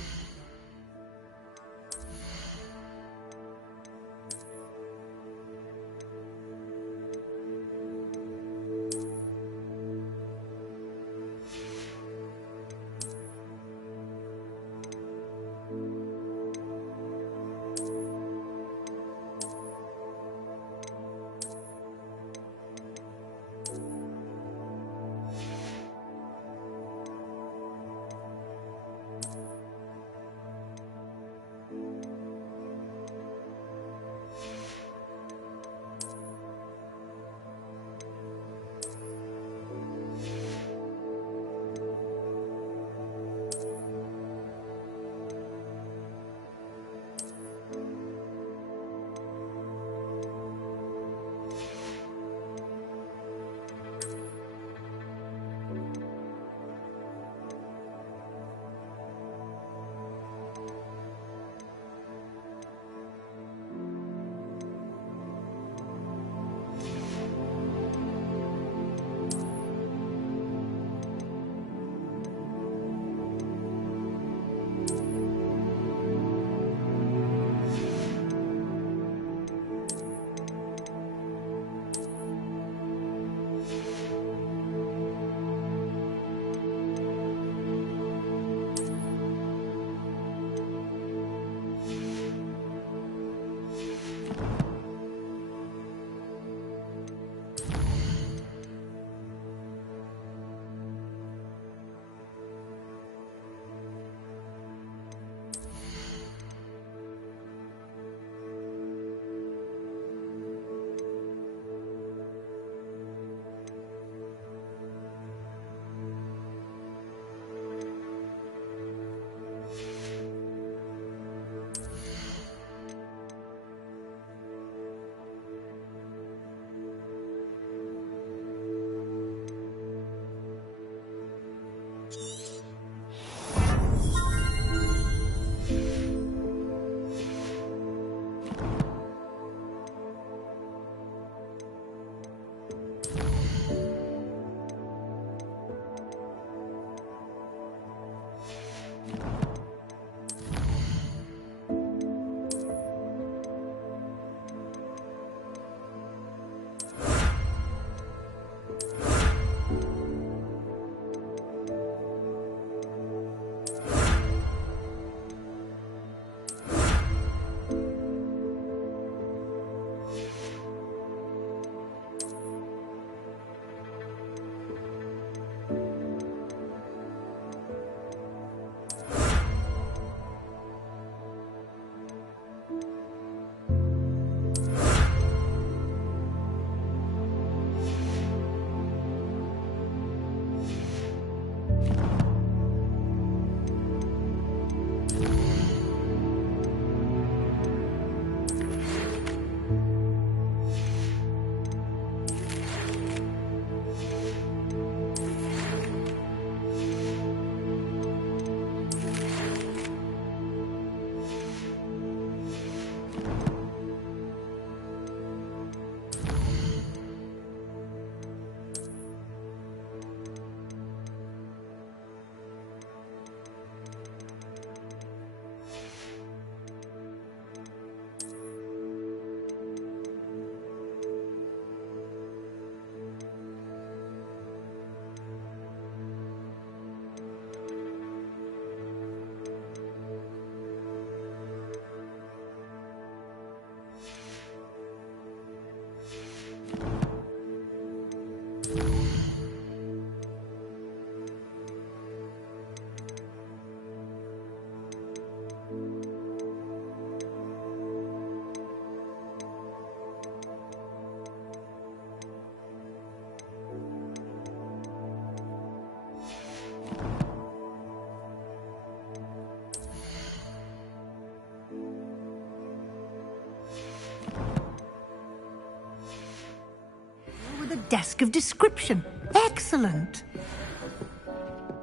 Desk of description. Excellent.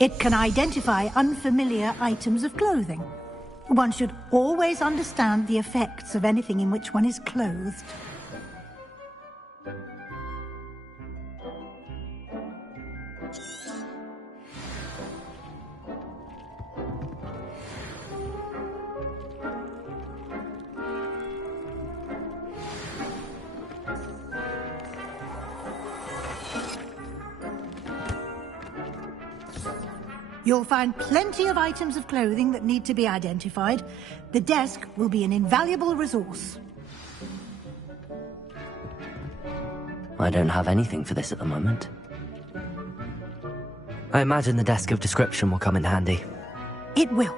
It can identify unfamiliar items of clothing. One should always understand the effects of anything in which one is clothed. You'll find plenty of items of clothing that need to be identified. The desk will be an invaluable resource. I don't have anything for this at the moment. I imagine the desk of description will come in handy. It will.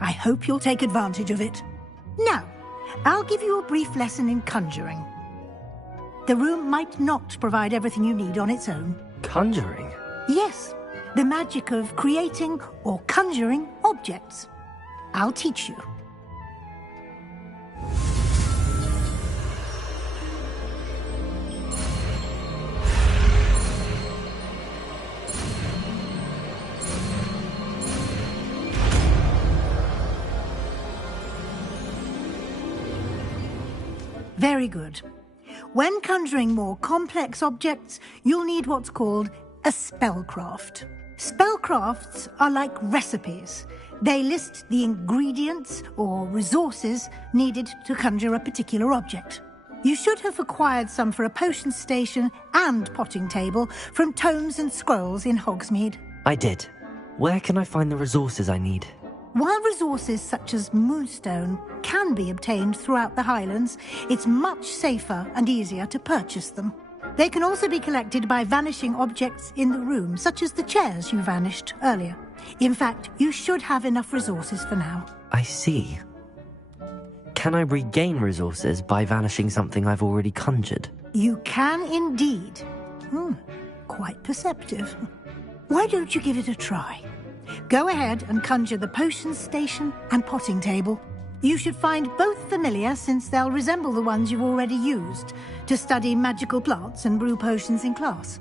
I hope you'll take advantage of it. Now, I'll give you a brief lesson in conjuring. The room might not provide everything you need on its own. Conjuring? Yes. The magic of creating or conjuring objects. I'll teach you. Very good. When conjuring more complex objects, you'll need what's called a spellcraft. Spellcrafts are like recipes. They list the ingredients or resources needed to conjure a particular object. You should have acquired some for a potion station and potting table from tomes and scrolls in Hogsmeade. I did. Where can I find the resources I need? While resources such as moonstone can be obtained throughout the Highlands, it's much safer and easier to purchase them. They can also be collected by vanishing objects in the room, such as the chairs you vanished earlier. In fact, you should have enough resources for now. I see. Can I regain resources by vanishing something I've already conjured? You can indeed. Quite perceptive. Why don't you give it a try? Go ahead and conjure the potion station and potting table. You should find both familiar, since they'll resemble the ones you've already used to study magical plants and brew potions in class.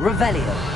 Revelio.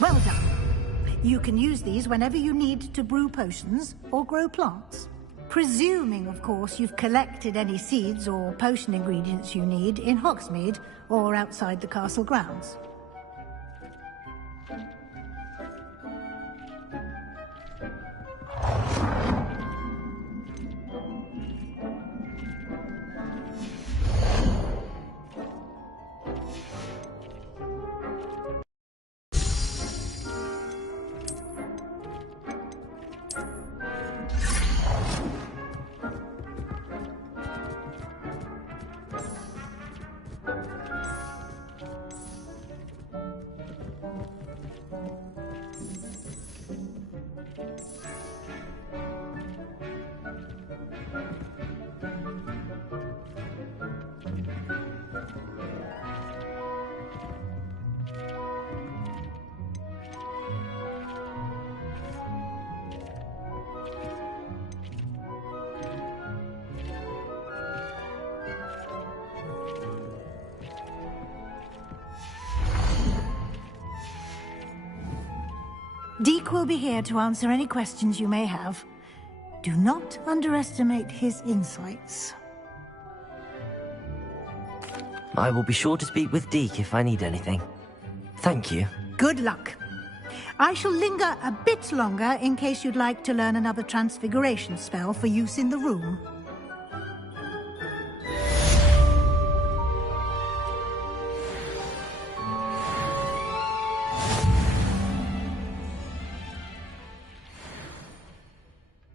Well done. You can use these whenever you need to brew potions or grow plants. Presuming, of course, you've collected any seeds or potion ingredients you need in Hogsmeade or outside the castle grounds. Deke will be here to answer any questions you may have. Do not underestimate his insights. I will be sure to speak with Deke if I need anything. Thank you. Good luck. I shall linger a bit longer in case you'd like to learn another transfiguration spell for use in the room.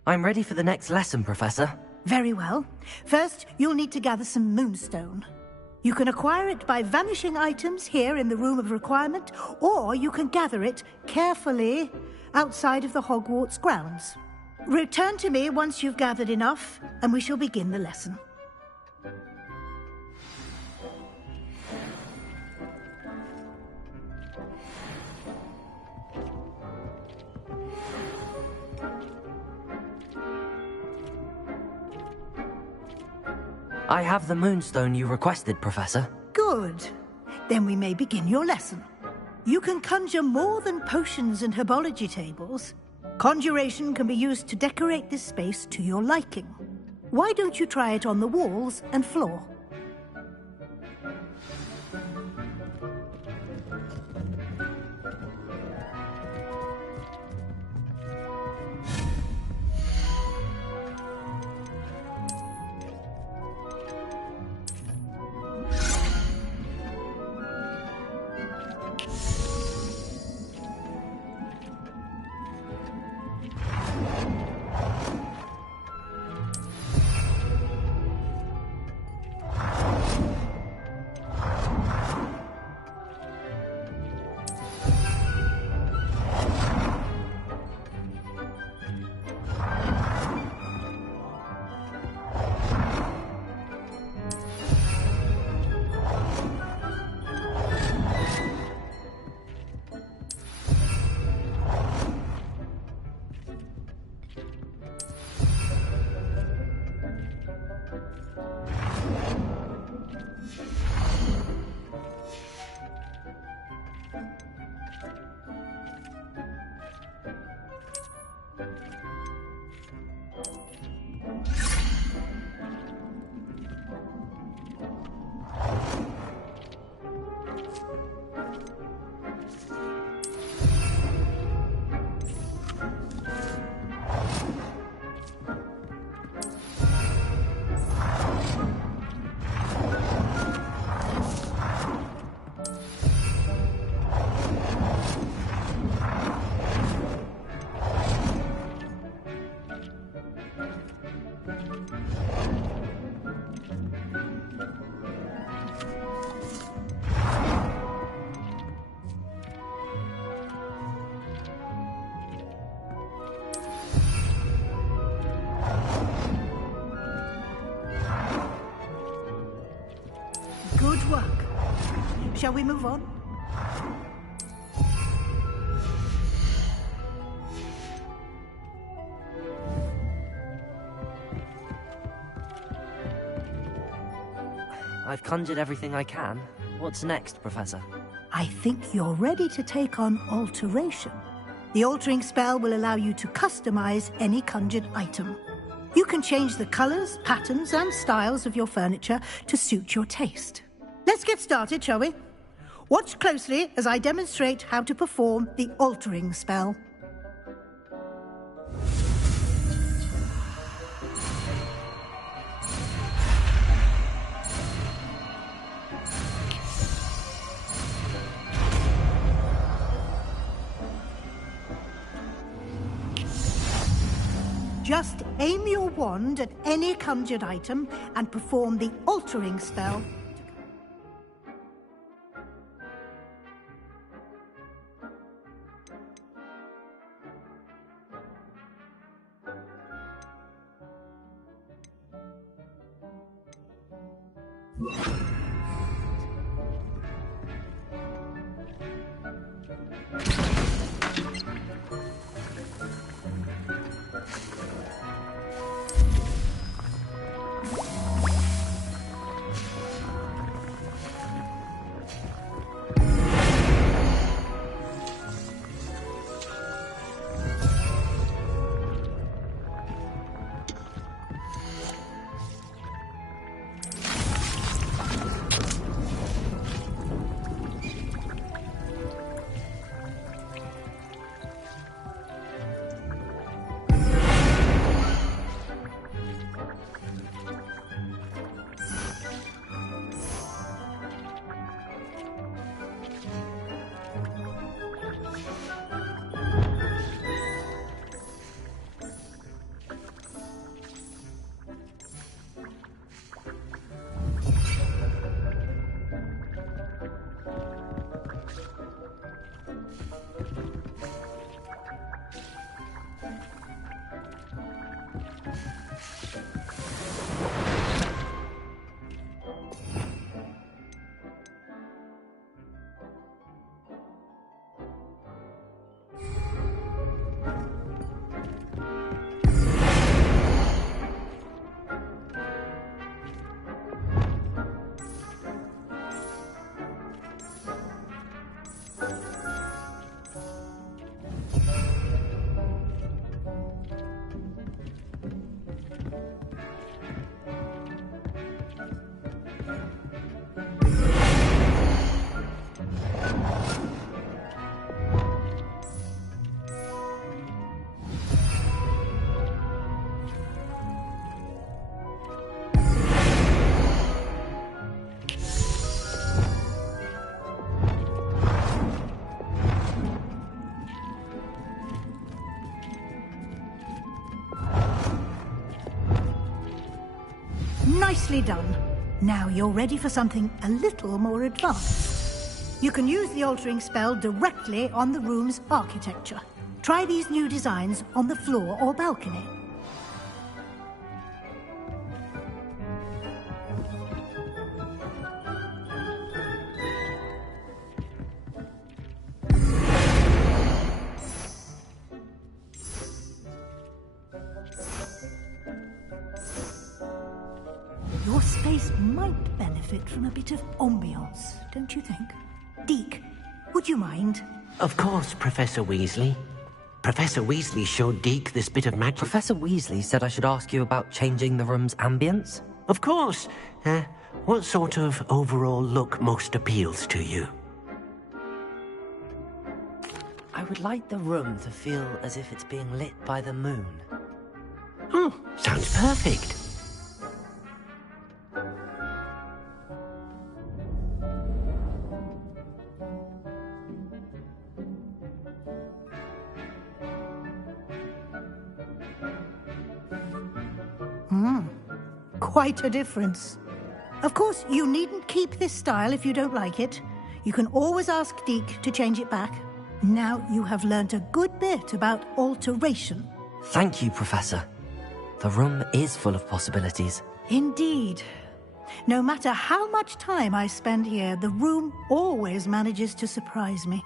I'm ready for the next lesson, Professor. Very well. First, you'll need to gather some moonstone. You can acquire it by vanishing items here in the Room of Requirement, or you can gather it carefully outside of the Hogwarts grounds. Return to me once you've gathered enough, and we shall begin the lesson. I have the moonstone you requested, Professor. Good. Then we may begin your lesson. You can conjure more than potions and herbology tables. Conjuration can be used to decorate this space to your liking. Why don't you try it on the walls and floor? Good work. Shall we move on? I've conjured everything I can. What's next, Professor? I think you're ready to take on Alteration. The altering spell will allow you to customize any conjured item. You can change the colours, patterns and styles of your furniture to suit your taste. Let's get started, shall we? Watch closely as I demonstrate how to perform the altering spell. Just aim your wand at any conjured item and perform the altering spell. Nicely done. Now you're ready for something a little more advanced. You can use the altering spell directly on the room's architecture. Try these new designs on the floor or balcony. Your space might benefit from a bit of ambiance, don't you think? Deke, would you mind? Of course, Professor Weasley. Professor Weasley showed Deke this bit of magic. Professor Weasley said I should ask you about changing the room's ambience? Of course. What sort of overall look most appeals to you? I would like the room to feel as if it's being lit by the moon. Oh, sounds perfect. Quite a difference. Of course, you needn't keep this style if you don't like it. You can always ask Deke to change it back. Now you have learnt a good bit about alteration. Thank you, Professor. The room is full of possibilities. Indeed. No matter how much time I spend here, the room always manages to surprise me.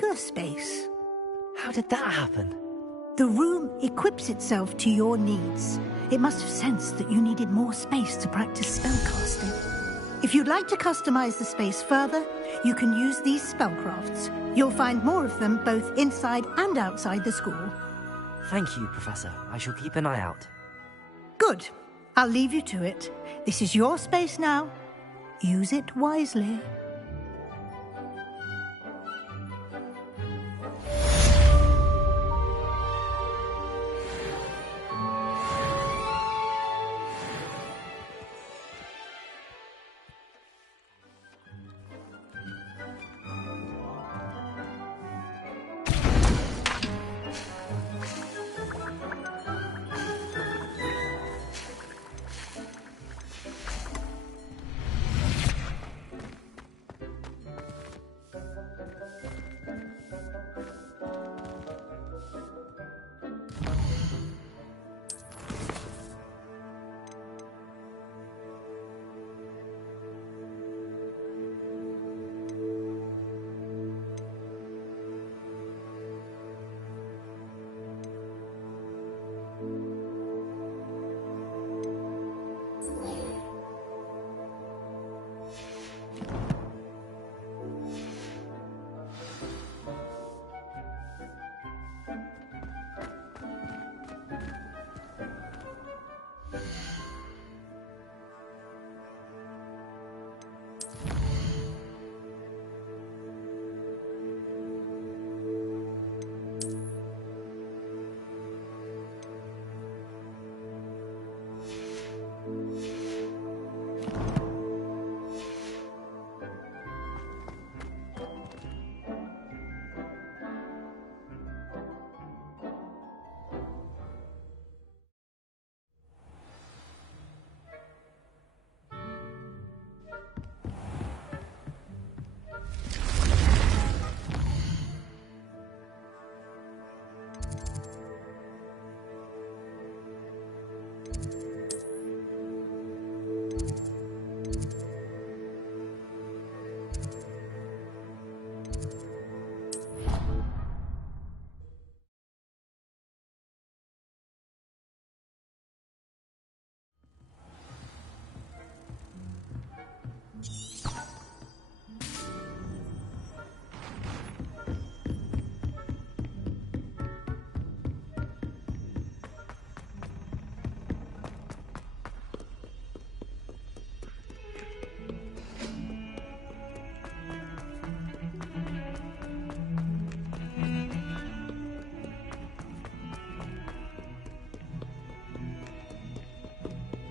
bigger space. How did that happen? The room equips itself to your needs. It must have sensed that you needed more space to practice spellcasting. If you'd like to customize the space further, you can use these spellcrafts. You'll find more of them both inside and outside the school. Thank you, Professor. I shall keep an eye out. Good. I'll leave you to it. This is your space now. Use it wisely.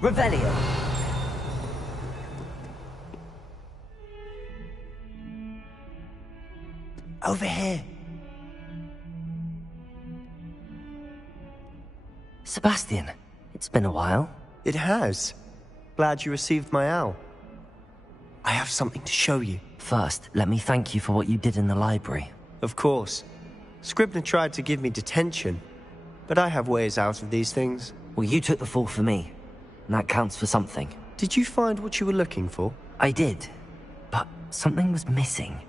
Revelio. Over here. Sebastian, it's been a while. It has. Glad you received my owl. I have something to show you. First, let me thank you for what you did in the library. Of course. Scribner tried to give me detention, but I have ways out of these things. Well, you took the fall for me, and that counts for something. Did you find what you were looking for? I did, but something was missing.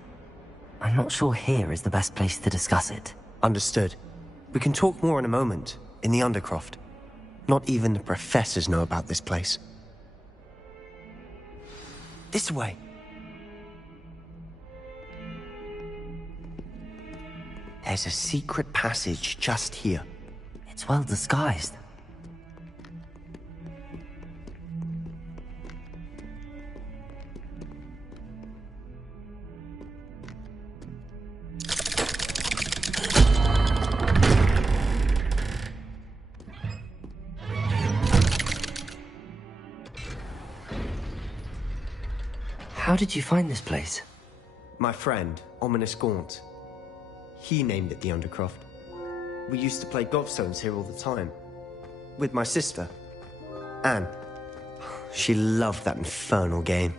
I'm not sure here is the best place to discuss it. Understood. We can talk more in a moment, in the Undercroft. Not even the professors know about this place. This way. There's a secret passage just here. It's well disguised. How did you find this place? My friend, Ominous Gaunt. He named it the Undercroft. We used to play gobstones here all the time. With my sister, Anne. She loved that infernal game.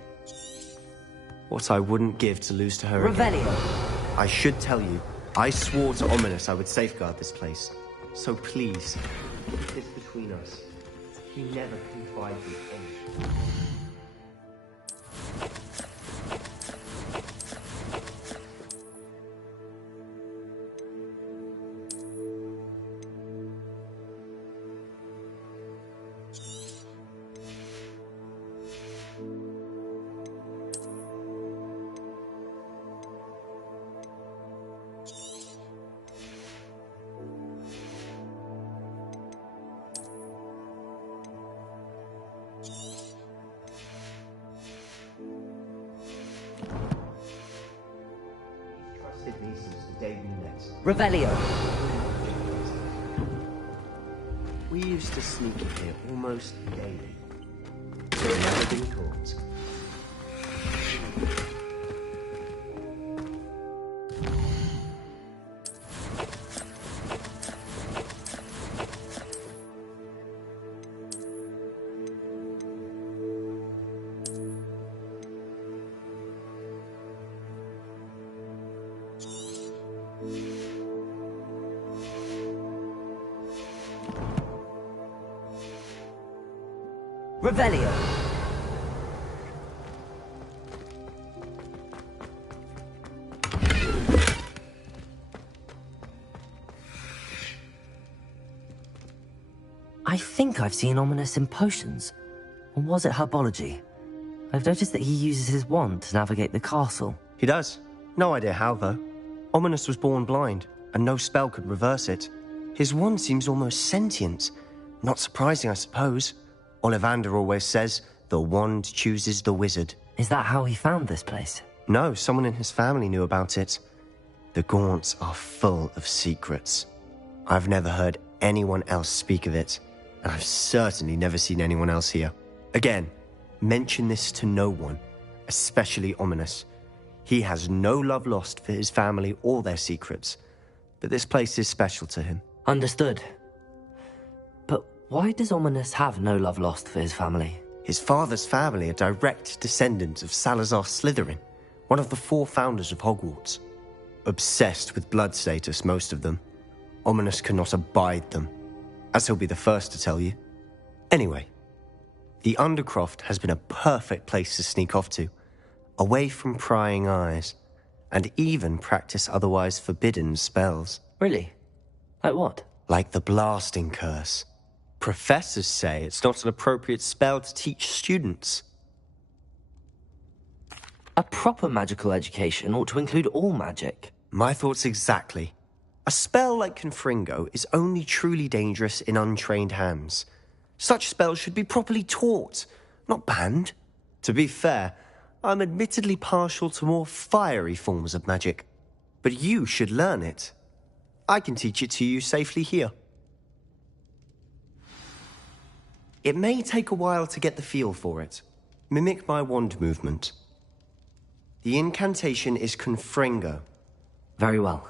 What I wouldn't give to lose to her again. Revelio. I should tell you, I swore to Ominous I would safeguard this place. So please, keep this between us. He never confided in anything. Revelio. We used to sneak in here almost daily. We've never been caught. Revelio. I think I've seen Ominous in potions. Or was it herbology? I've noticed that he uses his wand to navigate the castle. He does. No idea how, though. Ominous was born blind, and no spell could reverse it. His wand seems almost sentient. Not surprising, I suppose. Ollivander always says, the wand chooses the wizard. Is that how he found this place? No, someone in his family knew about it. The Gaunts are full of secrets. I've never heard anyone else speak of it, and I've certainly never seen anyone else here. Again, mention this to no one, especially Ominous. He has no love lost for his family or their secrets, but this place is special to him. Understood. But why does Ominous have no love lost for his family? His father's family are direct descendants of Salazar Slytherin, one of the 4 founders of Hogwarts. Obsessed with blood status, most of them. Ominous cannot abide them, as he'll be the first to tell you. Anyway, the Undercroft has been a perfect place to sneak off to, away from prying eyes, and even practice otherwise forbidden spells. Really? Like what? Like the Blasting Curse. Professors say it's not an appropriate spell to teach students. A proper magical education ought to include all magic. My thoughts exactly. A spell like Confringo is only truly dangerous in untrained hands. Such spells should be properly taught, not banned. To be fair, I'm admittedly partial to more fiery forms of magic. But you should learn it. I can teach it to you safely here. It may take a while to get the feel for it. Mimic my wand movement. The incantation is Confringo. Very well.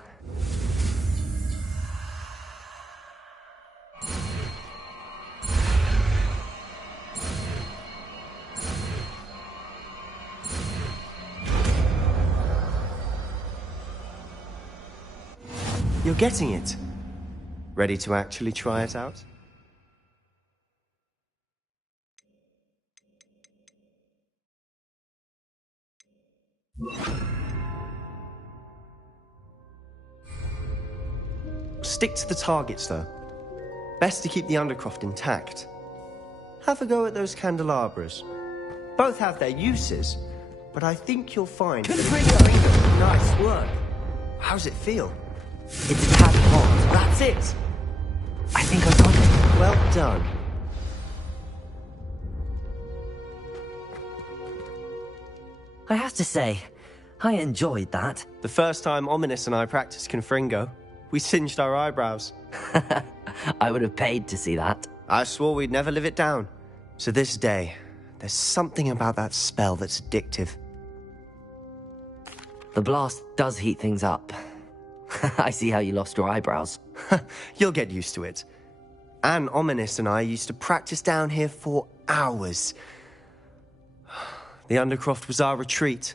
You're getting it. Ready to actually try it out? Stick to the targets, though. Best to keep the Undercroft intact. Have a go at those candelabras. Both have their uses, but I think you'll find... Nice work. How's it feel? It's a tad hot. That's it. I think I got it. Well done. I have to say, I enjoyed that. The first time Ominous and I practiced Confringo, we singed our eyebrows. I would have paid to see that. I swore we'd never live it down. To this day, there's something about that spell that's addictive. The blast does heat things up. I see how you lost your eyebrows. You'll get used to it. Anne, Ominous and I used to practice down here for hours. The Undercroft was our retreat.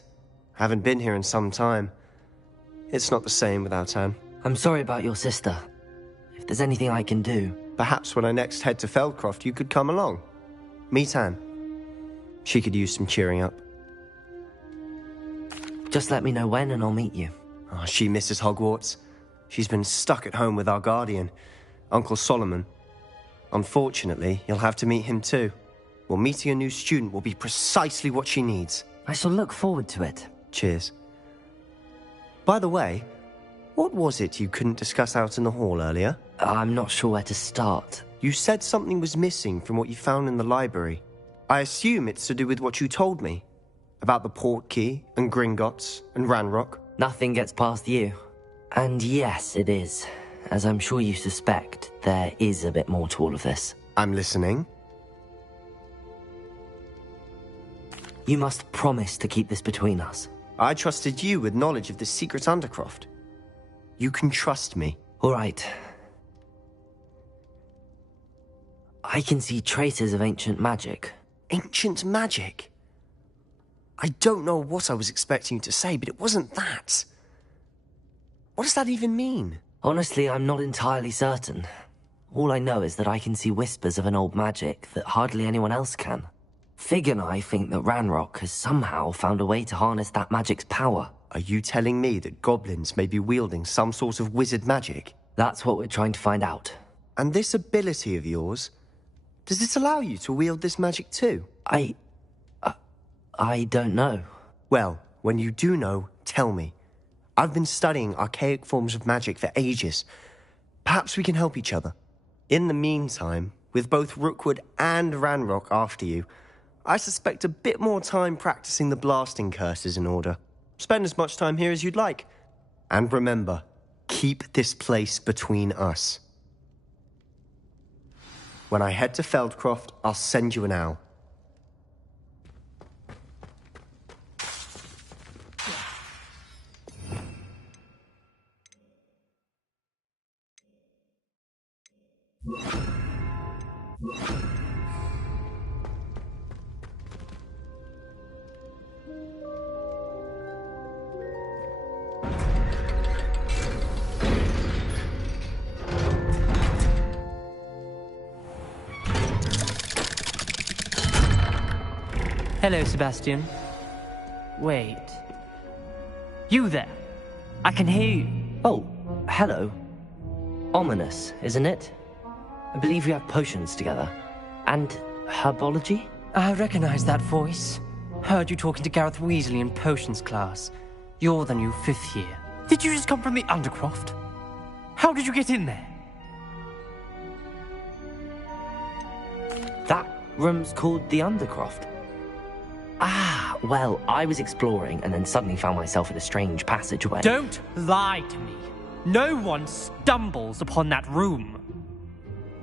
Haven't been here in some time. It's not the same without Anne. I'm sorry about your sister. If there's anything I can do... Perhaps when I next head to Feldcroft, you could come along. Meet Anne. She could use some cheering up. Just let me know when and I'll meet you. Oh, she misses Hogwarts. She's been stuck at home with our guardian, Uncle Solomon. Unfortunately, you'll have to meet him too. Well, meeting a new student will be precisely what she needs. I shall look forward to it. Cheers. By the way, what was it you couldn't discuss out in the hall earlier? I'm not sure where to start. You said something was missing from what you found in the library. I assume it's to do with what you told me. About the Portkey, and Gringotts, and Ranrock. Nothing gets past you. And yes, it is. As I'm sure you suspect, there is a bit more to all of this. I'm listening. You must promise to keep this between us. I trusted you with knowledge of the secret Undercroft. You can trust me. All right. I can see traces of ancient magic. Ancient magic? I don't know what I was expecting you to say, but it wasn't that. What does that even mean? Honestly, I'm not entirely certain. All I know is that I can see whispers of an old magic that hardly anyone else can. Fig and I think that Ranrock has somehow found a way to harness that magic's power. Are you telling me that goblins may be wielding some sort of wizard magic? That's what we're trying to find out. And this ability of yours, does it allow you to wield this magic too? I don't know. Well, when you do know, tell me. I've been studying archaic forms of magic for ages. Perhaps we can help each other. In the meantime, with both Rookwood and Ranrock after you, I suspect a bit more time practicing the blasting curse is in order. Spend as much time here as you'd like. And remember, keep this place between us. When I head to Feldcroft, I'll send you an owl. Hello, Sebastian. Wait. You there? I can hear you. Oh, hello. Ominous, isn't it? I believe we have potions together. And herbology? I recognize that voice. Heard you talking to Gareth Weasley in potions class. You're the new 5th year. Did you just come from the Undercroft? How did you get in there? That room's called the Undercroft. Ah, well, I was exploring and then suddenly found myself in a strange passageway. Don't lie to me. No one stumbles upon that room.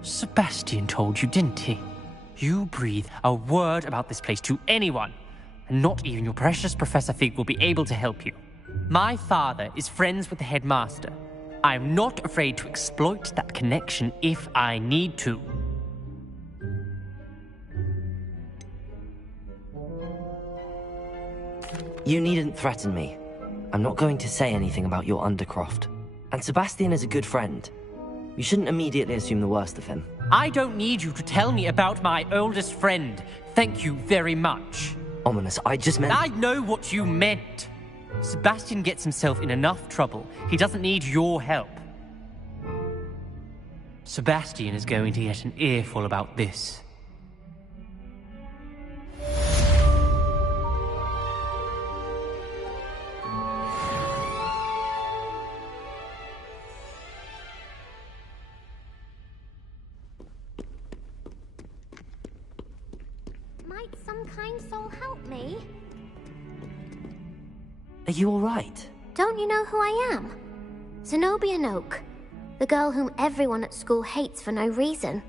Sebastian told you, didn't he? You breathe a word about this place to anyone, and not even your precious Professor Fig will be able to help you. My father is friends with the headmaster. I'm not afraid to exploit that connection if I need to. You needn't threaten me. I'm not going to say anything about your Undercroft. And Sebastian is a good friend. You shouldn't immediately assume the worst of him. I don't need you to tell me about my oldest friend. Thank you very much. Ominous, I just meant... I know what you meant. Sebastian gets himself in enough trouble. He doesn't need your help. Sebastian is going to get an earful about this. Might some kind soul help me? Are you all right? Don't you know who I am? Zenobia Noak, the girl whom everyone at school hates for no reason.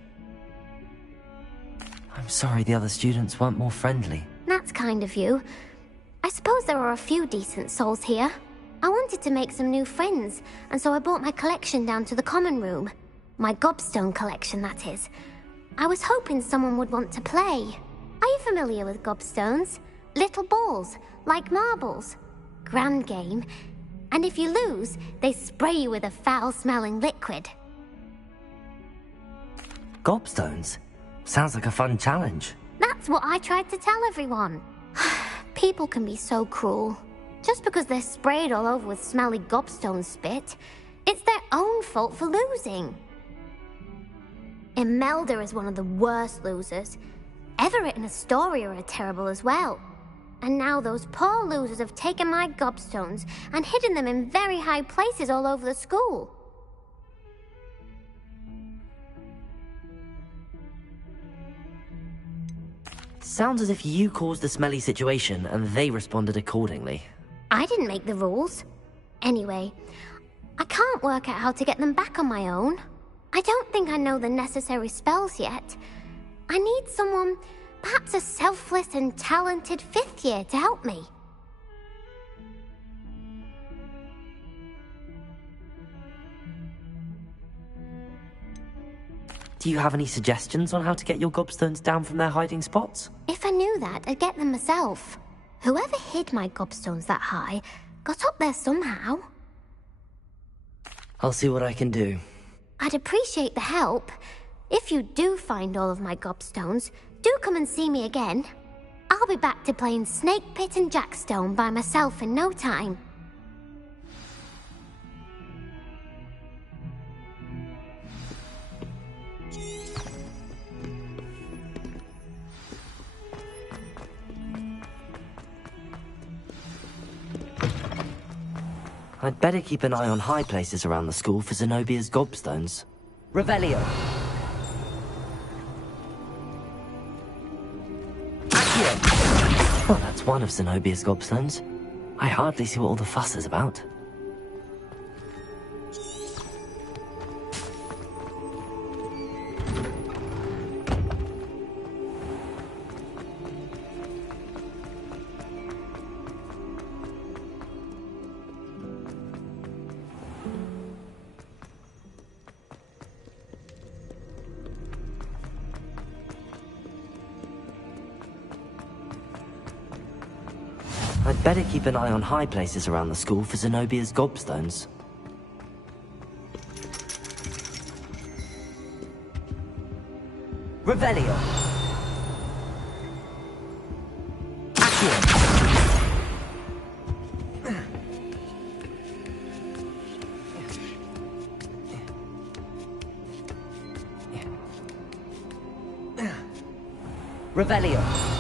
I'm sorry the other students weren't more friendly. That's kind of you. I suppose there are a few decent souls here. I wanted to make some new friends, and so I brought my collection down to the common room. My gobstone collection, that is. I was hoping someone would want to play. Are you familiar with gobstones? Little balls, like marbles. Grand game. And if you lose, they spray you with a foul-smelling liquid. Gobstones? Sounds like a fun challenge. That's what I tried to tell everyone. People can be so cruel. Just because they're sprayed all over with smelly gobstone spit, it's their own fault for losing. Imelda is one of the worst losers. Everett and Astoria are terrible as well. And now those poor losers have taken my gobstones and hidden them in very high places all over the school. Sounds as if you caused the smelly situation and they responded accordingly. I didn't make the rules. Anyway, I can't work out how to get them back on my own. I don't think I know the necessary spells yet. I need someone, perhaps a selfless and talented 5th year to help me. Do you have any suggestions on how to get your gobstones down from their hiding spots? If I knew that, I'd get them myself. Whoever hid my gobstones that high got up there somehow. I'll see what I can do. I'd appreciate the help. If you do find all of my gobstones, do come and see me again. I'll be back to playing Snake Pit and Jackstone by myself in no time. I'd better keep an eye on high places around the school for Zenobia's gobstones. Revelio! Accio! Well, that's one of Zenobia's gobstones. I hardly see what all the fuss is about. I'd better keep an eye on high places around the school for Zenobia's gobstones. Revelio! Accio! Revelio!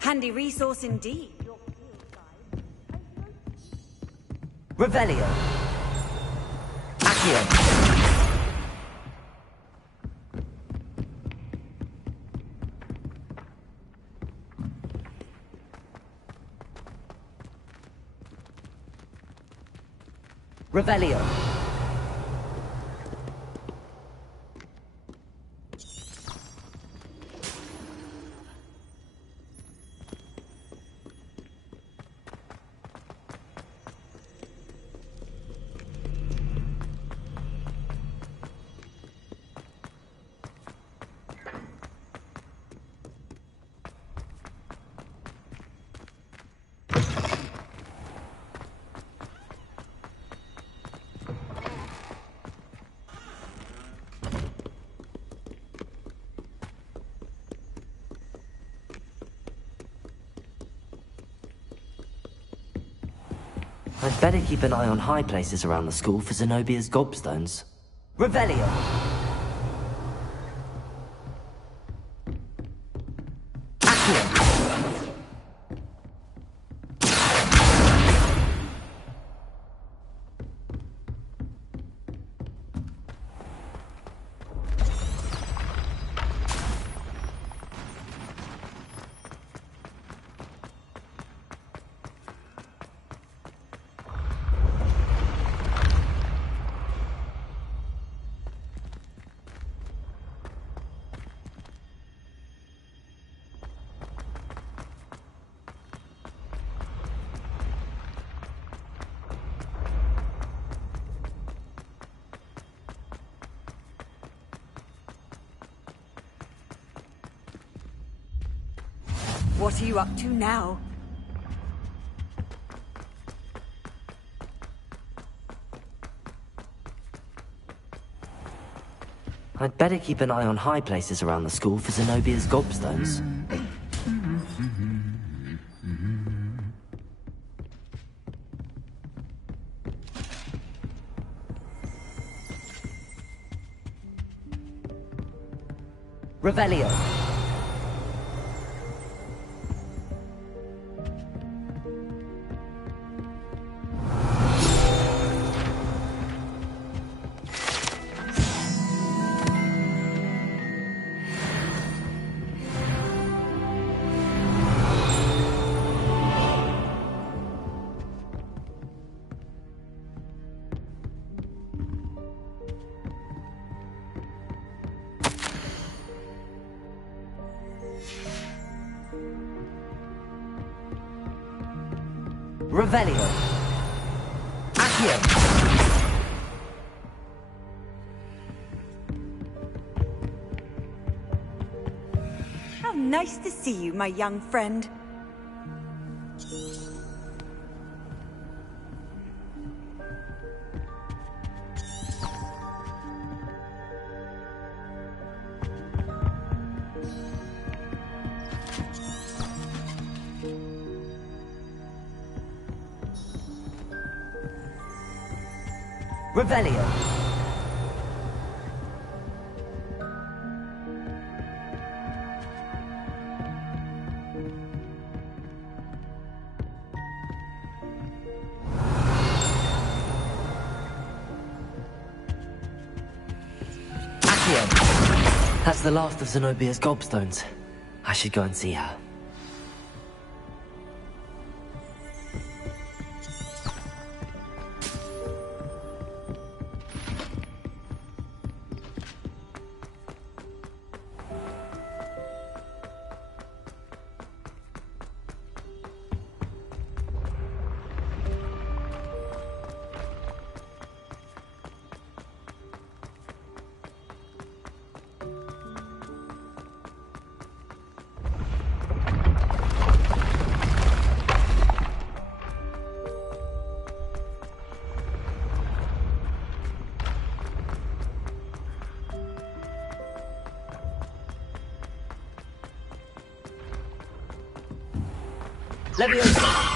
Handy resource indeed. Revelio! Accio! Revelio! I'd better keep an eye on high places around the school for Zenobia's gobstones. Revelio! What are you up to now? I'd better keep an eye on high places around the school for Zenobia's gobstones. Revelio. Revelio. Accio. How nice to see you, my young friend. Revelio. Accio. That's the last of Zenobia's gobstones. I should go and see her. Leviosa!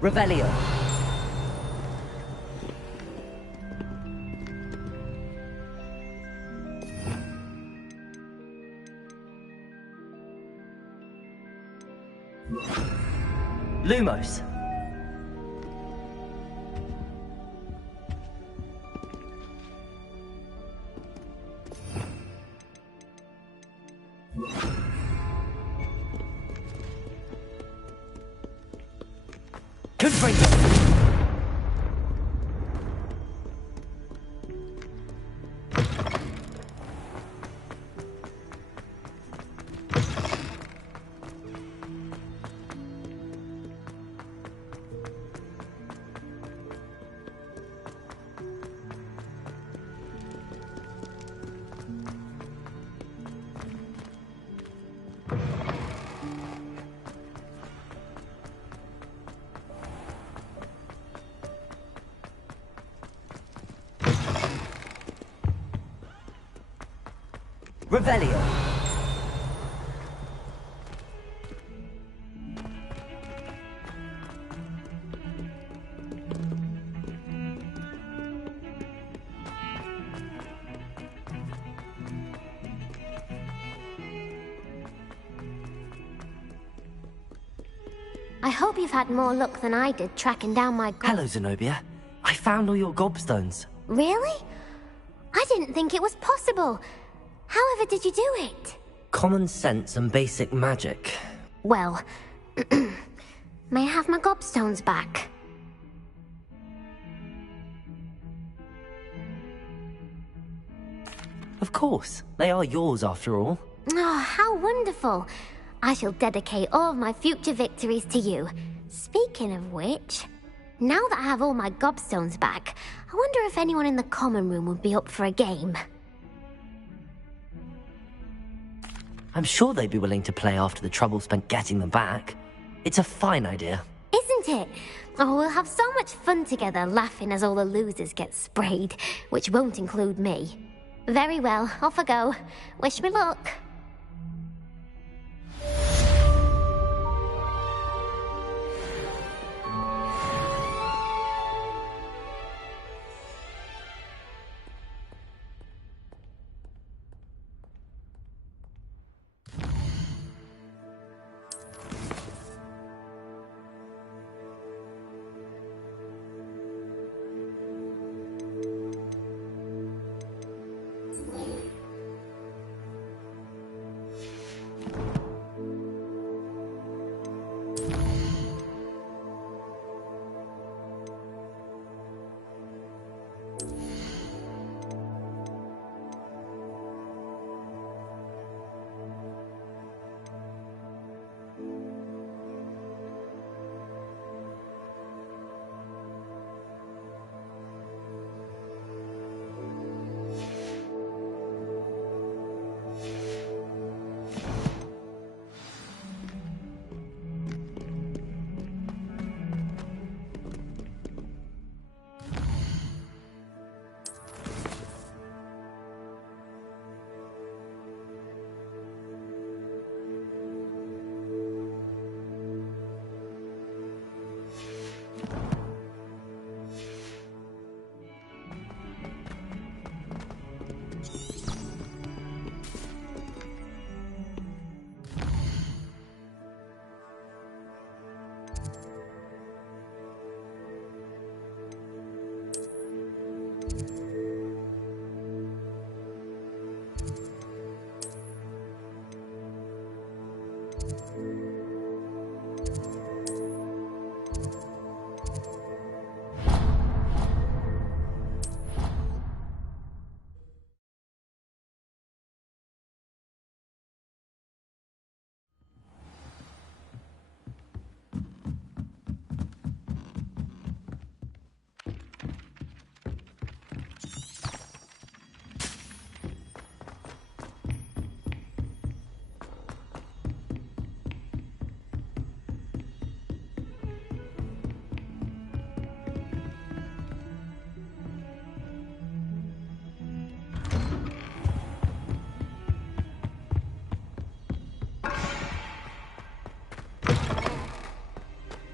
Revelio. Lumos. Confringo. Revelio. I hope you've had more luck than I did tracking down my Hello, Zenobia. I found all your gobstones. Really? I didn't think it was possible. However did you do it? Common sense and basic magic. Well, may I have my gobstones back? Of course. They are yours after all. Oh, how wonderful. I shall dedicate all of my future victories to you. Speaking of which, now that I have all my gobstones back, I wonder if anyone in the common room would be up for a game. I'm sure they'd be willing to play after the trouble spent getting them back. It's a fine idea. Isn't it? Oh, we'll have so much fun together laughing as all the losers get sprayed, which won't include me. Very well, off I go. Wish me luck.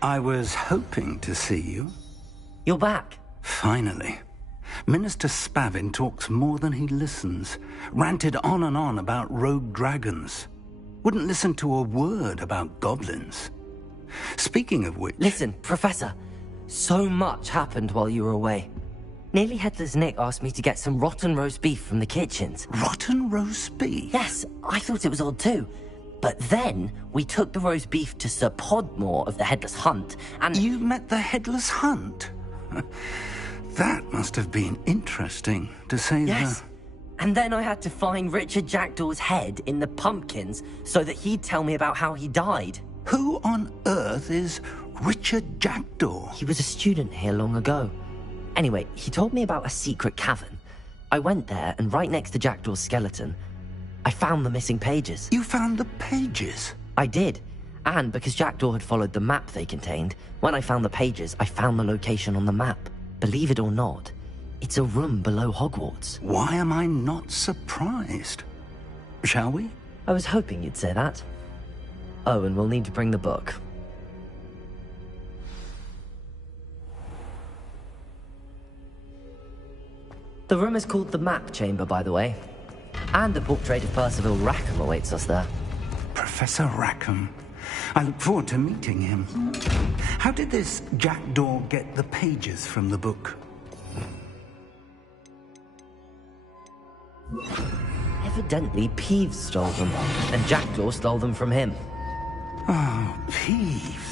I was hoping to see you. You're back. Finally. Minister Spavin talks more than he listens. Ranted on and on about rogue dragons. Wouldn't listen to a word about goblins. Speaking of which... Listen, Professor. So much happened while you were away. Nearly Headless Nick asked me to get some rotten roast beef from the kitchens. Rotten roast beef? Yes, I thought it was odd too. But then, we took the roast beef to Sir Podmore of the Headless Hunt, and... You met the Headless Hunt? That must have been interesting, to say the... Yes. And then I had to find Richard Jackdaw's head in the pumpkins so that he'd tell me about how he died. Who on earth is Richard Jackdaw? He was a student here long ago. Anyway, he told me about a secret cavern. I went there, and right next to Jackdaw's skeleton, I found the missing pages. You found the pages? I did. And because Jackdaw had followed the map they contained, when I found the pages, I found the location on the map. Believe it or not, it's a room below Hogwarts. Why am I not surprised? Shall we? I was hoping you'd say that. Oh, and we'll need to bring the book. The room is called the Map Chamber, by the way. And a portrait of Percival Rackham awaits us there. Professor Rackham. I look forward to meeting him. How did this jackdaw get the pages from the book? Evidently, Peeves stole them, and Jackdaw stole them from him. Oh, Peeves.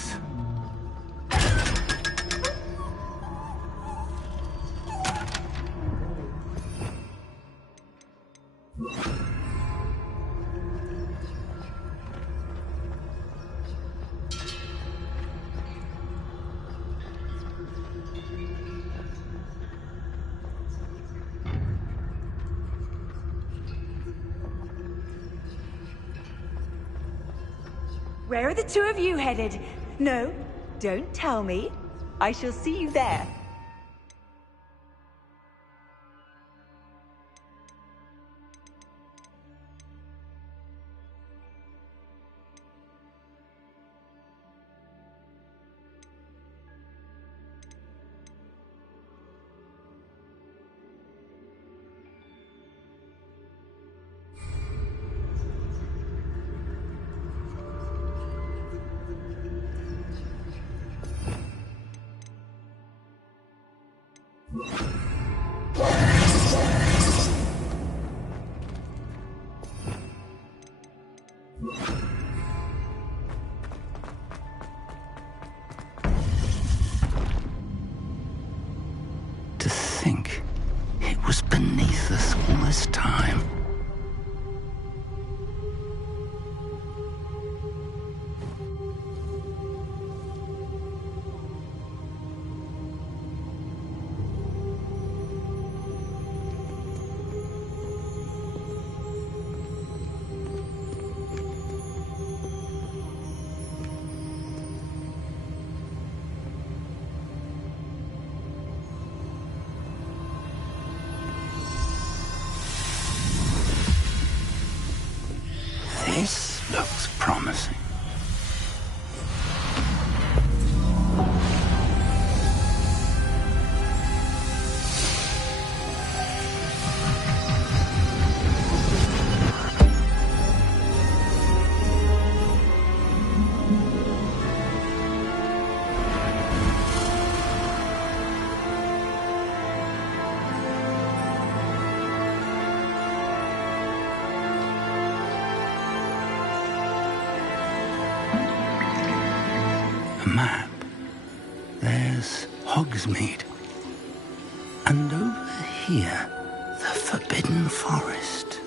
Where are the two of you headed? No, don't tell me. I shall see you there. To think it was beneath us all this time. This looks promising. A map. There's Hogsmeade. And over here, the Forbidden Forest.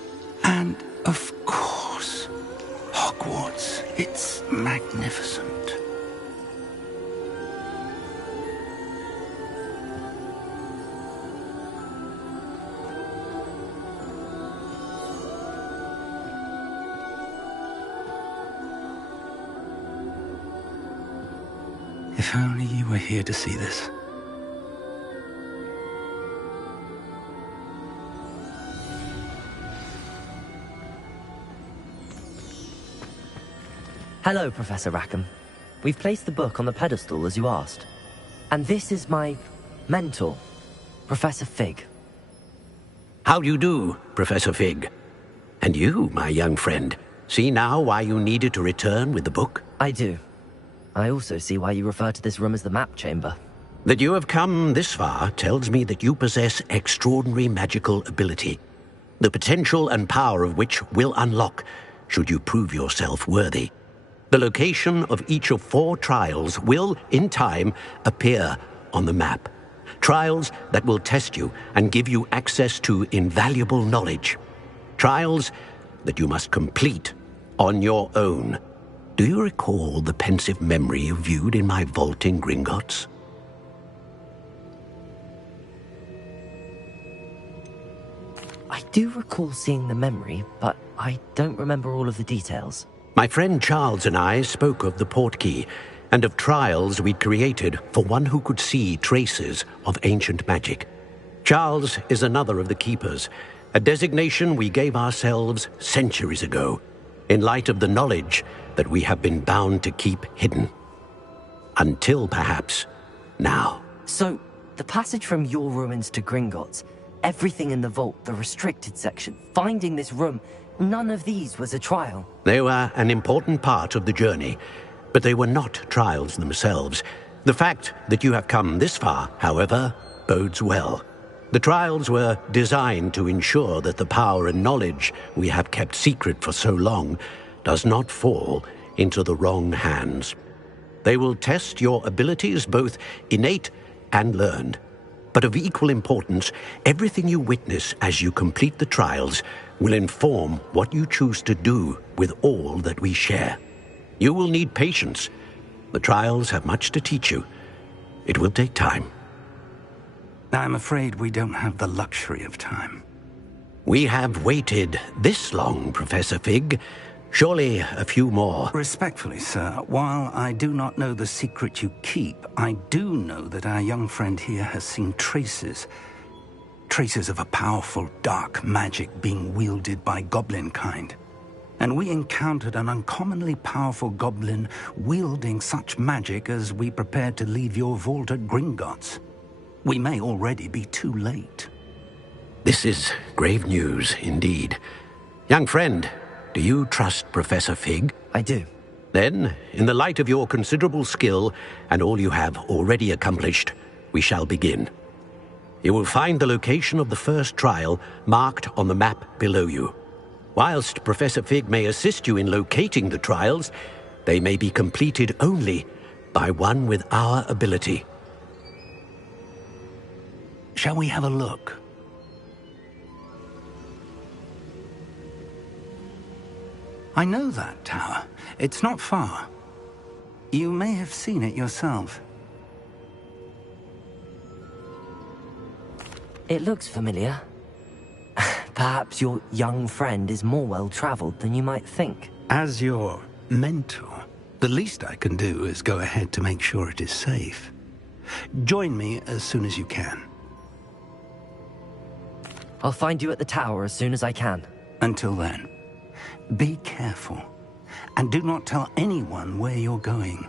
And, of course, Hogwarts. It's magnificent. If only you were here to see this. Hello, Professor Rackham. We've placed the book on the pedestal as you asked. And this is my mentor, Professor Fig. How do you do, Professor Fig? And you, my young friend, see now why you needed to return with the book? I do. I also see why you refer to this room as the map chamber. That you have come this far tells me that you possess extraordinary magical ability, the potential and power of which will unlock should you prove yourself worthy. The location of each of 4 trials will, in time, appear on the map. Trials that will test you and give you access to invaluable knowledge. Trials that you must complete on your own. Do you recall the pensive memory you viewed in my vault in Gringotts? I do recall seeing the memory, but I don't remember all of the details. My friend Charles and I spoke of the portkey and of trials we'd created for one who could see traces of ancient magic. Charles is another of the keepers, a designation we gave ourselves centuries ago, in light of the knowledge that we have been bound to keep hidden. Until, perhaps, now. So, the passage from your ruins to Gringotts, everything in the vault, the restricted section, finding this room, None of these was a trial. They were an important part of the journey, but they were not trials themselves. The fact that you have come this far, however, bodes well. The trials were designed to ensure that the power and knowledge we have kept secret for so long does not fall into the wrong hands. They will test your abilities, both innate and learned. But of equal importance, everything you witness as you complete the trials will inform what you choose to do with all that we share. You will need patience. The trials have much to teach you. It will take time. I'm afraid we don't have the luxury of time. We have waited this long, Professor Fig. Surely a few more. Respectfully, sir, while I do not know the secret you keep, I do know that our young friend here has seen traces of a powerful dark magic being wielded by goblin kind. And we encountered an uncommonly powerful goblin wielding such magic as we prepared to leave your vault at Gringotts. We may already be too late. This is grave news indeed. Young friend, do you trust Professor Fig? I do. Then, in the light of your considerable skill and all you have already accomplished, we shall begin. You will find the location of the first trial marked on the map below you. Whilst Professor Fig may assist you in locating the trials, they may be completed only by one with our ability. Shall we have a look? I know that tower. It's not far. You may have seen it yourself. It looks familiar. Perhaps your young friend is more well-traveled than you might think. As your mentor, the least I can do is go ahead to make sure it is safe. Join me as soon as you can. I'll find you at the tower as soon as I can. Until then, be careful, and do not tell anyone where you're going.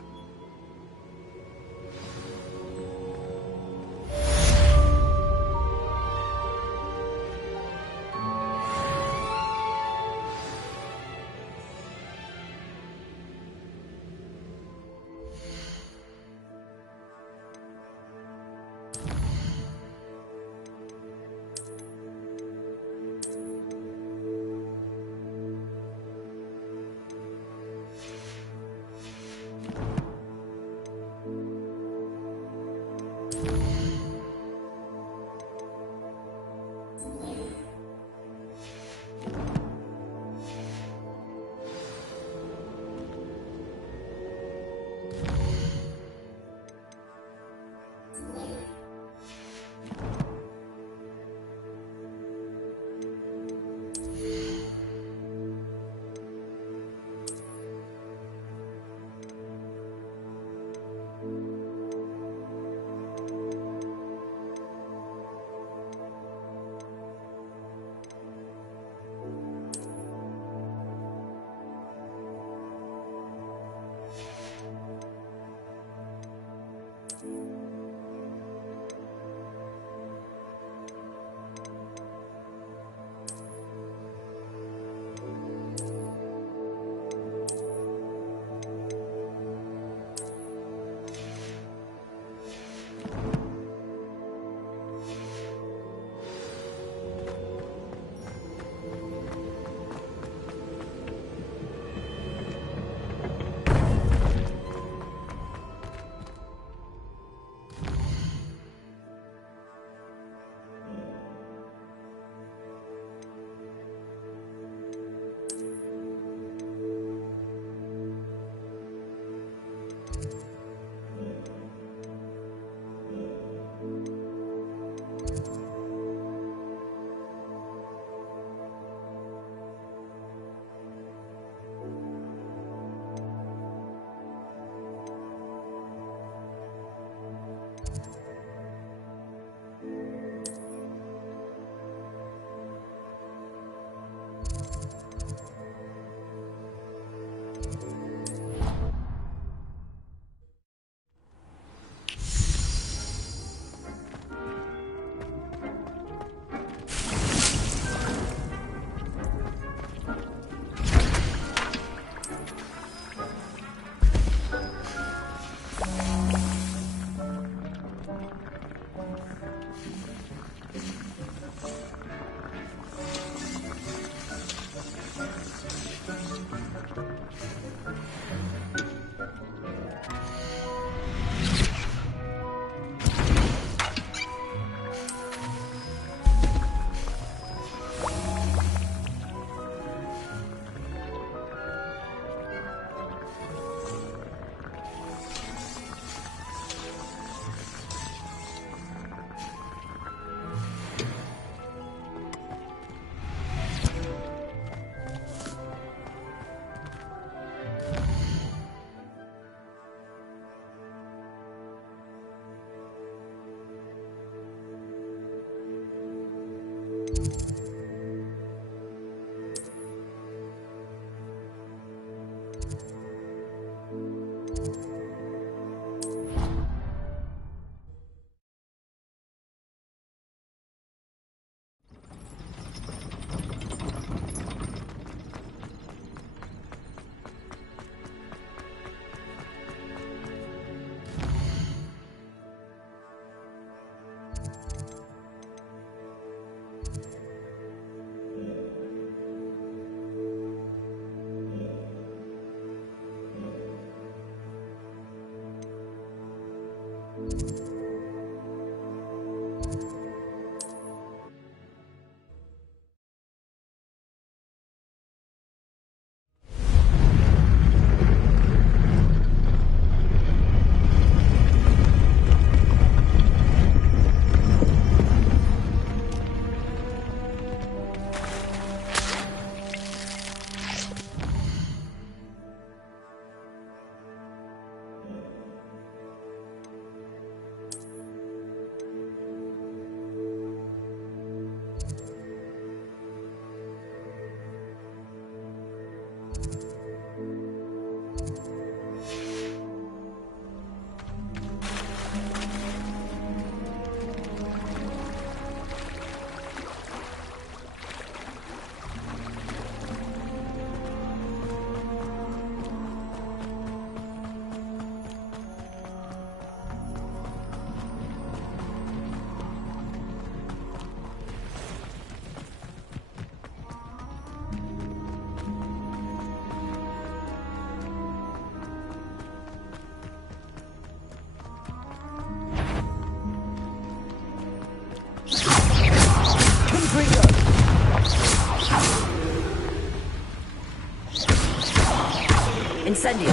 Incendio.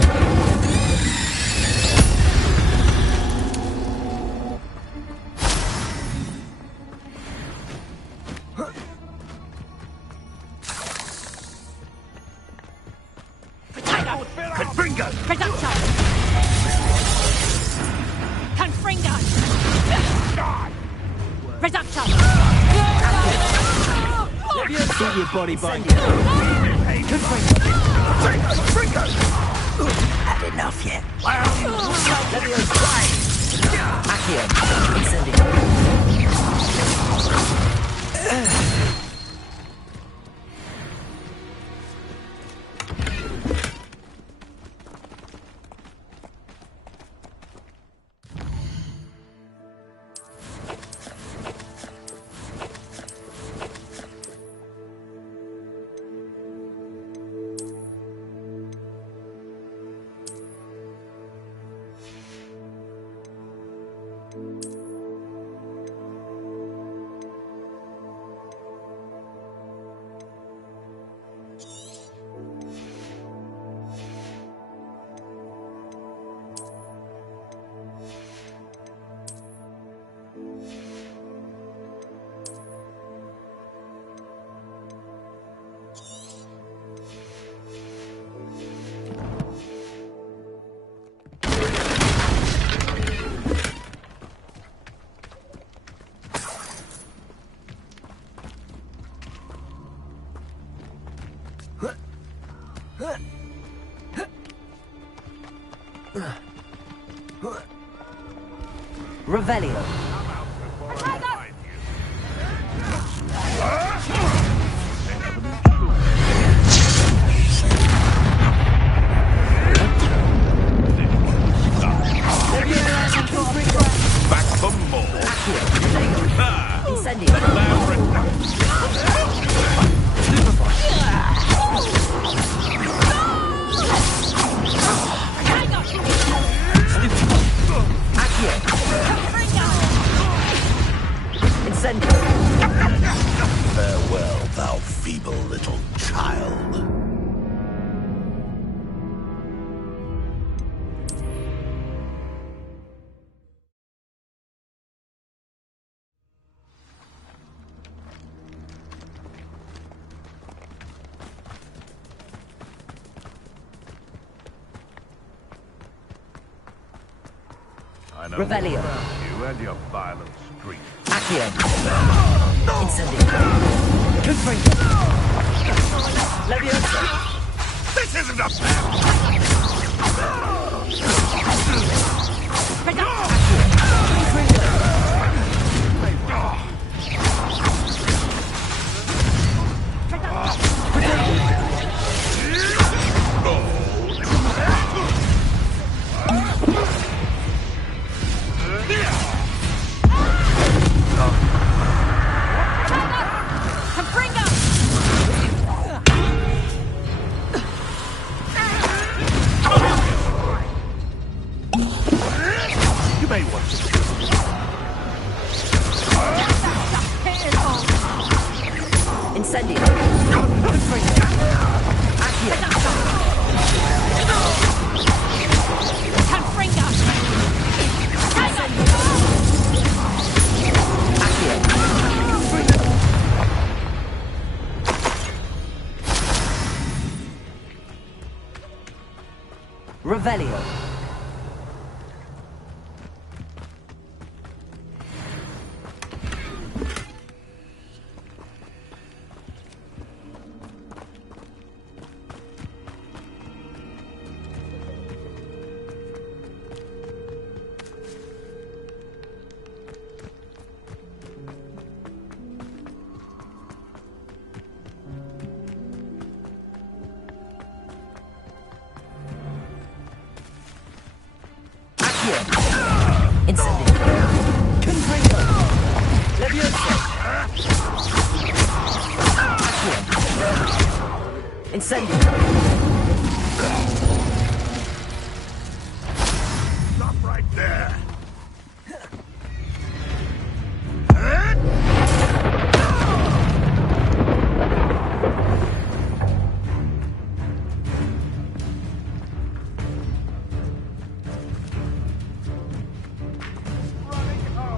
Confringo! Reduction! Confringo! Reduction! See your body by Had enough yet? Accio. Incendio. Revelio. Back for more. Incendio. I know Revelio. all about you and your violent streak. Accio. Incendio. Confringo. Leviosa. This isn't a You may want to. Incendio. Accio. Confringo! Revelio. Incendio. Confringo. Leviosa. Incendio. Stop right there.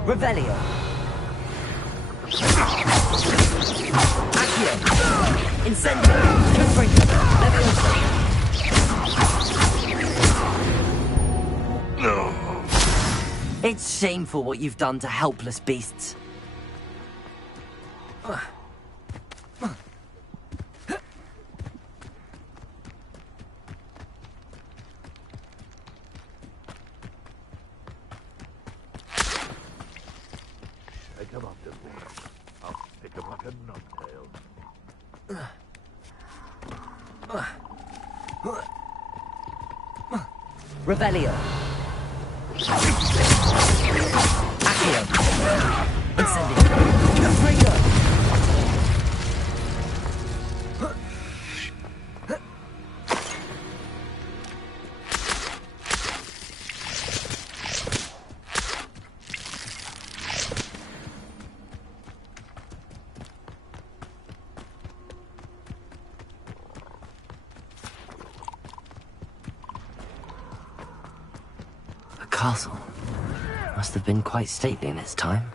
Revelio. Accio. Incendio. Confringo. Leviosa. It's shameful what you've done to helpless beasts. Shake him up, this boy. I'll pick him like a nubtail. Revelio. Accio. Incendio. Confringo. The castle must have been quite stately in its time.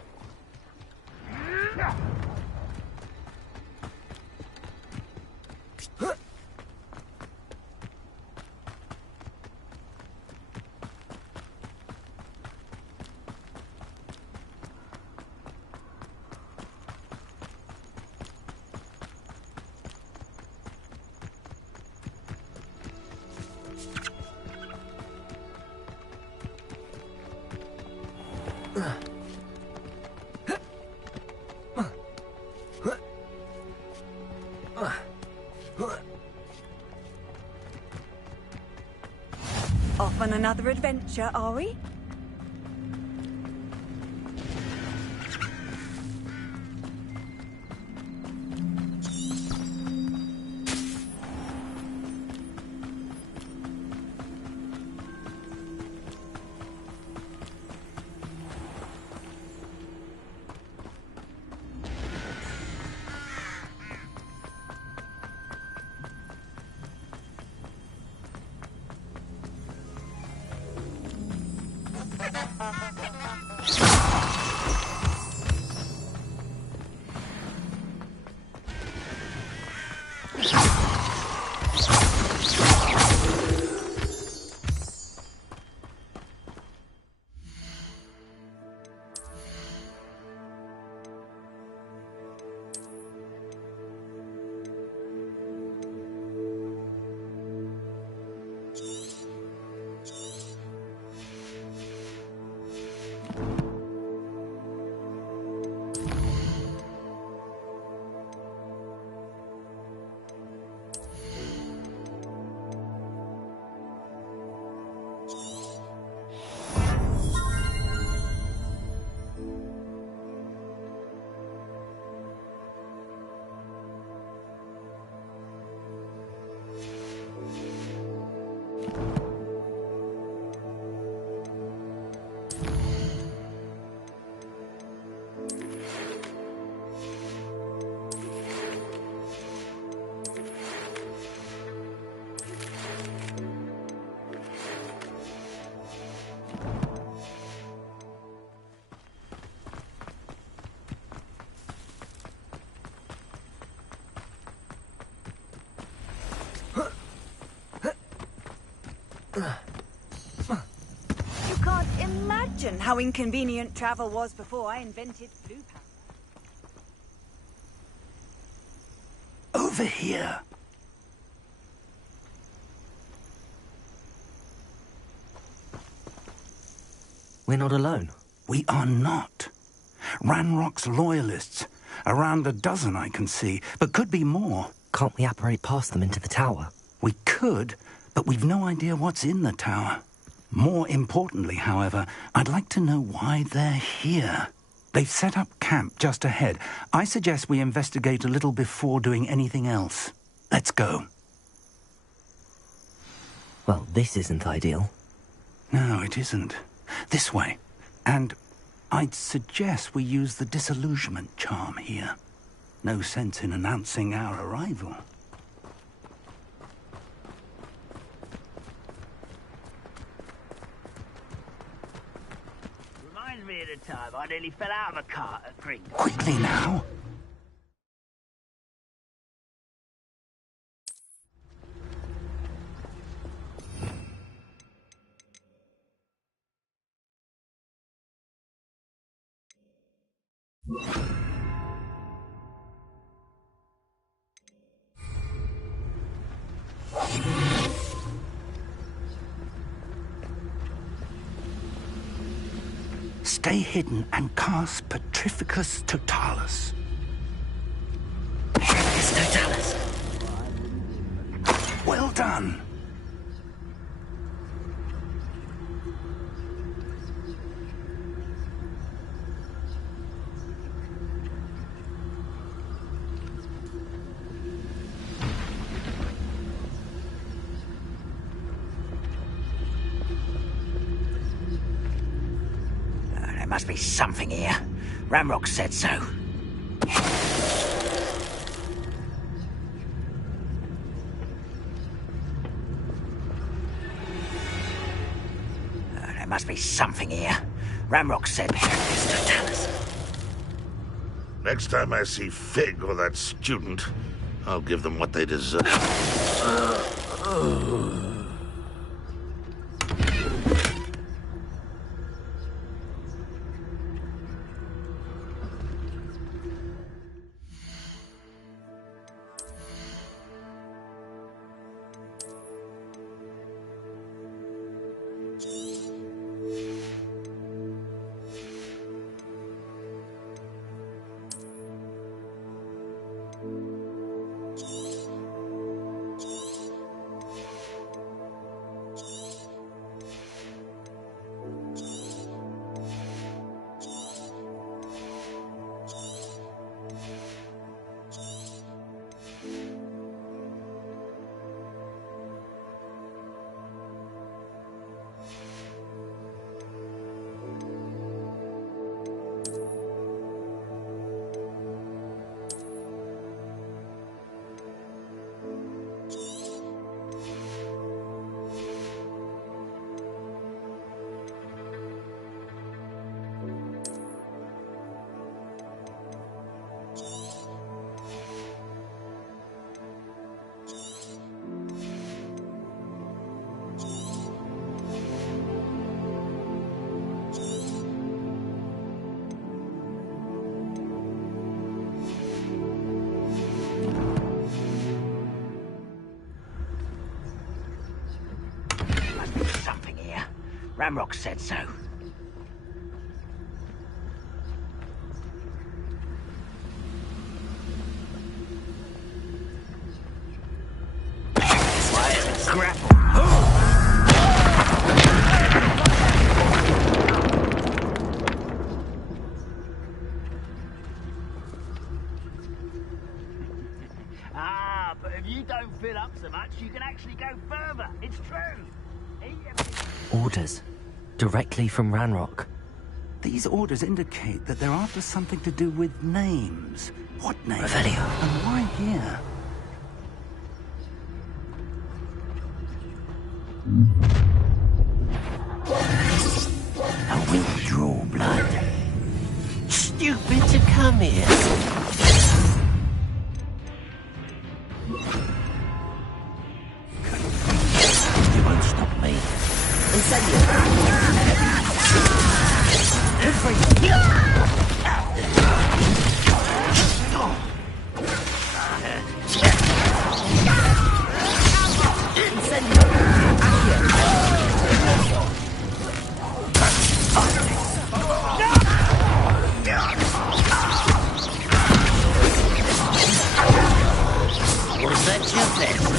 Off on another adventure, are we? You can't imagine how inconvenient travel was before I invented blue powder. Over here. We're not alone. We are not. Ranrock's loyalists. Around a dozen I can see, but could be more. Can't we apparate past them into the tower? We could, but we've no idea what's in the tower. More importantly, however, I'd like to know why they're here. They've set up camp just ahead. I suggest we investigate a little before doing anything else. Let's go. Well, this isn't ideal. No, it isn't. This way. And I'd suggest we use the disillusionment charm here. No sense in announcing our arrival. Reminds me of the time I nearly fell out of a cart at Green. Quickly now. Stay hidden and cast Petrificus Totalis. Petrificus Totalis. Well done. There must be something here. Ranrock said so. There must be something here. Ranrock said Totalis. Next time I see Fig or that student, I'll give them what they deserve. Ranrock said so. Grapple. But if you don't fill up so much, you can actually go further. It's true. Orders. Directly from Ranrock. These orders indicate that they're after something to do with names. What names? Revelio. And why here? I will draw blood. Stupid to come here. You won't stop me. Was that just it?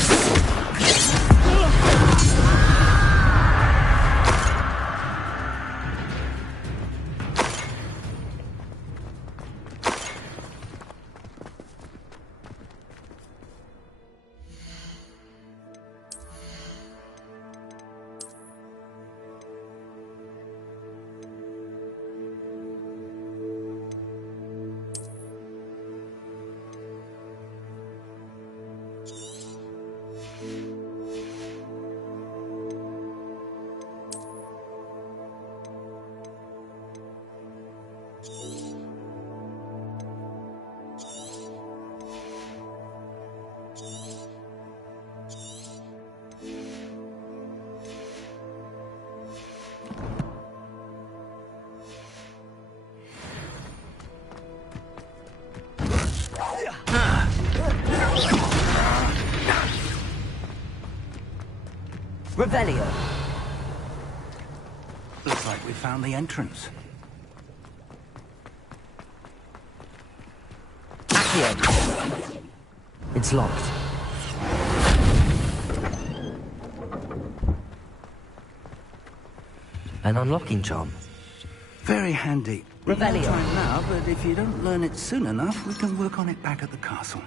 Revelio. Looks like we found the entrance. Accio. It's locked. An unlocking charm. Very handy. Revelio. No time now, but if you don't learn it soon enough, we can work on it back at the castle.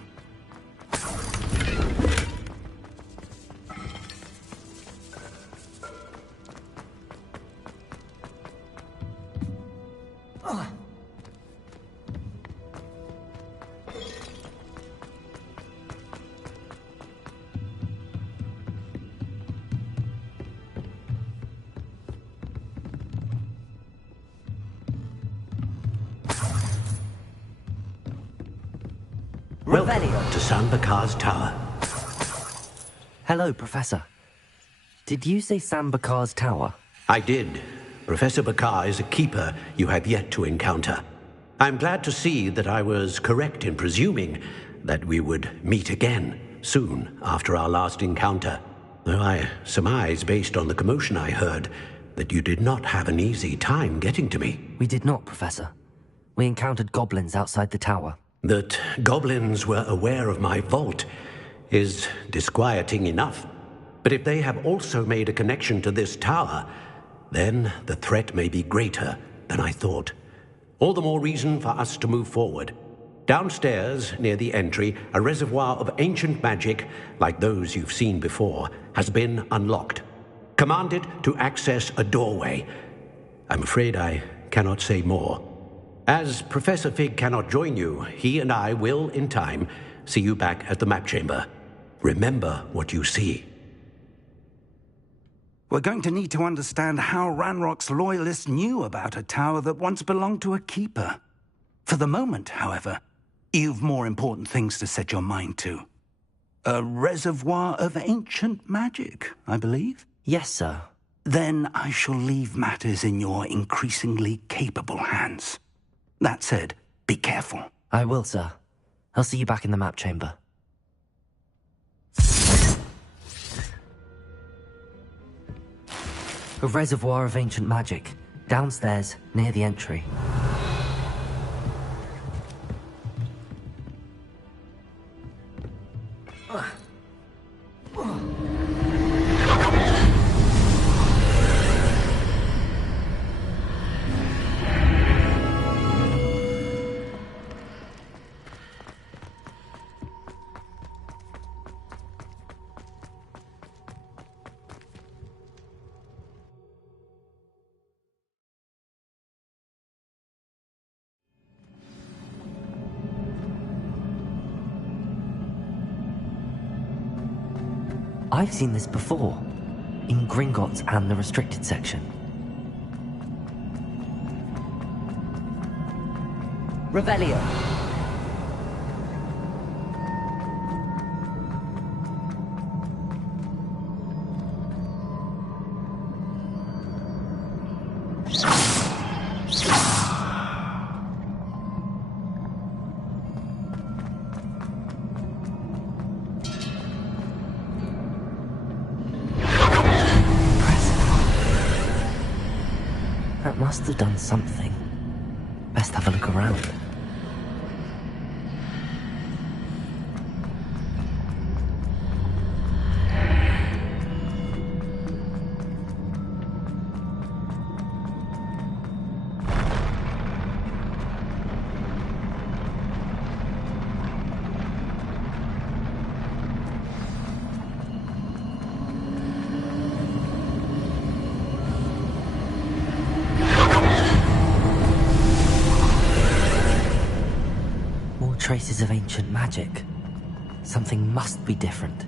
Revelio. To Sambakar's tower. Hello, Professor. Did you say Sambakar's tower? I did. Professor Bakar is a keeper you have yet to encounter. I'm glad to see that I was correct in presuming that we would meet again soon after our last encounter. Though I surmise, based on the commotion I heard, that you did not have an easy time getting to me. We did not, Professor. We encountered goblins outside the tower. That goblins were aware of my vault is disquieting enough. But if they have also made a connection to this tower, then the threat may be greater than I thought. All the more reason for us to move forward. Downstairs, near the entry, a reservoir of ancient magic, like those you've seen before, has been unlocked. Commanded to access a doorway. I'm afraid I cannot say more. As Professor Fig cannot join you, he and I will, in time, see you back at the map chamber. Remember what you see. We're going to need to understand how Ranrock's loyalists knew about a tower that once belonged to a keeper. For the moment, however, you've more important things to set your mind to. A reservoir of ancient magic, I believe? Yes, sir. Then I shall leave matters in your increasingly capable hands. That said, be careful. I will, sir. I'll see you back in the map chamber. A reservoir of ancient magic, downstairs, near the entry. I've seen this before, in Gringotts and the restricted section. Revelio. That must have done something. Best have a look around. Traces of ancient magic. Something must be different.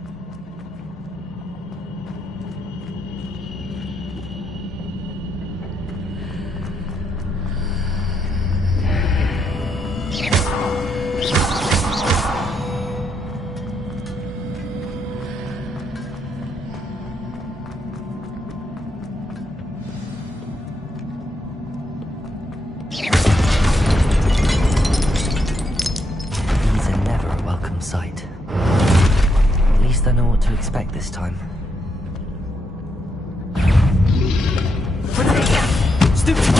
Expect this time. Stupid!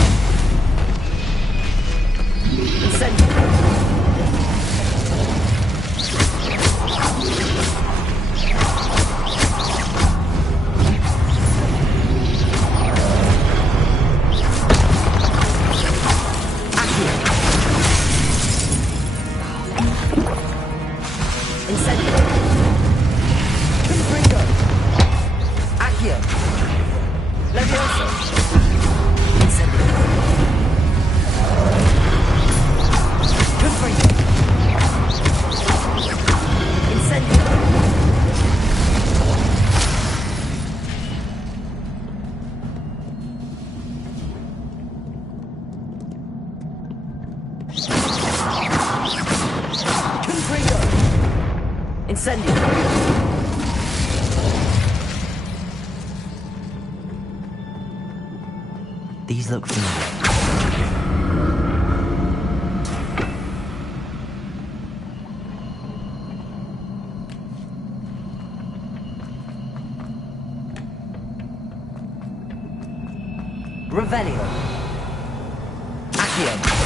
These look familiar. Revelio. Accio.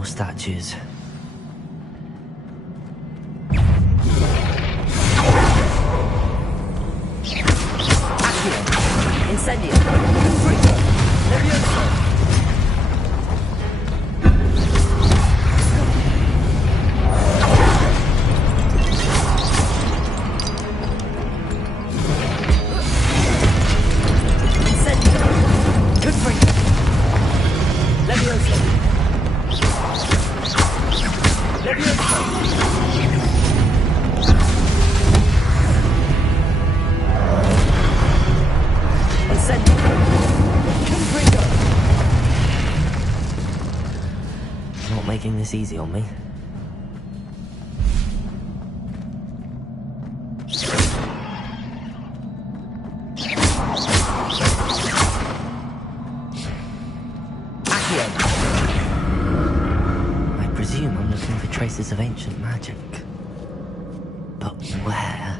more statues. Incendio. Freaker. Levioso. Incendio. Good freaker. Levioso. Levioso. Not making this easy on me. I presume I'm looking for traces of ancient magic. But where?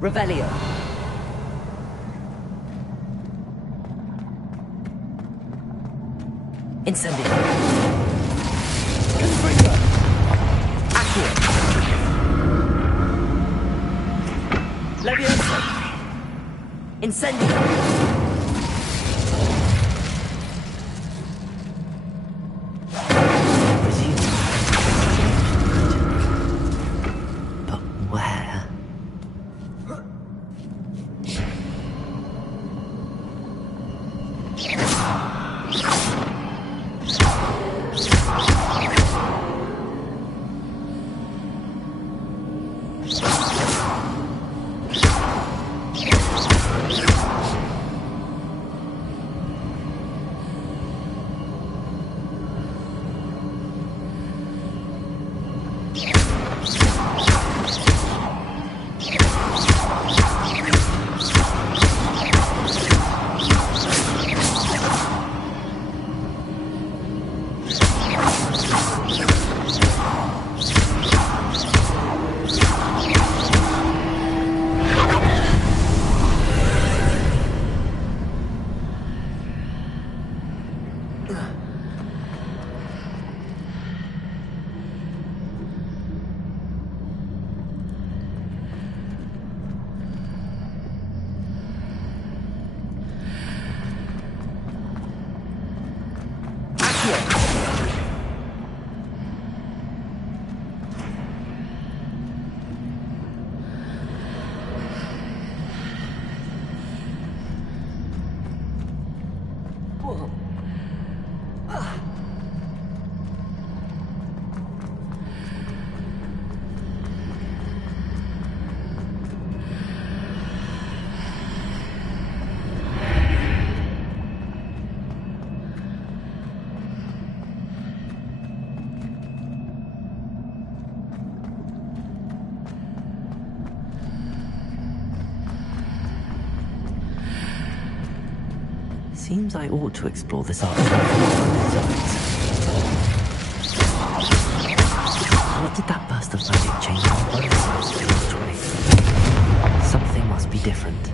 Revelio. Incendio. Confringo. Accio. Levioso. Incendio. Seems I ought to explore this art. What did that burst of magic change on both sides of the archway? Something must be different.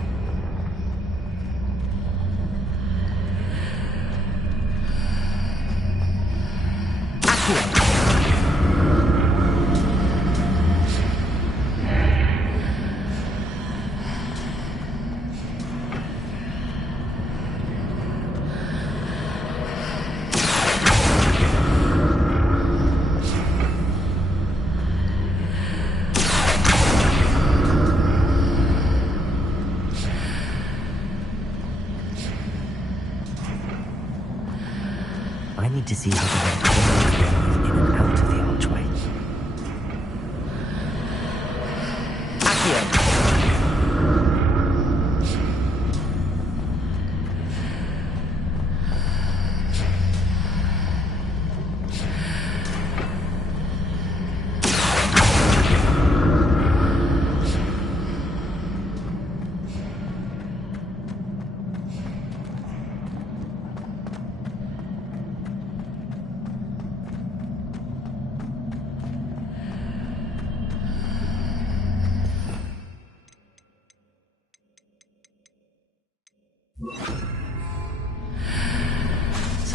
I need to see how to move in and out of the archway.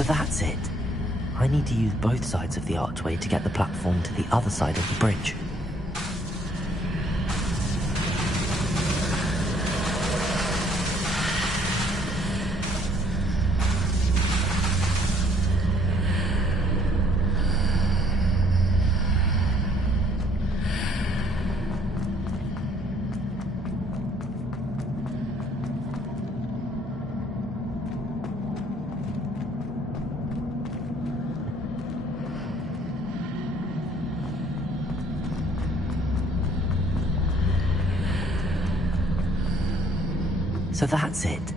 So that's it. I need to use both sides of the archway to get the platform to the other side of the bridge. So that's it.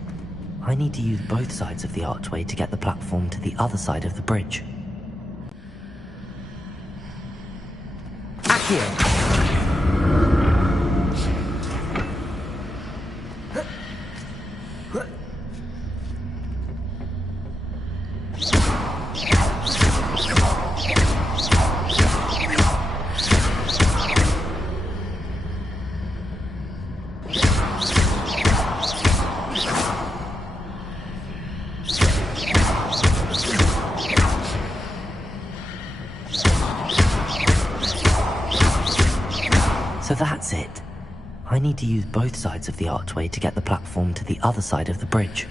I need to use both sides of the archway to get the platform to the other side of the bridge. Accio! So that's it. I need to use both sides of the archway to get the platform to the other side of the bridge.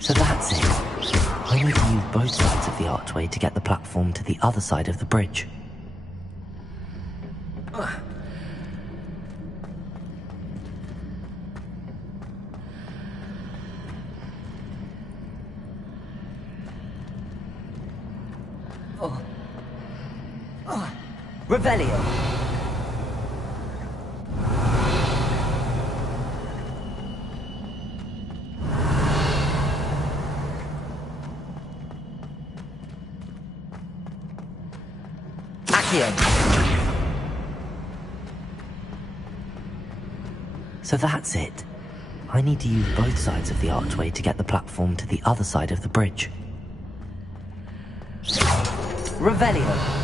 So that's it. I need to use both sides of the archway to get the platform to the other side of the bridge. Revelio! So that's it. I need to use both sides of the archway to get the platform to the other side of the bridge. Revelio!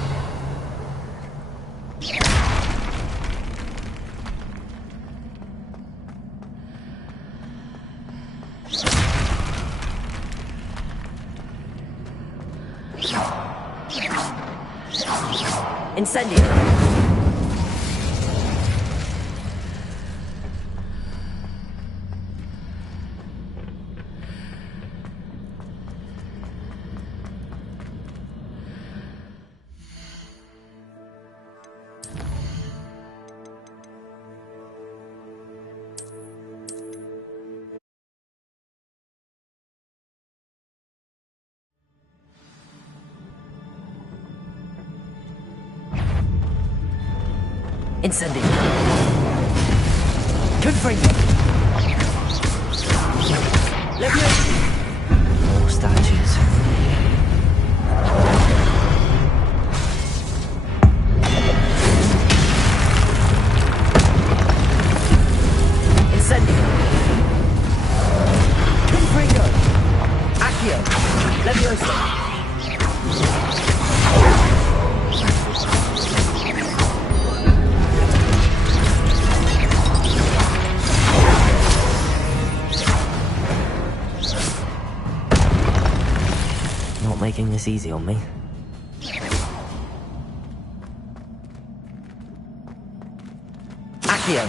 Incendio! Incendio! Confringo! More statues. Incendio! Confringo! Accio! Levioso! Making this easy on me. Accio!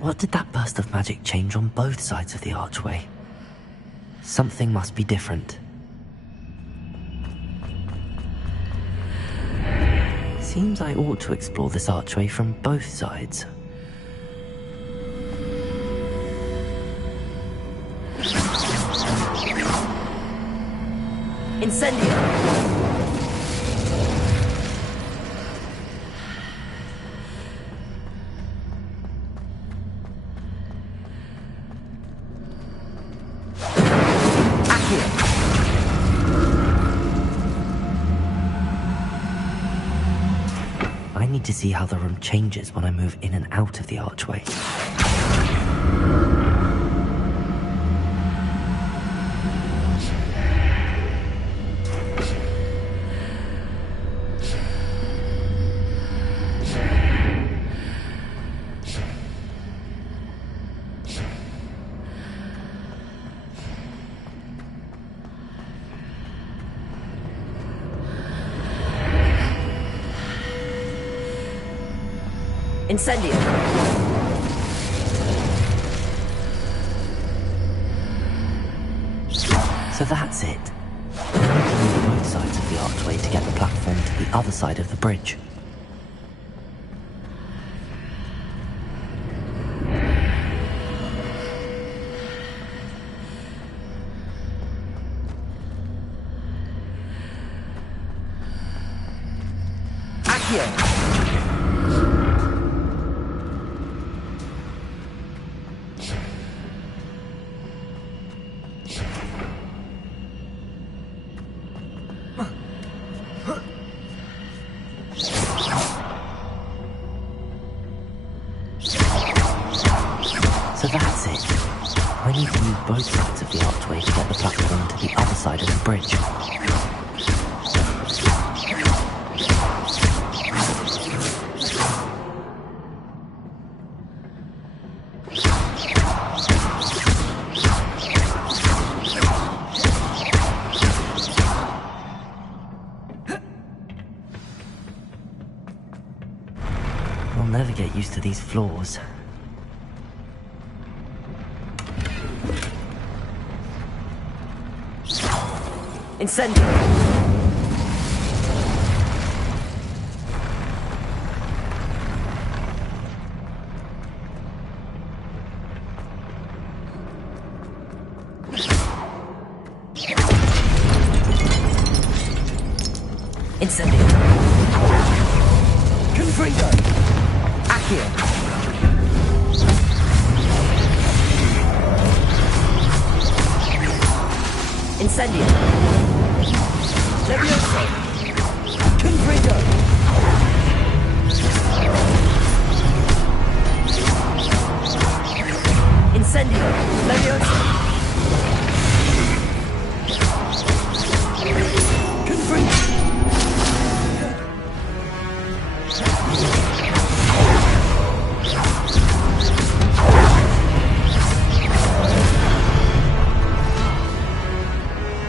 What did that burst of magic change on both sides of the archway? Something must be different. Seems I ought to explore this archway from both sides. Incendio! I need to see how the room changes when I move in and out of the archway. Incendio! So that's it. I need to move both sides of the archway to get the platform to the other side of the bridge. So that's it. I need to move both sides of the archway to get the platform to the other side of the bridge. I'll never get used to these floors. Incendio! Incendio! Confringo! Accio! Incendio! Levioso! Confringo! Incendio! Levioso! Confringo!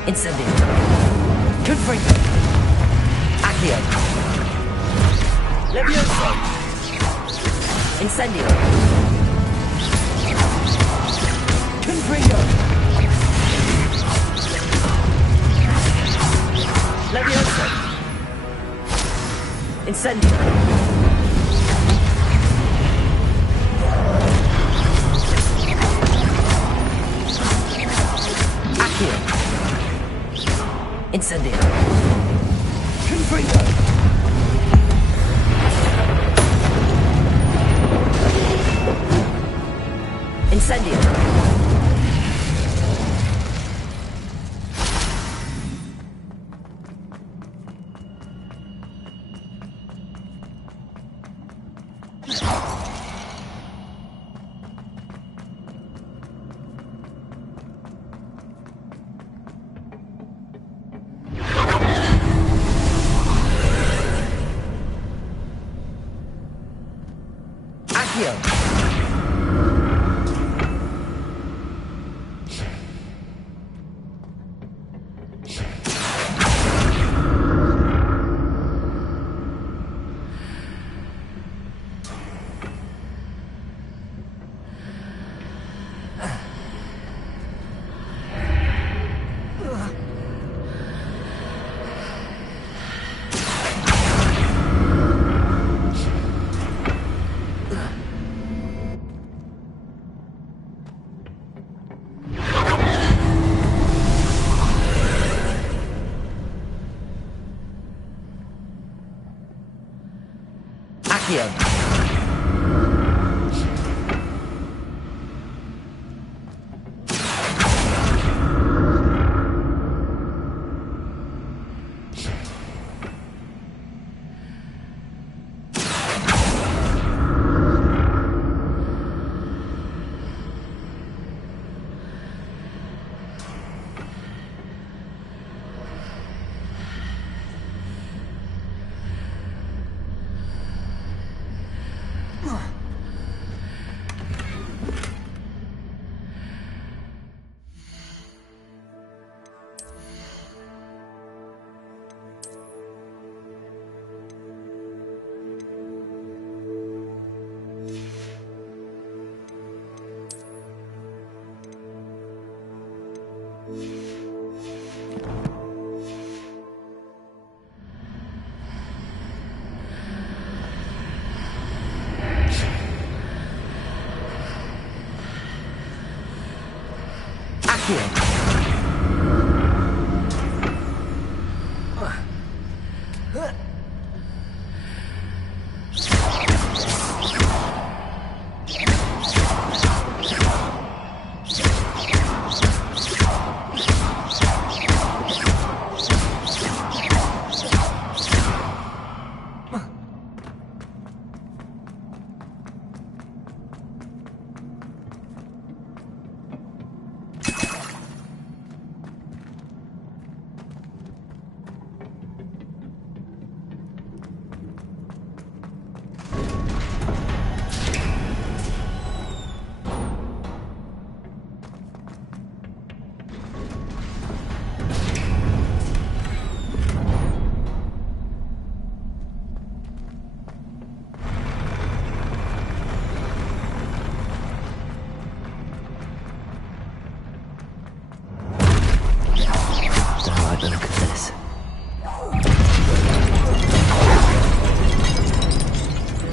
Incendio! Confringo! Accio! Levioso! Incendio! Confringo! Levioso! Incendio! Accio! Incendio! Confringo! Incendio!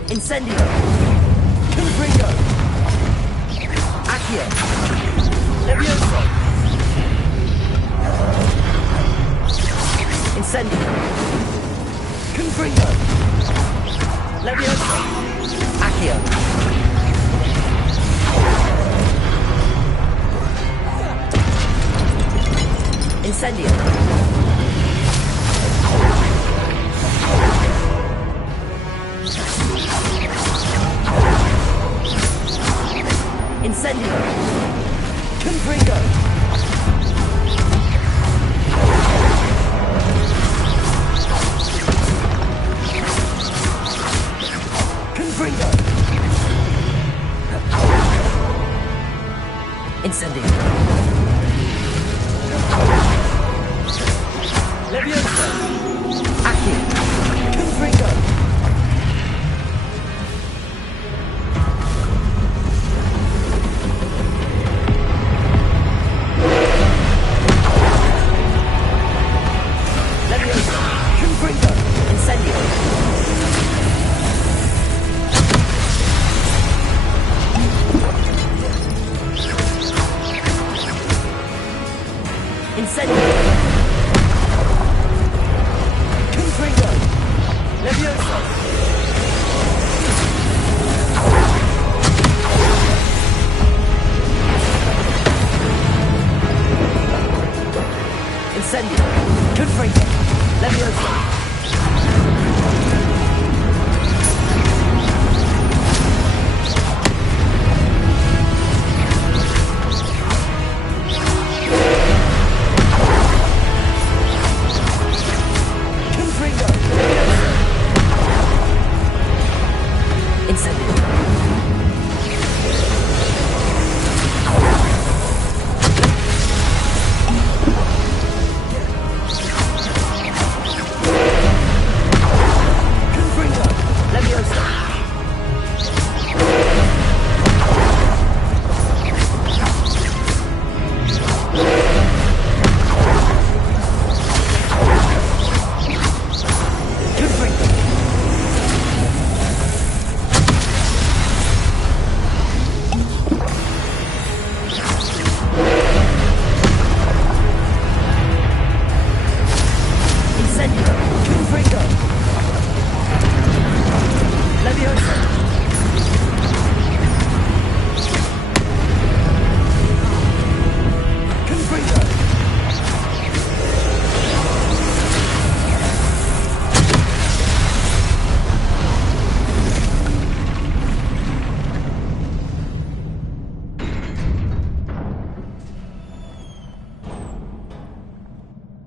Incendio! Confringo! Accio! Levioso! Incendio! Confringo! Levioso! Accio! Incendio! Incendio! Confringo! Confringo! Incendio! Levioso! Accio! Confringo!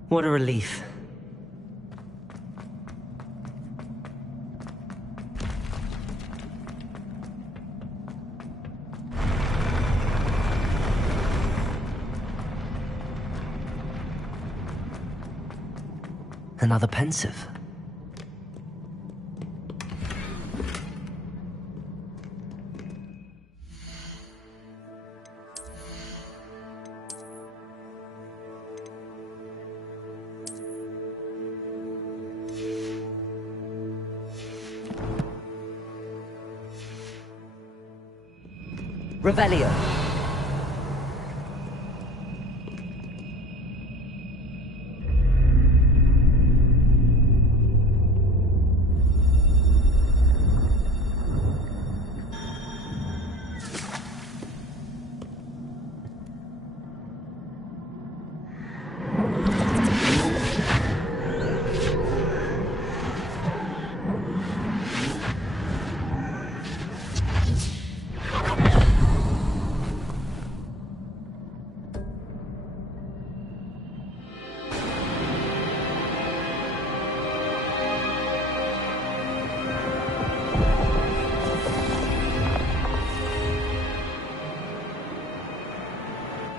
What a relief. Another pensive. Revelio.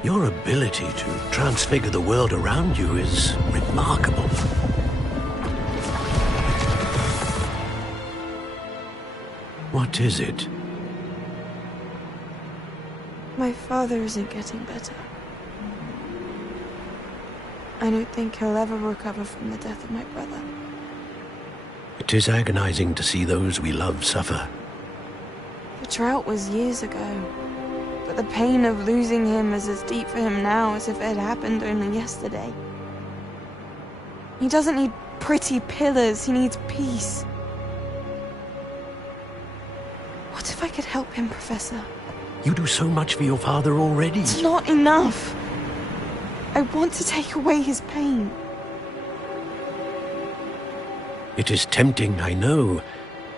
Your ability to transfigure the world around you is remarkable. What is it? My father isn't getting better. I don't think he'll ever recover from the death of my brother. It is agonizing to see those we love suffer. The drought was years ago. But the pain of losing him is as deep for him now as if it had happened only yesterday. He doesn't need pretty pillars, he needs peace. What if I could help him, Professor? You do so much for your father already. It's not enough. I want to take away his pain. It is tempting, I know,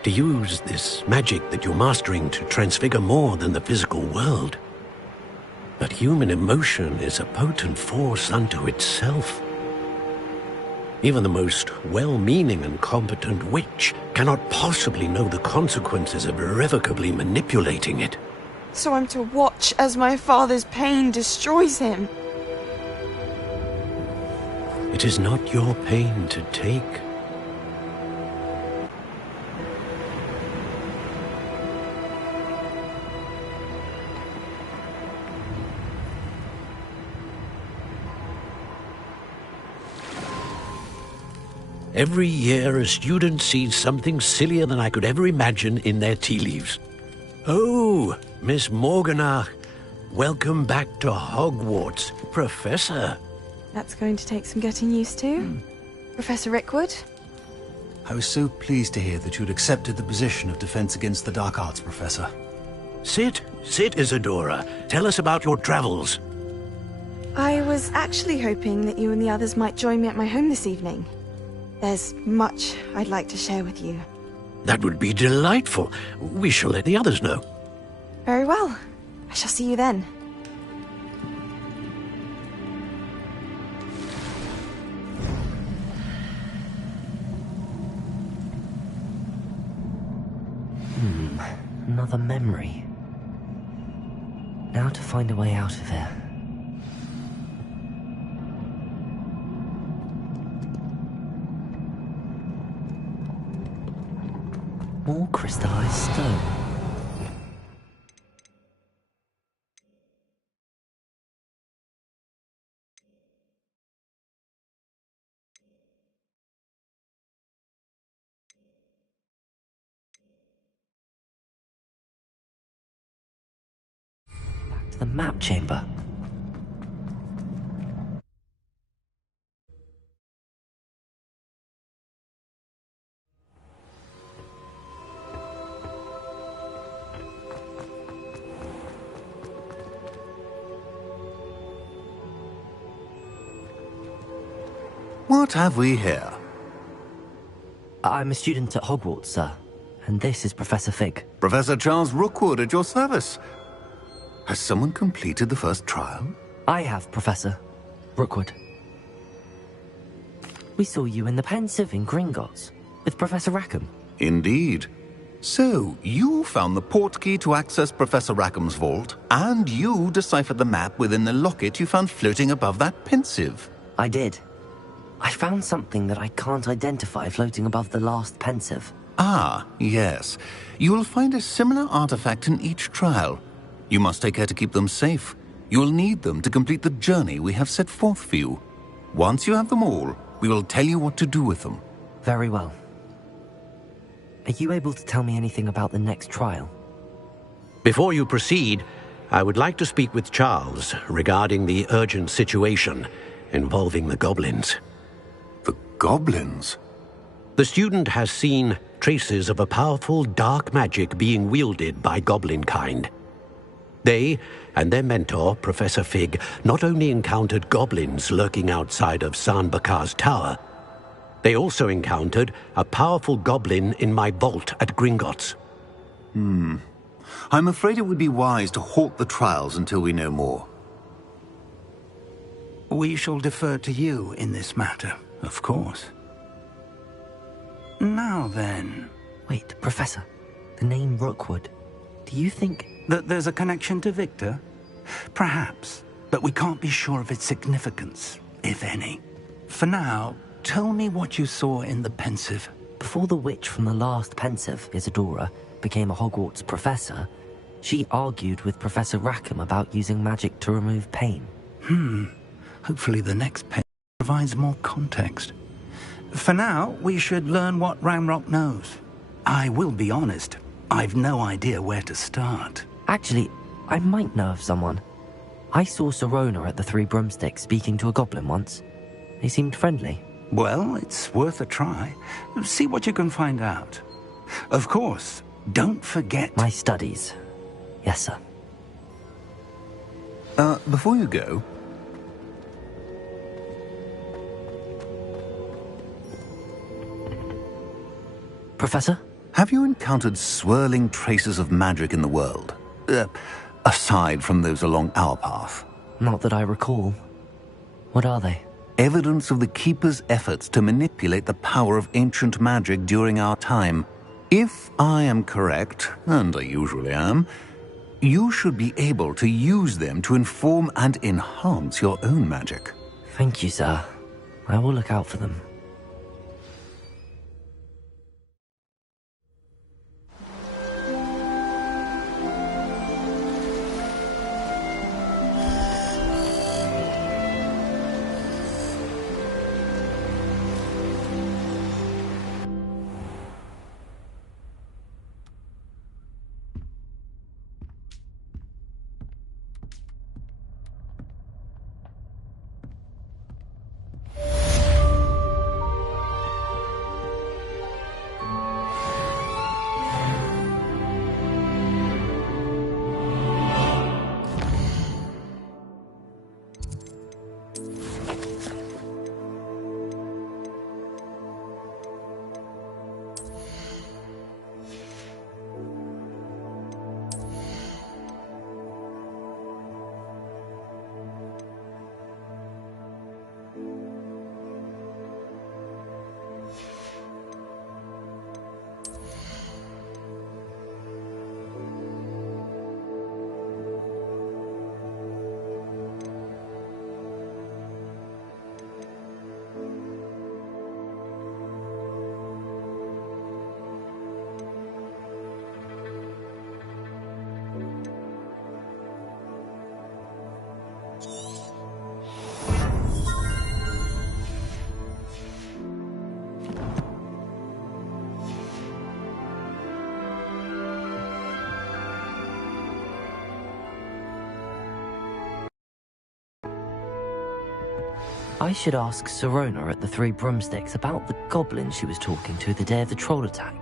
to use this magic that you're mastering to transfigure more than the physical world. But human emotion is a potent force unto itself. Even the most well-meaning and competent witch cannot possibly know the consequences of irrevocably manipulating it. So I'm to watch as my father's pain destroys him. It is not your pain to take. Every year, a student sees something sillier than I could ever imagine in their tea leaves. Oh, Miss Morganach, welcome back to Hogwarts, Professor. That's going to take some getting used to. Professor Rickwood? I was so pleased to hear that you'd accepted the position of Defense Against the Dark Arts, Professor. Sit, Isadora. Tell us about your travels. I was actually hoping that you and the others might join me at my home this evening. There's much I'd like to share with you. That would be delightful. We shall let the others know. Very well. I shall see you then. Another memory. Now to find a way out of here. More crystallized stone. Back to the map chamber. What have we here? I'm a student at Hogwarts, sir. And this is Professor Fig. Professor Charles Rookwood at your service. Has someone completed the first trial? I have, Professor Rookwood. We saw you in the Pensive in Gringotts, with Professor Rackham. Indeed. So, you found the portkey to access Professor Rackham's vault, and you deciphered the map within the locket you found floating above that Pensive. I did. I found something that I can't identify floating above the last Pensive. Ah, yes. You will find a similar artifact in each trial. You must take care to keep them safe. You will need them to complete the journey we have set forth for you. Once you have them all, we will tell you what to do with them. Very well. Are you able to tell me anything about the next trial? Before you proceed, I would like to speak with Charles regarding the urgent situation involving the goblins. The goblins? The student has seen traces of a powerful dark magic being wielded by goblin kind. They and their mentor, Professor Fig, not only encountered goblins lurking outside of San Bakar's tower, they also encountered a powerful goblin in my vault at Gringotts. I'm afraid it would be wise to halt the trials until we know more. We shall defer to you in this matter, of course. Now then... Wait, Professor. The name Rookwood. Do you think... that there's a connection to Victor? Perhaps, but we can't be sure of its significance, if any. For now, tell me what you saw in the Pensive. Before the witch from the last Pensive, Isadora, became a Hogwarts professor, she argued with Professor Rackham about using magic to remove pain. Hopefully the next page provides more context. For now, we should learn what Ranrock knows. I will be honest, I've no idea where to start. Actually, I might know of someone. I saw Sirona at the Three Broomsticks speaking to a goblin once. He seemed friendly. Well, it's worth a try. See what you can find out. Of course, don't forget... my studies. Yes, sir. Before you go... Professor? Have you encountered swirling traces of magic in the world? Aside from those along our path? Not that I recall. What are they? Evidence of the Keeper's efforts to manipulate the power of ancient magic during our time. If I am correct, and I usually am, you should be able to use them to inform and enhance your own magic. Thank you, sir. I will look out for them. I should ask Sirona at the Three Broomsticks about the goblin she was talking to the day of the troll attack.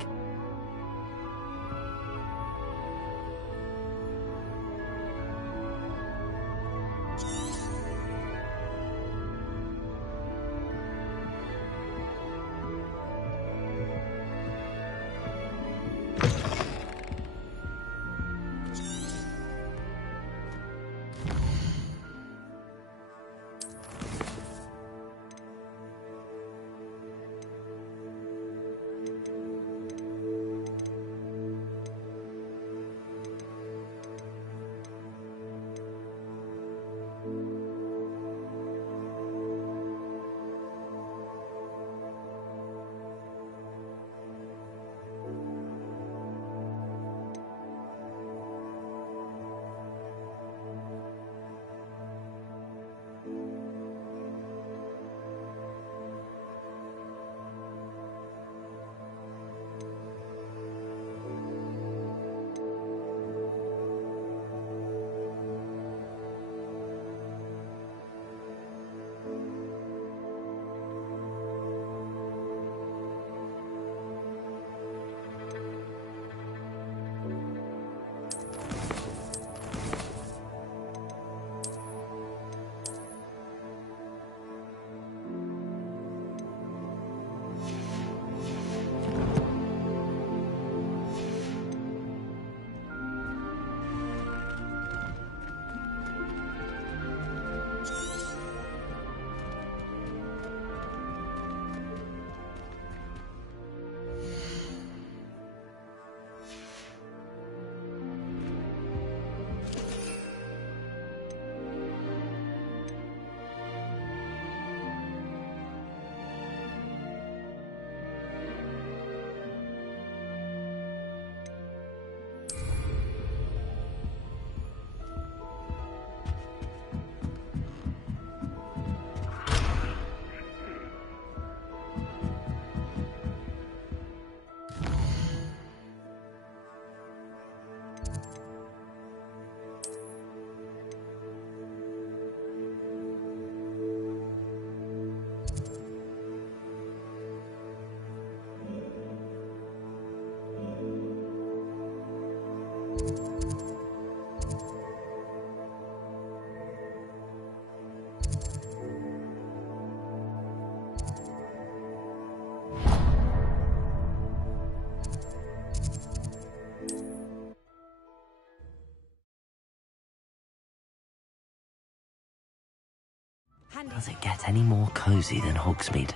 Does it get any more cozy than Hogsmeade?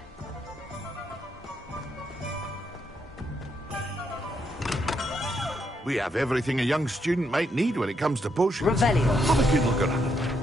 We have everything a young student might need when it comes to potions. Revelio. Have a good look around.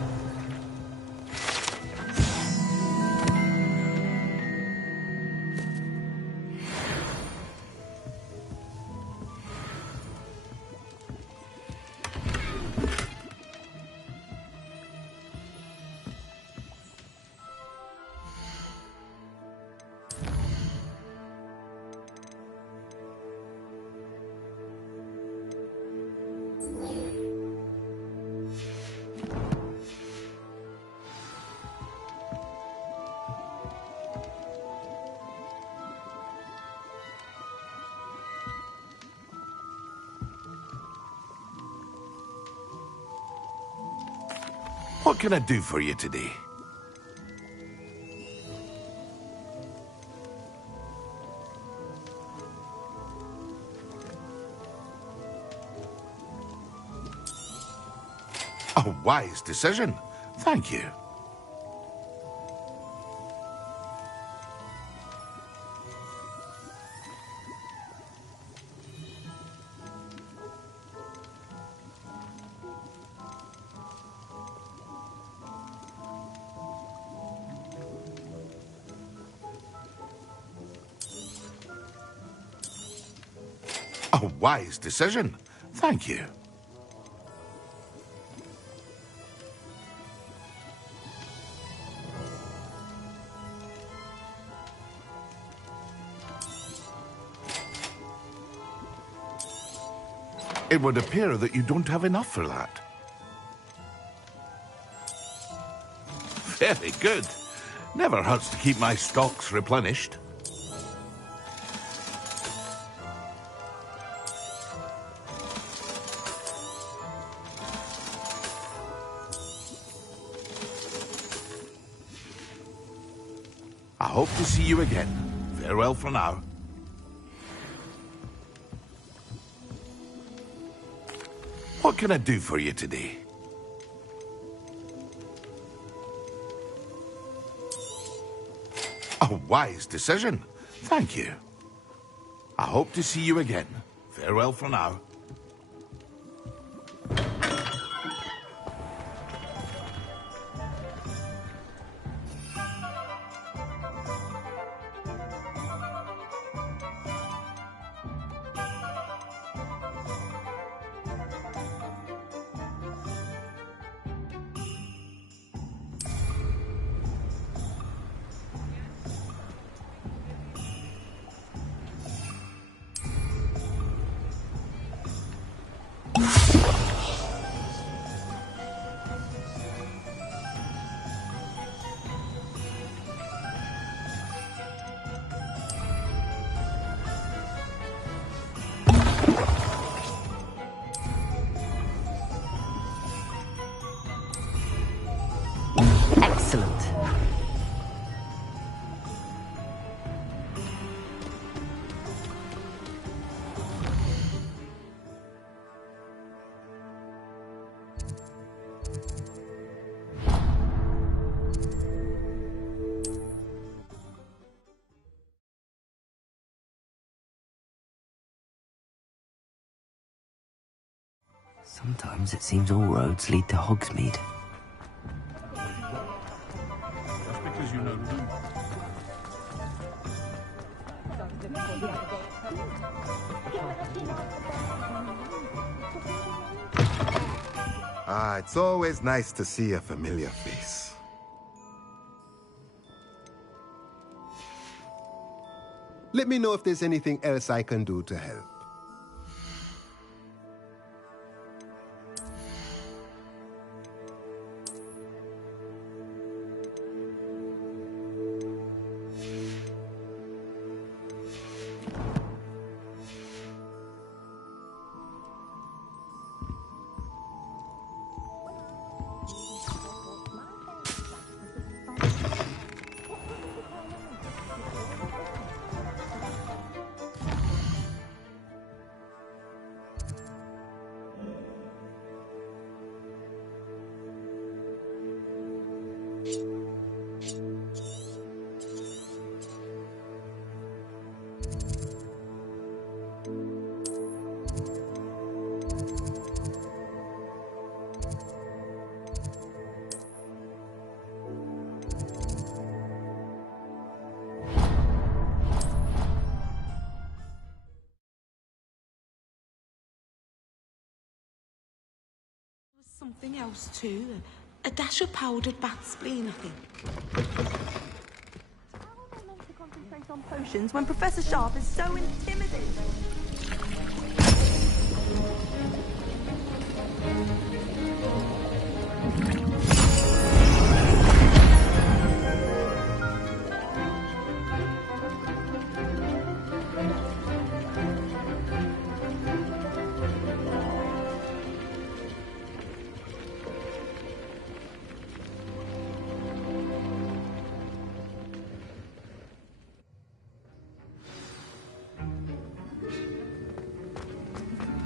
What can I do for you today? A wise decision. Thank you. A wise decision. Thank you. It would appear that you don't have enough for that. Very good. Never hurts to keep my stocks replenished. I hope to see you again. Farewell for now. What can I do for you today? A wise decision. Thank you. I hope to see you again. Farewell for now. Excellent. Sometimes it seems all roads lead to Hogsmeade. Just because you know Luke. Ah, it's always nice to see a familiar face. Let me know if there's anything else I can do to help. Something else too. A dash of powdered bat spleen, I think. How am I meant to concentrate on potions when Professor Sharp is so intimidating?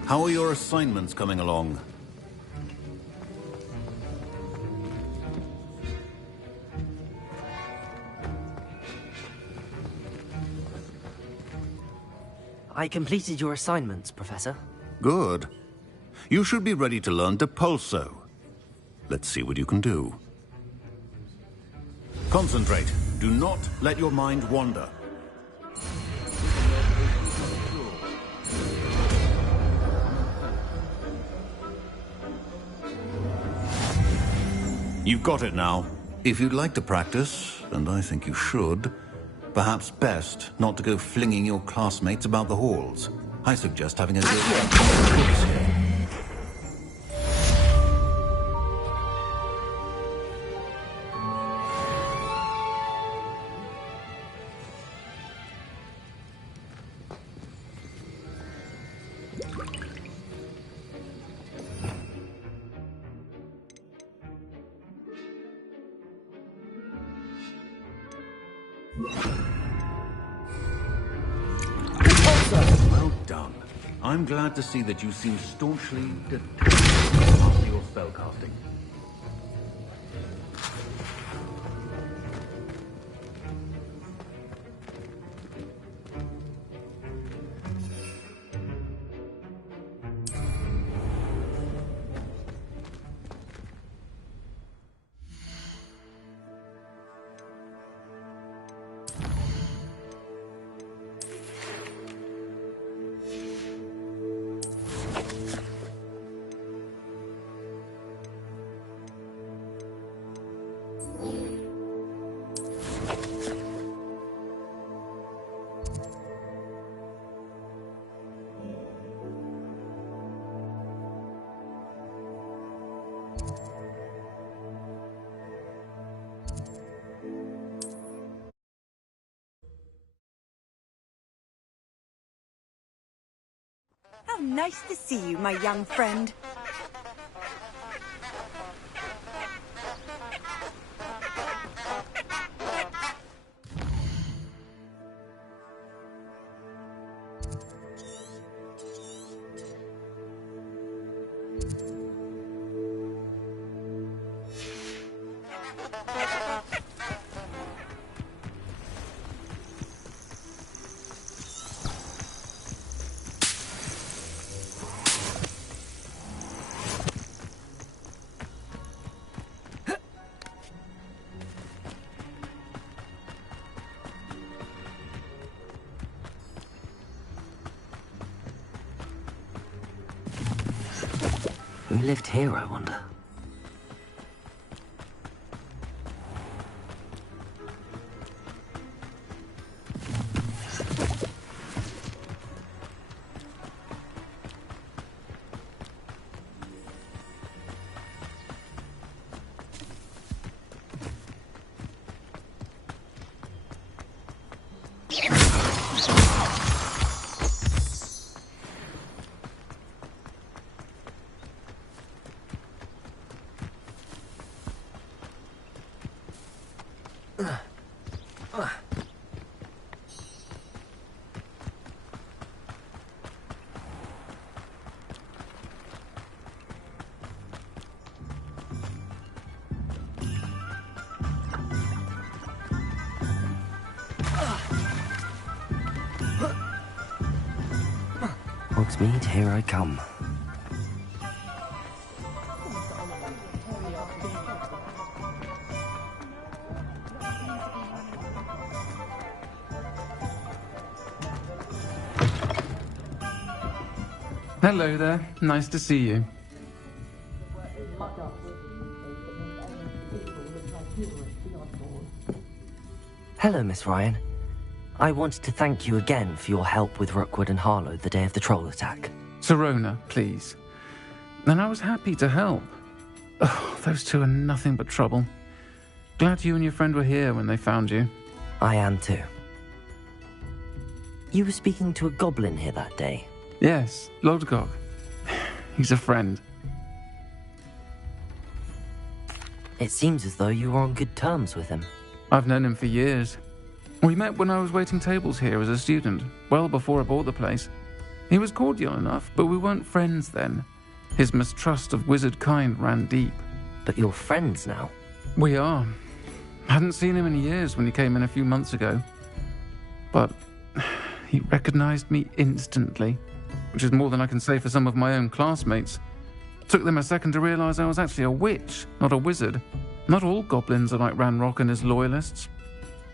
How are your assignments coming along? I completed your assignments, Professor. Good. You should be ready to learn Depulso. Let's see what you can do. Concentrate. Do not let your mind wander. You've got it now. If you'd like to practice, and I think you should, perhaps best not to go flinging your classmates about the halls. I suggest having a go. Well done. I'm glad to see that you seem staunchly determined after your spellcasting. How nice to see you, my young friend. Who lived here, I wonder? Hogsmeade, here I come. Hello there. Nice to see you. Hello, Miss Ryan. I wanted to thank you again for your help with Rookwood and Harlow the day of the troll attack. Sirona, please. And I was happy to help. Oh, those two are nothing but trouble. Glad you and your friend were here when they found you. I am too. You were speaking to a goblin here that day? Yes, Lodgok. He's a friend. It seems as though you were on good terms with him. I've known him for years. We met when I was waiting tables here as a student, well before I bought the place. He was cordial enough, but we weren't friends then. His mistrust of wizard kind ran deep. But you're friends now? We are. Hadn't seen him in years when he came in a few months ago. But he recognized me instantly, which is more than I can say for some of my own classmates. Took them a second to realize I was actually a witch, not a wizard. Not all goblins are like Ranrock and his loyalists.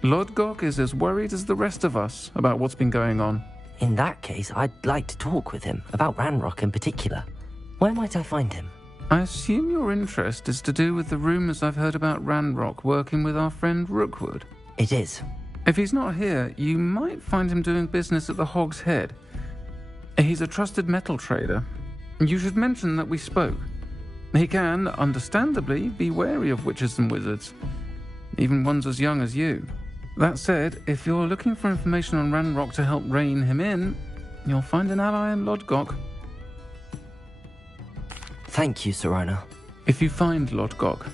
Lodgok is as worried as the rest of us about what's been going on. In that case, I'd like to talk with him, about Ranrock in particular. Where might I find him? I assume your interest is to do with the rumors I've heard about Ranrock working with our friend Rookwood. It is. If he's not here, you might find him doing business at the Hog's Head. He's a trusted metal trader. You should mention that we spoke. He can, understandably, be wary of witches and wizards, even ones as young as you. That said, if you're looking for information on Ranrock to help rein him in, you'll find an ally in Lodgok. Thank you, Sirona. If you find Lodgok,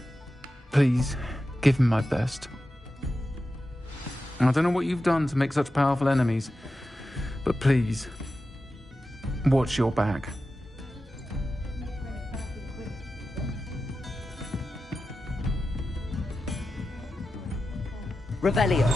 please give him my best. I don't know what you've done to make such powerful enemies, but please, watch your back. Revelio.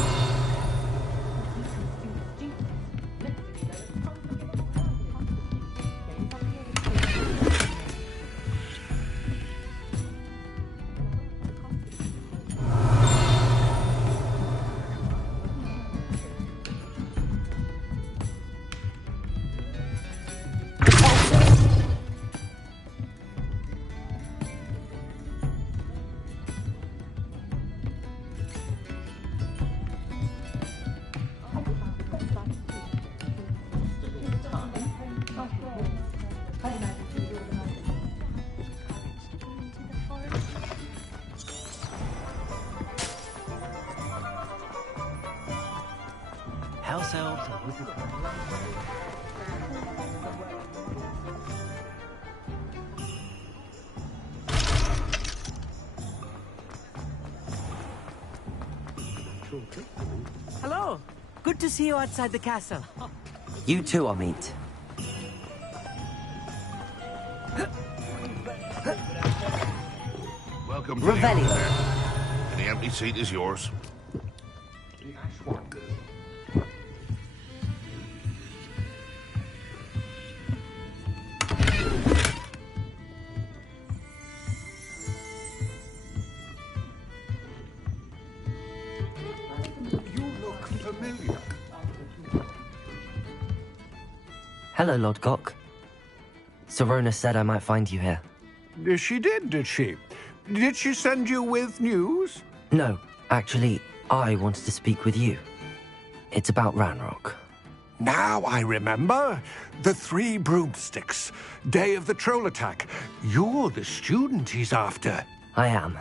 House elves and wizards. Hello. Good to see you outside the castle. You too, Amit. Welcome to Revelio. the and the empty seat is yours. Hello, Lodgok. Sirona said I might find you here. She did she? Did she send you with news? No, actually, I wanted to speak with you. It's about Ranrock. Now I remember. The 3 broomsticks. Day of the troll attack. You're the student he's after. I am,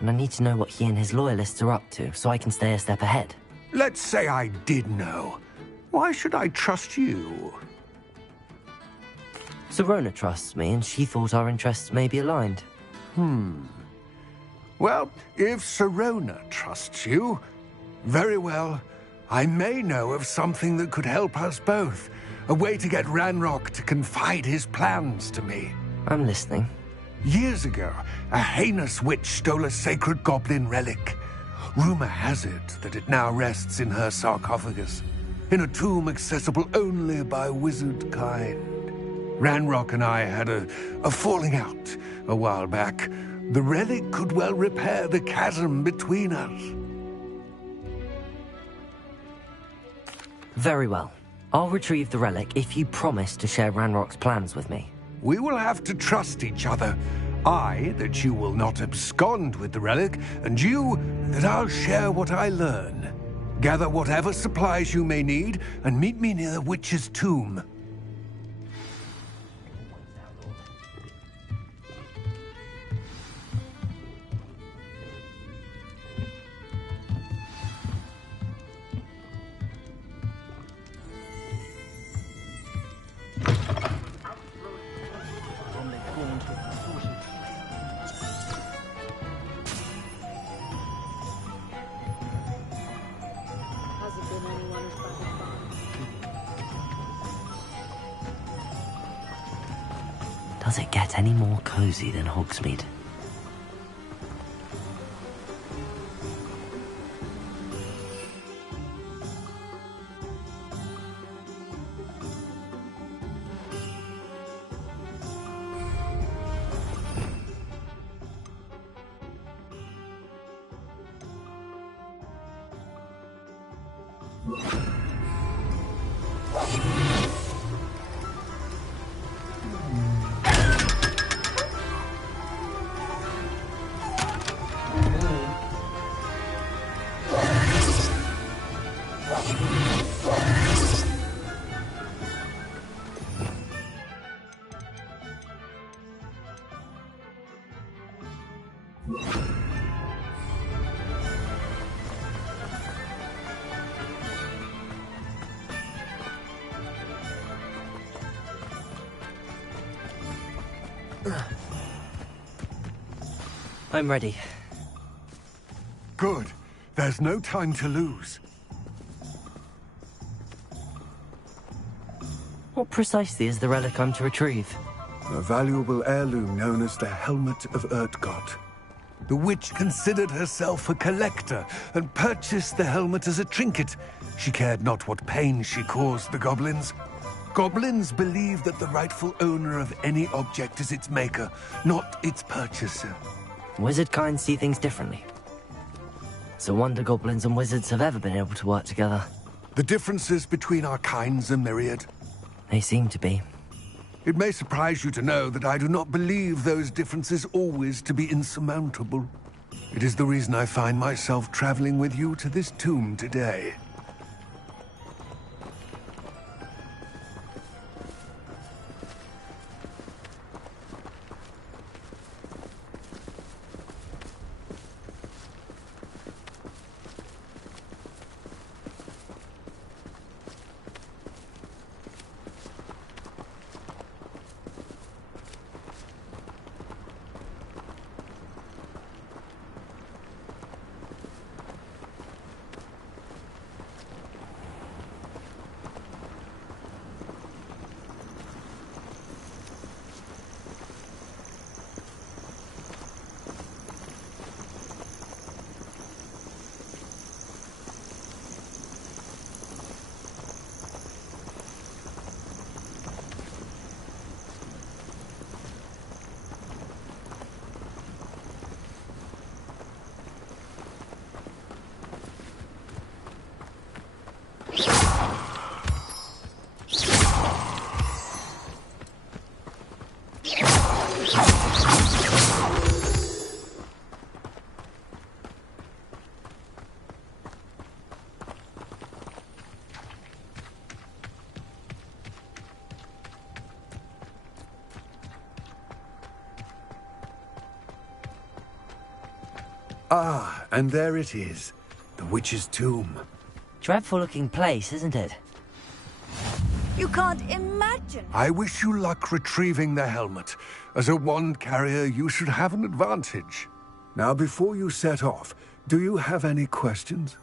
and I need to know what he and his loyalists are up to so I can stay a step ahead. Let's say I did know. Why should I trust you? Sirona trusts me, and she thought our interests may be aligned. Well, if Sirona trusts you, very well. I may know of something that could help us both. A way to get Ranrock to confide his plans to me. I'm listening. Years ago, a heinous witch stole a sacred goblin relic. Rumor has it that it now rests in her sarcophagus, in a tomb accessible only by wizard kind. Ranrock and I had a falling out a while back. The relic could well repair the chasm between us. Very well. I'll retrieve the relic if you promise to share Ranrock's plans with me. We will have to trust each other. I, that you will not abscond with the relic, and you, that I'll share what I learn. Gather whatever supplies you may need, and meet me near the witch's tomb. Does it get any more cozy than Hogsmeade? I'm ready. Good. There's no time to lose. What precisely is the relic I'm to retrieve? A valuable heirloom known as the Helmet of Urtgott. The witch considered herself a collector and purchased the helmet as a trinket. She cared not what pain she caused the goblins. Goblins believe that the rightful owner of any object is its maker, not its purchaser. Wizard kind see things differently. So wonder goblins and wizards have ever been able to work together. The differences between our kinds are myriad. They seem to be. It may surprise you to know that I do not believe those differences always to be insurmountable. It is the reason I find myself traveling with you to this tomb today. Ah, and there it is. The witch's tomb. Dreadful looking place, isn't it? You can't imagine. I wish you luck retrieving the helmet. As a wand carrier, you should have an advantage. Now, before you set off, do you have any questions?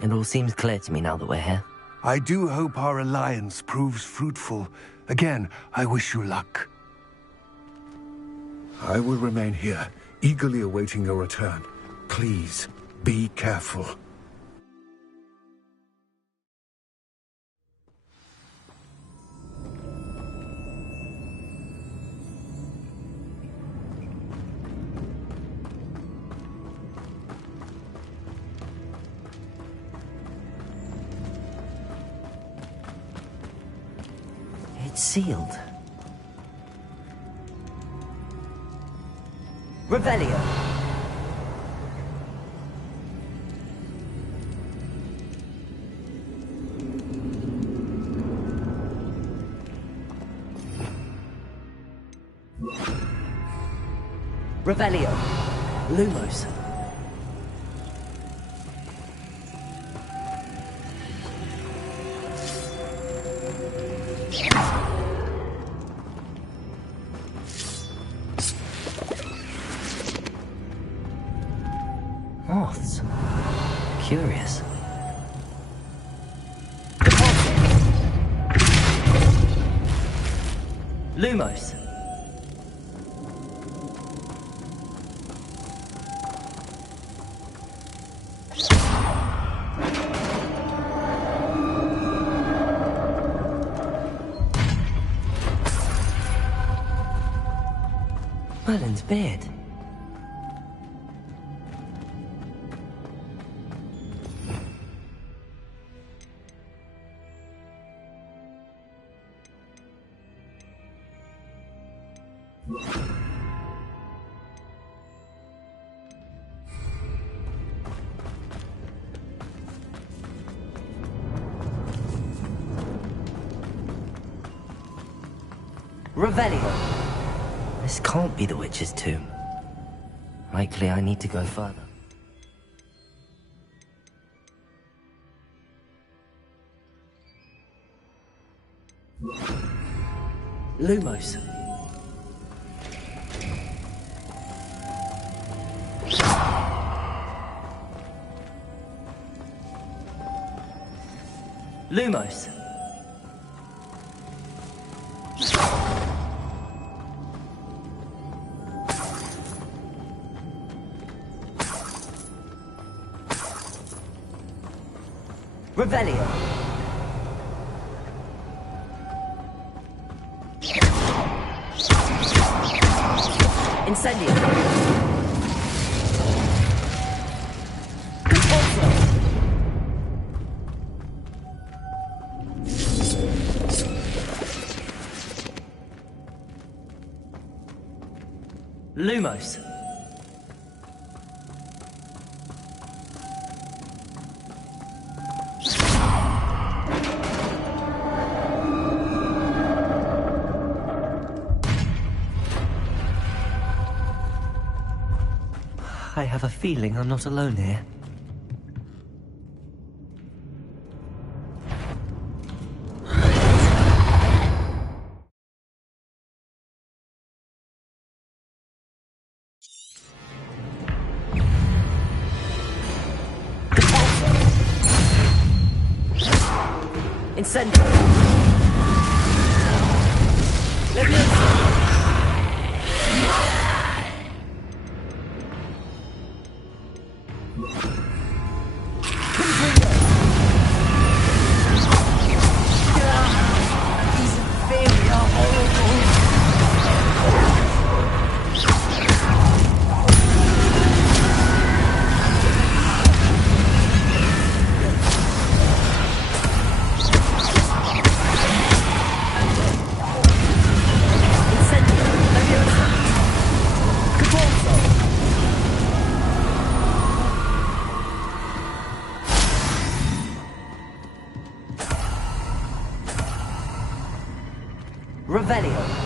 It all seems clear to me now that we're here. I do hope our alliance proves fruitful. Again, I wish you luck. I will remain here, eagerly awaiting your return. Please, be careful. It's sealed. Revelio. Revelio. Lumos. Moths. Curious. Lumos. Merlin's beard. Revelio. This can't be the witch's tomb. Likely I need to go further. Lumos. Lumos. Revelio. Incendio. Lumos. I have a feeling I'm not alone here. Incendio. Revelio.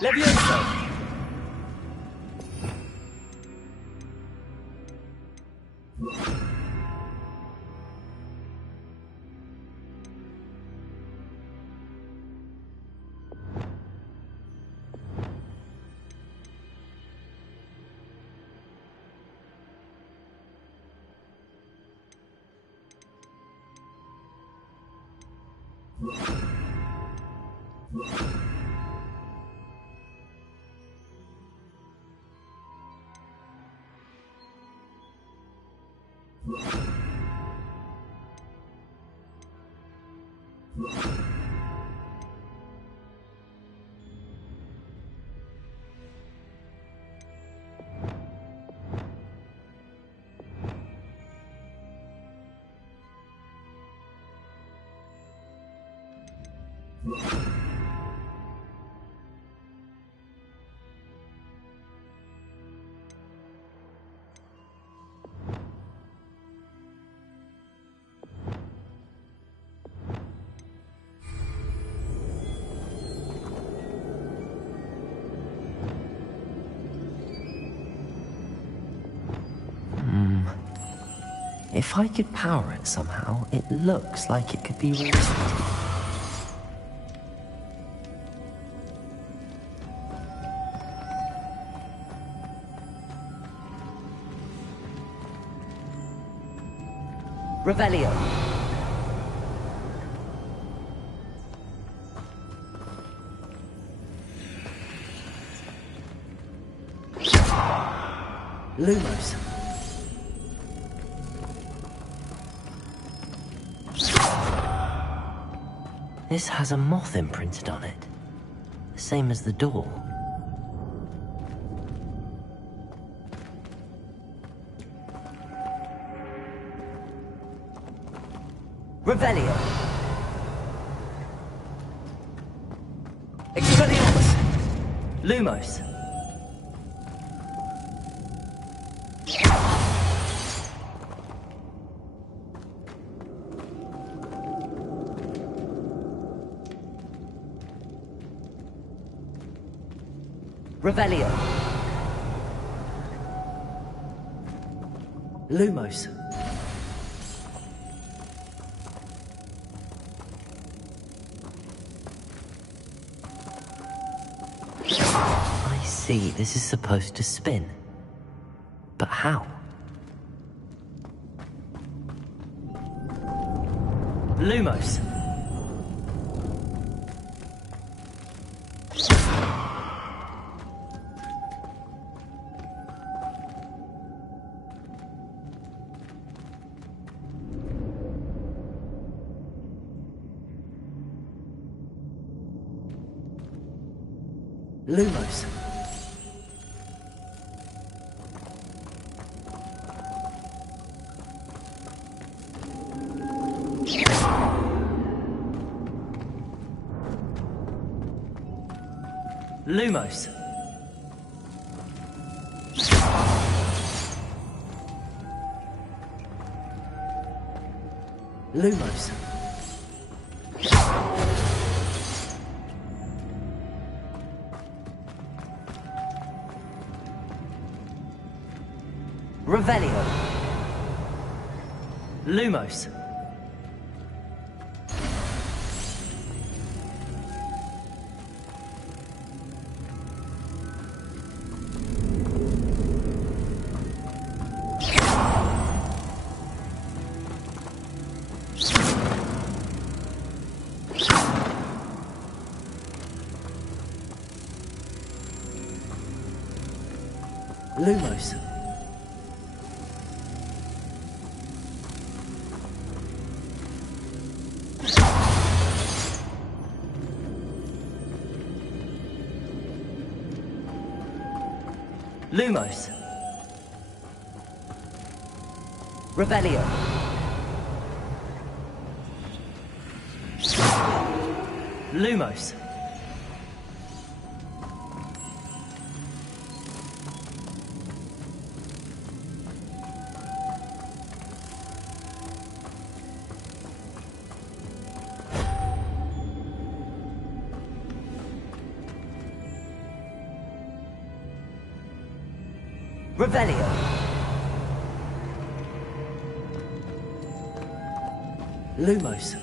Levioso! If I could power it somehow, it looks like it could be restarted. Revelio. Lumos. This has a moth imprinted on it. The same as the door. Revelio. Expelliarmus. Lumos. Revelio. Lumos. I see, this is supposed to spin. But how? Lumos. Lumos. Lumos. Lumos. Revelio. Lumos. Lumos. Lumos. Revelio. Lumos. Revelio. Lumos.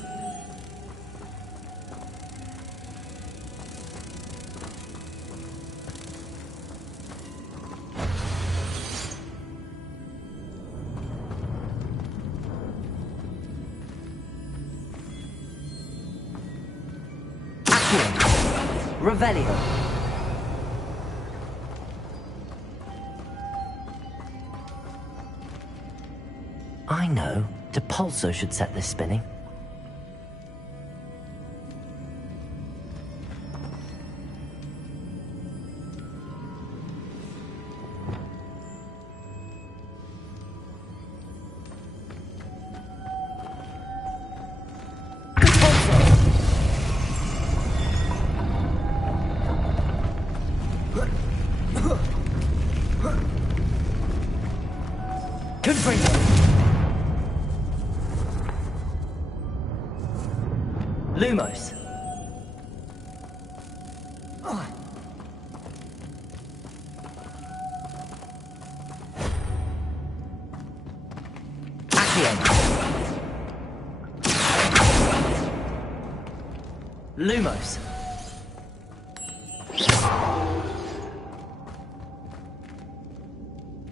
Revelio. I know. Depulso should set this spinning. Lumos. Accio. Lumos.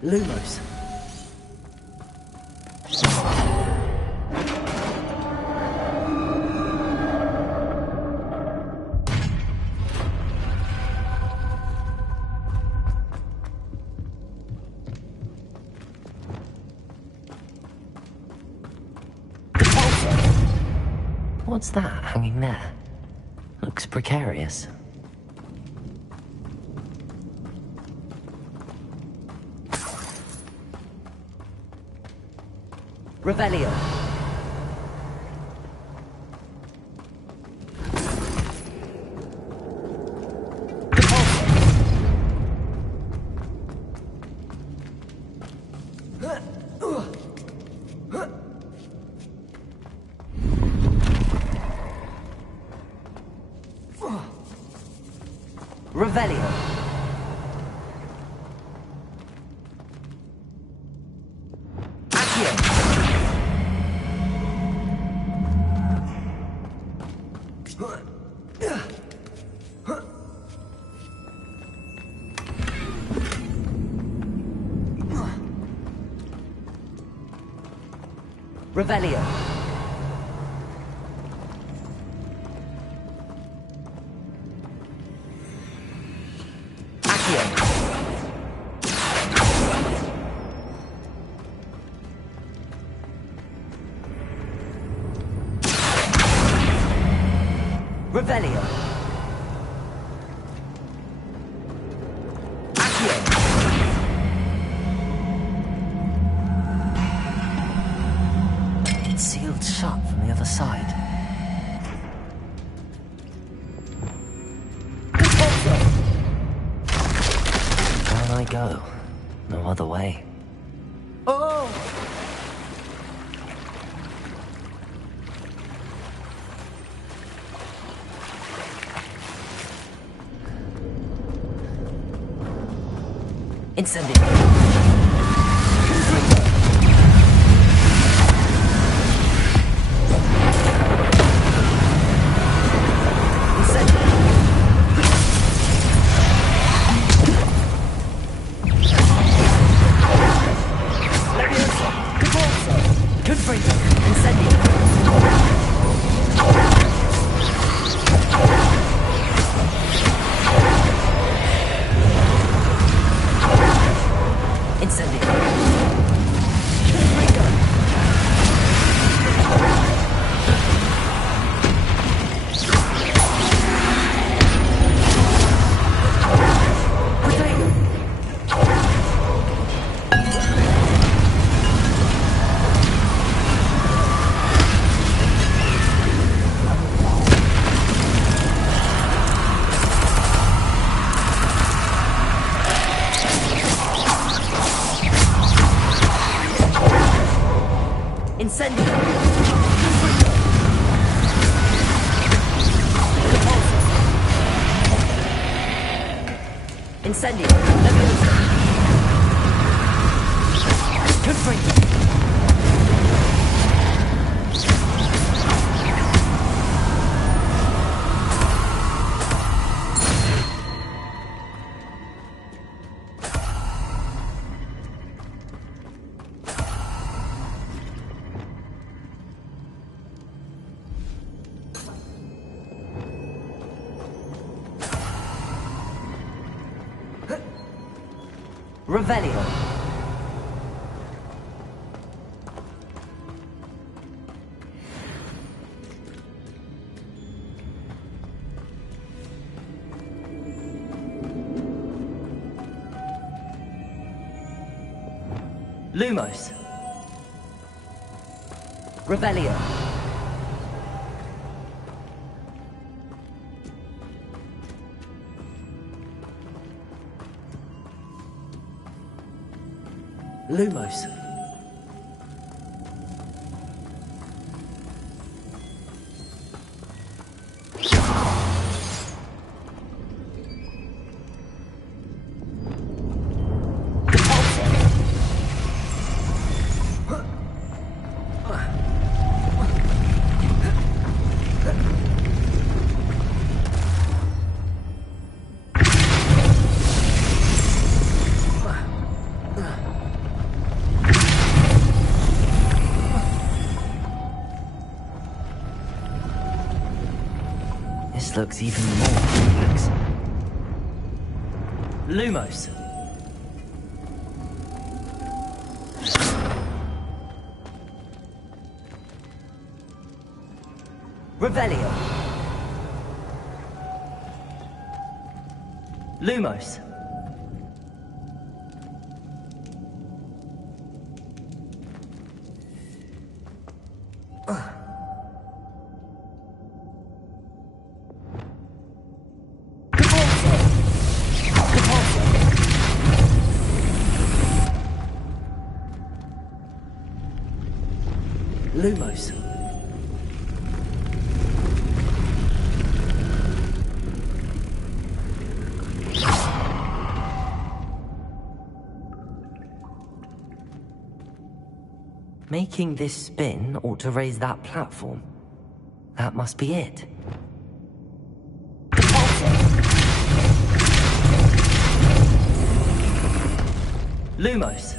Lumos. What's that hanging there? Looks precarious. Revelio. Revelio. Accio. Revelio. Revelio. Accio. It's sealed shut from the other side. Down I go. No other way. Oh! Incendio. Incendio. Good for you. Revelio. Lumos. Revelio. Lumos. This looks even more complex. Lumos. Revelio. Lumos. Lumos. Making this spin ought to raise that platform. That must be it. Lumos.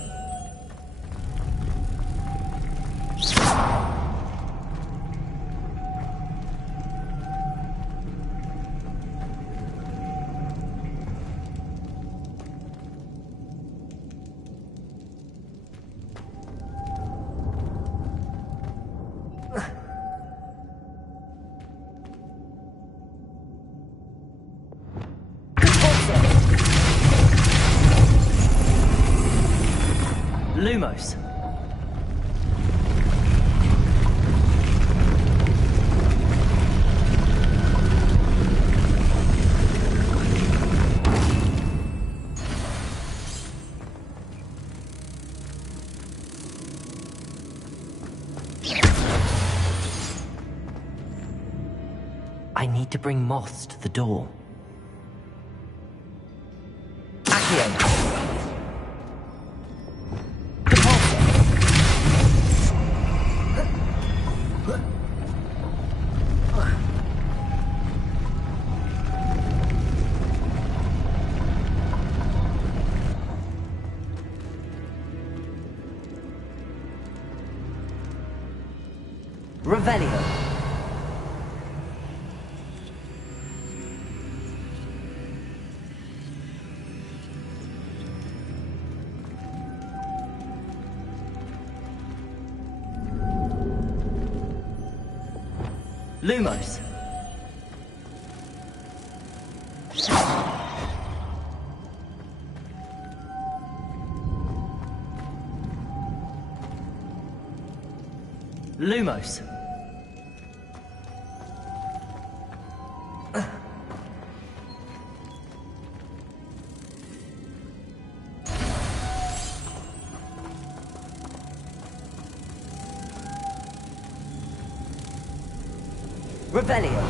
Lumos. I need to bring moths to the door. Accio. Revelio. Lumos. Lumos. Revelio.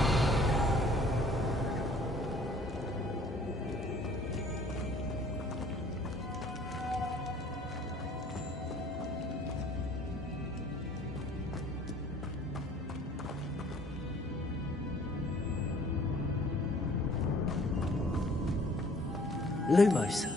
Lumos.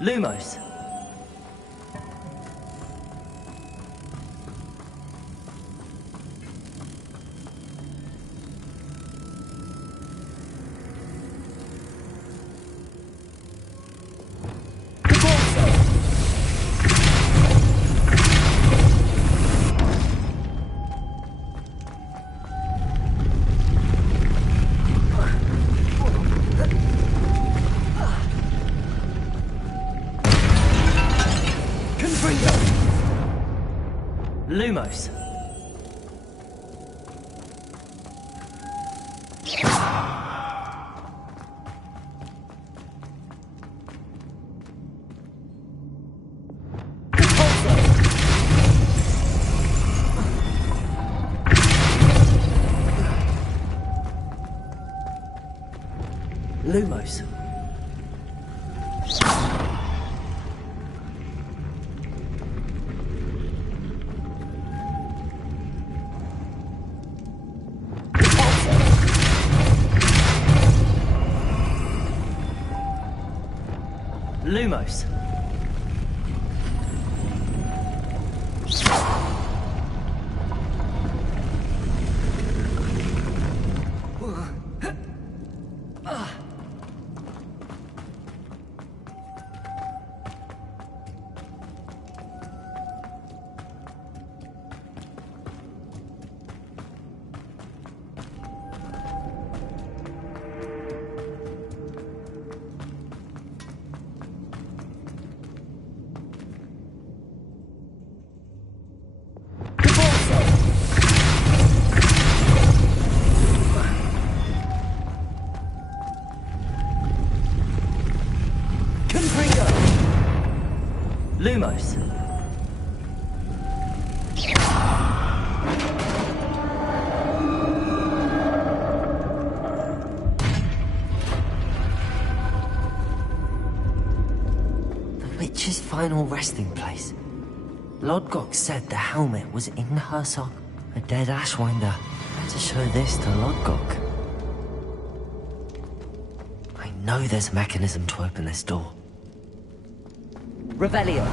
Lumos. Lumos. Lumos. Lumos. Lumos. The witch's final resting place. Lodgok said the helmet was in her sock. A dead Ashwinder. I had to show this to Lodgok. I know there's a mechanism to open this door. Revelio.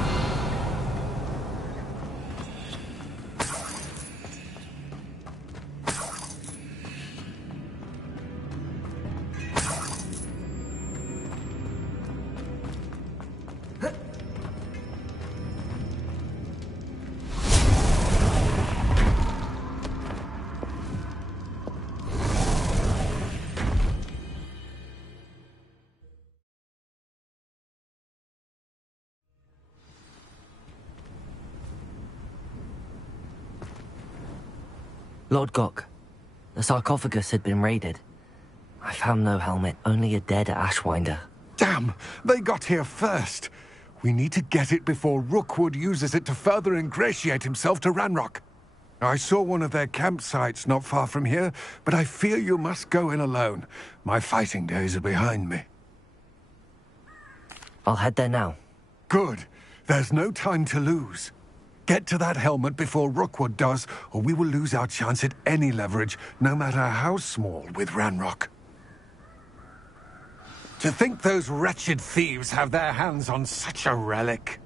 Lodgok, the sarcophagus had been raided. I found no helmet, only a dead Ashwinder. Damn! They got here first. We need to get it before Rookwood uses it to further ingratiate himself to Ranrock. I saw one of their campsites not far from here, but I fear you must go in alone. My fighting days are behind me. I'll head there now. Good. There's no time to lose. Get to that helmet before Rookwood does, or we will lose our chance at any leverage, no matter how small, with Ranrock. To think those wretched thieves have their hands on such a relic.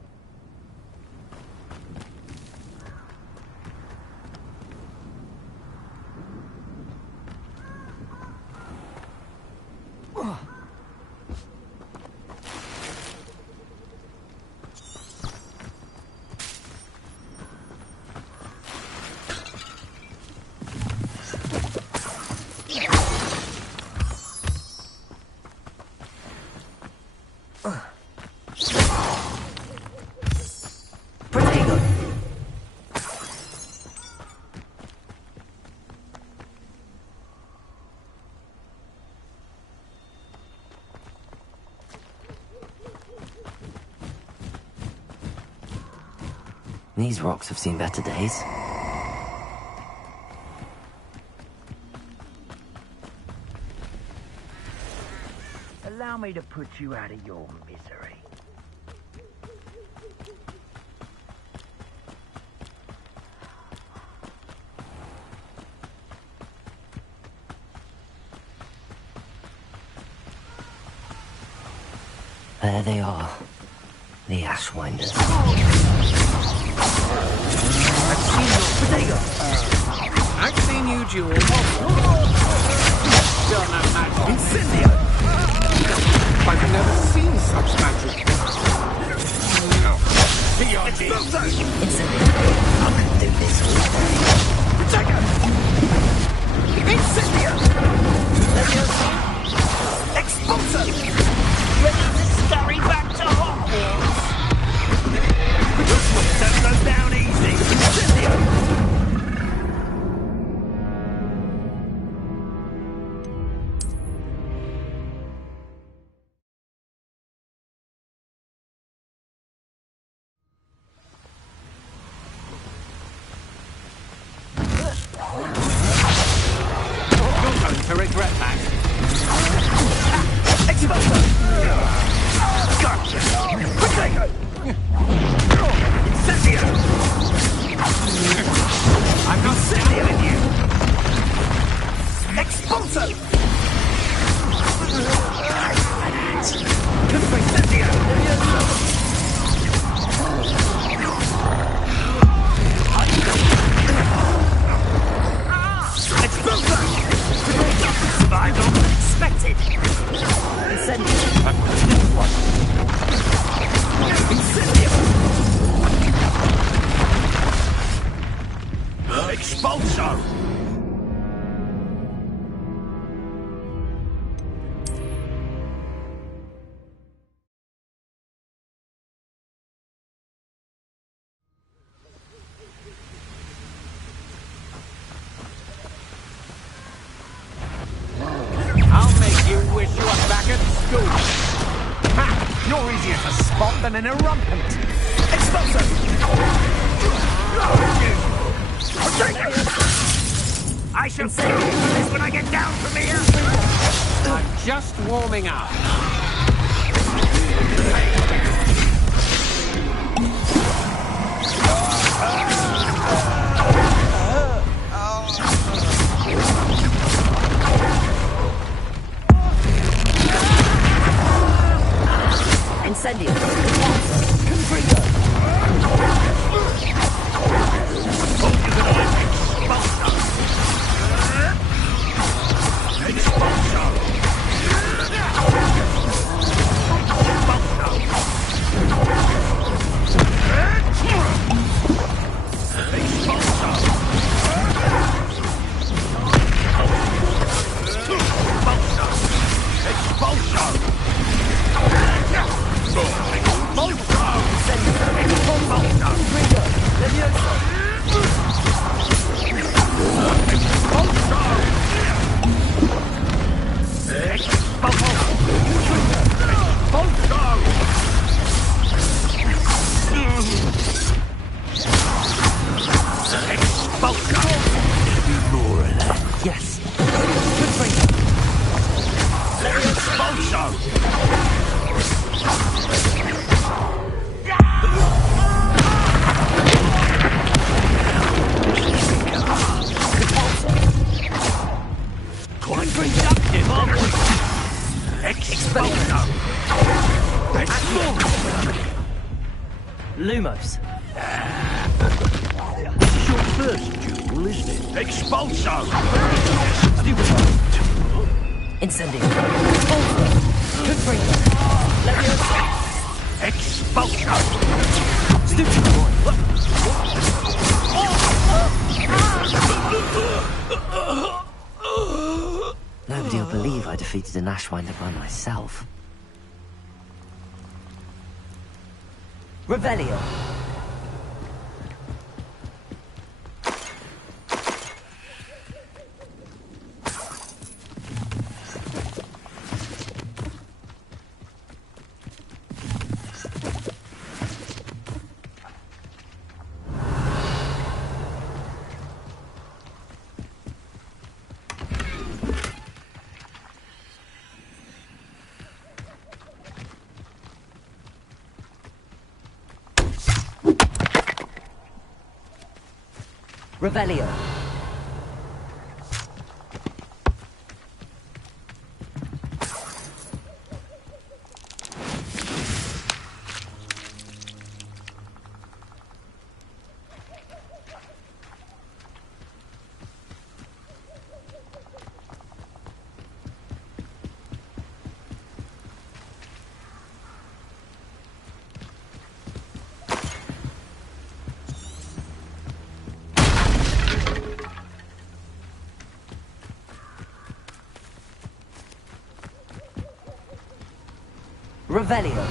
These rocks have seen better days. Allow me to put you out of your misery. There they are. The Ashwinders. I've seen you duel. Don't have magic. Incendio! I've never seen such magic. Incendio. I could do this all day. Protego! Incendio! Expulso! Ready to scurry back to Hogwarts. Don't go down easy. Incendio! To regret that. Expulso! Gotcha! Protego! Incendio! I'm not Incendio in you! Expulso! Incendio! Expulso! Survived on unexpected. Incendio. Incendio. Expulso. Wish you were back at school. Ha! You're easier to spot than an irrumpent. Expulso! I shall see this when I get down from here. I'm just warming up. Incendio. Lumos. This is your first duel, isn't it? Expulso! Incendio. Expulso! Stupid boy. Nobody will believe I defeated an Ashwinder by myself. Revelio. Revelio. Revelio.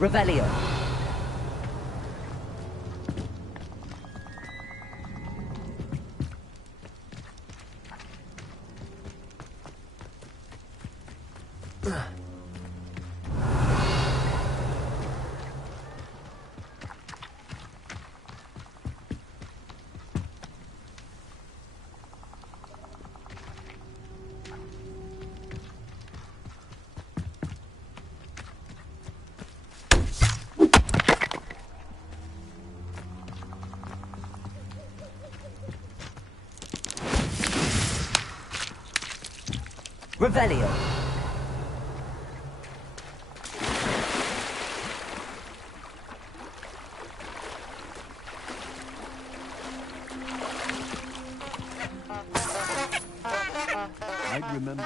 Revelio. Revelio. I'd remember.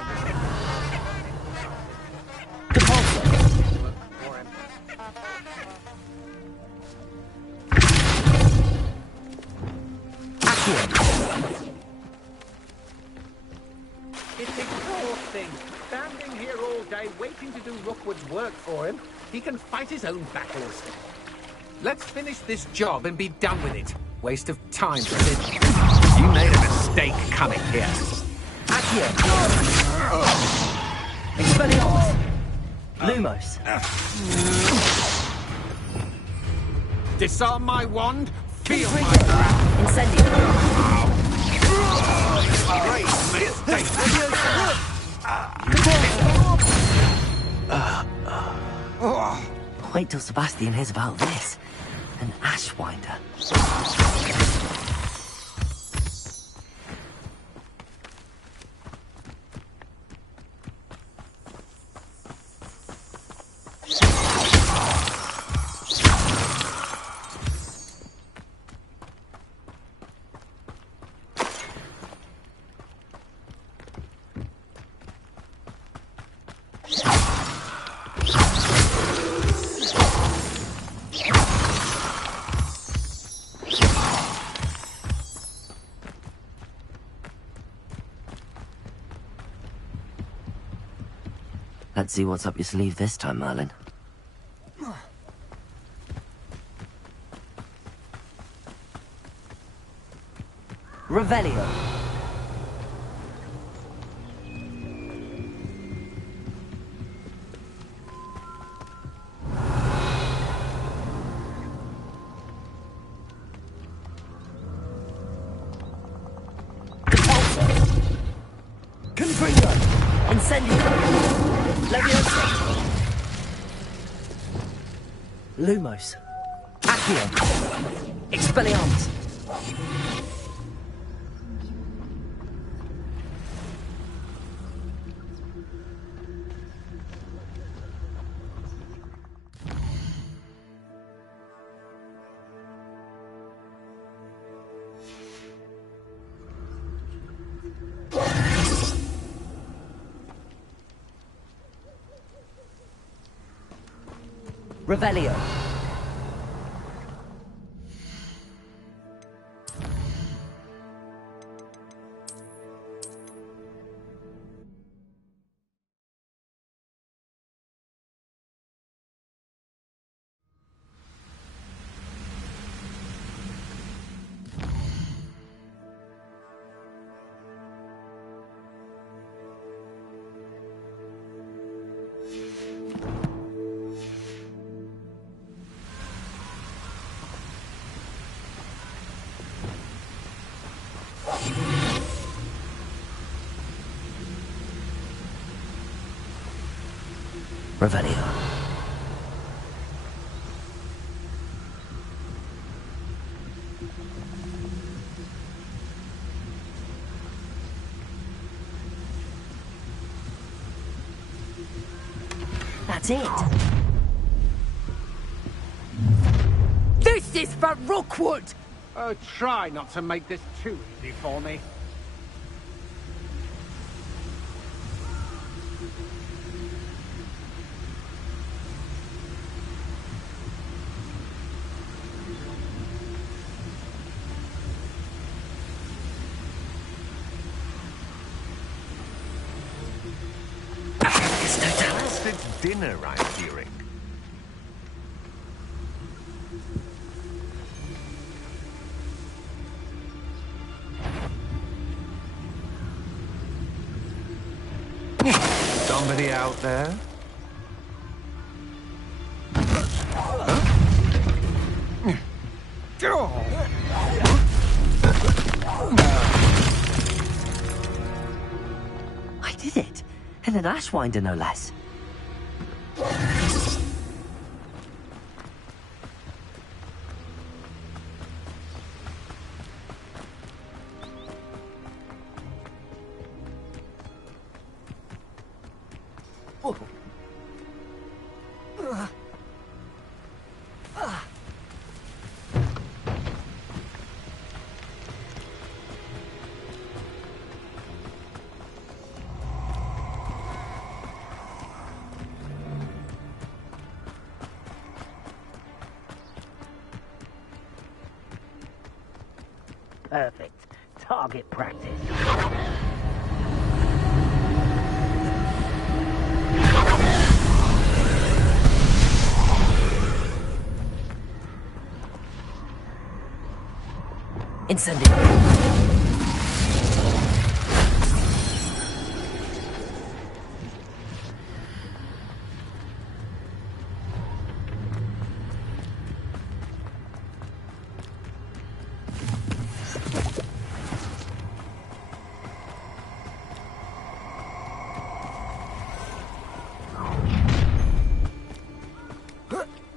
It's exhausting. Standing here all day waiting to do Rookwood's work for him. He can fight his own battles. Let's finish this job and be done with it. Waste of time, Bridget. You made a mistake coming here. Accio. Expelliarmus. Lumos. Disarm my wand. Feel my wrath. Incendio. Great mistake. Wait till Sebastian hears about this. An Ashwinder. Let's see what's up your sleeve this time, Merlin. Revelio. Confringo. Incendio. Leviosa. Lumos. Accio. Expelliarmus. Revelio. Revelio. That's it. This is for Rookwood! Oh, try not to make this too easy for me. It's dinner, I'm hearing. Somebody out there? I did it. And an Ashwinder, no less. Perfect. Target practice. Incendiary.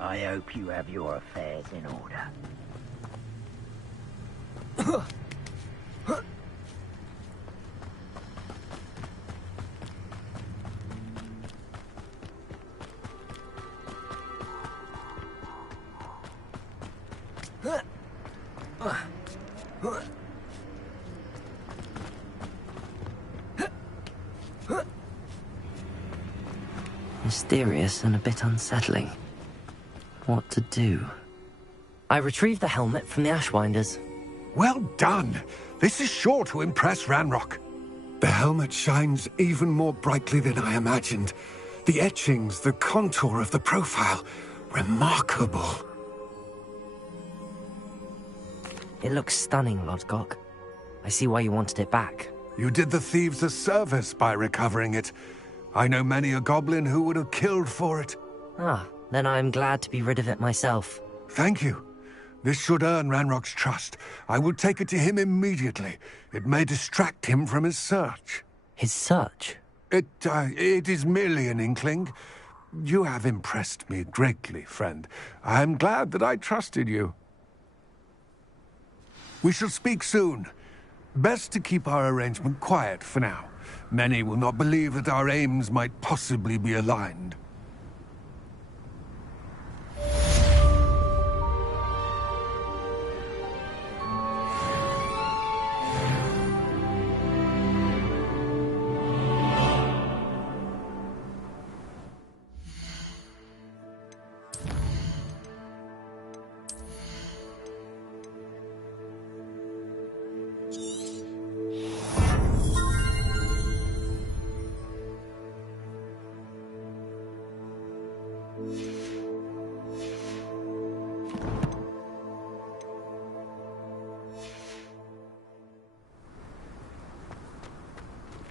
I hope you have your affairs in order. Mysterious and a bit unsettling. What to do? I retrieved the helmet from the Ashwinders. Well done! This is sure to impress Ranrock. The helmet shines even more brightly than I imagined. The etchings, the contour of the profile. Remarkable. It looks stunning, Lodgok. I see why you wanted it back. You did the thieves a service by recovering it. I know many a goblin who would have killed for it. Ah, then I'm glad to be rid of it myself. Thank you. This should earn Ranrock's trust. I will take it to him immediately. It may distract him from his search. His search? It is merely an inkling. You have impressed me greatly, friend. I am glad that I trusted you. We shall speak soon. Best to keep our arrangement quiet for now. Many will not believe that our aims might possibly be aligned.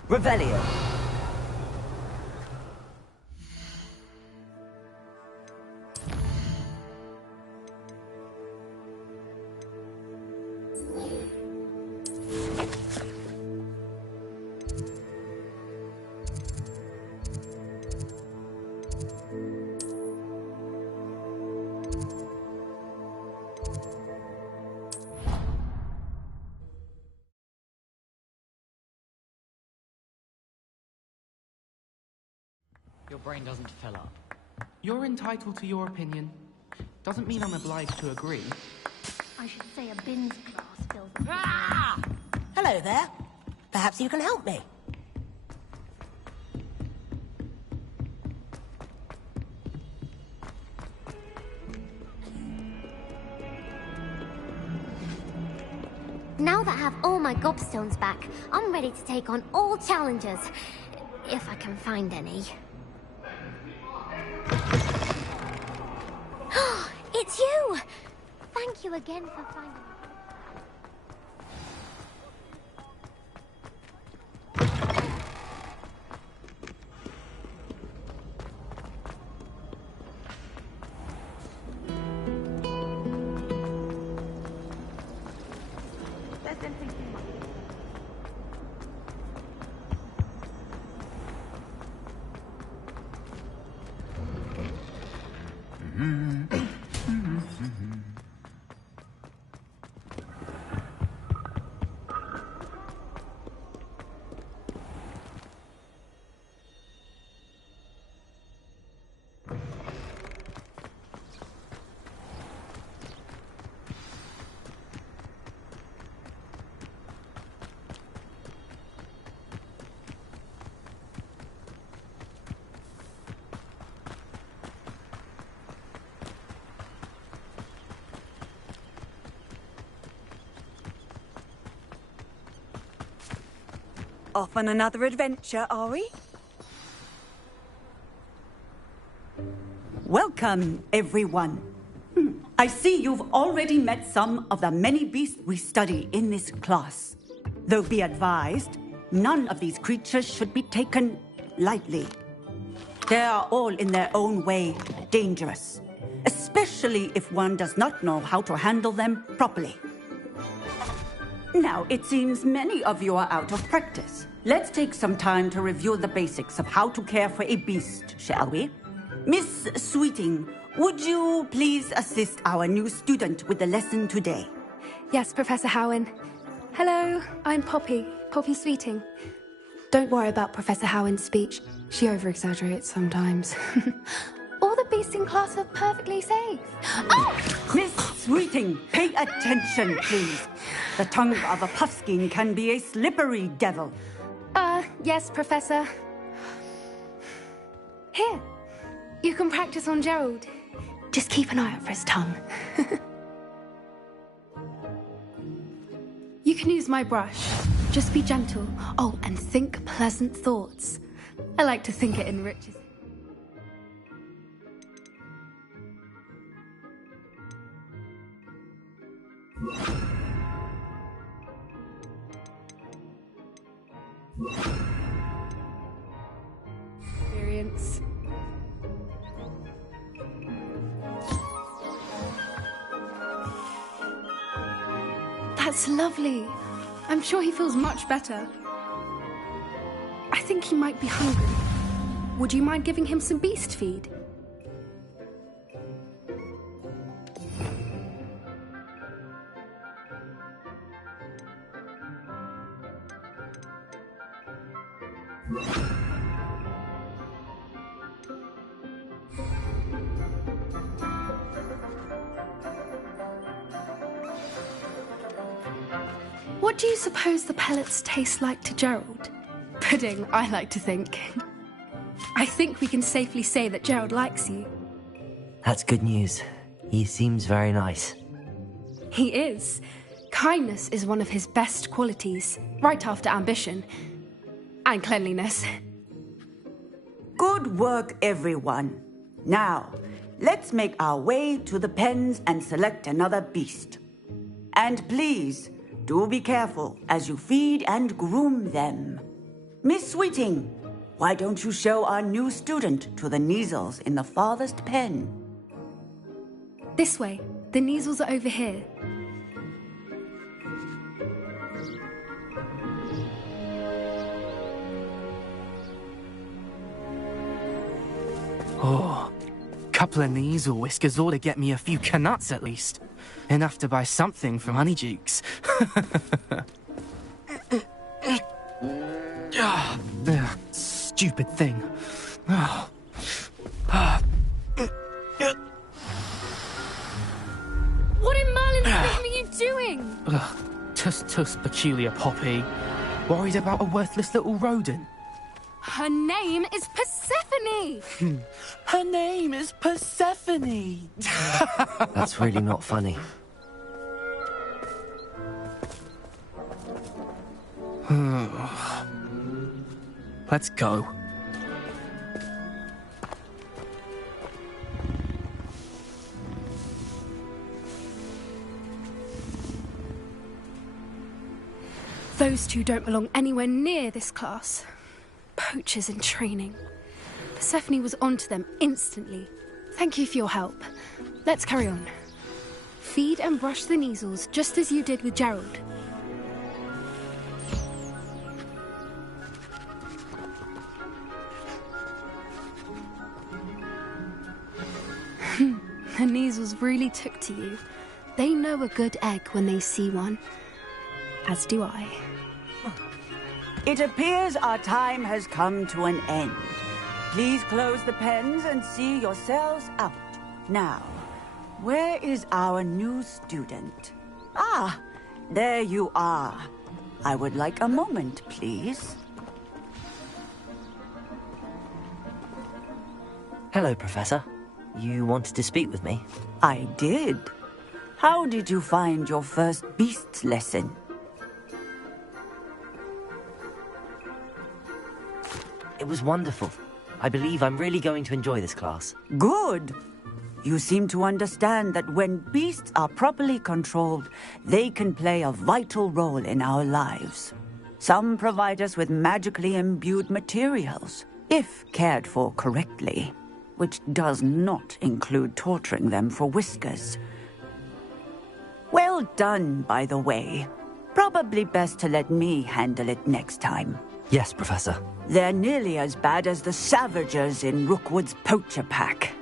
Revelio. Your brain doesn't fill up. You're entitled to your opinion. Doesn't mean I'm obliged to agree. I should say a bins class fills up. Ah! Hello there. Perhaps you can help me. Now that I have all my gobstones back, I'm ready to take on all challenges. If I can find any. It's you! Thank you again for finding me. Off on another adventure, are we? Welcome, everyone. I see you've already met some of the many beasts we study in this class. Though be advised, none of these creatures should be taken lightly. They are all in their own way dangerous, especially if one does not know how to handle them properly. Now, it seems many of you are out of practice. Let's take some time to review the basics of how to care for a beast, shall we? Miss Sweeting, would you please assist our new student with the lesson today? Yes, Professor Howen. Hello, I'm Poppy Sweeting. Don't worry about Professor Howen's speech. She over-exaggerates sometimes. All the beasts in class are perfectly safe. Oh! Miss Sweeting, pay attention, please. The tongue of a puffskein can be a slippery devil. Yes, Professor. Here, you can practice on Gerald. Just keep an eye out for his tongue. You can use my brush. Just be gentle. Oh, and think pleasant thoughts. I like to think it enriches. Experience. That's lovely. I'm sure he feels much better. I think he might be hungry. Would you mind giving him some beast feed? What do you suppose the pellets taste like to Gerald? Pudding, I like to think. I think we can safely say that Gerald likes you. That's good news. He seems very nice. He is. Kindness is one of his best qualities, right after ambition. And cleanliness. Good work, everyone. Now, let's make our way to the pens and select another beast. And please, do be careful as you feed and groom them. Miss Sweeting, why don't you show our new student to the Neasels in the farthest pen? This way. The Neasels are over here. Oh, couple of Neasel whiskers ought to get me a few canuts at least. Enough to buy something from Honeydukes. Stupid thing. What in Merlin's name are you doing? Tuss, peculiar Poppy. Worried about a worthless little rodent. Her name is Persephone! Her name is Persephone! That's really not funny. Let's go. Those two don't belong anywhere near this class. Poachers in training. Persephone was onto them instantly. Thank you for your help. Let's carry on. Feed and brush the Neasels just as you did with Gerald. The Neasels really took to you. They know a good egg when they see one. As do I. It appears our time has come to an end. Please close the pens and see yourselves out. Now, where is our new student? Ah, there you are. I would like a moment, please. Hello, Professor. You wanted to speak with me? I did. How did you find your first beasts lesson? It was wonderful. I believe I'm really going to enjoy this class. Good. You seem to understand that when beasts are properly controlled, they can play a vital role in our lives. Some provide us with magically imbued materials, if cared for correctly, which does not include torturing them for whiskers. Well done, by the way. Probably best to let me handle it next time. Yes, Professor. They're nearly as bad as the Savagers in Rookwood's poacher pack.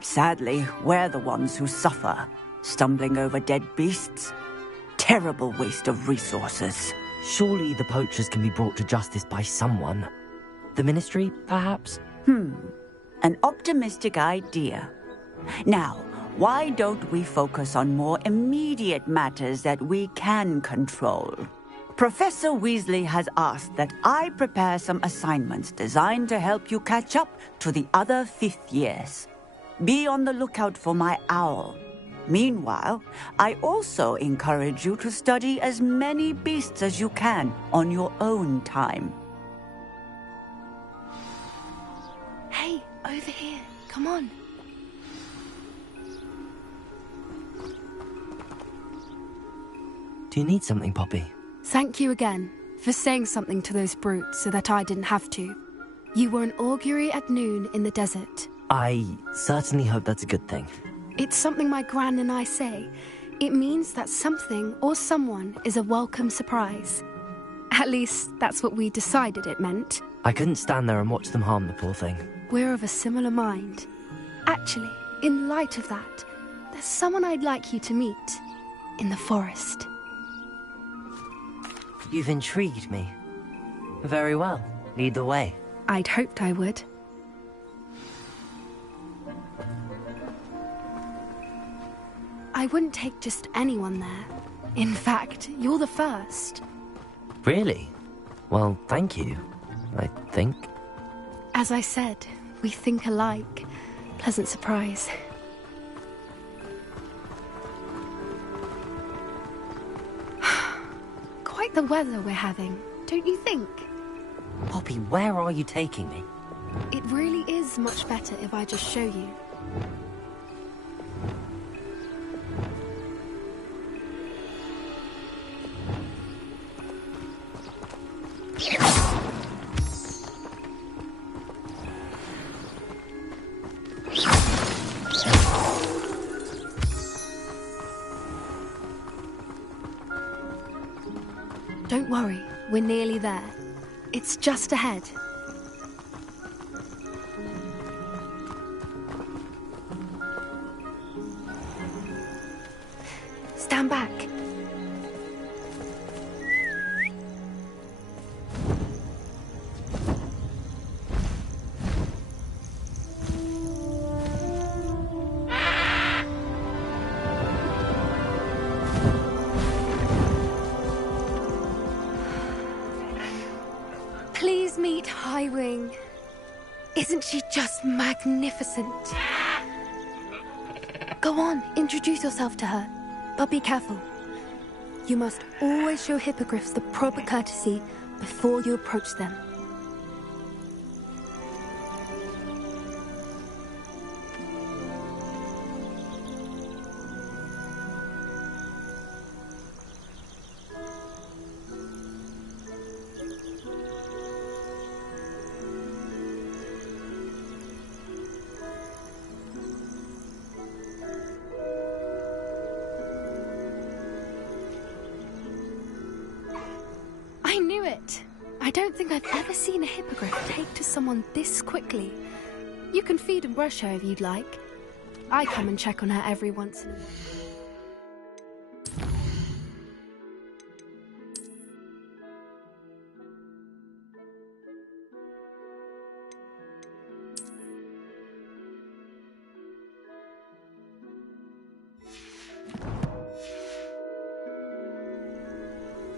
Sadly, we're the ones who suffer, stumbling over dead beasts. Terrible waste of resources. Surely the poachers can be brought to justice by someone. The Ministry, perhaps? An optimistic idea. Now, why don't we focus on more immediate matters that we can control? Professor Weasley has asked that I prepare some assignments designed to help you catch up to the other 5th years. Be on the lookout for my owl. Meanwhile, I also encourage you to study as many beasts as you can on your own time. Hey, over here. Come on. Do you need something, Poppy? Thank you again for saying something to those brutes so that I didn't have to. You were an augury at noon in the desert. I certainly hope that's a good thing. It's something my gran and I say. It means that something or someone is a welcome surprise. At least, that's what we decided it meant. I couldn't stand there and watch them harm the poor thing. We're of a similar mind. Actually, in light of that, there's someone I'd like you to meet. In the forest. You've intrigued me. Very well. Lead the way. I'd hoped I would. I wouldn't take just anyone there. In fact, you're the first. Really? Well, thank you, I think. As I said, we think alike. Pleasant surprise. Quite the weather we're having, don't you think? Poppy, where are you taking me? It really is much better if I just show you. Don't worry, we're nearly there. It's just ahead. Stand back. Please meet Highwing. Isn't she just magnificent? Go on, introduce yourself to her. But be careful. You must always show hippogriffs the proper courtesy before you approach them. I knew it! I don't think I've ever seen a hippogriff take to someone this quickly. You can feed and brush her if you'd like. I come and check on her every once in a while.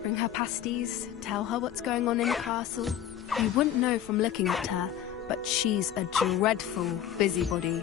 Bring her pasties, tell her what's going on in the castle. You wouldn't know from looking at her, but she's a dreadful busybody.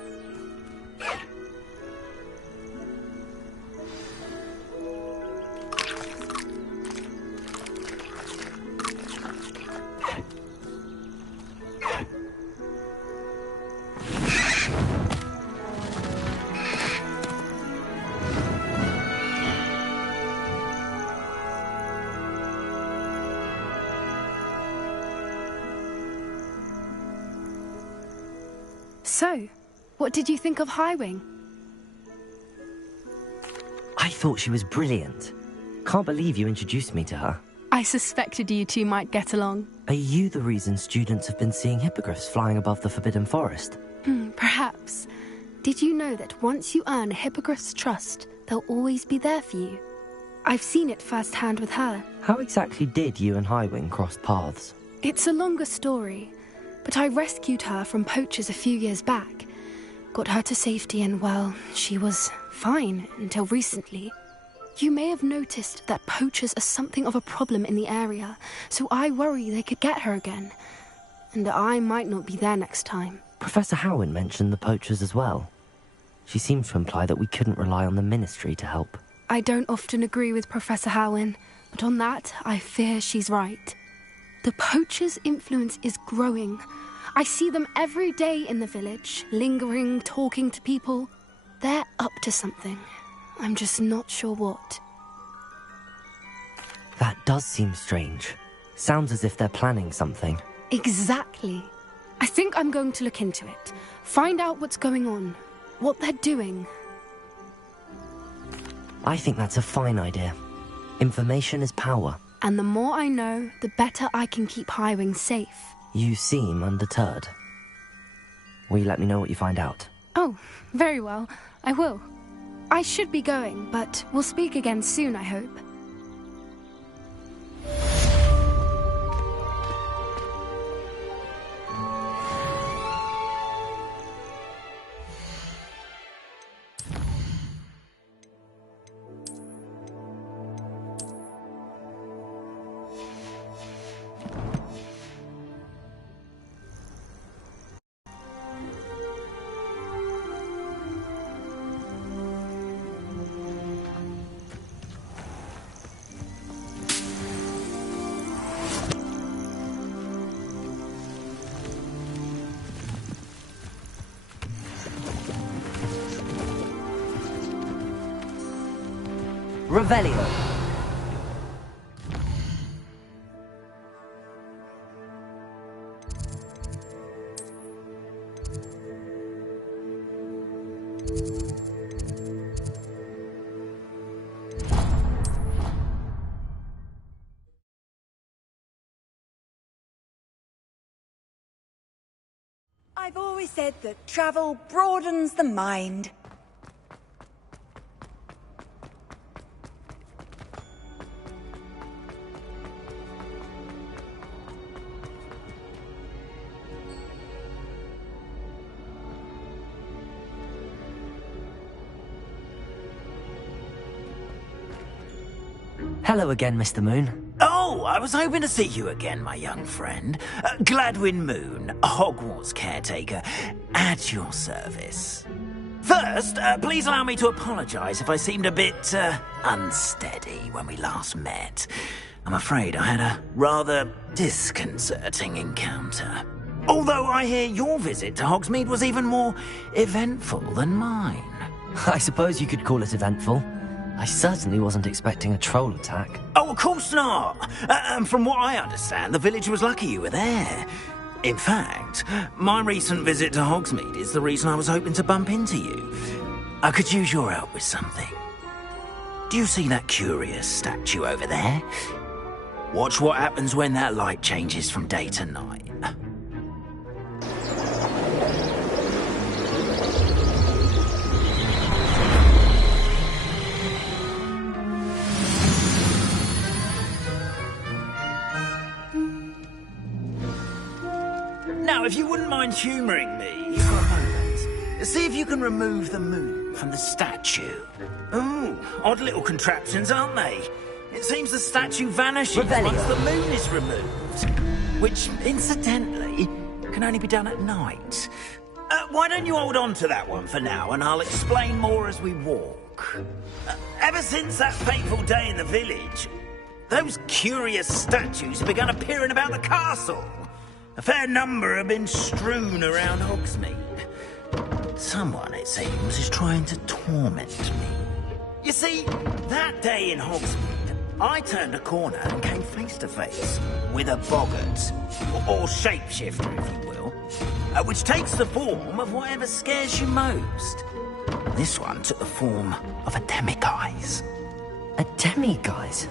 So, what did you think of Highwing? I thought she was brilliant. Can't believe you introduced me to her. I suspected you two might get along. Are you the reason students have been seeing hippogriffs flying above the Forbidden Forest? Perhaps. Did you know that once you earn a hippogriff's trust, they'll always be there for you? I've seen it firsthand with her. How exactly did you and Highwing cross paths? It's a longer story, but I rescued her from poachers a few years back. Got her to safety and, well, she was fine until recently. You may have noticed that poachers are something of a problem in the area, so I worry they could get her again. And I might not be there next time. Professor Howin mentioned the poachers as well. She seems to imply that we couldn't rely on the Ministry to help. I don't often agree with Professor Howin, but on that, I fear she's right. The poachers' influence is growing. I see them every day in the village, lingering, talking to people. They're up to something. I'm just not sure what. That does seem strange. Sounds as if they're planning something. Exactly. I think I'm going to look into it. Find out what's going on. What they're doing. I think that's a fine idea. Information is power. And the more I know, the better I can keep Highwing safe. You seem undeterred. Will you let me know what you find out? Oh, very well. I will. I should be going, but we'll speak again soon, I hope. Revelio. I've always said that travel broadens the mind. Hello again, Mr. Moon. Oh, I was hoping to see you again, my young friend. Gladwin Moon, Hogwarts caretaker, at your service. First, please allow me to apologise if I seemed a bit, unsteady when we last met. I'm afraid I had a rather disconcerting encounter. Although I hear your visit to Hogsmeade was even more eventful than mine. I suppose you could call it eventful. I certainly wasn't expecting a troll attack. Oh, of course not. And from what I understand, the village was lucky you were there. In fact, my recent visit to Hogsmeade is the reason I was hoping to bump into you. I could use your help with something. Do you see that curious statue over there? Watch what happens when that light changes from day to night. Now, if you wouldn't mind humouring me for a moment, see if you can remove the moon from the statue. Ooh, odd little contraptions, aren't they? It seems the statue vanishes once the moon is removed. Which, incidentally, can only be done at night. Why don't you hold on to that one for now, and I'll explain more as we walk. Ever since that fateful day in the village, those curious statues have begun appearing about the castle. A fair number have been strewn around Hogsmeade. Someone, it seems, is trying to torment me. You see, that day in Hogsmeade, I turned a corner and came face to face with a boggart, or shapeshifter, if you will, which takes the form of whatever scares you most. This one took the form of a demiguise. A demiguise?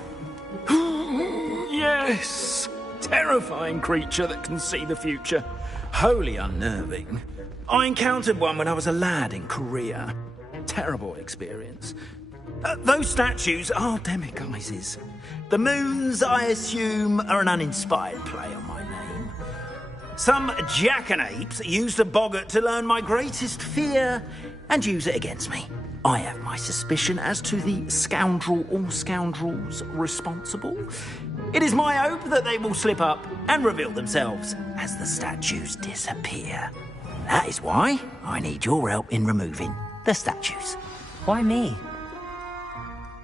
Yes! Terrifying creature that can see the future. Wholly unnerving. I encountered one when I was a lad in Korea. Terrible experience. Those statues are demiguises. The moons, I assume, are an uninspired play on my name. Some jackanapes used a boggart to learn my greatest fear and use it against me. I have my suspicion as to the scoundrel or scoundrels responsible. It is my hope that they will slip up and reveal themselves as the statues disappear. That is why I need your help in removing the statues. Why me?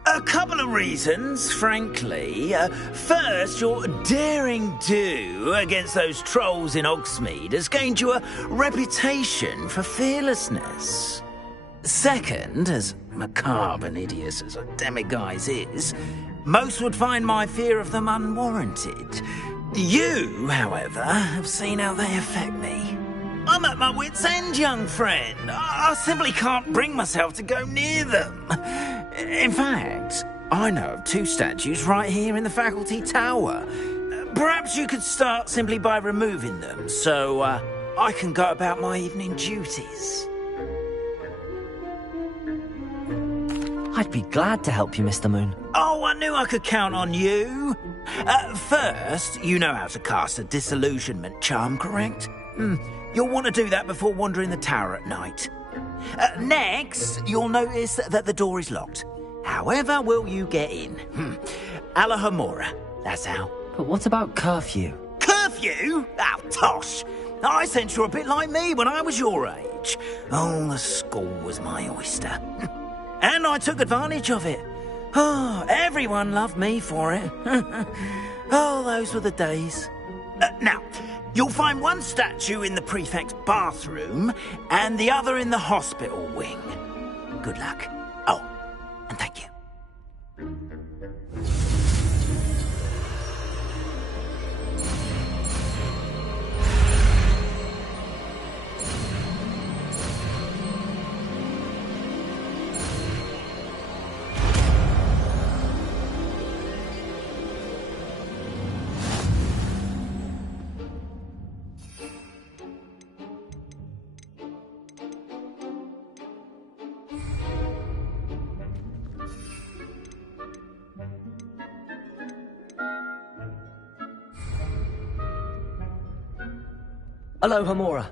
A couple of reasons, frankly. First, your daring do against those trolls in Hogsmeade has gained you a reputation for fearlessness. Second, as macabre and hideous as a demiguise is, most would find my fear of them unwarranted. You, however, have seen how they affect me. I'm at my wit's end, young friend. I simply can't bring myself to go near them. In fact, I know of two statues right here in the faculty tower. Perhaps you could start simply by removing them, so I can go about my evening duties. I'd be glad to help you, Mr. Moon. Oh, I knew I could count on you. First, you know how to cast a disillusionment charm, correct? You'll want to do that before wandering the tower at night. Next, you'll notice that the door is locked. However will you get in? Alahomora, that's how. But what about curfew? Curfew? Oh, tosh. I sense you're a bit like me when I was your age. Oh, the school was my oyster. And I took advantage of it. Oh, everyone loved me for it. Oh, those were the days. Now, you'll find one statue in the prefect's bathroom and the other in the hospital wing. Good luck. Oh, and thank you. Hello, Hamura.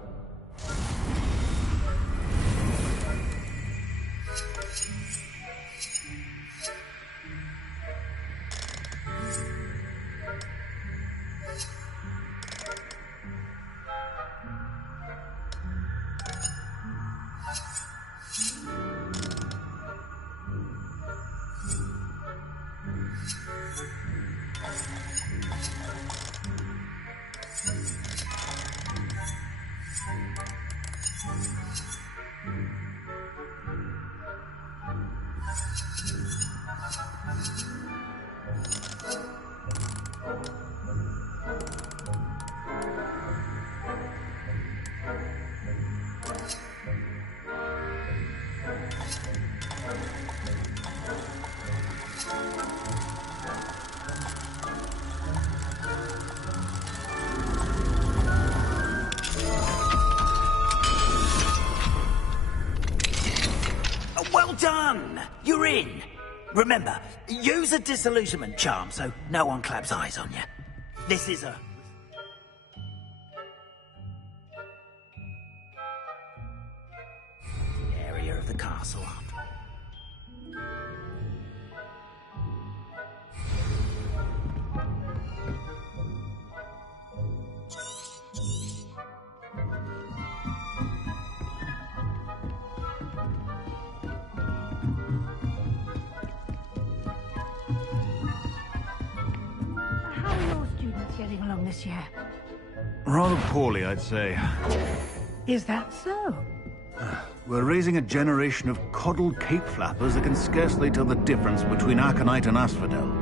Well done! You're in. Remember, use a disillusionment charm so no one claps eyes on you. This is a... area of the castle, aren't we? How are your students getting along this year? Rather poorly, I'd say. Is that so? We're raising a generation of coddled cape flappers that can scarcely tell the difference between Aconite and Asphodel.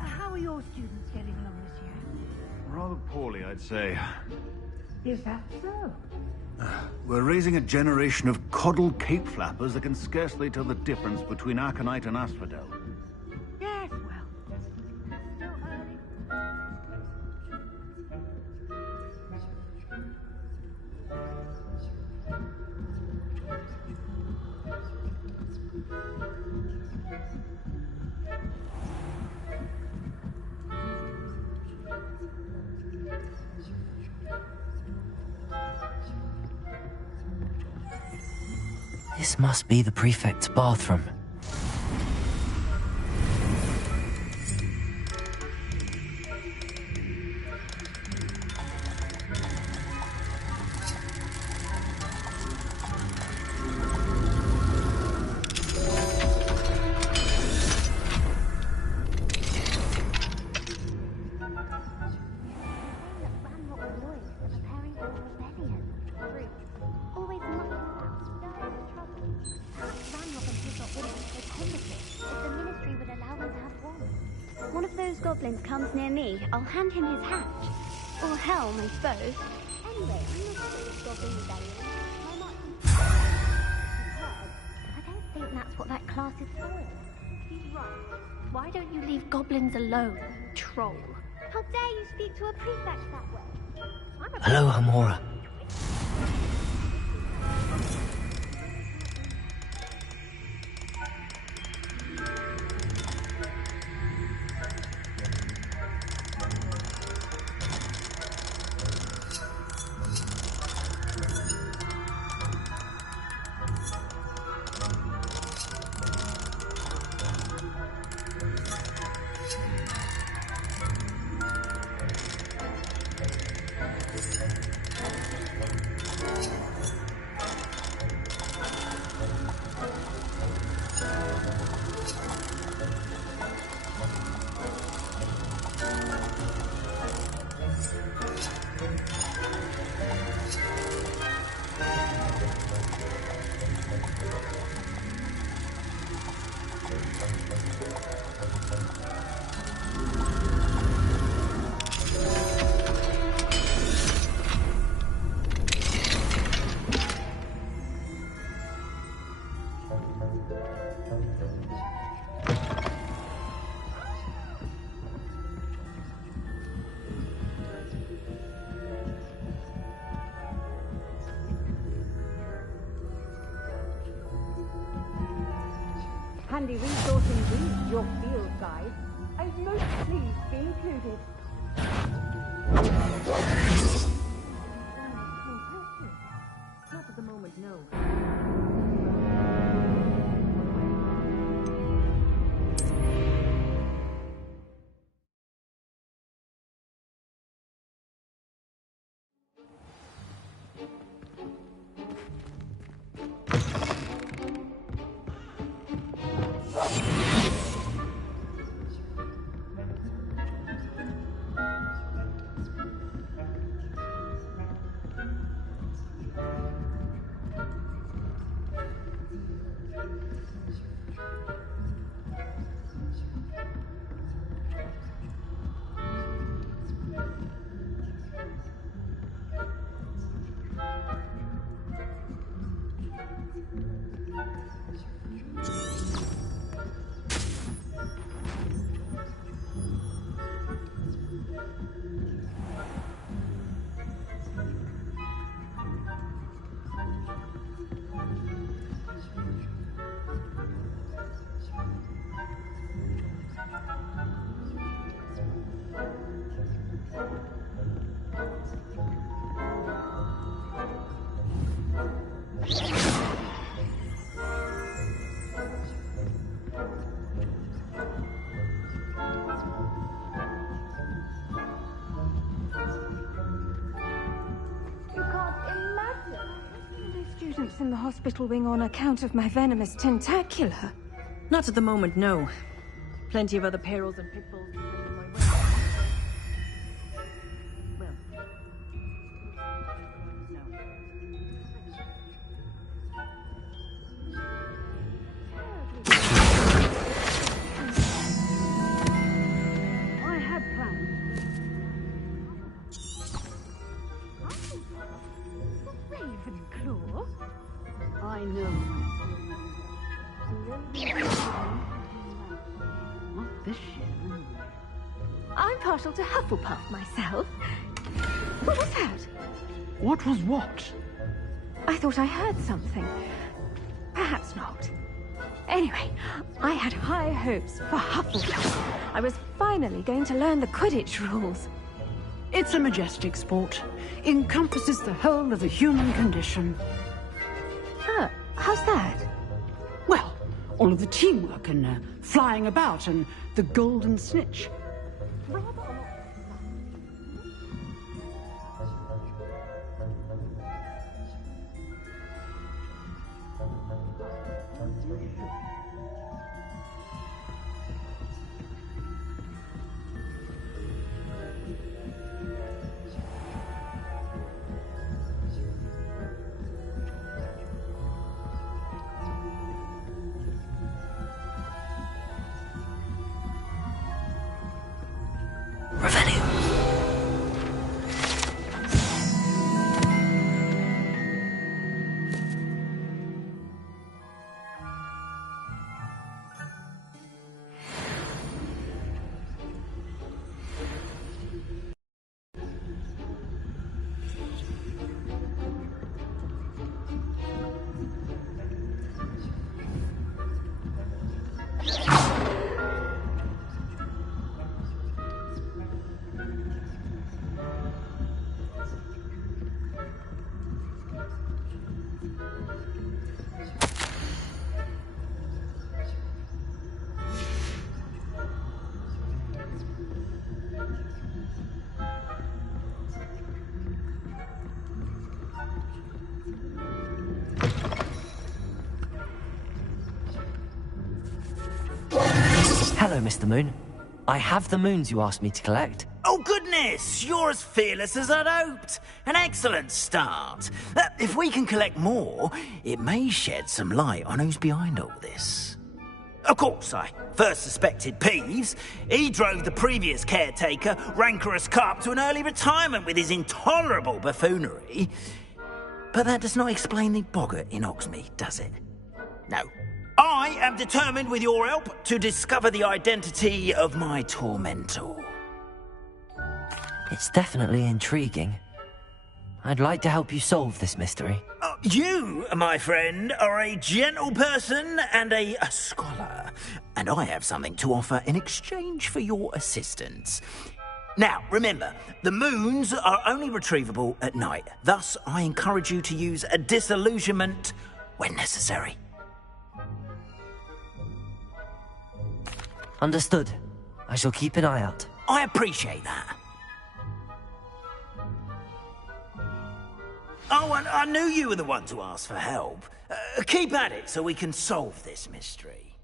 How are your students getting along this year? Rather poorly, I'd say. Is that so? We're raising a generation of coddled cape flappers that can scarcely tell the difference between Aconite and Asphodel. Yes, well. Still early. This must be the prefect's bathroom. One of those goblins comes near me, I'll hand him his hat. Or helm, I suppose. Anyway, I'm not sure it's goblin rebellion. I don't think that's what that class is for. He's right. Why don't you leave goblins alone, troll? How dare you speak to a prefect that way? Hello, Hamura. handy resource indeed, your field guide. I'm most pleased to be included. Not at the moment, no. In the hospital wing on account of my venomous tentacula. Not at the moment, no. Plenty of other perils and pitfalls defending my way. Well, I had plans. Ravenclaw? I know. What this shit? I'm partial to Hufflepuff myself. What was that? What was what? I thought I heard something. Perhaps not. Anyway, I had high hopes for Hufflepuff. I was finally going to learn the Quidditch rules. It's a majestic sport. Encompasses the whole of the human condition. How's that? Well, all of the teamwork and flying about and the golden snitch. Hello, Mr. Moon. I have the moons you asked me to collect. Oh, goodness! You're as fearless as I'd hoped. An excellent start. If we can collect more, it may shed some light on who's behind all this. Of course, I first suspected Peeves. He drove the previous caretaker, Rancorous Carp, to an early retirement with his intolerable buffoonery. But that does not explain the boggart in Hogsmeade, does it? No. I am determined, with your help, to discover the identity of my tormentor. It's definitely intriguing. I'd like to help you solve this mystery. You, my friend, are a gentle person and a scholar. and I have something to offer in exchange for your assistance. Now, remember, the moons are only retrievable at night. Thus, I encourage you to use a disillusionment when necessary. Understood. I shall keep an eye out. I appreciate that. Oh, and I knew you were the one to ask for help. Keep at it so we can solve this mystery.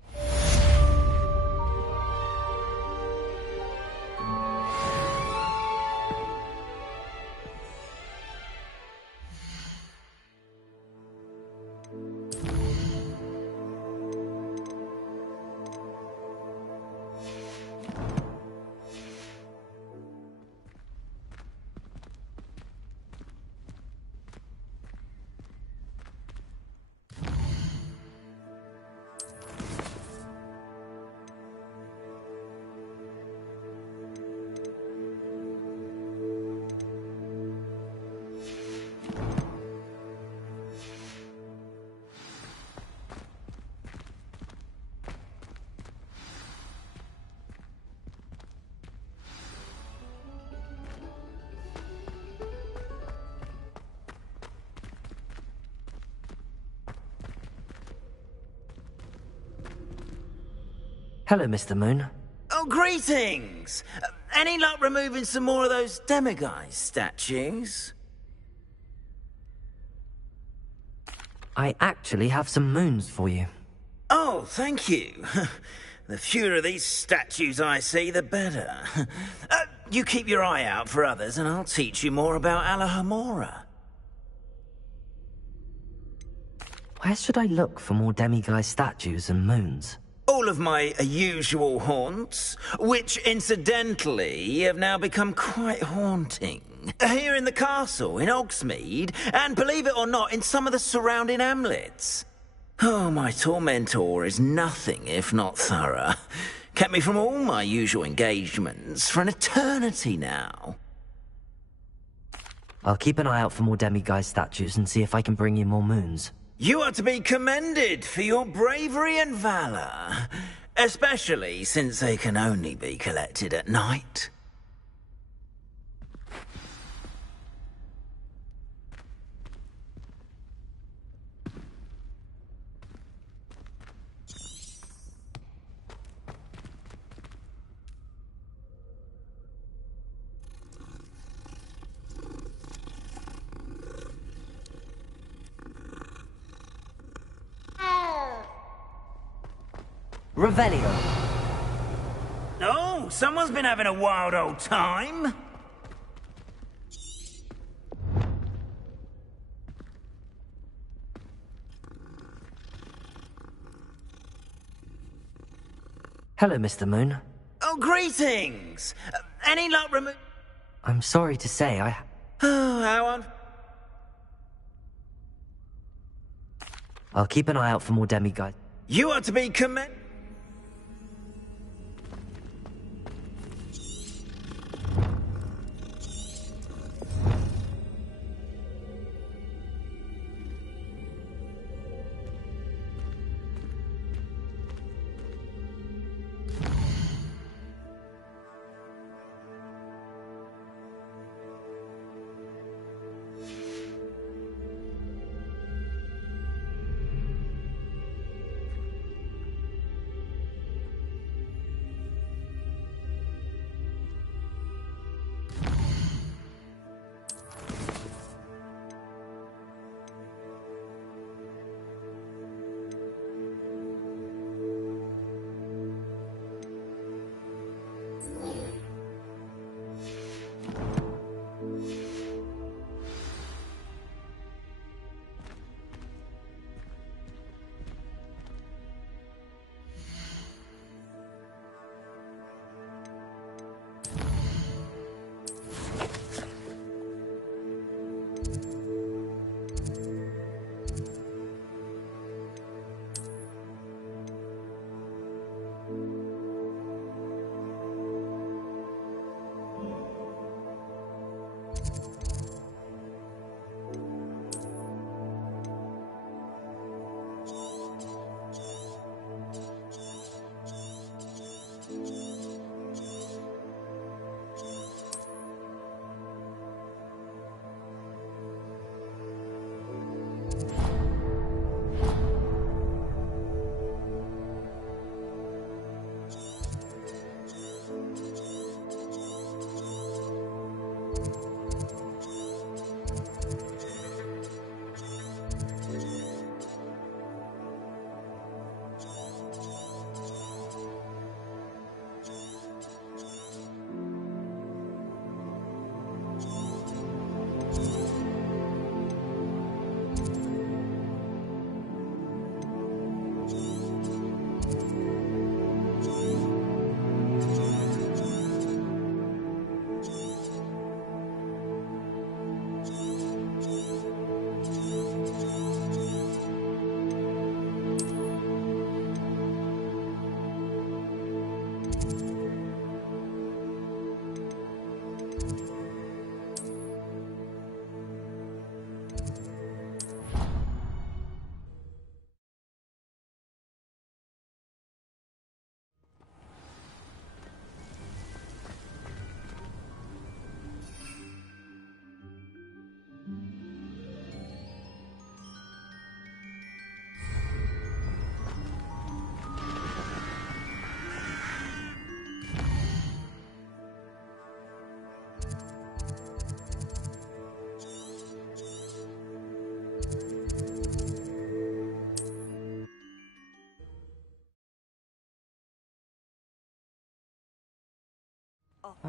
Hello, Mr. Moon. Oh, greetings! Any luck removing some more of those demiguise statues? I actually have some moons for you. Oh, thank you. The fewer of these statues I see, the better. You keep your eye out for others, and I'll teach you more about Alohomora. Where should I look for more demiguise statues and moons? All of my usual haunts, which incidentally have now become quite haunting. Here in the castle, in Hogsmeade, and believe it or not, in some of the surrounding hamlets. Oh, my tormentor is nothing if not thorough. Kept me from all my usual engagements for an eternity now. I'll keep an eye out for more demiguise statues and see if I can bring you more moons. You are to be commended for your bravery and valor, especially since they can only be collected at night. Revelio. Oh, someone's been having a wild old time. Hello, Mr. Moon. Oh, greetings! Any luck I'm sorry to say, Oh, how on? I'll keep an eye out for more demiguise. You are to be commended.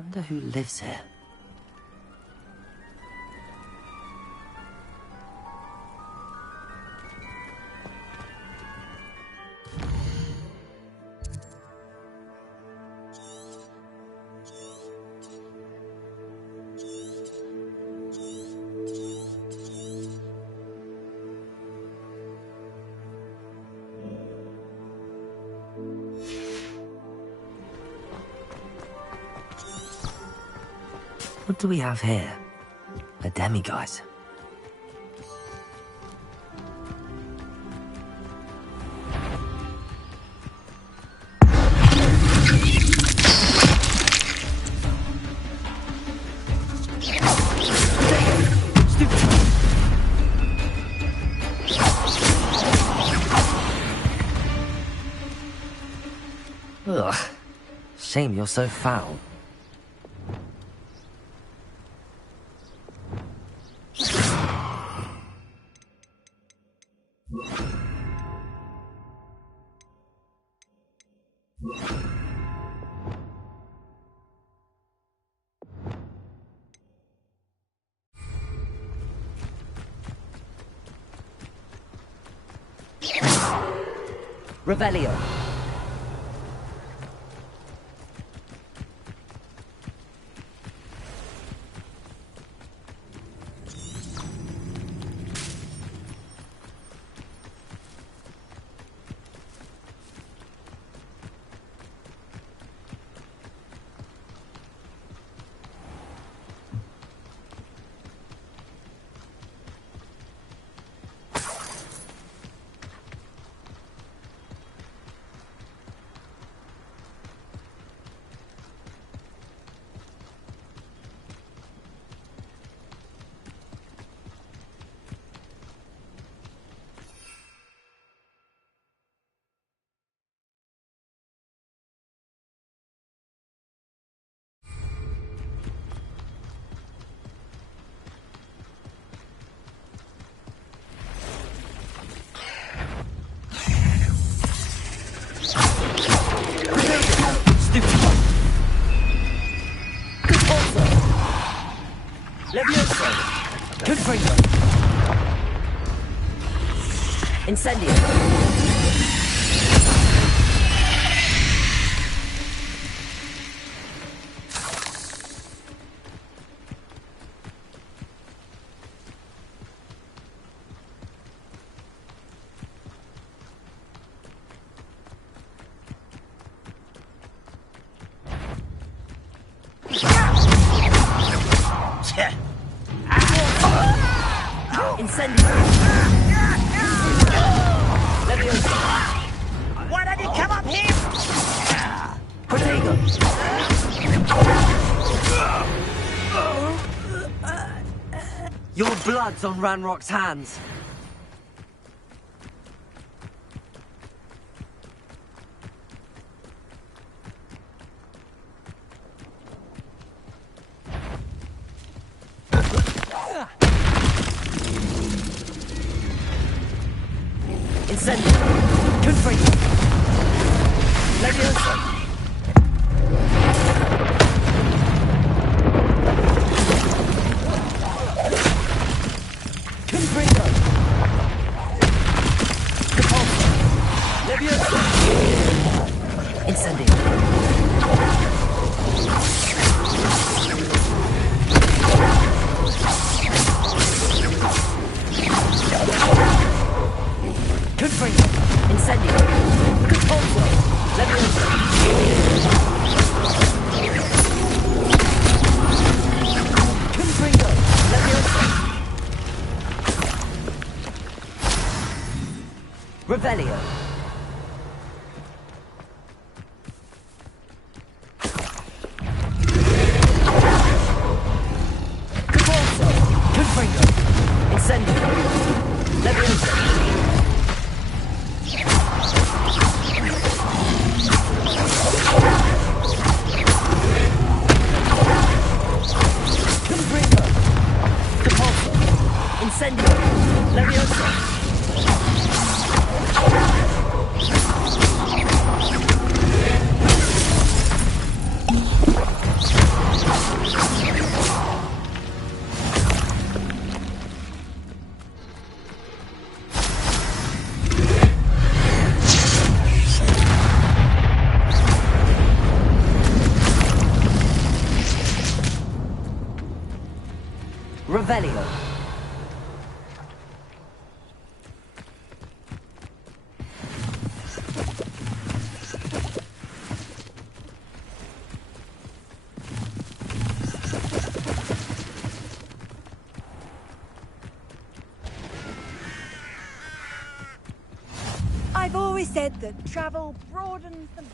wonder who lives here. What do we have here? A demiguise. Ugh. Shame you're so foul. Revelio. Incendio. Why don't you come up here? Protego. Your blood's on Ranrock's hands. Incendio. Confringo. Leviosa. Confringo. Capulso. Leviosa. Incendio. Confringo. Incendio. Capulso. Leviosa. Confringo. Leviosa. Revelio. Capulso. Confringo. Incendio. Leviosa. Confringo. Capulso. Incendio. Leviosa. Revelio. I've always said that travel broadens the mind.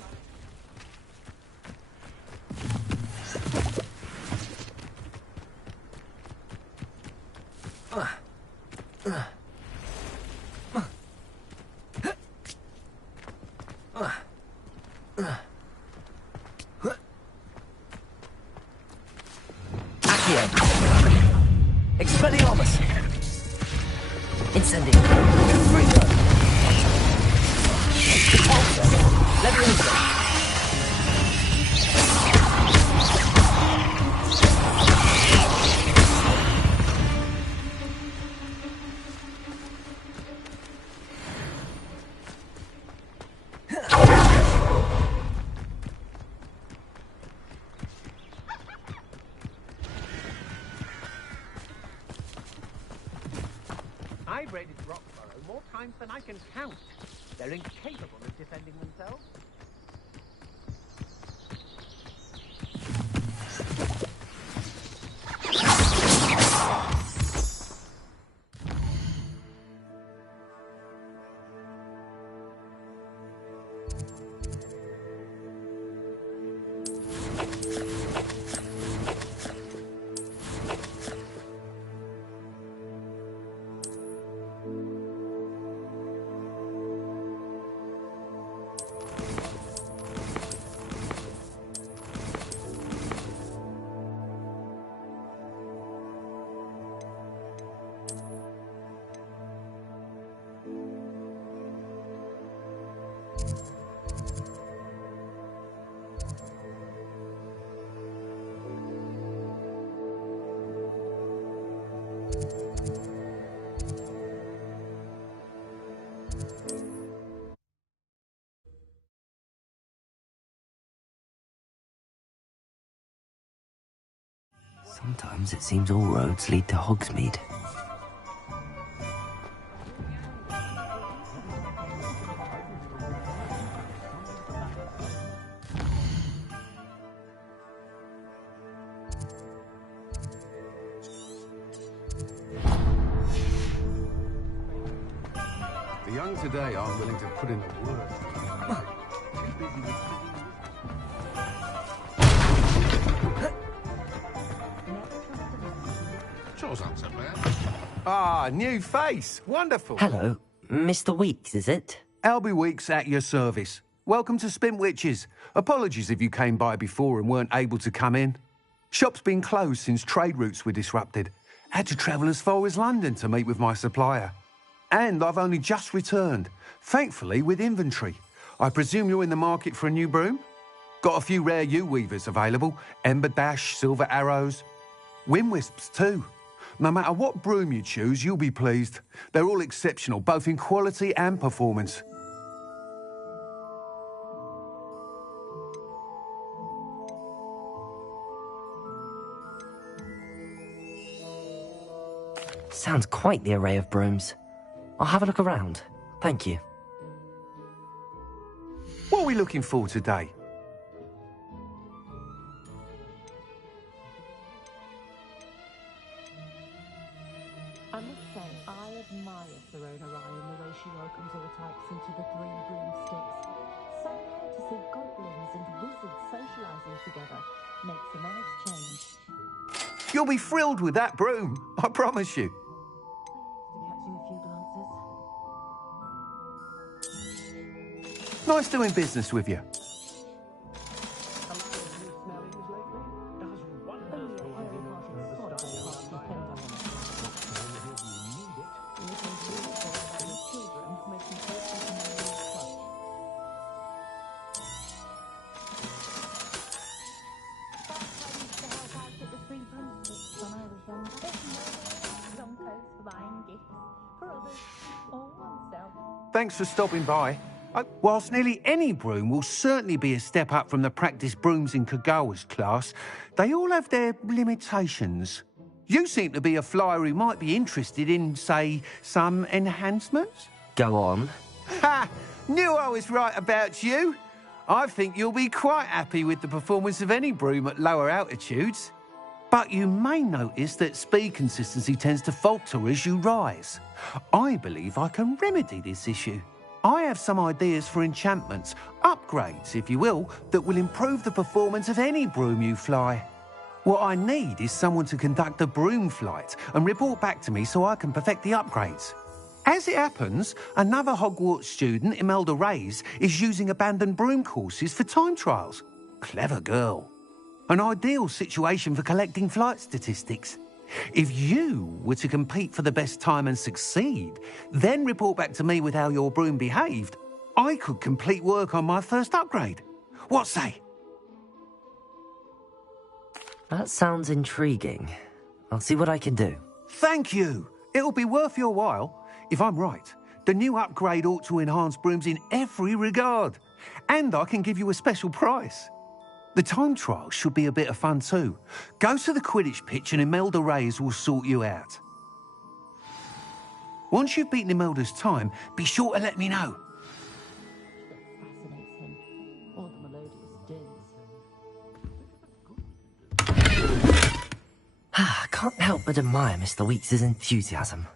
Expelliarmus! Incendio! Freezer! Pulsar! Leviosa! I've raided Roxborough more times than I can count. They're incapable of defending themselves. Sometimes it seems all roads lead to Hogsmeade. The young today aren't willing to put in the work. Chore's not so bad. Ah, new face. Wonderful. Hello, Mr. Weeks, is it? Albie Weeks at your service. Welcome to Spintwitches. Apologies if you came by before and weren't able to come in. Shop's been closed since trade routes were disrupted. Had to travel as far as London to meet with my supplier. And I've only just returned, thankfully with inventory. I presume you're in the market for a new broom? Got a few rare yew-weavers available. Ember Dash, Silver Arrows. Wind Wisps too. No matter what broom you choose, you'll be pleased. They're all exceptional, both in quality and performance. Sounds quite the array of brooms. I'll have a look around. Thank you. What are we looking for today? I must say, I admire Serona Ryan the way she welcomes all types into the three broomsticks. So rare to see goblins and wizards socializing together. Makes a nice change. You'll be thrilled with that broom, I promise you. Catching a few glances. Nice doing business with you. Thanks for stopping by. Whilst nearly any broom will certainly be a step up from the practice brooms in Kagawa's class, they all have their limitations. You seem to be a flyer who might be interested in, say, some enhancements? Go on. Ha! Knew I was right about you. I think you'll be quite happy with the performance of any broom at lower altitudes. But you may notice that speed consistency tends to falter as you rise. I believe I can remedy this issue. I have some ideas for enchantments, upgrades, if you will, that will improve the performance of any broom you fly. What I need is someone to conduct a broom flight and report back to me so I can perfect the upgrades. As it happens, another Hogwarts student, Imelda Reyes, is using abandoned broom courses for time trials. Clever girl. An ideal situation for collecting flight statistics. If you were to compete for the best time and succeed, then report back to me with how your broom behaved, I could complete work on my first upgrade. What say? That sounds intriguing. I'll see what I can do. Thank you. It'll be worth your while. If I'm right, the new upgrade ought to enhance brooms in every regard. And I can give you a special price. The time trial should be a bit of fun too. Go to the Quidditch pitch and Imelda Reyes will sort you out. Once you've beaten Imelda's time, be sure to let me know. I can't help but admire Mr. Weeks' enthusiasm.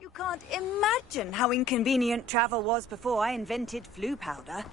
You can't imagine how inconvenient travel was before I invented flu powder.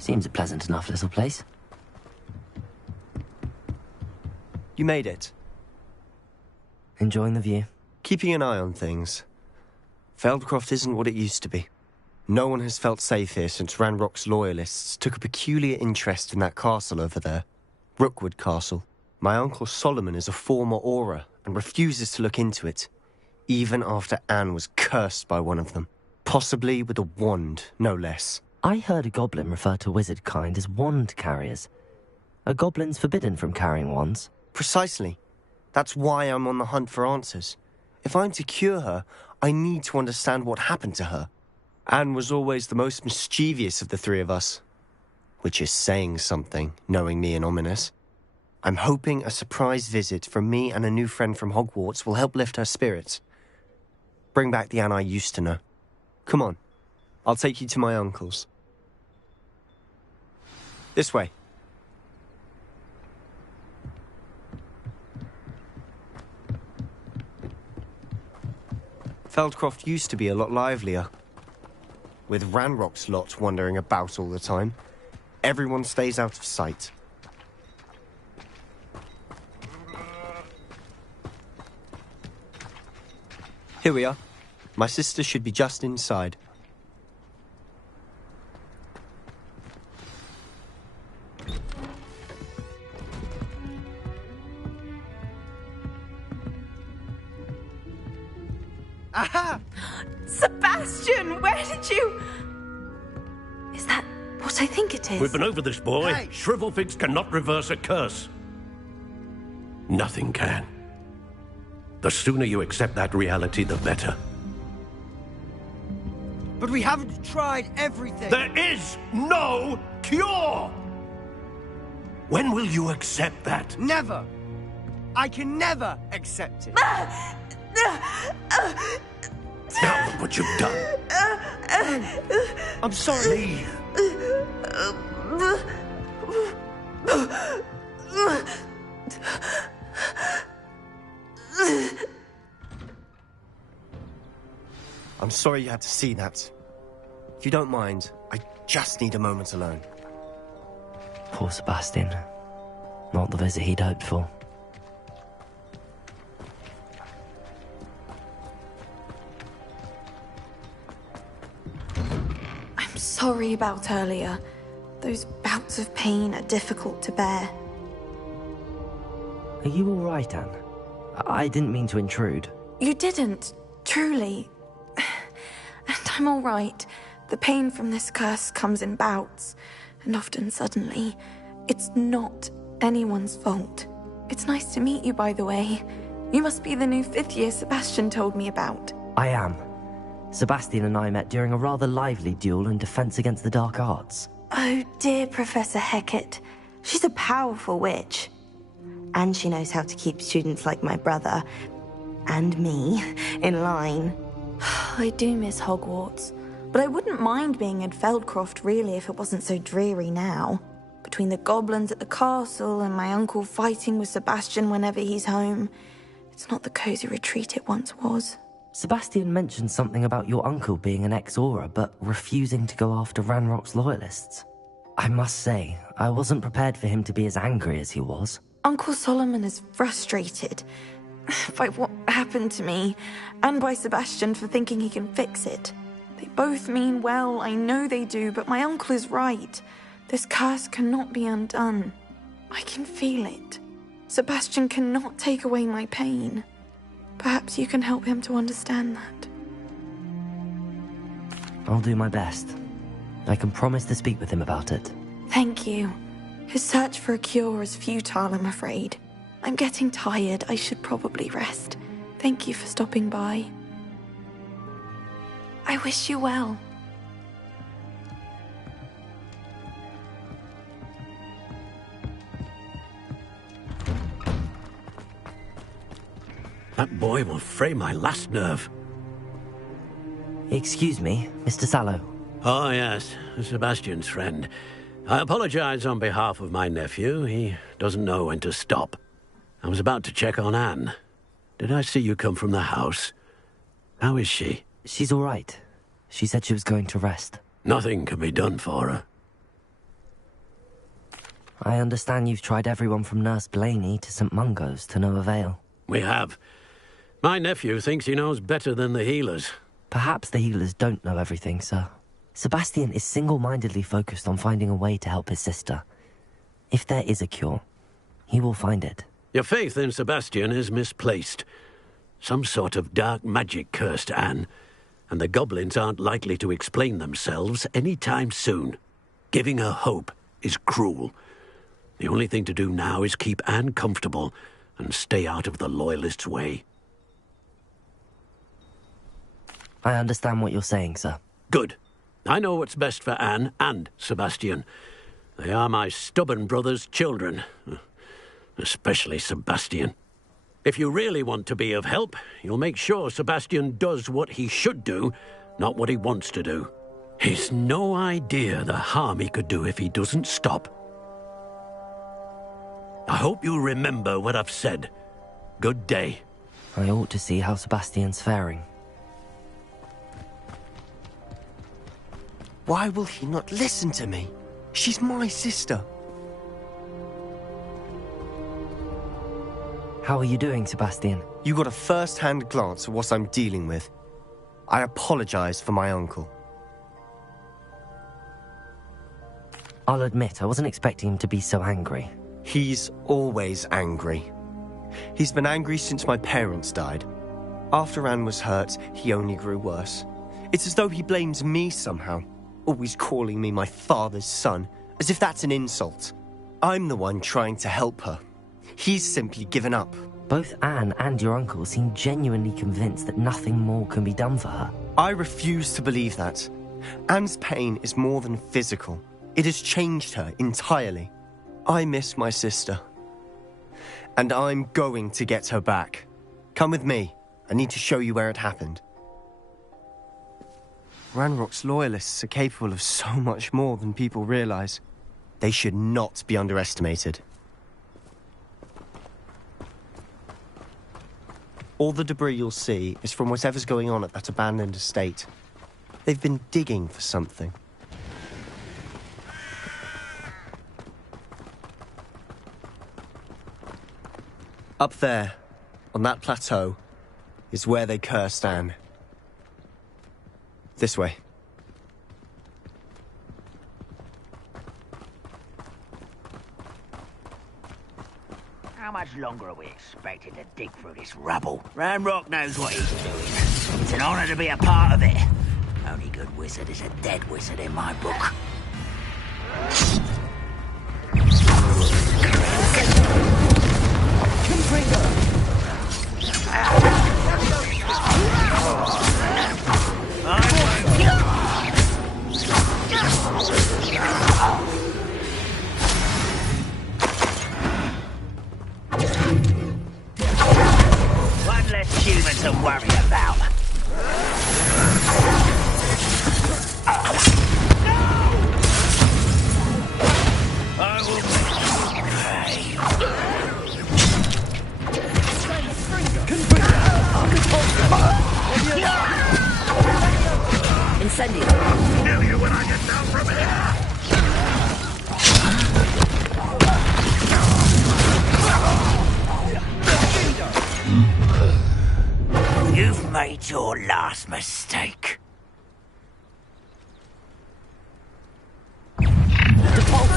Seems a pleasant enough little place. You made it. Enjoying the view? Keeping an eye on things. Feldcroft isn't what it used to be. No one has felt safe here since Ranrock's loyalists took a peculiar interest in that castle over there. Rookwood Castle. My uncle Solomon is a former Auror and refuses to look into it, even after Anne was cursed by one of them. Possibly with a wand, no less. I heard a goblin refer to wizard kind as wand carriers. Are goblins forbidden from carrying wands? Precisely. That's why I'm on the hunt for answers. If I'm to cure her, I need to understand what happened to her. Anne was always the most mischievous of the three of us. Which is saying something, knowing me and Ominous. I'm hoping a surprise visit from me and a new friend from Hogwarts will help lift her spirits. Bring back the Anne I used to know. Come on. I'll take you to my uncle's. This way. Feldcroft used to be a lot livelier. With Ranrock's lot wandering about all the time, everyone stays out of sight. Here we are. My sister should be just inside. Aha! Sebastian, where did you... Is that what I think it is? We've been over this, boy. Hey. Shrivelfigs cannot reverse a curse. Nothing can. The sooner you accept that reality, the better. But we haven't tried everything. There is no cure! When will you accept that? Never. I can never accept it. Now look what you've done. I'm sorry. I'm sorry you had to see that. If you don't mind, I just need a moment alone. Poor Sebastian. Not the visit he'd hoped for. I'm sorry about earlier. Those bouts of pain are difficult to bear. Are you all right, Anne? I didn't mean to intrude. You didn't, truly. And I'm all right. The pain from this curse comes in bouts, and often suddenly. It's not anyone's fault. It's nice to meet you, by the way. You must be the new 5th year Sebastian told me about. I am. Sebastian and I met during a rather lively duel in defense against the dark arts. Oh, dear Professor Hecat. She's a powerful witch. And she knows how to keep students like my brother, and me, in line. I do miss Hogwarts, but I wouldn't mind being in Feldcroft, really, if it wasn't so dreary now. Between the goblins at the castle and my uncle fighting with Sebastian whenever he's home, it's not the cozy retreat it once was. Sebastian mentioned something about your uncle being an ex-Auror, but refusing to go after Ranrock's loyalists. I must say, I wasn't prepared for him to be as angry as he was. Uncle Solomon is frustrated by what happened to me, and by Sebastian for thinking he can fix it. They both mean well, I know they do, but my uncle is right. This curse cannot be undone. I can feel it. Sebastian cannot take away my pain. Perhaps you can help him to understand that. I'll do my best. I can promise to speak with him about it. Thank you. His search for a cure is futile, I'm afraid. I'm getting tired. I should probably rest. Thank you for stopping by. I wish you well. That boy will fray my last nerve. Excuse me, Mr. Sallow. Oh, yes, Sebastian's friend. I apologize on behalf of my nephew. He doesn't know when to stop. I was about to check on Anne. Did I see you come from the house? How is she? She's all right. She said she was going to rest. Nothing can be done for her. I understand you've tried everyone from Nurse Blaney to St. Mungo's to no avail. We have. My nephew thinks he knows better than the healers. Perhaps the healers don't know everything, sir. Sebastian is single-mindedly focused on finding a way to help his sister. If there is a cure, he will find it. Your faith in Sebastian is misplaced. Some sort of dark magic cursed Anne, and the goblins aren't likely to explain themselves any time soon. Giving her hope is cruel. The only thing to do now is keep Anne comfortable and stay out of the Loyalists' way. I understand what you're saying, sir. Good. I know what's best for Anne and Sebastian. They are my stubborn brother's children. Especially Sebastian. If you really want to be of help, you'll make sure Sebastian does what he should do, not what he wants to do. He's no idea the harm he could do if he doesn't stop. I hope you remember what I've said. Good day. I ought to see how Sebastian's faring. Why will he not listen to me? She's my sister. How are you doing, Sebastian? You got a first-hand glance at what I'm dealing with. I apologize for my uncle. I'll admit, I wasn't expecting him to be so angry. He's always angry. He's been angry since my parents died. After Anne was hurt, he only grew worse. It's as though he blames me somehow, always calling me my father's son, as if that's an insult. I'm the one trying to help her. He's simply given up. Both Anne and your uncle seem genuinely convinced that nothing more can be done for her. I refuse to believe that. Anne's pain is more than physical. It has changed her entirely. I miss my sister. And I'm going to get her back. Come with me. I need to show you where it happened. Ranrock's loyalists are capable of so much more than people realize. They should not be underestimated. All the debris you'll see is from whatever's going on at that abandoned estate. They've been digging for something. Up there, on that plateau, is where they cursed Anne. This way. How much longer are we expected to dig through this rubble? Ranrock knows what he's doing. It's an honor to be a part of it. Only good wizard is a dead wizard in my book. One less human to worry about. I will Incendio. Kill you when I get down from here. You've made your last mistake. You will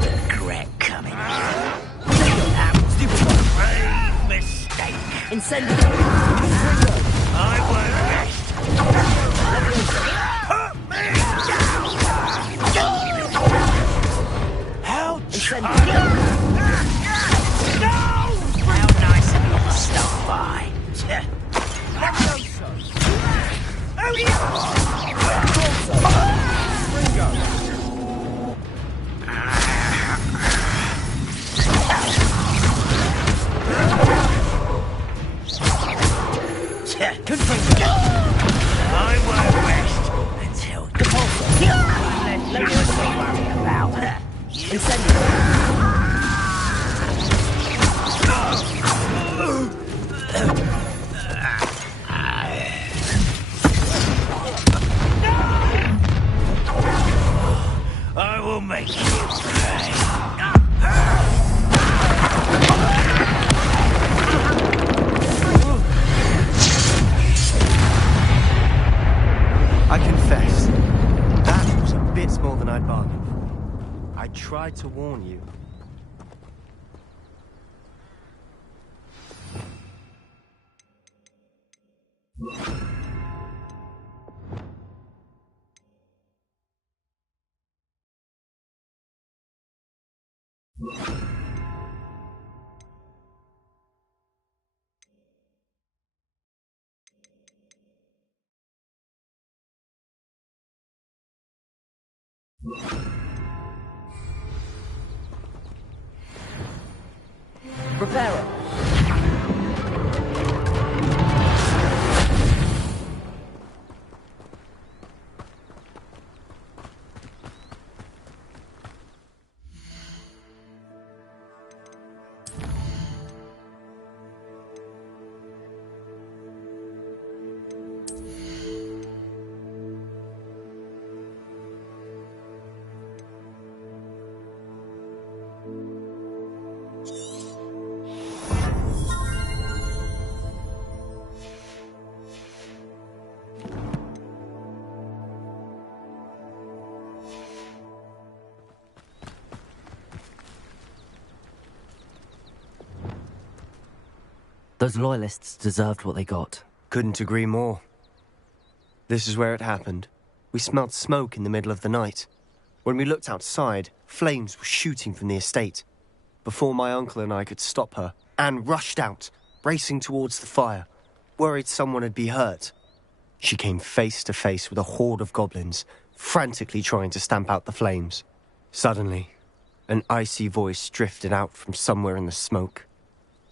regret coming here. Grave mistake. Incendio. I won't rest. Put me down! How How nice of you to stop by. I won't rest until let you worry about her. I will make you pray. bug. I tried to warn you. Repairer! Those loyalists deserved what they got. Couldn't agree more. This is where it happened. We smelled smoke in the middle of the night. When we looked outside, flames were shooting from the estate. Before my uncle and I could stop her, Anne rushed out, racing towards the fire, worried someone had been hurt. She came face to face with a horde of goblins, frantically trying to stamp out the flames. Suddenly, an icy voice drifted out from somewhere in the smoke.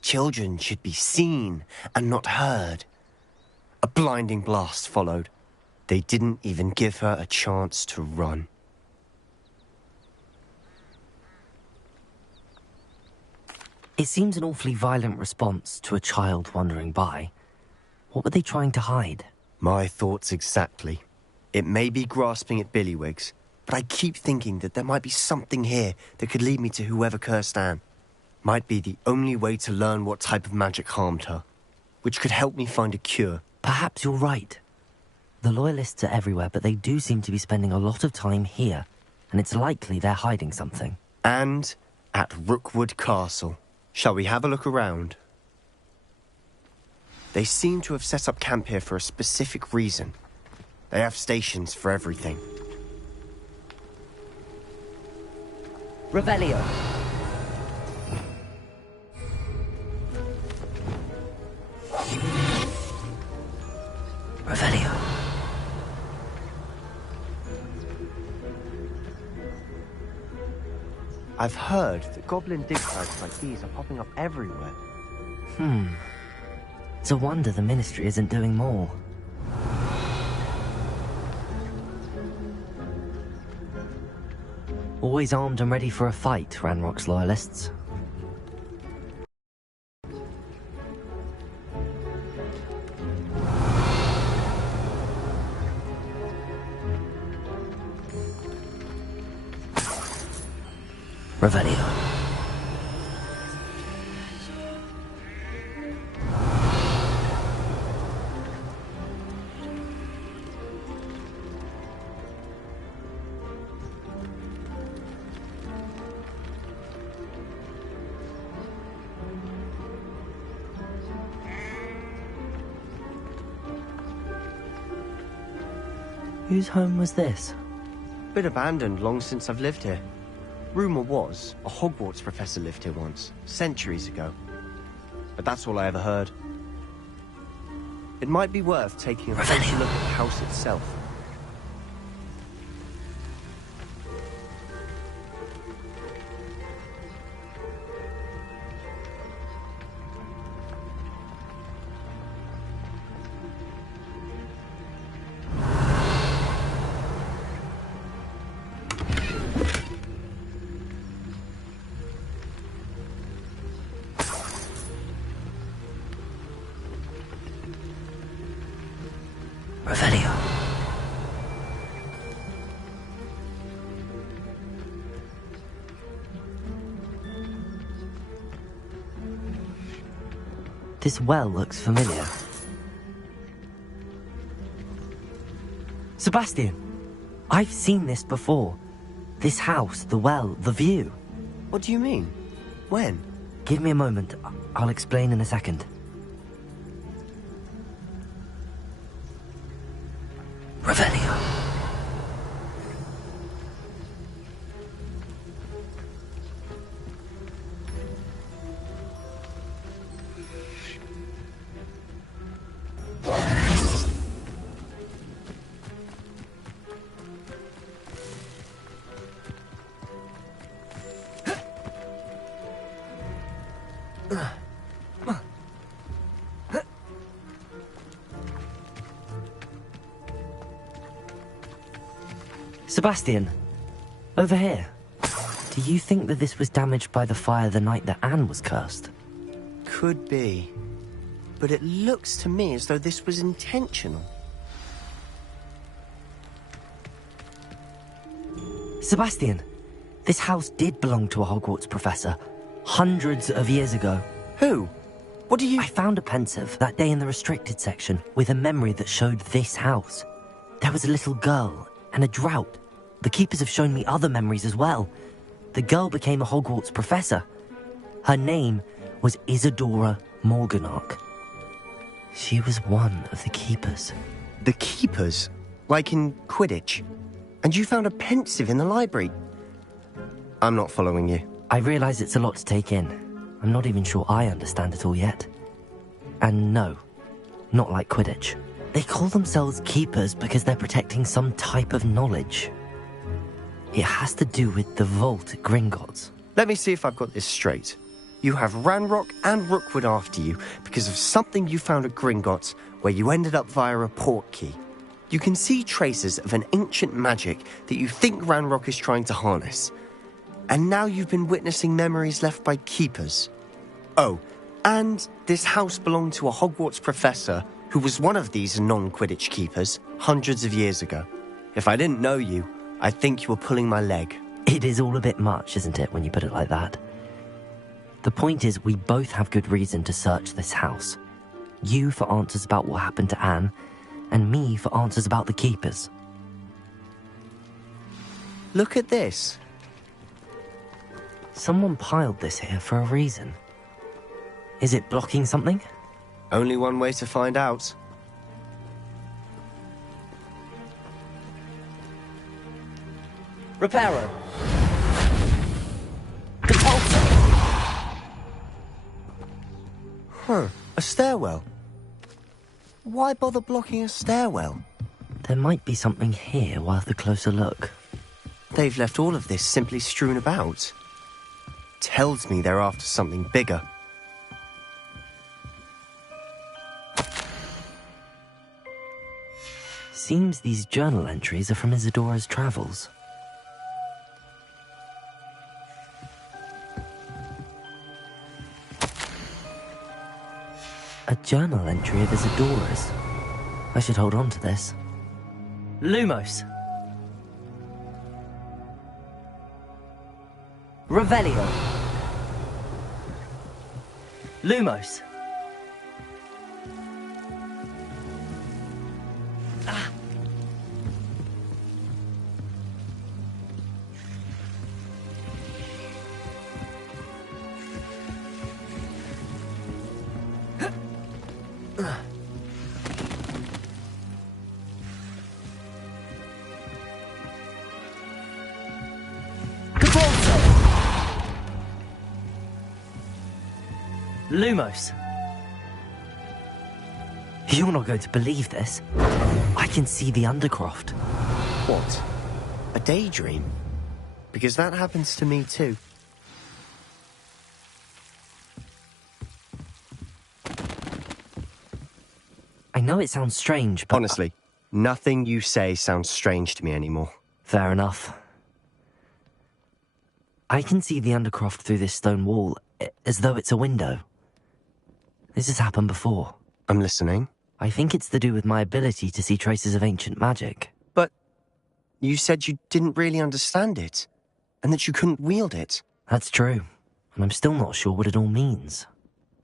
Children should be seen and not heard. A blinding blast followed. They didn't even give her a chance to run. It seems an awfully violent response to a child wandering by. What were they trying to hide? My thoughts exactly. It may be grasping at Billywigs, but I keep thinking that there might be something here that could lead me to whoever cursed Anne. Might be the only way to learn what type of magic harmed her, which could help me find a cure. Perhaps you're right. The Loyalists are everywhere, but they do seem to be spending a lot of time here, and it's likely they're hiding something. And at Rookwood Castle. Shall we have a look around? They seem to have set up camp here for a specific reason. They have stations for everything. Revelio. Revelio. I've heard that goblin dig sites like these are popping up everywhere. It's a wonder the Ministry isn't doing more. Always armed and ready for a fight, Ranrock's Loyalists. Revelio. Whose home was this? Been abandoned long since I've lived here. Rumour was, a Hogwarts professor lived here once, centuries ago. But that's all I ever heard. It might be worth taking a closer look at the house itself. Revelio. This well looks familiar. Sebastian, I've seen this before. This house, the well, the view. What do you mean? When? Give me a moment. I'll explain in a second. Revelio. Sebastian, over here. Do you think that this was damaged by the fire the night that Anne was cursed? Could be. But it looks to me as though this was intentional. Sebastian, this house did belong to a Hogwarts professor, hundreds of years ago. Who? What do you... I found a pensive that day in the restricted section with a memory that showed this house. There was a little girl and a drought. The keepers have shown me other memories as well. The girl became a Hogwarts professor. Her name was Isadora Morganach. She was one of the keepers. The keepers? Like in Quidditch? And you found a pensive in the library? I'm not following you. I realize it's a lot to take in. I'm not even sure I understand it all yet. And no, not like Quidditch. They call themselves keepers because they're protecting some type of knowledge. It has to do with the vault at Gringotts. Let me see if I've got this straight. You have Ranrock and Rookwood after you because of something you found at Gringotts where you ended up via a port key. You can see traces of an ancient magic that you think Ranrock is trying to harness. And now you've been witnessing memories left by keepers. Oh, and this house belonged to a Hogwarts professor who was one of these non-Quidditch keepers hundreds of years ago. If I didn't know you, I think you were pulling my leg. It is all a bit much, isn't it, when you put it like that? The point is, we both have good reason to search this house. You for answers about what happened to Anne, and me for answers about the keepers. Look at this. Someone piled this here for a reason. Is it blocking something? Only one way to find out. Reparo. Huh, a stairwell. Why bother blocking a stairwell? There might be something here worth a closer look. They've left all of this simply strewn about. Tells me they're after something bigger. Seems these journal entries are from Isadora's travels. A journal entry of Isadora's. I should hold on to this. Lumos. Revelio. Lumos. Lumos. You're not going to believe this. I can see the Undercroft. What? A daydream? Because that happens to me too. I know it sounds strange, but... Honestly, nothing you say sounds strange to me anymore. Fair enough. I can see the Undercroft through this stone wall, as though it's a window. This has happened before. I'm listening. I think it's to do with my ability to see traces of ancient magic. But you said you didn't really understand it, and that you couldn't wield it. That's true, and I'm still not sure what it all means.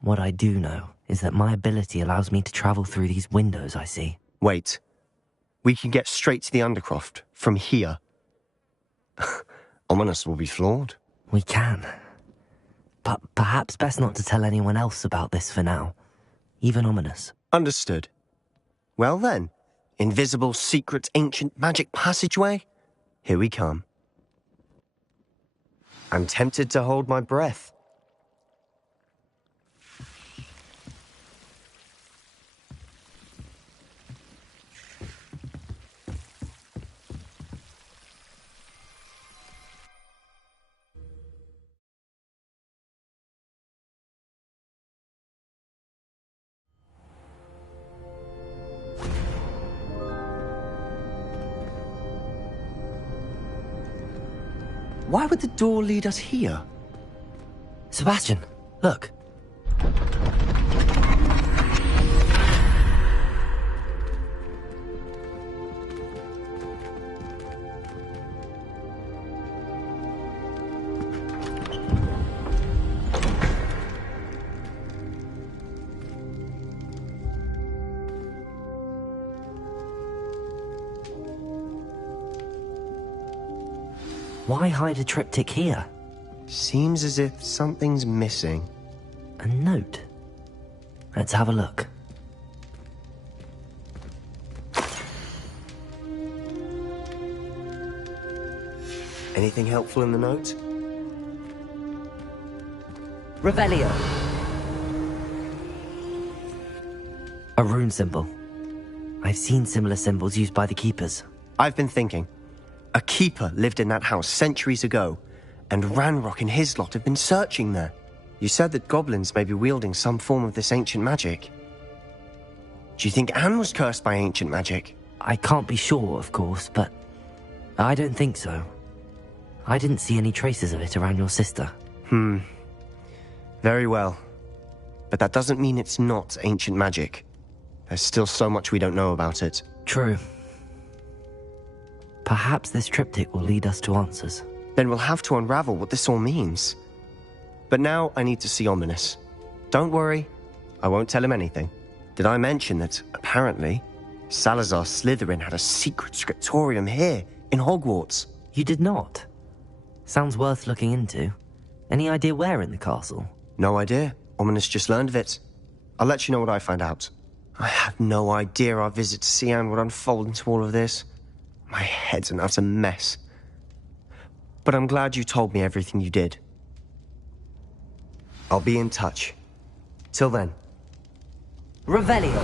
What I do know is that my ability allows me to travel through these windows I see. Wait. We can get straight to the Undercroft from here. Ominous will be flawed. We can. But perhaps best not to tell anyone else about this for now. Even Ominous. Understood. Well then, invisible, secret, ancient magic passageway? Here we come. I'm tempted to hold my breath. Why would the door lead us here? Sebastian, look. Why hide a triptych here? Seems as if something's missing. A note. Let's have a look. Anything helpful in the note? Revelio. A rune symbol. I've seen similar symbols used by the keepers. I've been thinking. A keeper lived in that house centuries ago, and Ranrock and his lot have been searching there. You said that goblins may be wielding some form of this ancient magic. Do you think Anne was cursed by ancient magic? I can't be sure, of course, but I don't think so. I didn't see any traces of it around your sister. Very well. But that doesn't mean it's not ancient magic. There's still so much we don't know about it. True. Perhaps this triptych will lead us to answers. Then we'll have to unravel what this all means. But now I need to see Ominous. Don't worry, I won't tell him anything. Did I mention that, apparently, Salazar Slytherin had a secret scriptorium here, in Hogwarts? You did not? Sounds worth looking into. Any idea where in the castle? No idea. Ominous just learned of it. I'll let you know what I find out. I had no idea our visit to Cian would unfold into all of this. My head's an utter mess. But I'm glad you told me everything you did. I'll be in touch. Till then. Revelio.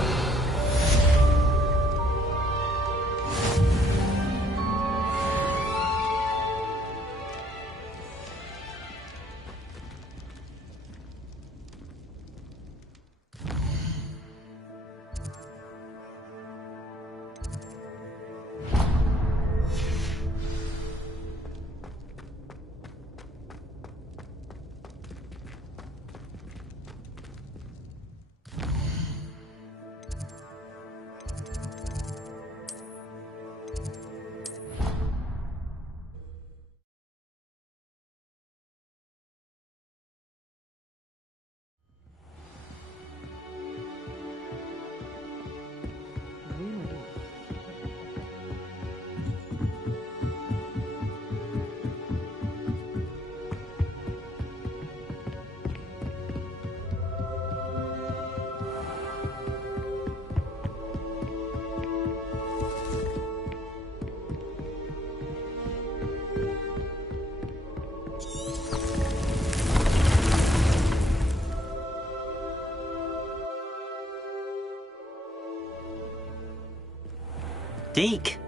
Deke?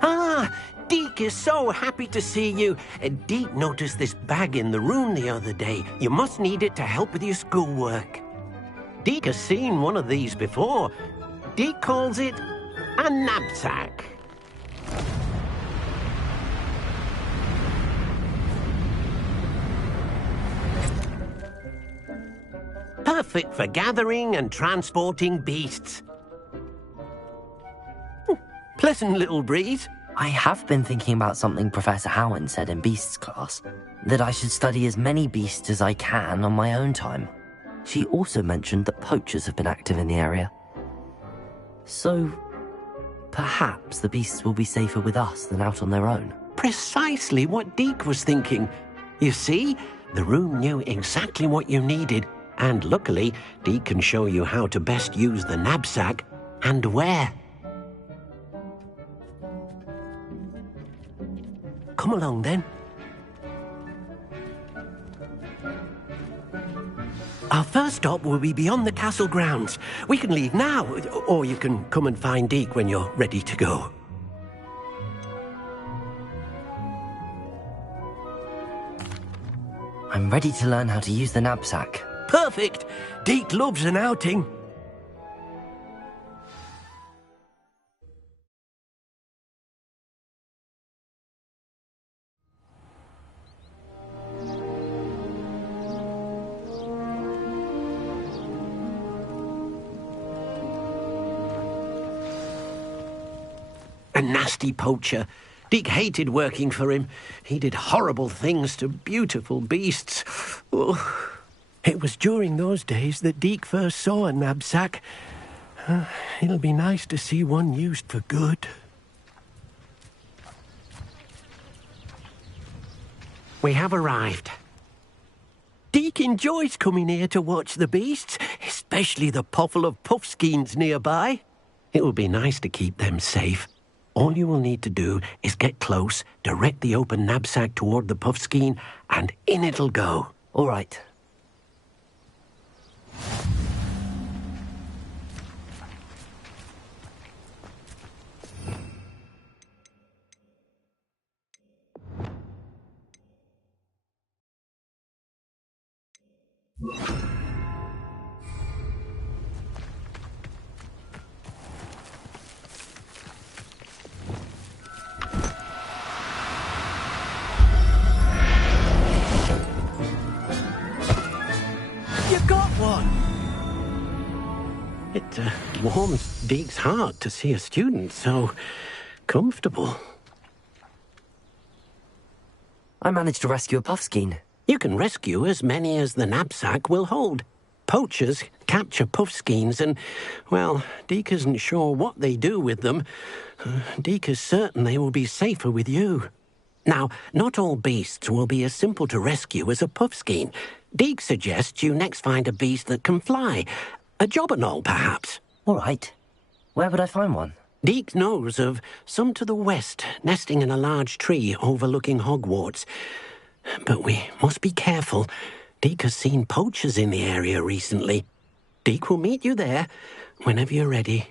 Ah, Deke is so happy to see you. Deke noticed this bag in the room the other day. You must need it to help with your schoolwork. Deke has seen one of these before. Deke calls it a knapsack. Perfect for gathering and transporting beasts. Pleasant little breeze. I have been thinking about something Professor Howin said in Beasts class, that I should study as many beasts as I can on my own time. She also mentioned that poachers have been active in the area. So, perhaps the beasts will be safer with us than out on their own. precisely what Deke was thinking. You see, the room knew exactly what you needed, and luckily, Deke can show you how to best use the knapsack and where. Come along, then. Our first stop will be beyond the castle grounds. We can leave now, or you can come and find Deke when you're ready to go. I'm ready to learn how to use the knapsack. Perfect! Deke loves an outing. A nasty poacher. Deke hated working for him. He did horrible things to beautiful beasts. Oh. It was during those days that Deke first saw a knapsack. It'll be nice to see one used for good. We have arrived. Deke enjoys coming here to watch the beasts, especially the potful of puffskeins nearby. It will be nice to keep them safe. All you will need to do is get close, direct the open knapsack toward the puffskein, and in it'll go. All right. It warms Deke's heart to see a student so comfortable. I managed to rescue a puffskein. You can rescue as many as the knapsack will hold. Poachers capture puffskeins and, well, Deke isn't sure what they do with them. Deke is certain they will be safer with you. Now, not all beasts will be as simple to rescue as a puffskein. Deke suggests you next find a beast that can fly. A jobberknoll, perhaps. All right. Where would I find one? Deke knows of some to the west, nesting in a large tree overlooking Hogwarts. But we must be careful. Deke has seen poachers in the area recently. Deke will meet you there whenever you're ready.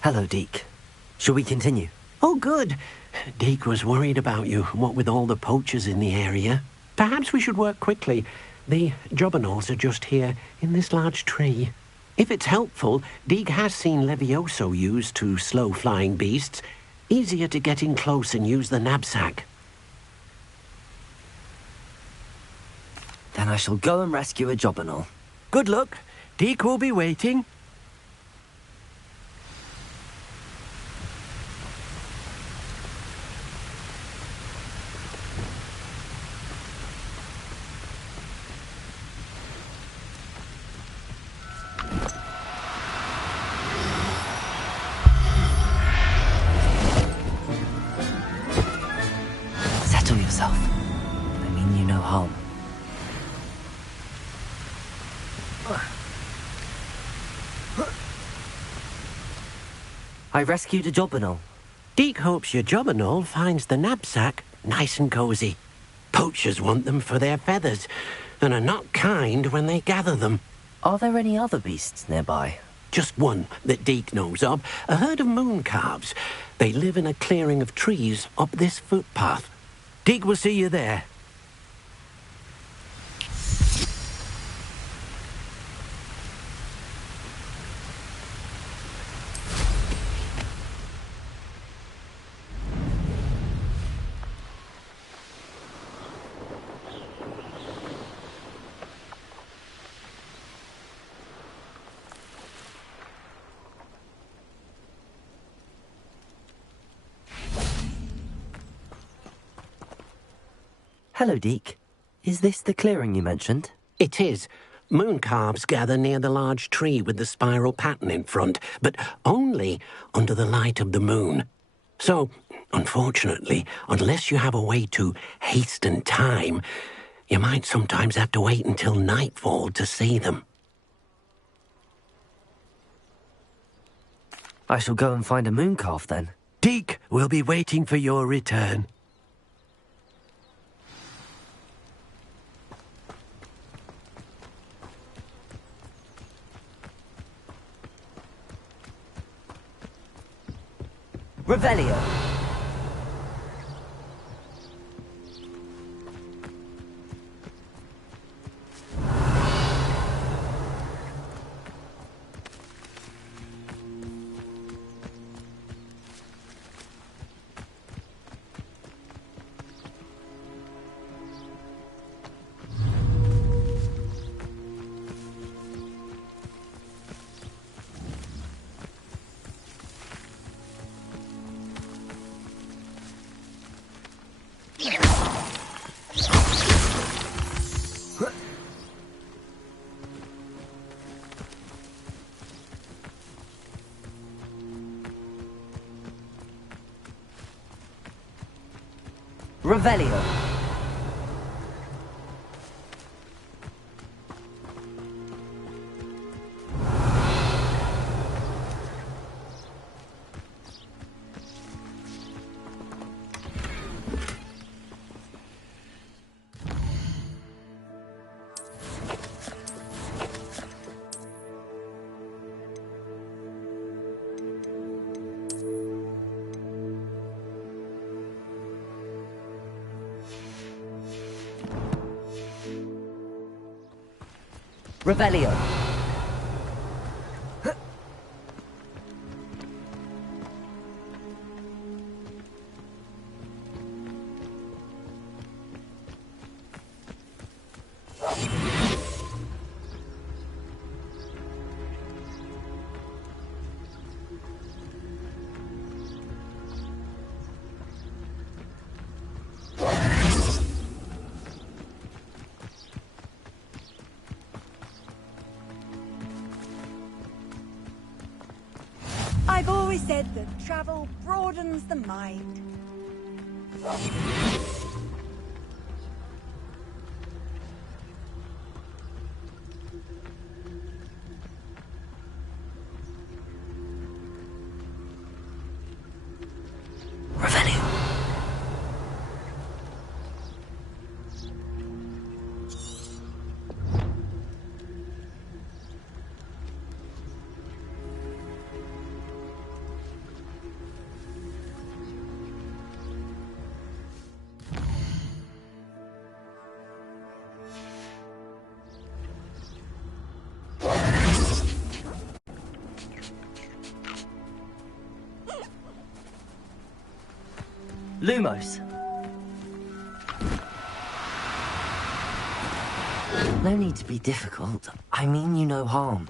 Hello, Deke. Shall we continue? Oh, good. Deke was worried about you, what with all the poachers in the area. Perhaps we should work quickly. The jobberknolls are just here, in this large tree. If it's helpful, Deke has seen Levioso used to slow flying beasts. Easier to get in close and use the knapsack. Then I shall go and rescue a jobberknoll. Good luck. Deke will be waiting. I mean you no harm. I rescued a jobberknoll. Deke hopes your jobberknoll finds the knapsack nice and cozy. Poachers want them for their feathers, and are not kind when they gather them. Are there any other beasts nearby? just one that Deke knows of, a herd of moon calves. They live in a clearing of trees up this footpath. Deke will see you there. Hello, Deke. Is this the clearing you mentioned? It is. Moon calves gather near the large tree with the spiral pattern in front, but only under the light of the moon. So, unfortunately, unless you have a way to hasten time, you might sometimes have to wait until nightfall to see them. I shall go and find a moon calf then. Deke will be waiting for your return. Revelio. Revelio. Revelio. I've always said that travel broadens the mind. Lumos. No need to be difficult. I mean you no harm.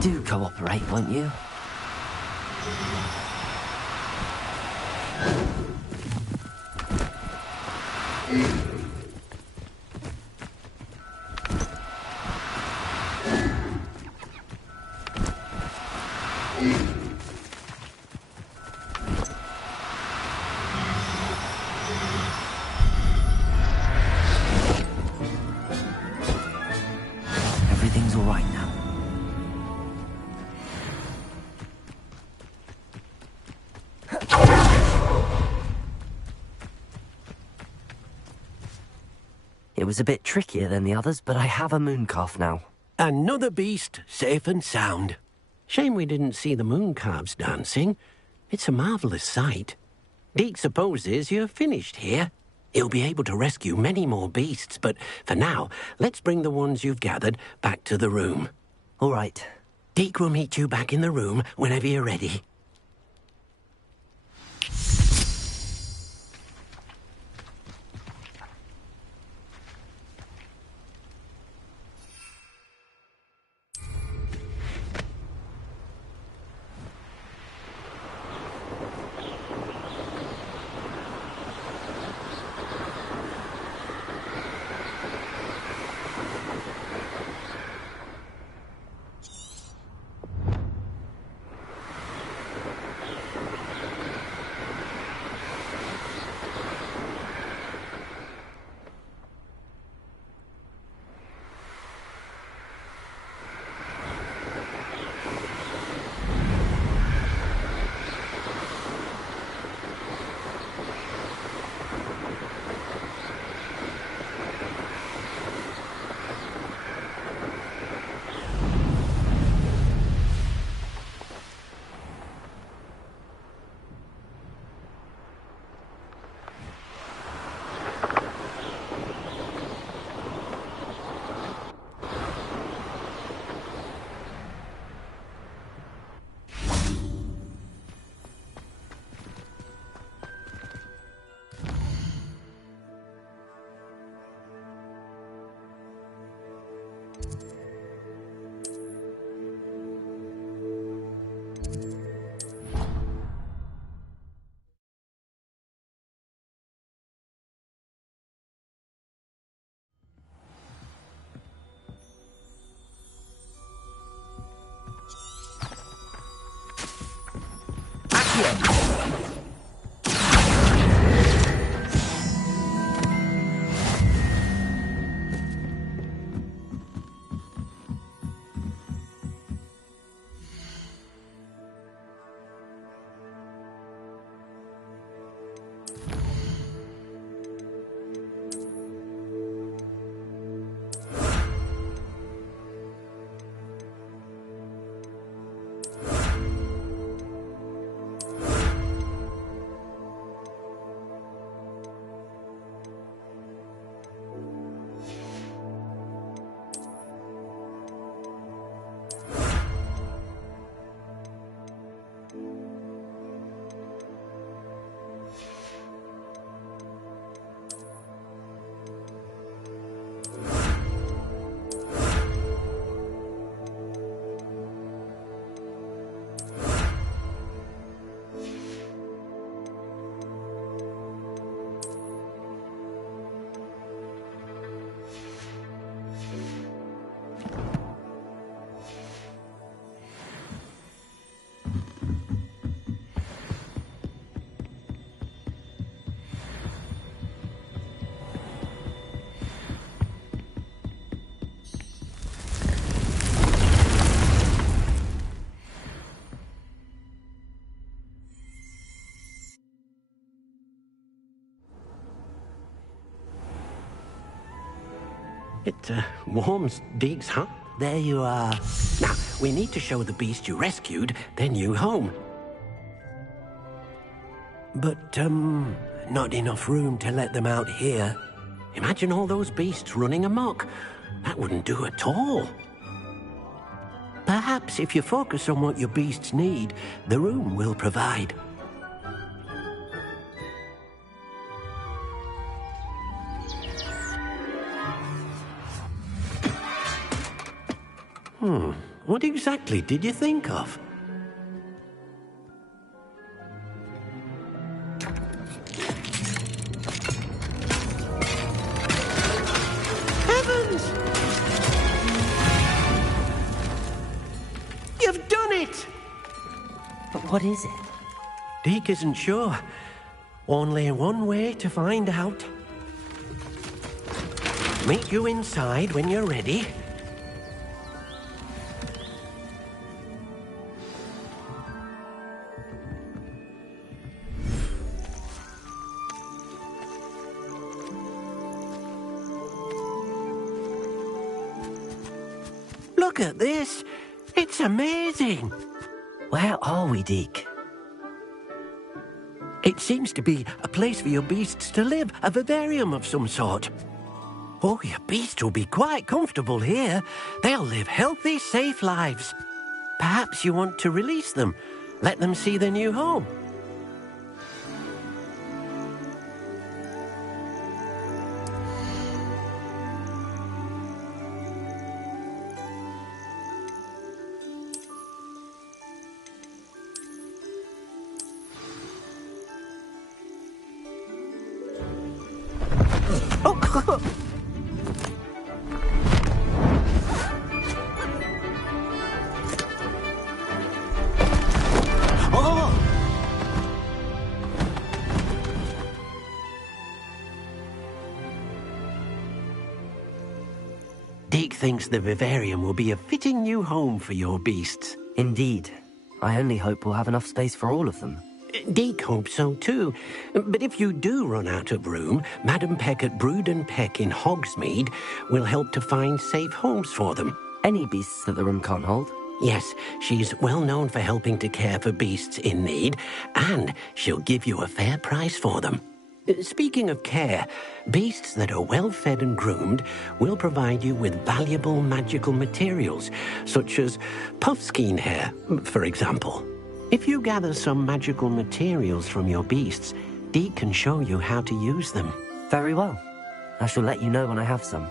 Do cooperate, won't you? It was a bit trickier than the others, but I have a mooncalf now. Another beast, safe and sound. Shame we didn't see the mooncalves dancing. It's a marvellous sight. Deke supposes you're finished here. He'll be able to rescue many more beasts, but for now, let's bring the ones you've gathered back to the room. All right. Deke will meet you back in the room whenever you're ready. It warms Deke's heart. There you are. Now, we need to show the beast you rescued their new home. But, not enough room to let them out here. Imagine all those beasts running amok. That wouldn't do at all. Perhaps if you focus on what your beasts need, the room will provide. What exactly did you think of? Heavens! You've done it! But what is it? Deke isn't sure. Only one way to find out. Meet you inside when you're ready. Look at this. It's amazing. Where are we, Deke? It seems to be a place for your beasts to live, a vivarium of some sort. Oh, your beasts will be quite comfortable here. They'll live healthy, safe lives. Perhaps you want to release them, let them see their new home. Deke thinks the vivarium will be a fitting new home for your beasts. Indeed. I only hope we'll have enough space for all of them. Deke hopes so too. But if you do run out of room, Madam Peck at Brood and Peck in Hogsmeade will help to find safe homes for them. Any beasts that the room can't hold? Yes, she's well known for helping to care for beasts in need, and she'll give you a fair price for them. Speaking of care, beasts that are well fed and groomed will provide you with valuable magical materials, such as puffskein hair, for example. If you gather some magical materials from your beasts, Deke can show you how to use them. Very well. I shall let you know when I have some.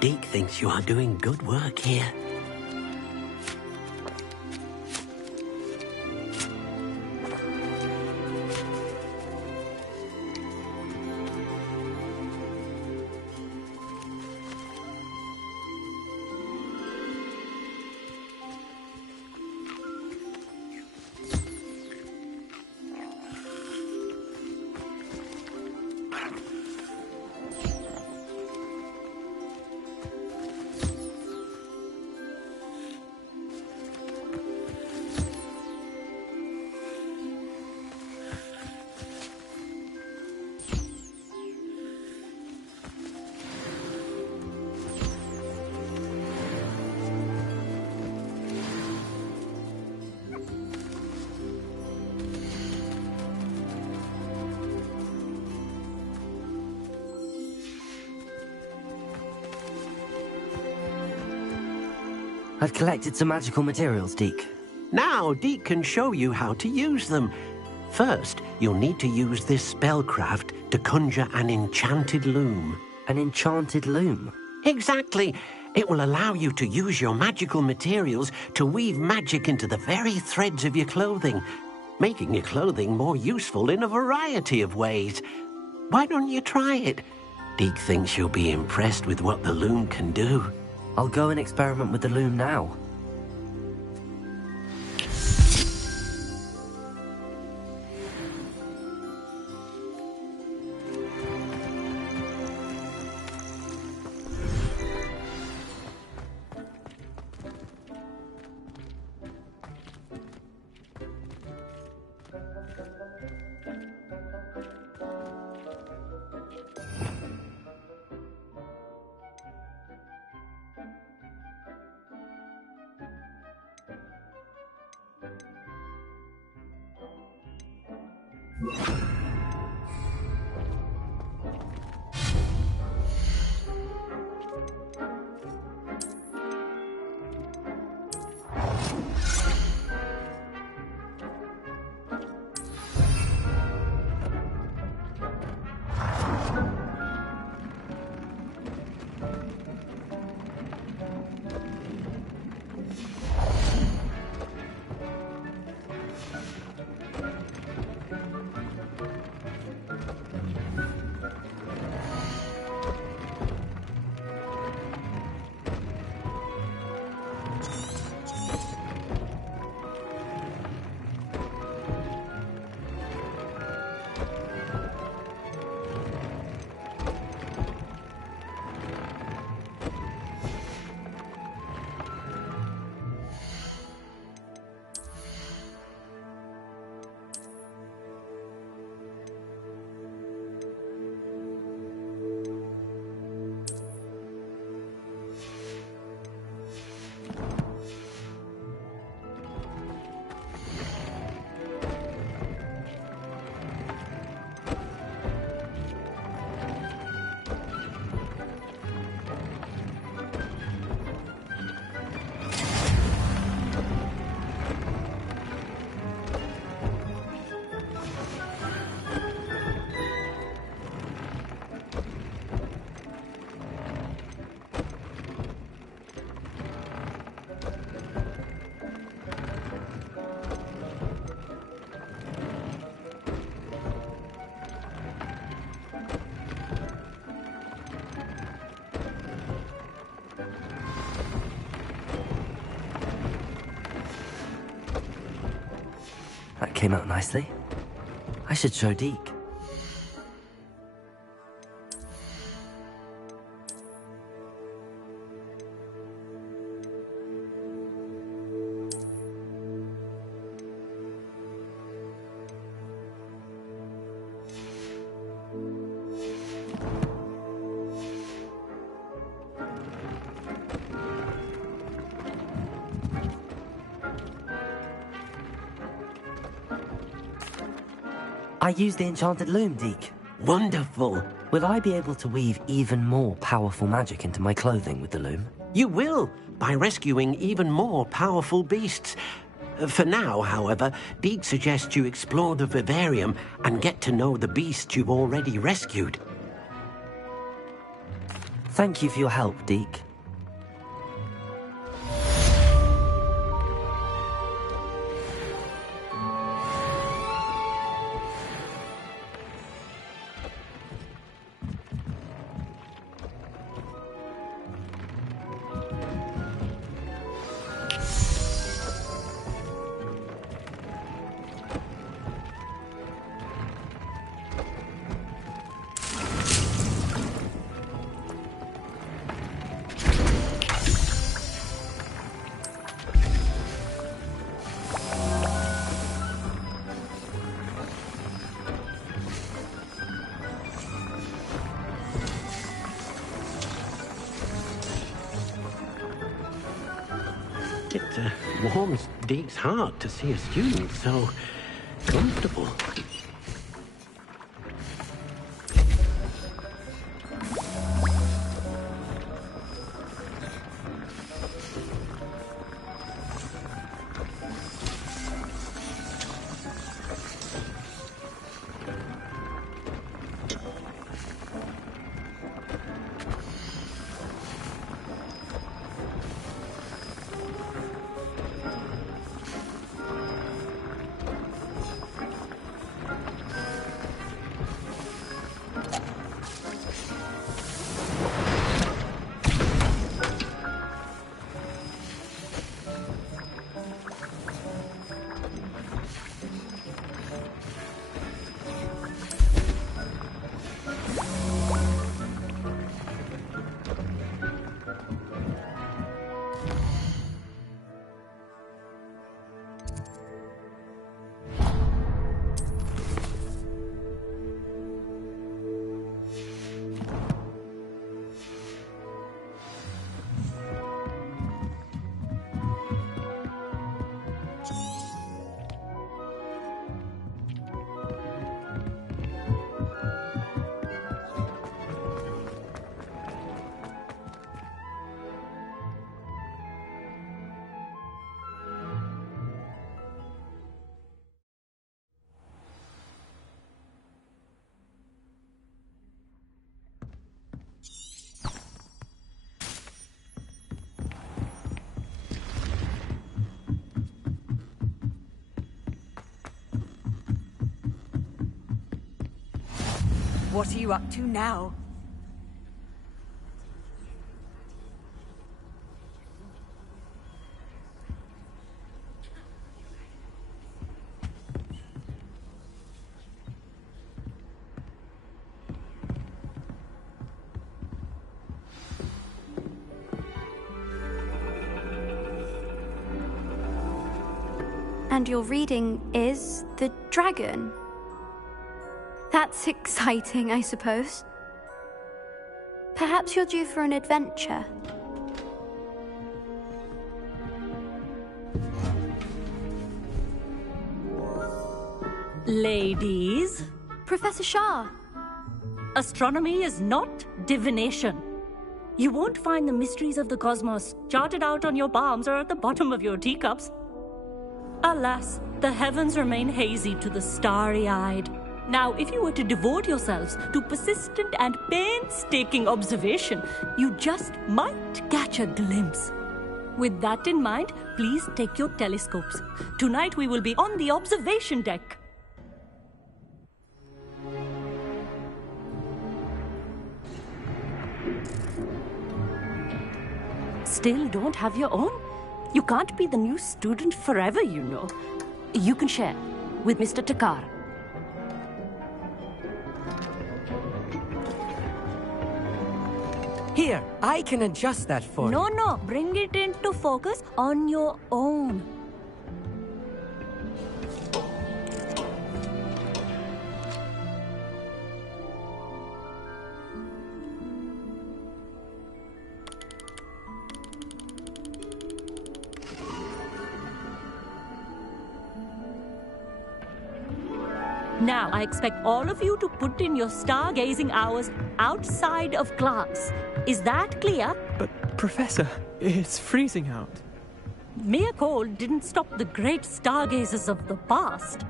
Deke thinks you are doing good work here. I've collected some magical materials, Deke. Now Deke can show you how to use them. First, you'll need to use this spellcraft to conjure an enchanted loom. An enchanted loom? Exactly. It will allow you to use your magical materials to weave magic into the very threads of your clothing, making your clothing more useful in a variety of ways. Why don't you try it? Deke thinks you'll be impressed with what the loom can do. I'll go and experiment with the loom now. came out nicely. I should show Deke. I used the enchanted loom, Deke. Wonderful. Will I be able to weave even more powerful magic into my clothing with the loom? You will, by rescuing even more powerful beasts. For now, however, Deke suggests you explore the vivarium and get to know the beasts you've already rescued. Thank you for your help, Deke. It warms Deke's heart to see a student so comfortable. What are you up to now? And your reading is The Dragon. That's exciting, I suppose. Perhaps you're due for an adventure. Ladies. Professor Shah. Astronomy is not divination. You won't find the mysteries of the cosmos charted out on your palms or at the bottom of your teacups. Alas, the heavens remain hazy to the starry-eyed. Now, if you were to devote yourselves to persistent and painstaking observation, you just might catch a glimpse. With that in mind, please take your telescopes. Tonight we will be on the observation deck. Still don't have your own? You can't be the new student forever, you know. You can share. with Mr. Takar. Here, I can adjust that for you. No, bring it into focus on your own. Now, I expect all of you to put in your stargazing hours outside of class. Is that clear? But, Professor, it's freezing out. Mere cold didn't stop the great stargazers of the past.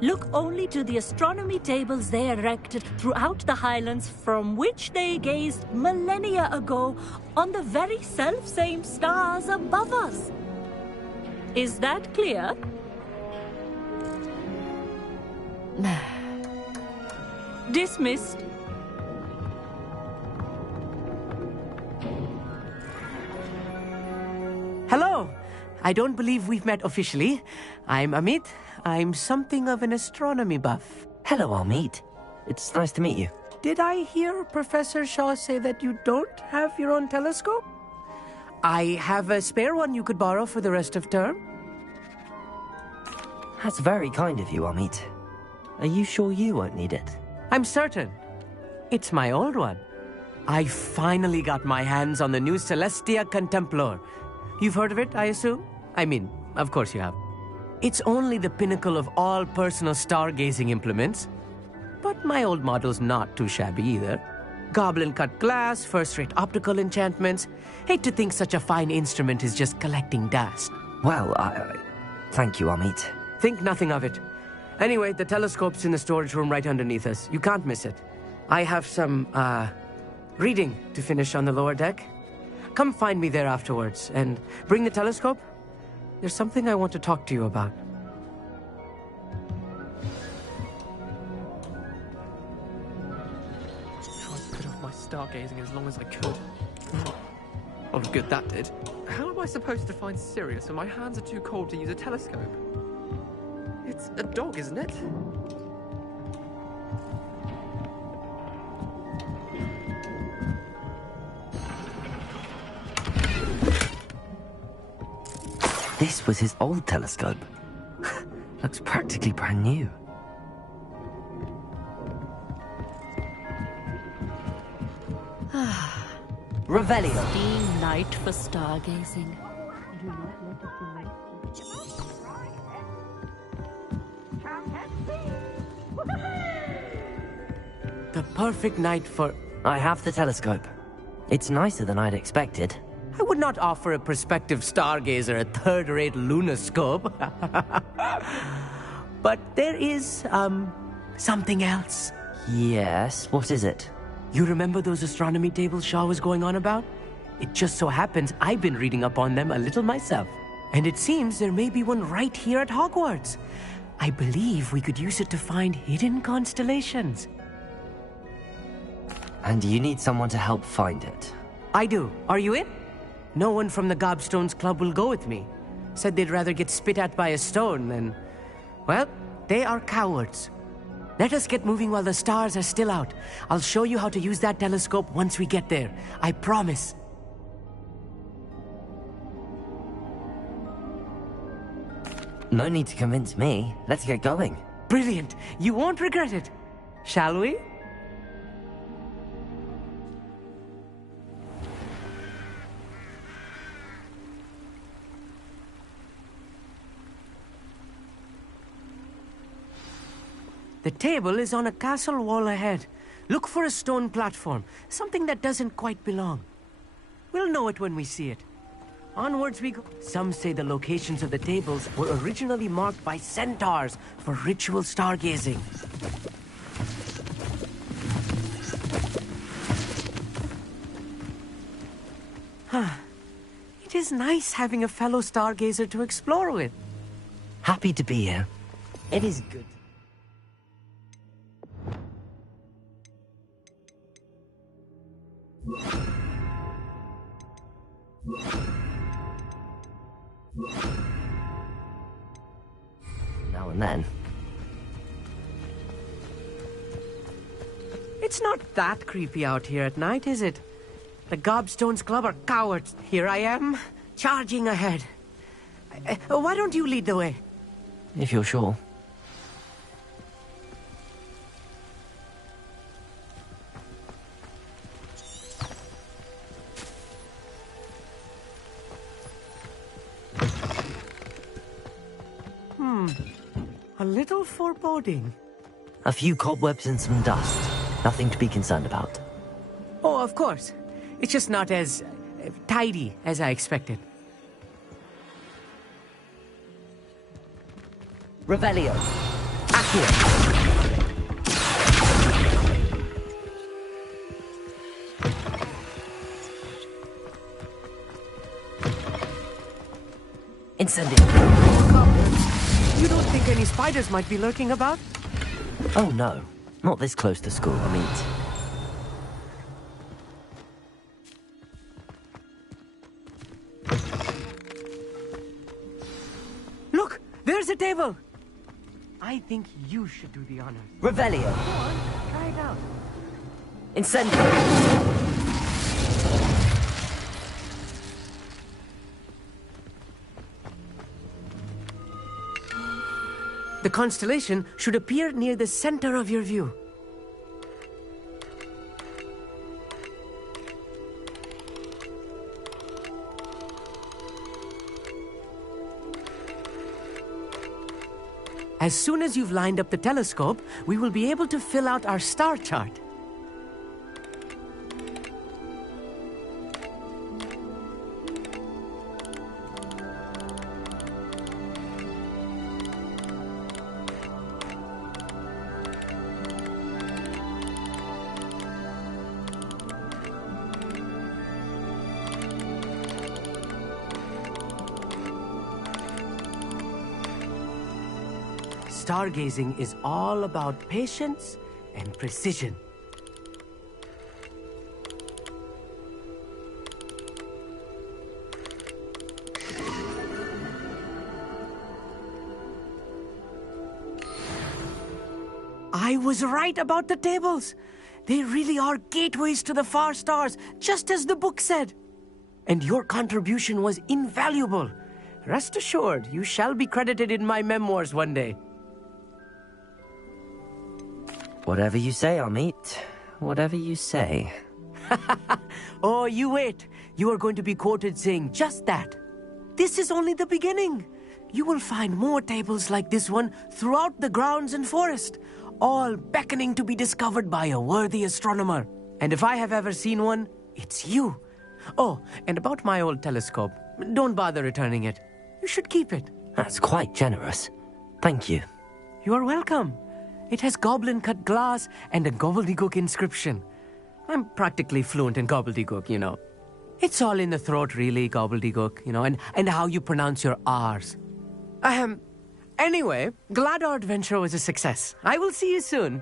Look only to the astronomy tables they erected throughout the Highlands from which they gazed millennia ago on the very self-same stars above us. Is that clear? Dismissed. Hello. I don't believe we've met officially. I'm Amit. I'm something of an astronomy buff. Hello, Hogsmeade. It's nice to meet you. Did I hear Professor Shaw say that you don't have your own telescope? I have a spare one you could borrow for the rest of term. That's very kind of you, Hogsmeade. Are you sure you won't need it? I'm certain. It's my old one. I finally got my hands on the new Celestia Contemplar. You've heard of it, I assume? I mean, of course you have. It's only the pinnacle of all personal stargazing implements. But my old model's not too shabby either. Goblin-cut glass, first-rate optical enchantments. Hate to think such a fine instrument is just collecting dust. Well, thank you, Hogsmeade. Think nothing of it. Anyway, the telescope's in the storage room right underneath us. You can't miss it. I have some, reading to finish on the lower deck. Come find me there afterwards, and bring the telescope. There's something I want to talk to you about. Tried to put off my stargazing as long as I could. Oh, good that did. How am I supposed to find Sirius when my hands are too cold to use a telescope? It's a dog, isn't it? This was his old telescope. Looks practically brand new. Revelio. Steam night for stargazing. The perfect night for... I have the telescope. It's nicer than I'd expected. I would not offer a prospective stargazer a third-rate lunoscope. But there is, something else. Yes, what is it? You remember those astronomy tables Shaw was going on about? It just so happens I've been reading up on them a little myself. And it seems there may be one right here at Hogwarts. I believe we could use it to find hidden constellations. And you need someone to help find it? I do. Are you in? No one from the Gobstones Club will go with me. Said they'd rather get spit at by a stone than... Well, they are cowards. Let us get moving while the stars are still out. I'll show you how to use that telescope once we get there. I promise. No need to convince me. Let's get going. Brilliant. You won't regret it. Shall we? The table is on a castle wall ahead. Look for a stone platform, something that doesn't quite belong. We'll know it when we see it. Onwards we go. Some say the locations of the tables were originally marked by centaurs for ritual stargazing. It is nice having a fellow stargazer to explore with. Happy to be here. It is good. Now and then, It's not that creepy out here at night, is it? The Gobstones Club are cowards. Here I am, charging ahead. Why don't you lead the way? If you're sure. A little foreboding. A few cobwebs and some dust. Nothing to be concerned about. Oh, of course. It's just not as tidy as I expected. Revelio. Accio. Incendio. You don't think any spiders might be lurking about? Oh no. Not this close to school, I mean. Look! There's a table! I think you should do the honors. Revelio. Go on, try it out. Incendio. The constellation should appear near the center of your view. As soon as you've lined up the telescope, we will be able to fill out our star chart. Stargazing is all about patience and precision. I was right about the tables. They really are gateways to the far stars, just as the book said. And your contribution was invaluable. Rest assured, you shall be credited in my memoirs one day. Whatever you say, Amit. Whatever you say. Oh, you wait. You are going to be quoted saying just that. This is only the beginning. You will find more tables like this one throughout the grounds and forest, all beckoning to be discovered by a worthy astronomer. And if I have ever seen one, it's you. Oh, and about my old telescope, don't bother returning it. You should keep it. That's quite generous. Thank you. You are welcome. It has goblin-cut glass and a gobbledygook inscription. I'm practically fluent in gobbledygook, you know. It's all in the throat, really, gobbledygook, you know, and how you pronounce your R's. Anyway, glad our adventure was a success. I will see you soon.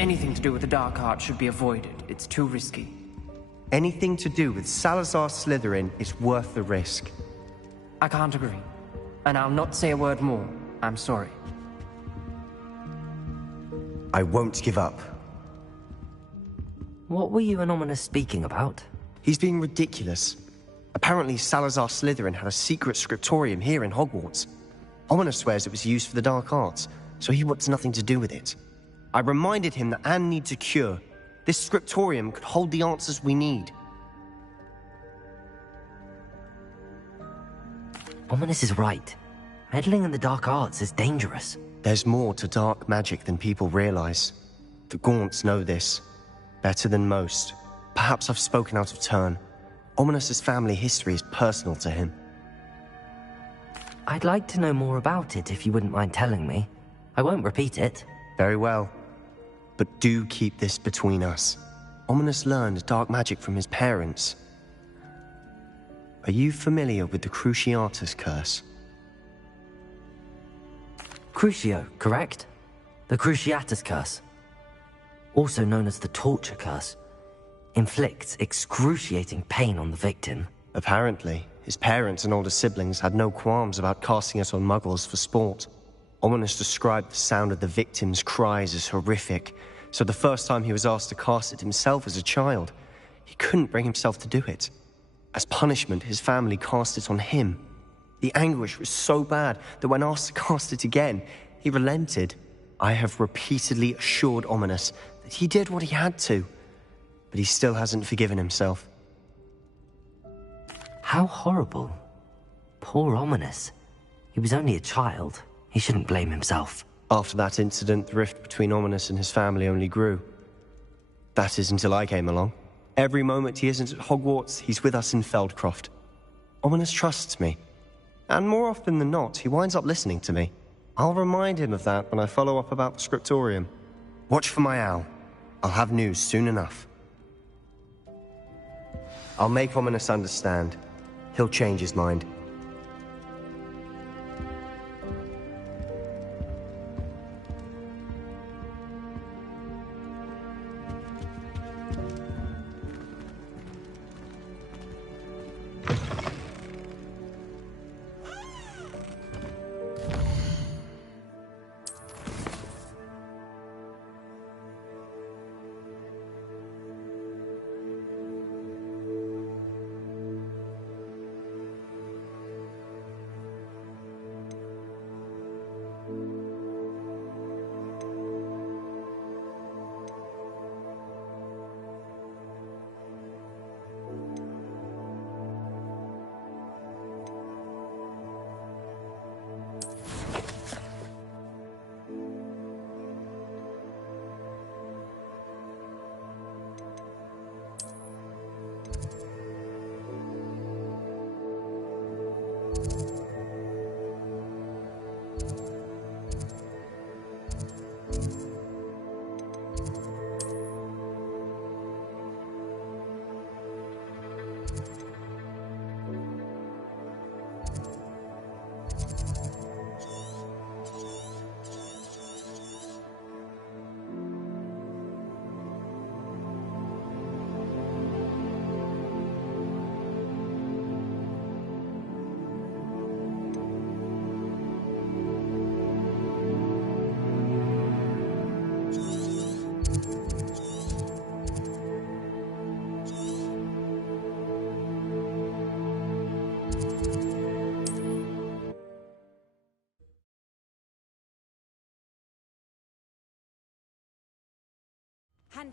anything to do with the dark art should be avoided. It's too risky. Anything to do with Salazar Slytherin is worth the risk. I can't agree. And I'll not say a word more. I'm sorry. I won't give up. What were you and Ominous speaking about? He's being ridiculous. Apparently Salazar Slytherin had a secret scriptorium here in Hogwarts. Ominous swears it was used for the dark arts, so he wants nothing to do with it. I reminded him that Anne needs a cure. This scriptorium could hold the answers we need. Ominous is right. Meddling in the dark arts is dangerous. There's more to dark magic than people realize. The Gaunts know this. Better than most. Perhaps I've spoken out of turn. Ominous's family history is personal to him. I'd like to know more about it if you wouldn't mind telling me. I won't repeat it. Very well. But do keep this between us. Ominous learned dark magic from his parents. Are you familiar with the Cruciatus curse? Crucio, correct? The Cruciatus curse. Also known as the torture curse. Inflicts excruciating pain on the victim. Apparently, his parents and older siblings had no qualms about casting it on muggles for sport. Ominous described the sound of the victim's cries as horrific, so the first time he was asked to cast it himself as a child, he couldn't bring himself to do it. As punishment, his family cast it on him. The anguish was so bad that when asked to cast it again, he relented. I have repeatedly assured Ominous that he did what he had to, but he still hasn't forgiven himself. How horrible. Poor Ominous. He was only a child. He shouldn't blame himself. After that incident, the rift between Ominous and his family only grew. That is until I came along. Every moment he isn't at Hogwarts, he's with us in Feldcroft. Ominous trusts me. And more often than not, he winds up listening to me. I'll remind him of that when I follow up about the scriptorium. Watch for my owl. I'll have news soon enough. I'll make Ominous understand. He'll change his mind.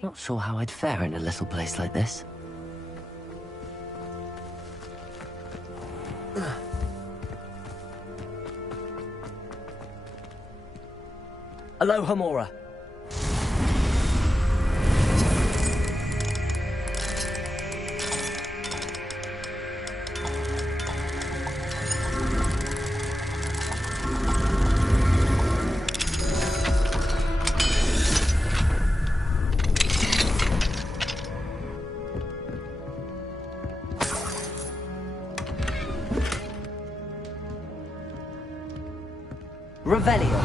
Not sure how I'd fare in a little place like this. Aloha, Mora. Revelio.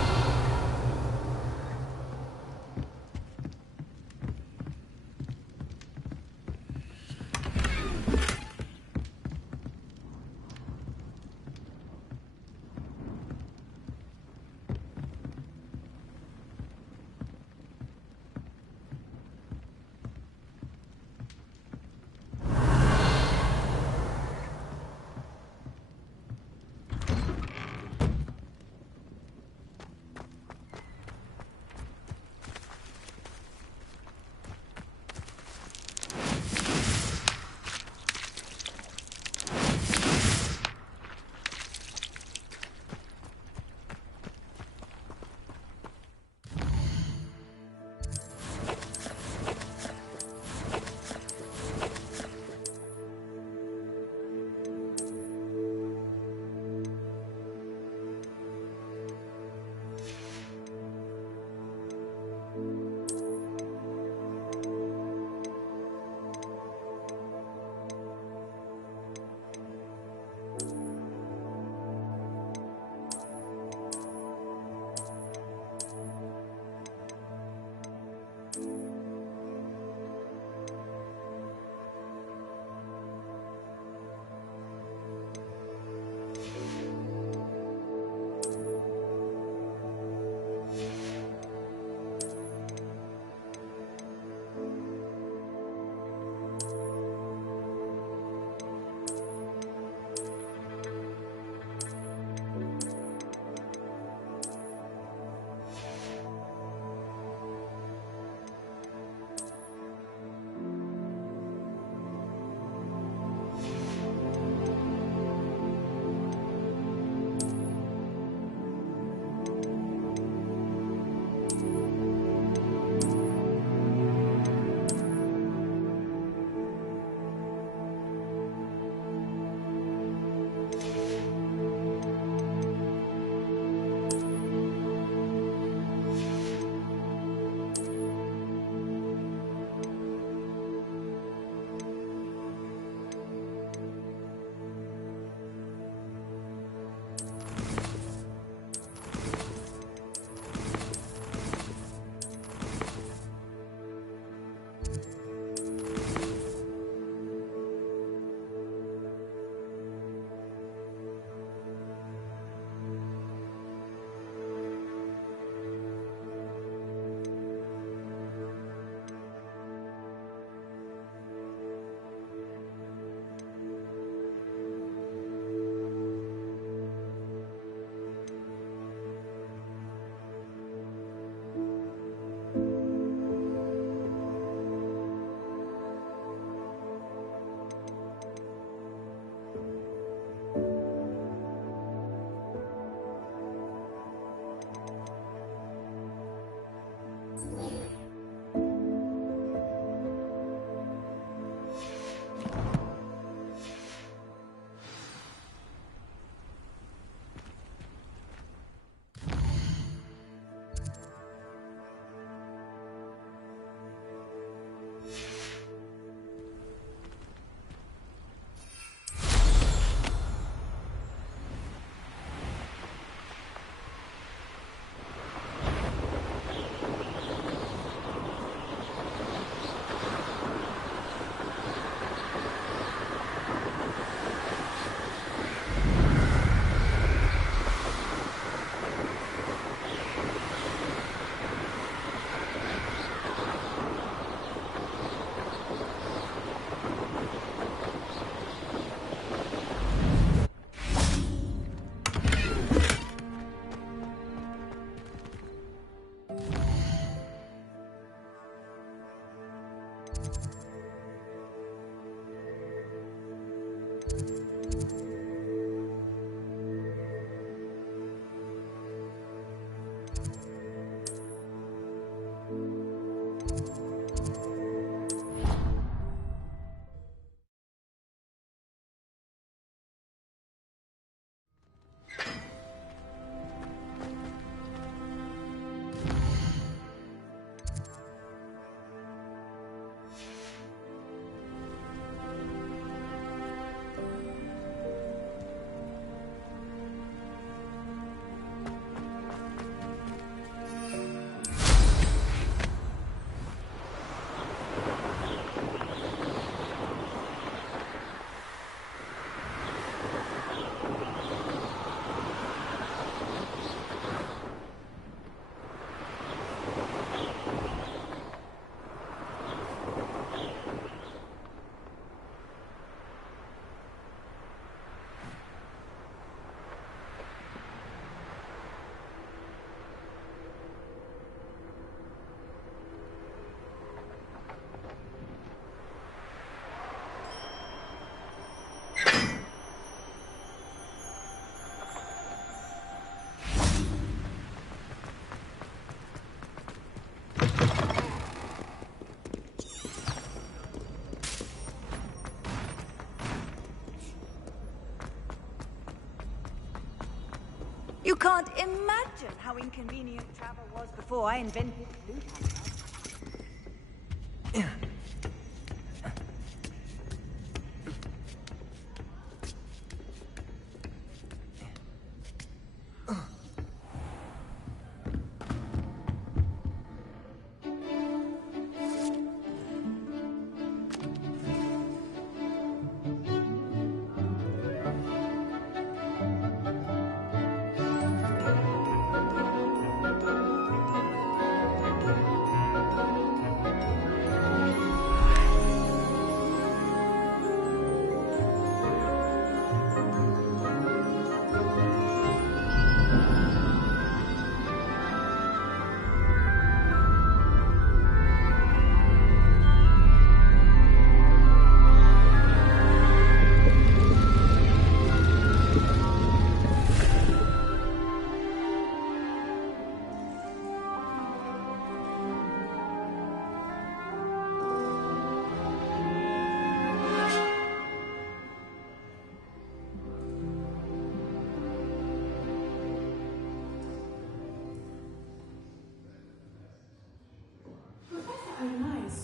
You can't imagine how inconvenient travel was before I invented loot.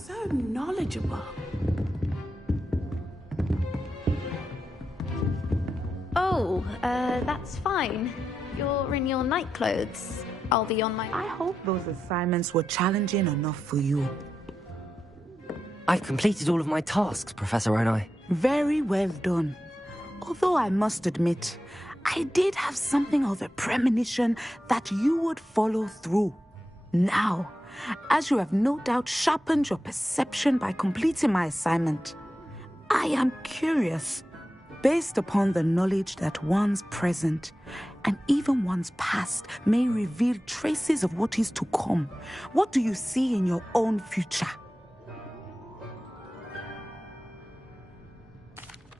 So knowledgeable. Oh, that's fine. You're in your night clothes. I'll be on my... I hope those assignments were challenging enough for you. I've completed all of my tasks, Professor Onai. Very well done. Although I must admit, I did have something of a premonition that you would follow through. Now, as you have no doubt sharpened your perception by completing my assignment, I am curious, based upon the knowledge that one's present and even one's past may reveal traces of what is to come. What do you see in your own future?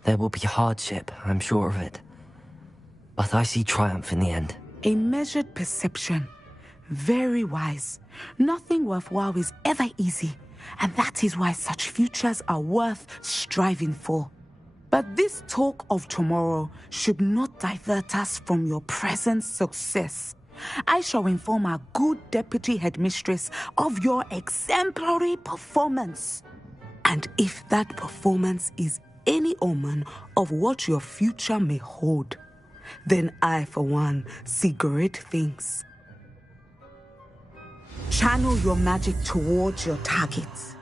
There will be hardship, I'm sure of it. But I see triumph in the end. A measured perception. Very wise. Nothing worthwhile is ever easy, and that is why such futures are worth striving for. But this talk of tomorrow should not divert us from your present success. I shall inform our good deputy headmistress of your exemplary performance. And if that performance is any omen of what your future may hold, then I, for one, see great things. Channel your magic towards your targets.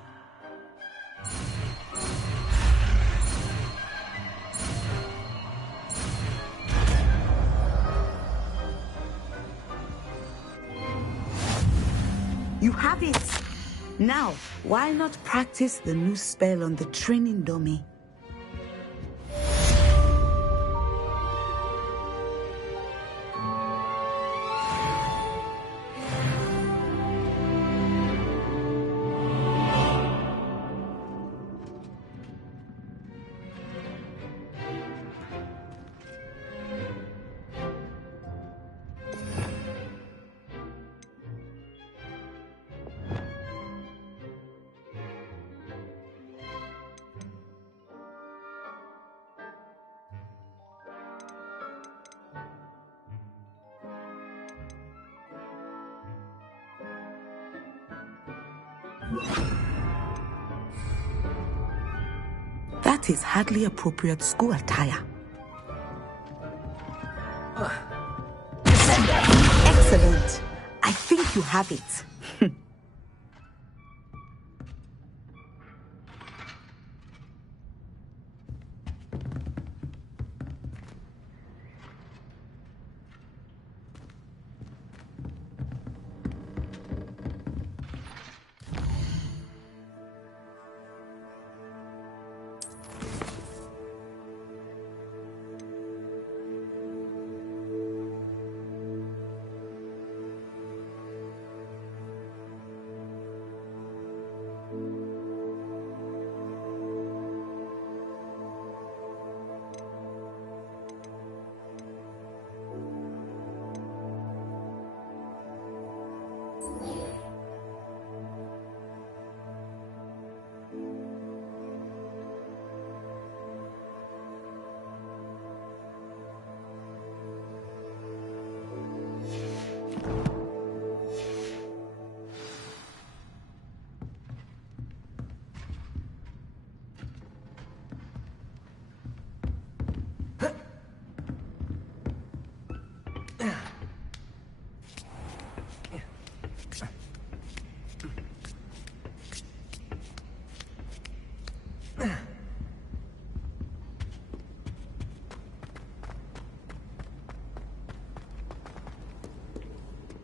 You have it! Now, why not practice the new spell on the training dummy? That is hardly appropriate school attire. Excellent. I think you have it.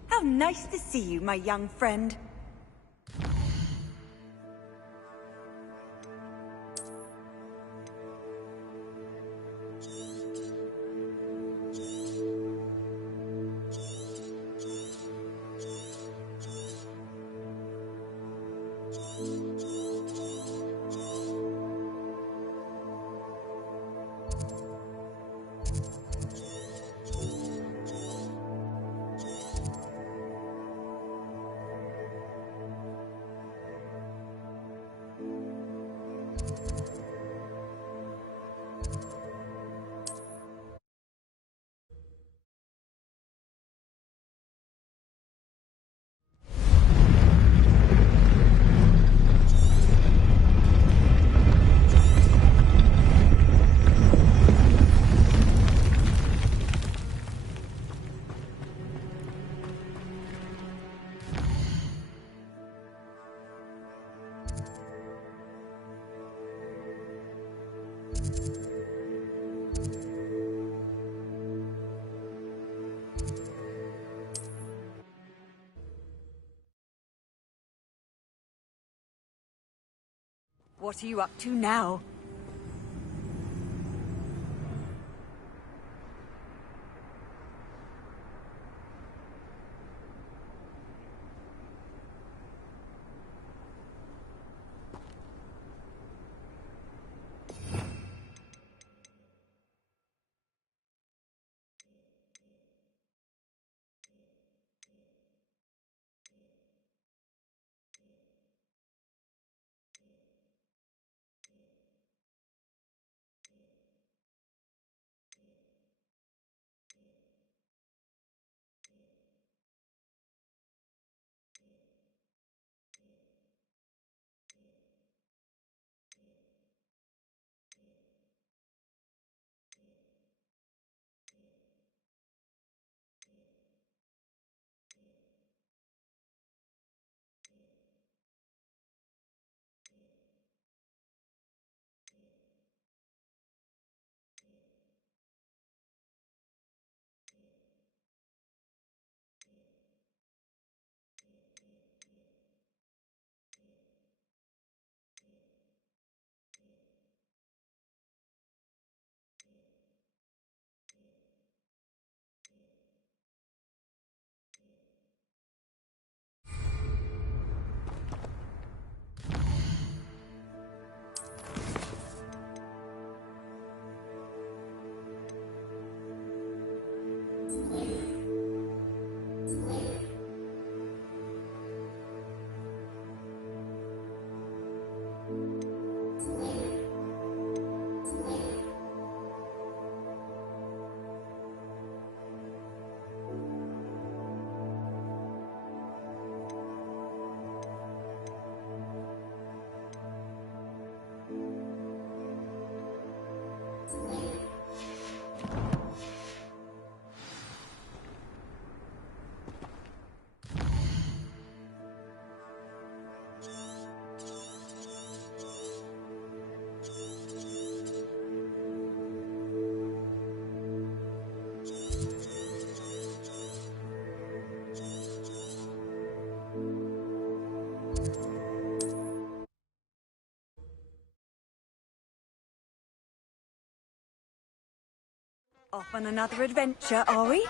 How nice to see you, my young friend. What are you up to now? Off on another adventure, are we?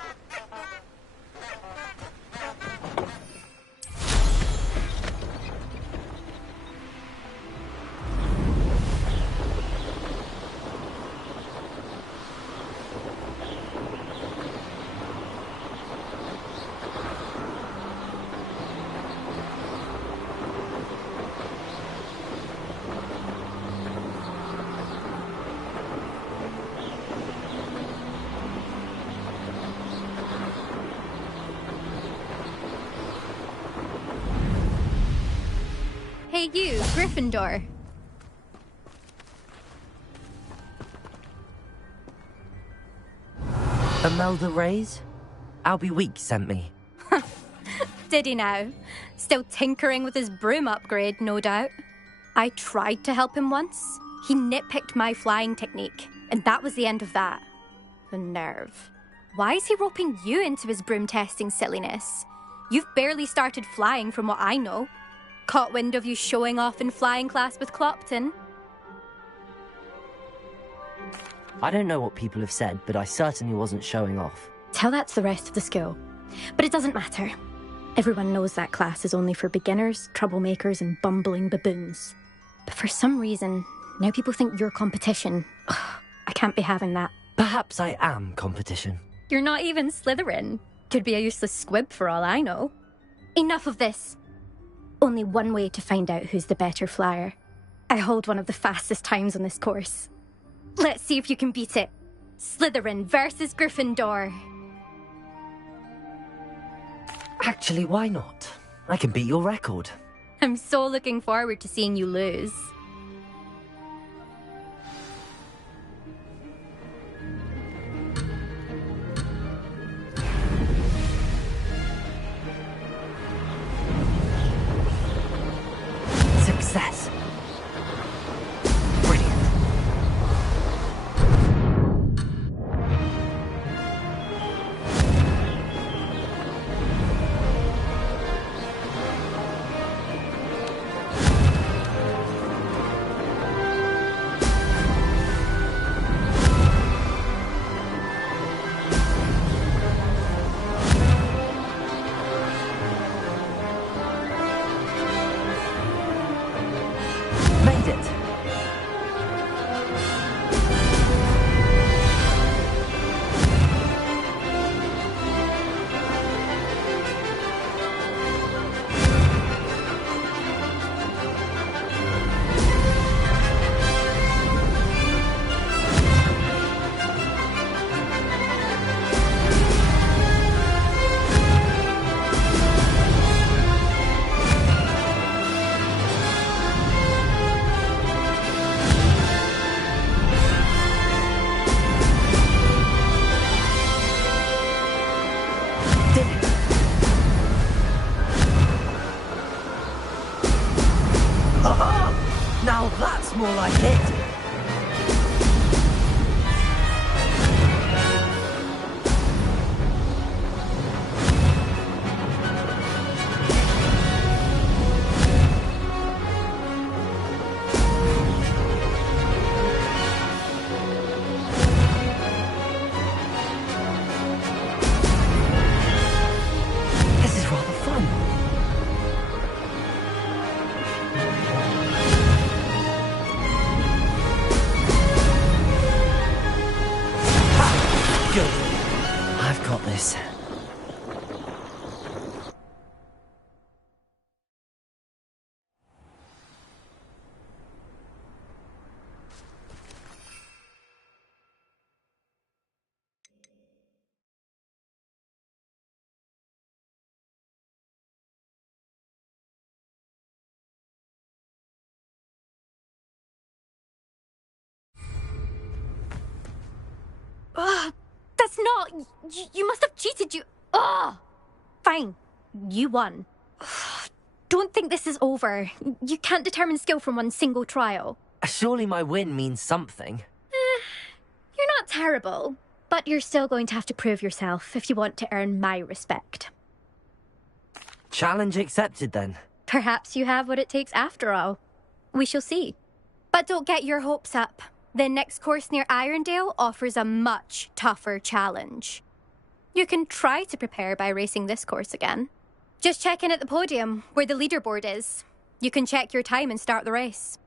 Hey you, Gryffindor. Imelda Reyes? Albie Weeks sent me. Did he now? Still tinkering with his broom upgrade, no doubt. I tried to help him once. He nitpicked my flying technique, and that was the end of that. The nerve. Why is he roping you into his broom testing silliness? You've barely started flying from what I know. Caught wind of you showing off in flying class with Clopton? I don't know what people have said, but I certainly wasn't showing off. Tell that to the rest of the school. But it doesn't matter. Everyone knows that class is only for beginners, troublemakers, and bumbling baboons. But for some reason, now people think you're competition. Ugh, I can't be having that. Perhaps I am competition. You're not even Slytherin. Could be a useless squib for all I know. Enough of this. Only one way to find out who's the better flyer. I hold one of the fastest times on this course. Let's see if you can beat it. Slytherin versus Gryffindor. Actually, why not? I can beat your record. I'm so looking forward to seeing you lose. Success. Brilliant. Made it. Now that's more like it. This is rather fun. Good. I've got this. Ugh, that's not... You must have cheated, you... Ugh! Fine. You won. Ugh, don't think this is over. You can't determine skill from one single trial. Surely my win means something. You're not terrible, but you're still going to have to prove yourself if you want to earn my respect. Challenge accepted then. Perhaps you have what it takes after all. We shall see. But don't get your hopes up. The next course near Irondale offers a much tougher challenge. You can try to prepare by racing this course again. Just check in at the podium, where the leaderboard is. You can check your time and start the race.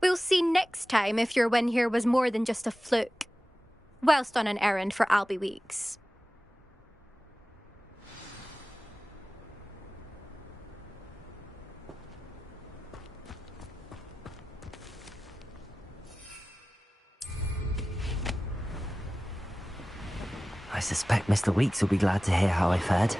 We'll see next time if your win here was more than just a fluke, whilst on an errand for Albie Weeks. I suspect Mr. Weeks will be glad to hear how I fared.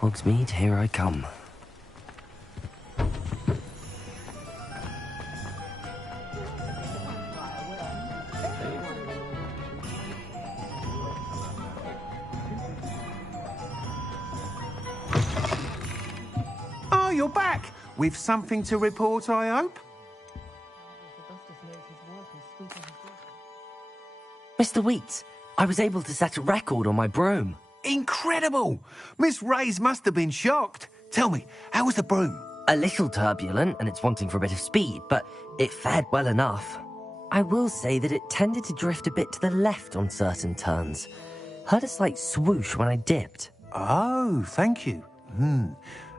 Hogsmeade, here I come. Oh, you're back! With something to report, I hope? Mr. Weeks, I was able to set a record on my broom. Incredible! Miss Reyes must have been shocked. Tell me, how was the broom? A little turbulent, and it's wanting for a bit of speed, but it fared well enough. I will say that it tended to drift a bit to the left on certain turns. Heard a slight swoosh when I dipped. Oh, thank you.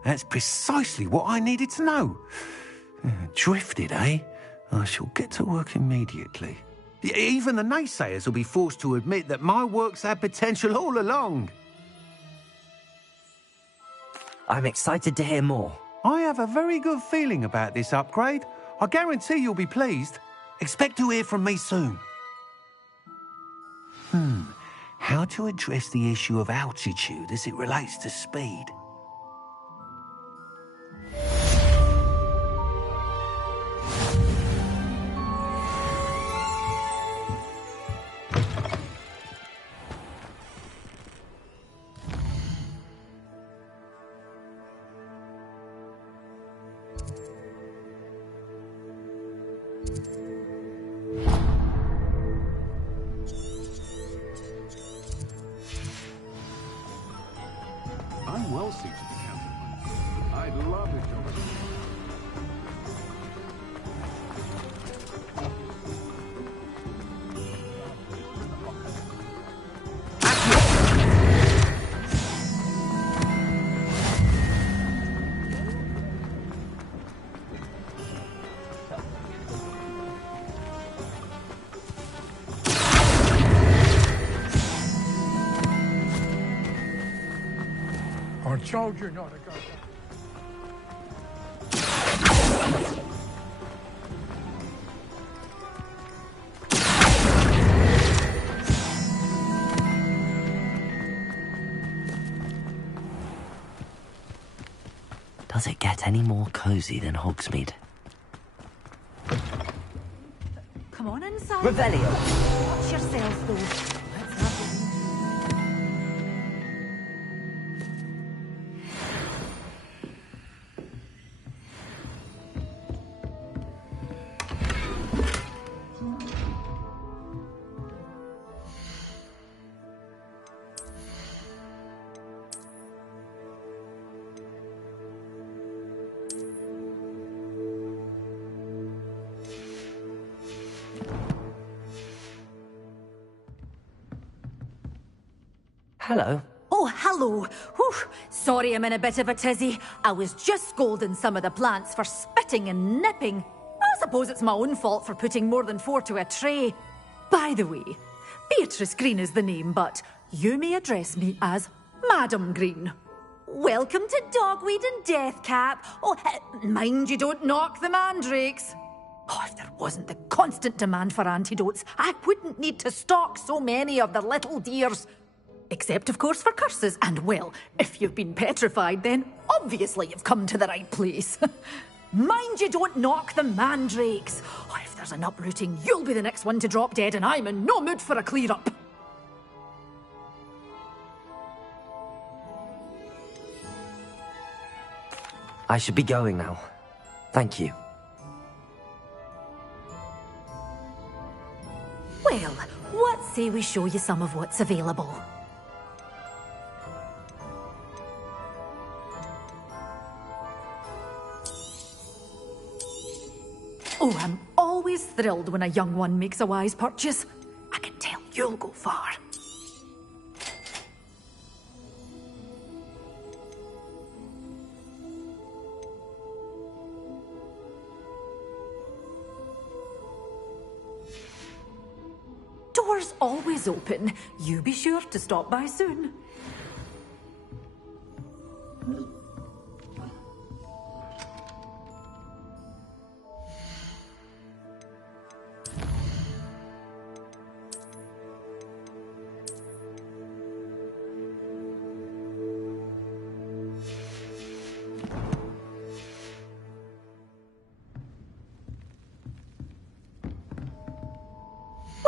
That's precisely what I needed to know. Drifted, eh? I shall get to work immediately. Even the naysayers will be forced to admit that my work's had potential all along. I'm excited to hear more. I have a very good feeling about this upgrade. I guarantee you'll be pleased. Expect to hear from me soon. How to address the issue of altitude as it relates to speed? I'm well seated, Captain. I'd love it over there. I told you not to go. Does it get any more cozy than Hogsmeade? Come on inside. Revelio. Watch yourself, though. Let's have Hello. Oh, hello. Whew. Sorry I'm in a bit of a tizzy. I was just scolding some of the plants for spitting and nipping. I suppose it's my own fault for putting more than 4 to a tray. By the way, Beatrice Green is the name, but you may address me as Madam Green. Welcome to Dogweed and Deathcap. Oh, mind you don't knock the mandrakes. Oh, if there wasn't the constant demand for antidotes, I wouldn't need to stock so many of the little dears. Except, of course, for curses. And, well, if you've been petrified, then obviously you've come to the right place. Mind you don't knock the mandrakes. Oh, if there's an uprooting, you'll be the next one to drop dead, and I'm in no mood for a clear-up. I should be going now. Thank you. Well, what say we show you some of what's available? Oh, I'm always thrilled when a young one makes a wise purchase. I can tell you'll go far. Doors always open. You be sure to stop by soon.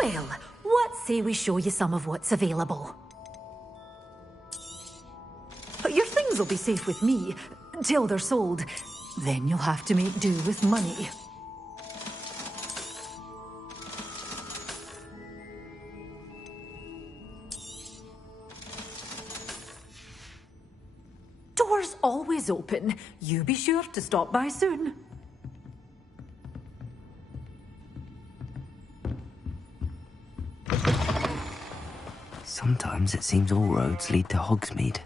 Well, what say we show you some of what's available? Your things will be safe with me, till they're sold. Then you'll have to make do with money. Doors always open. You be sure to stop by soon. Sometimes it seems all roads lead to Hogsmeade.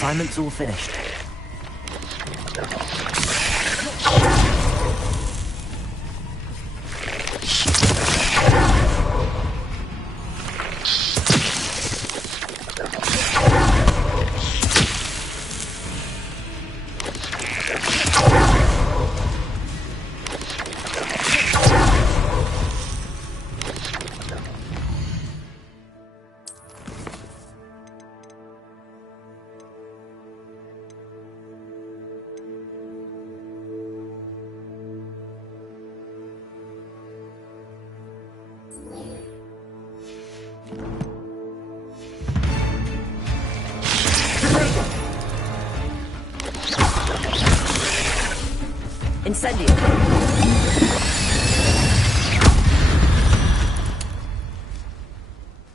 Assignment's all finished. Incendio.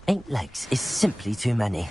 Eight legs is simply too many.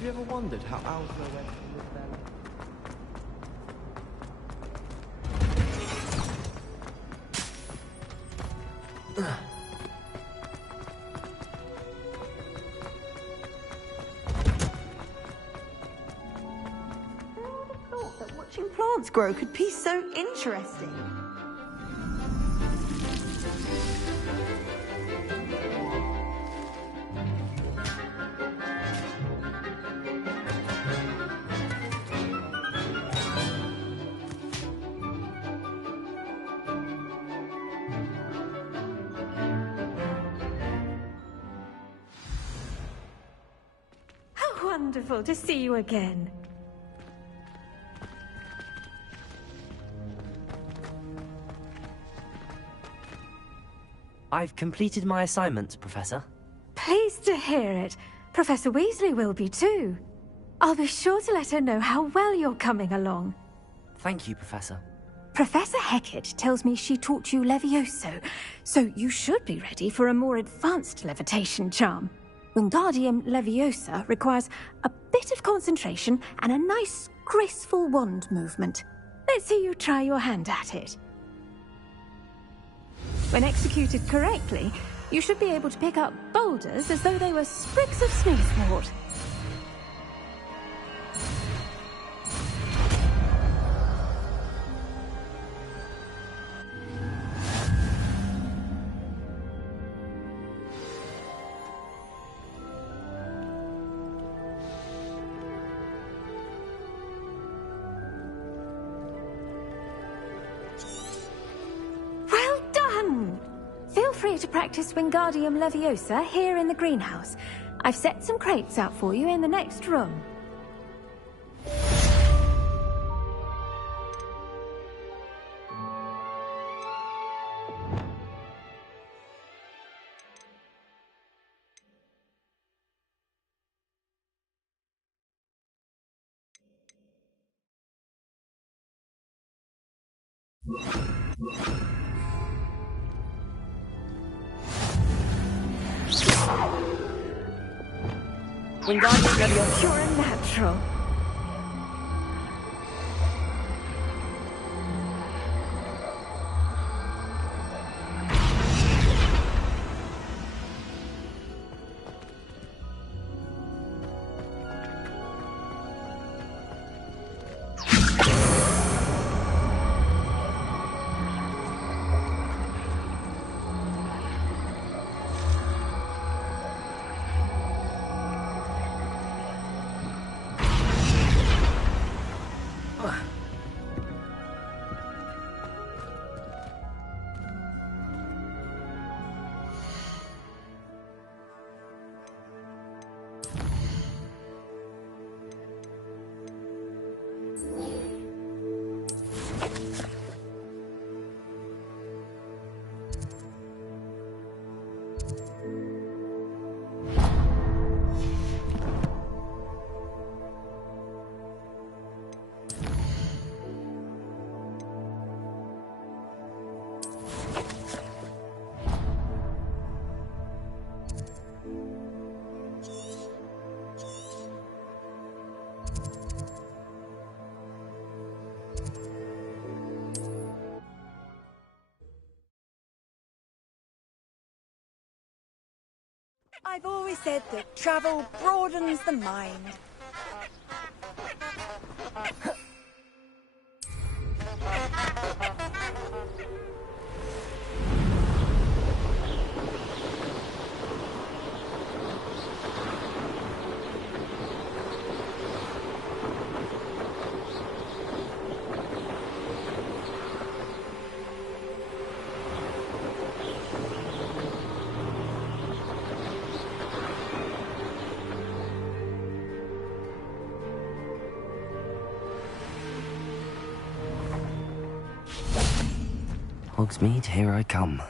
Have you ever wondered how Alpha went from this bell? Thought that watching plants grow could be so interesting. Wonderful to see you again. I've completed my assignments, Professor. Pleased to hear it. Professor Weasley will be too. I'll be sure to let her know how well you're coming along. Thank you, Professor. Professor Hecat tells me she taught you Levioso, so you should be ready for a more advanced levitation charm. Wingardium Leviosa requires a bit of concentration and a nice, graceful wand movement. Let's see you try your hand at it. When executed correctly, you should be able to pick up boulders as though they were sprigs of sneezewort. Feel free to practice Wingardium Leviosa here in the greenhouse. I've set some crates out for you in the next room. Wingardium Leviosa. Pure and natural. I've always said that travel broadens the mind. Hogsmeade, here I come.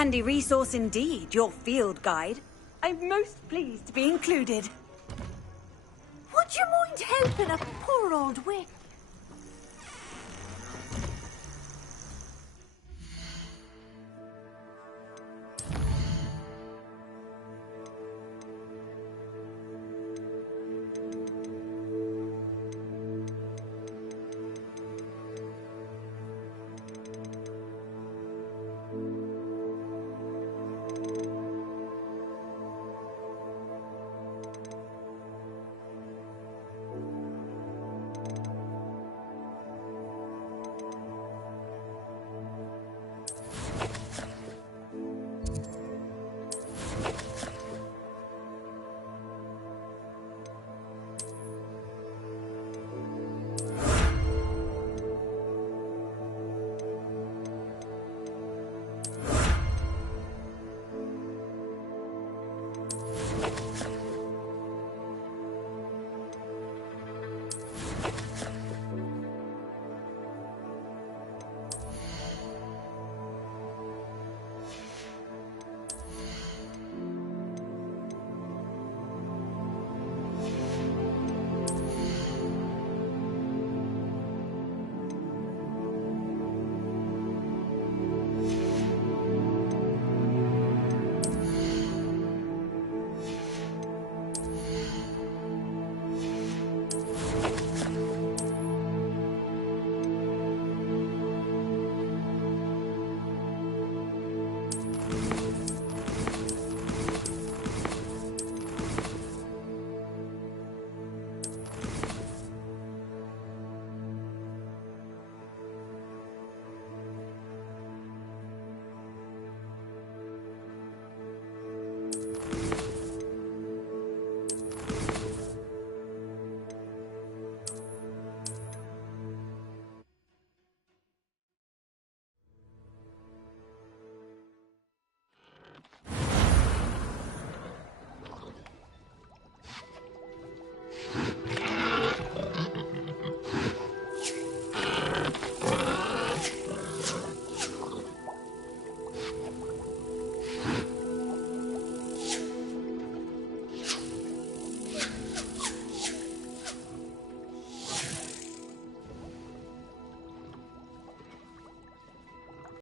Handy resource indeed, your field guide. I'm most pleased to be included. Would you mind helping a poor old witch?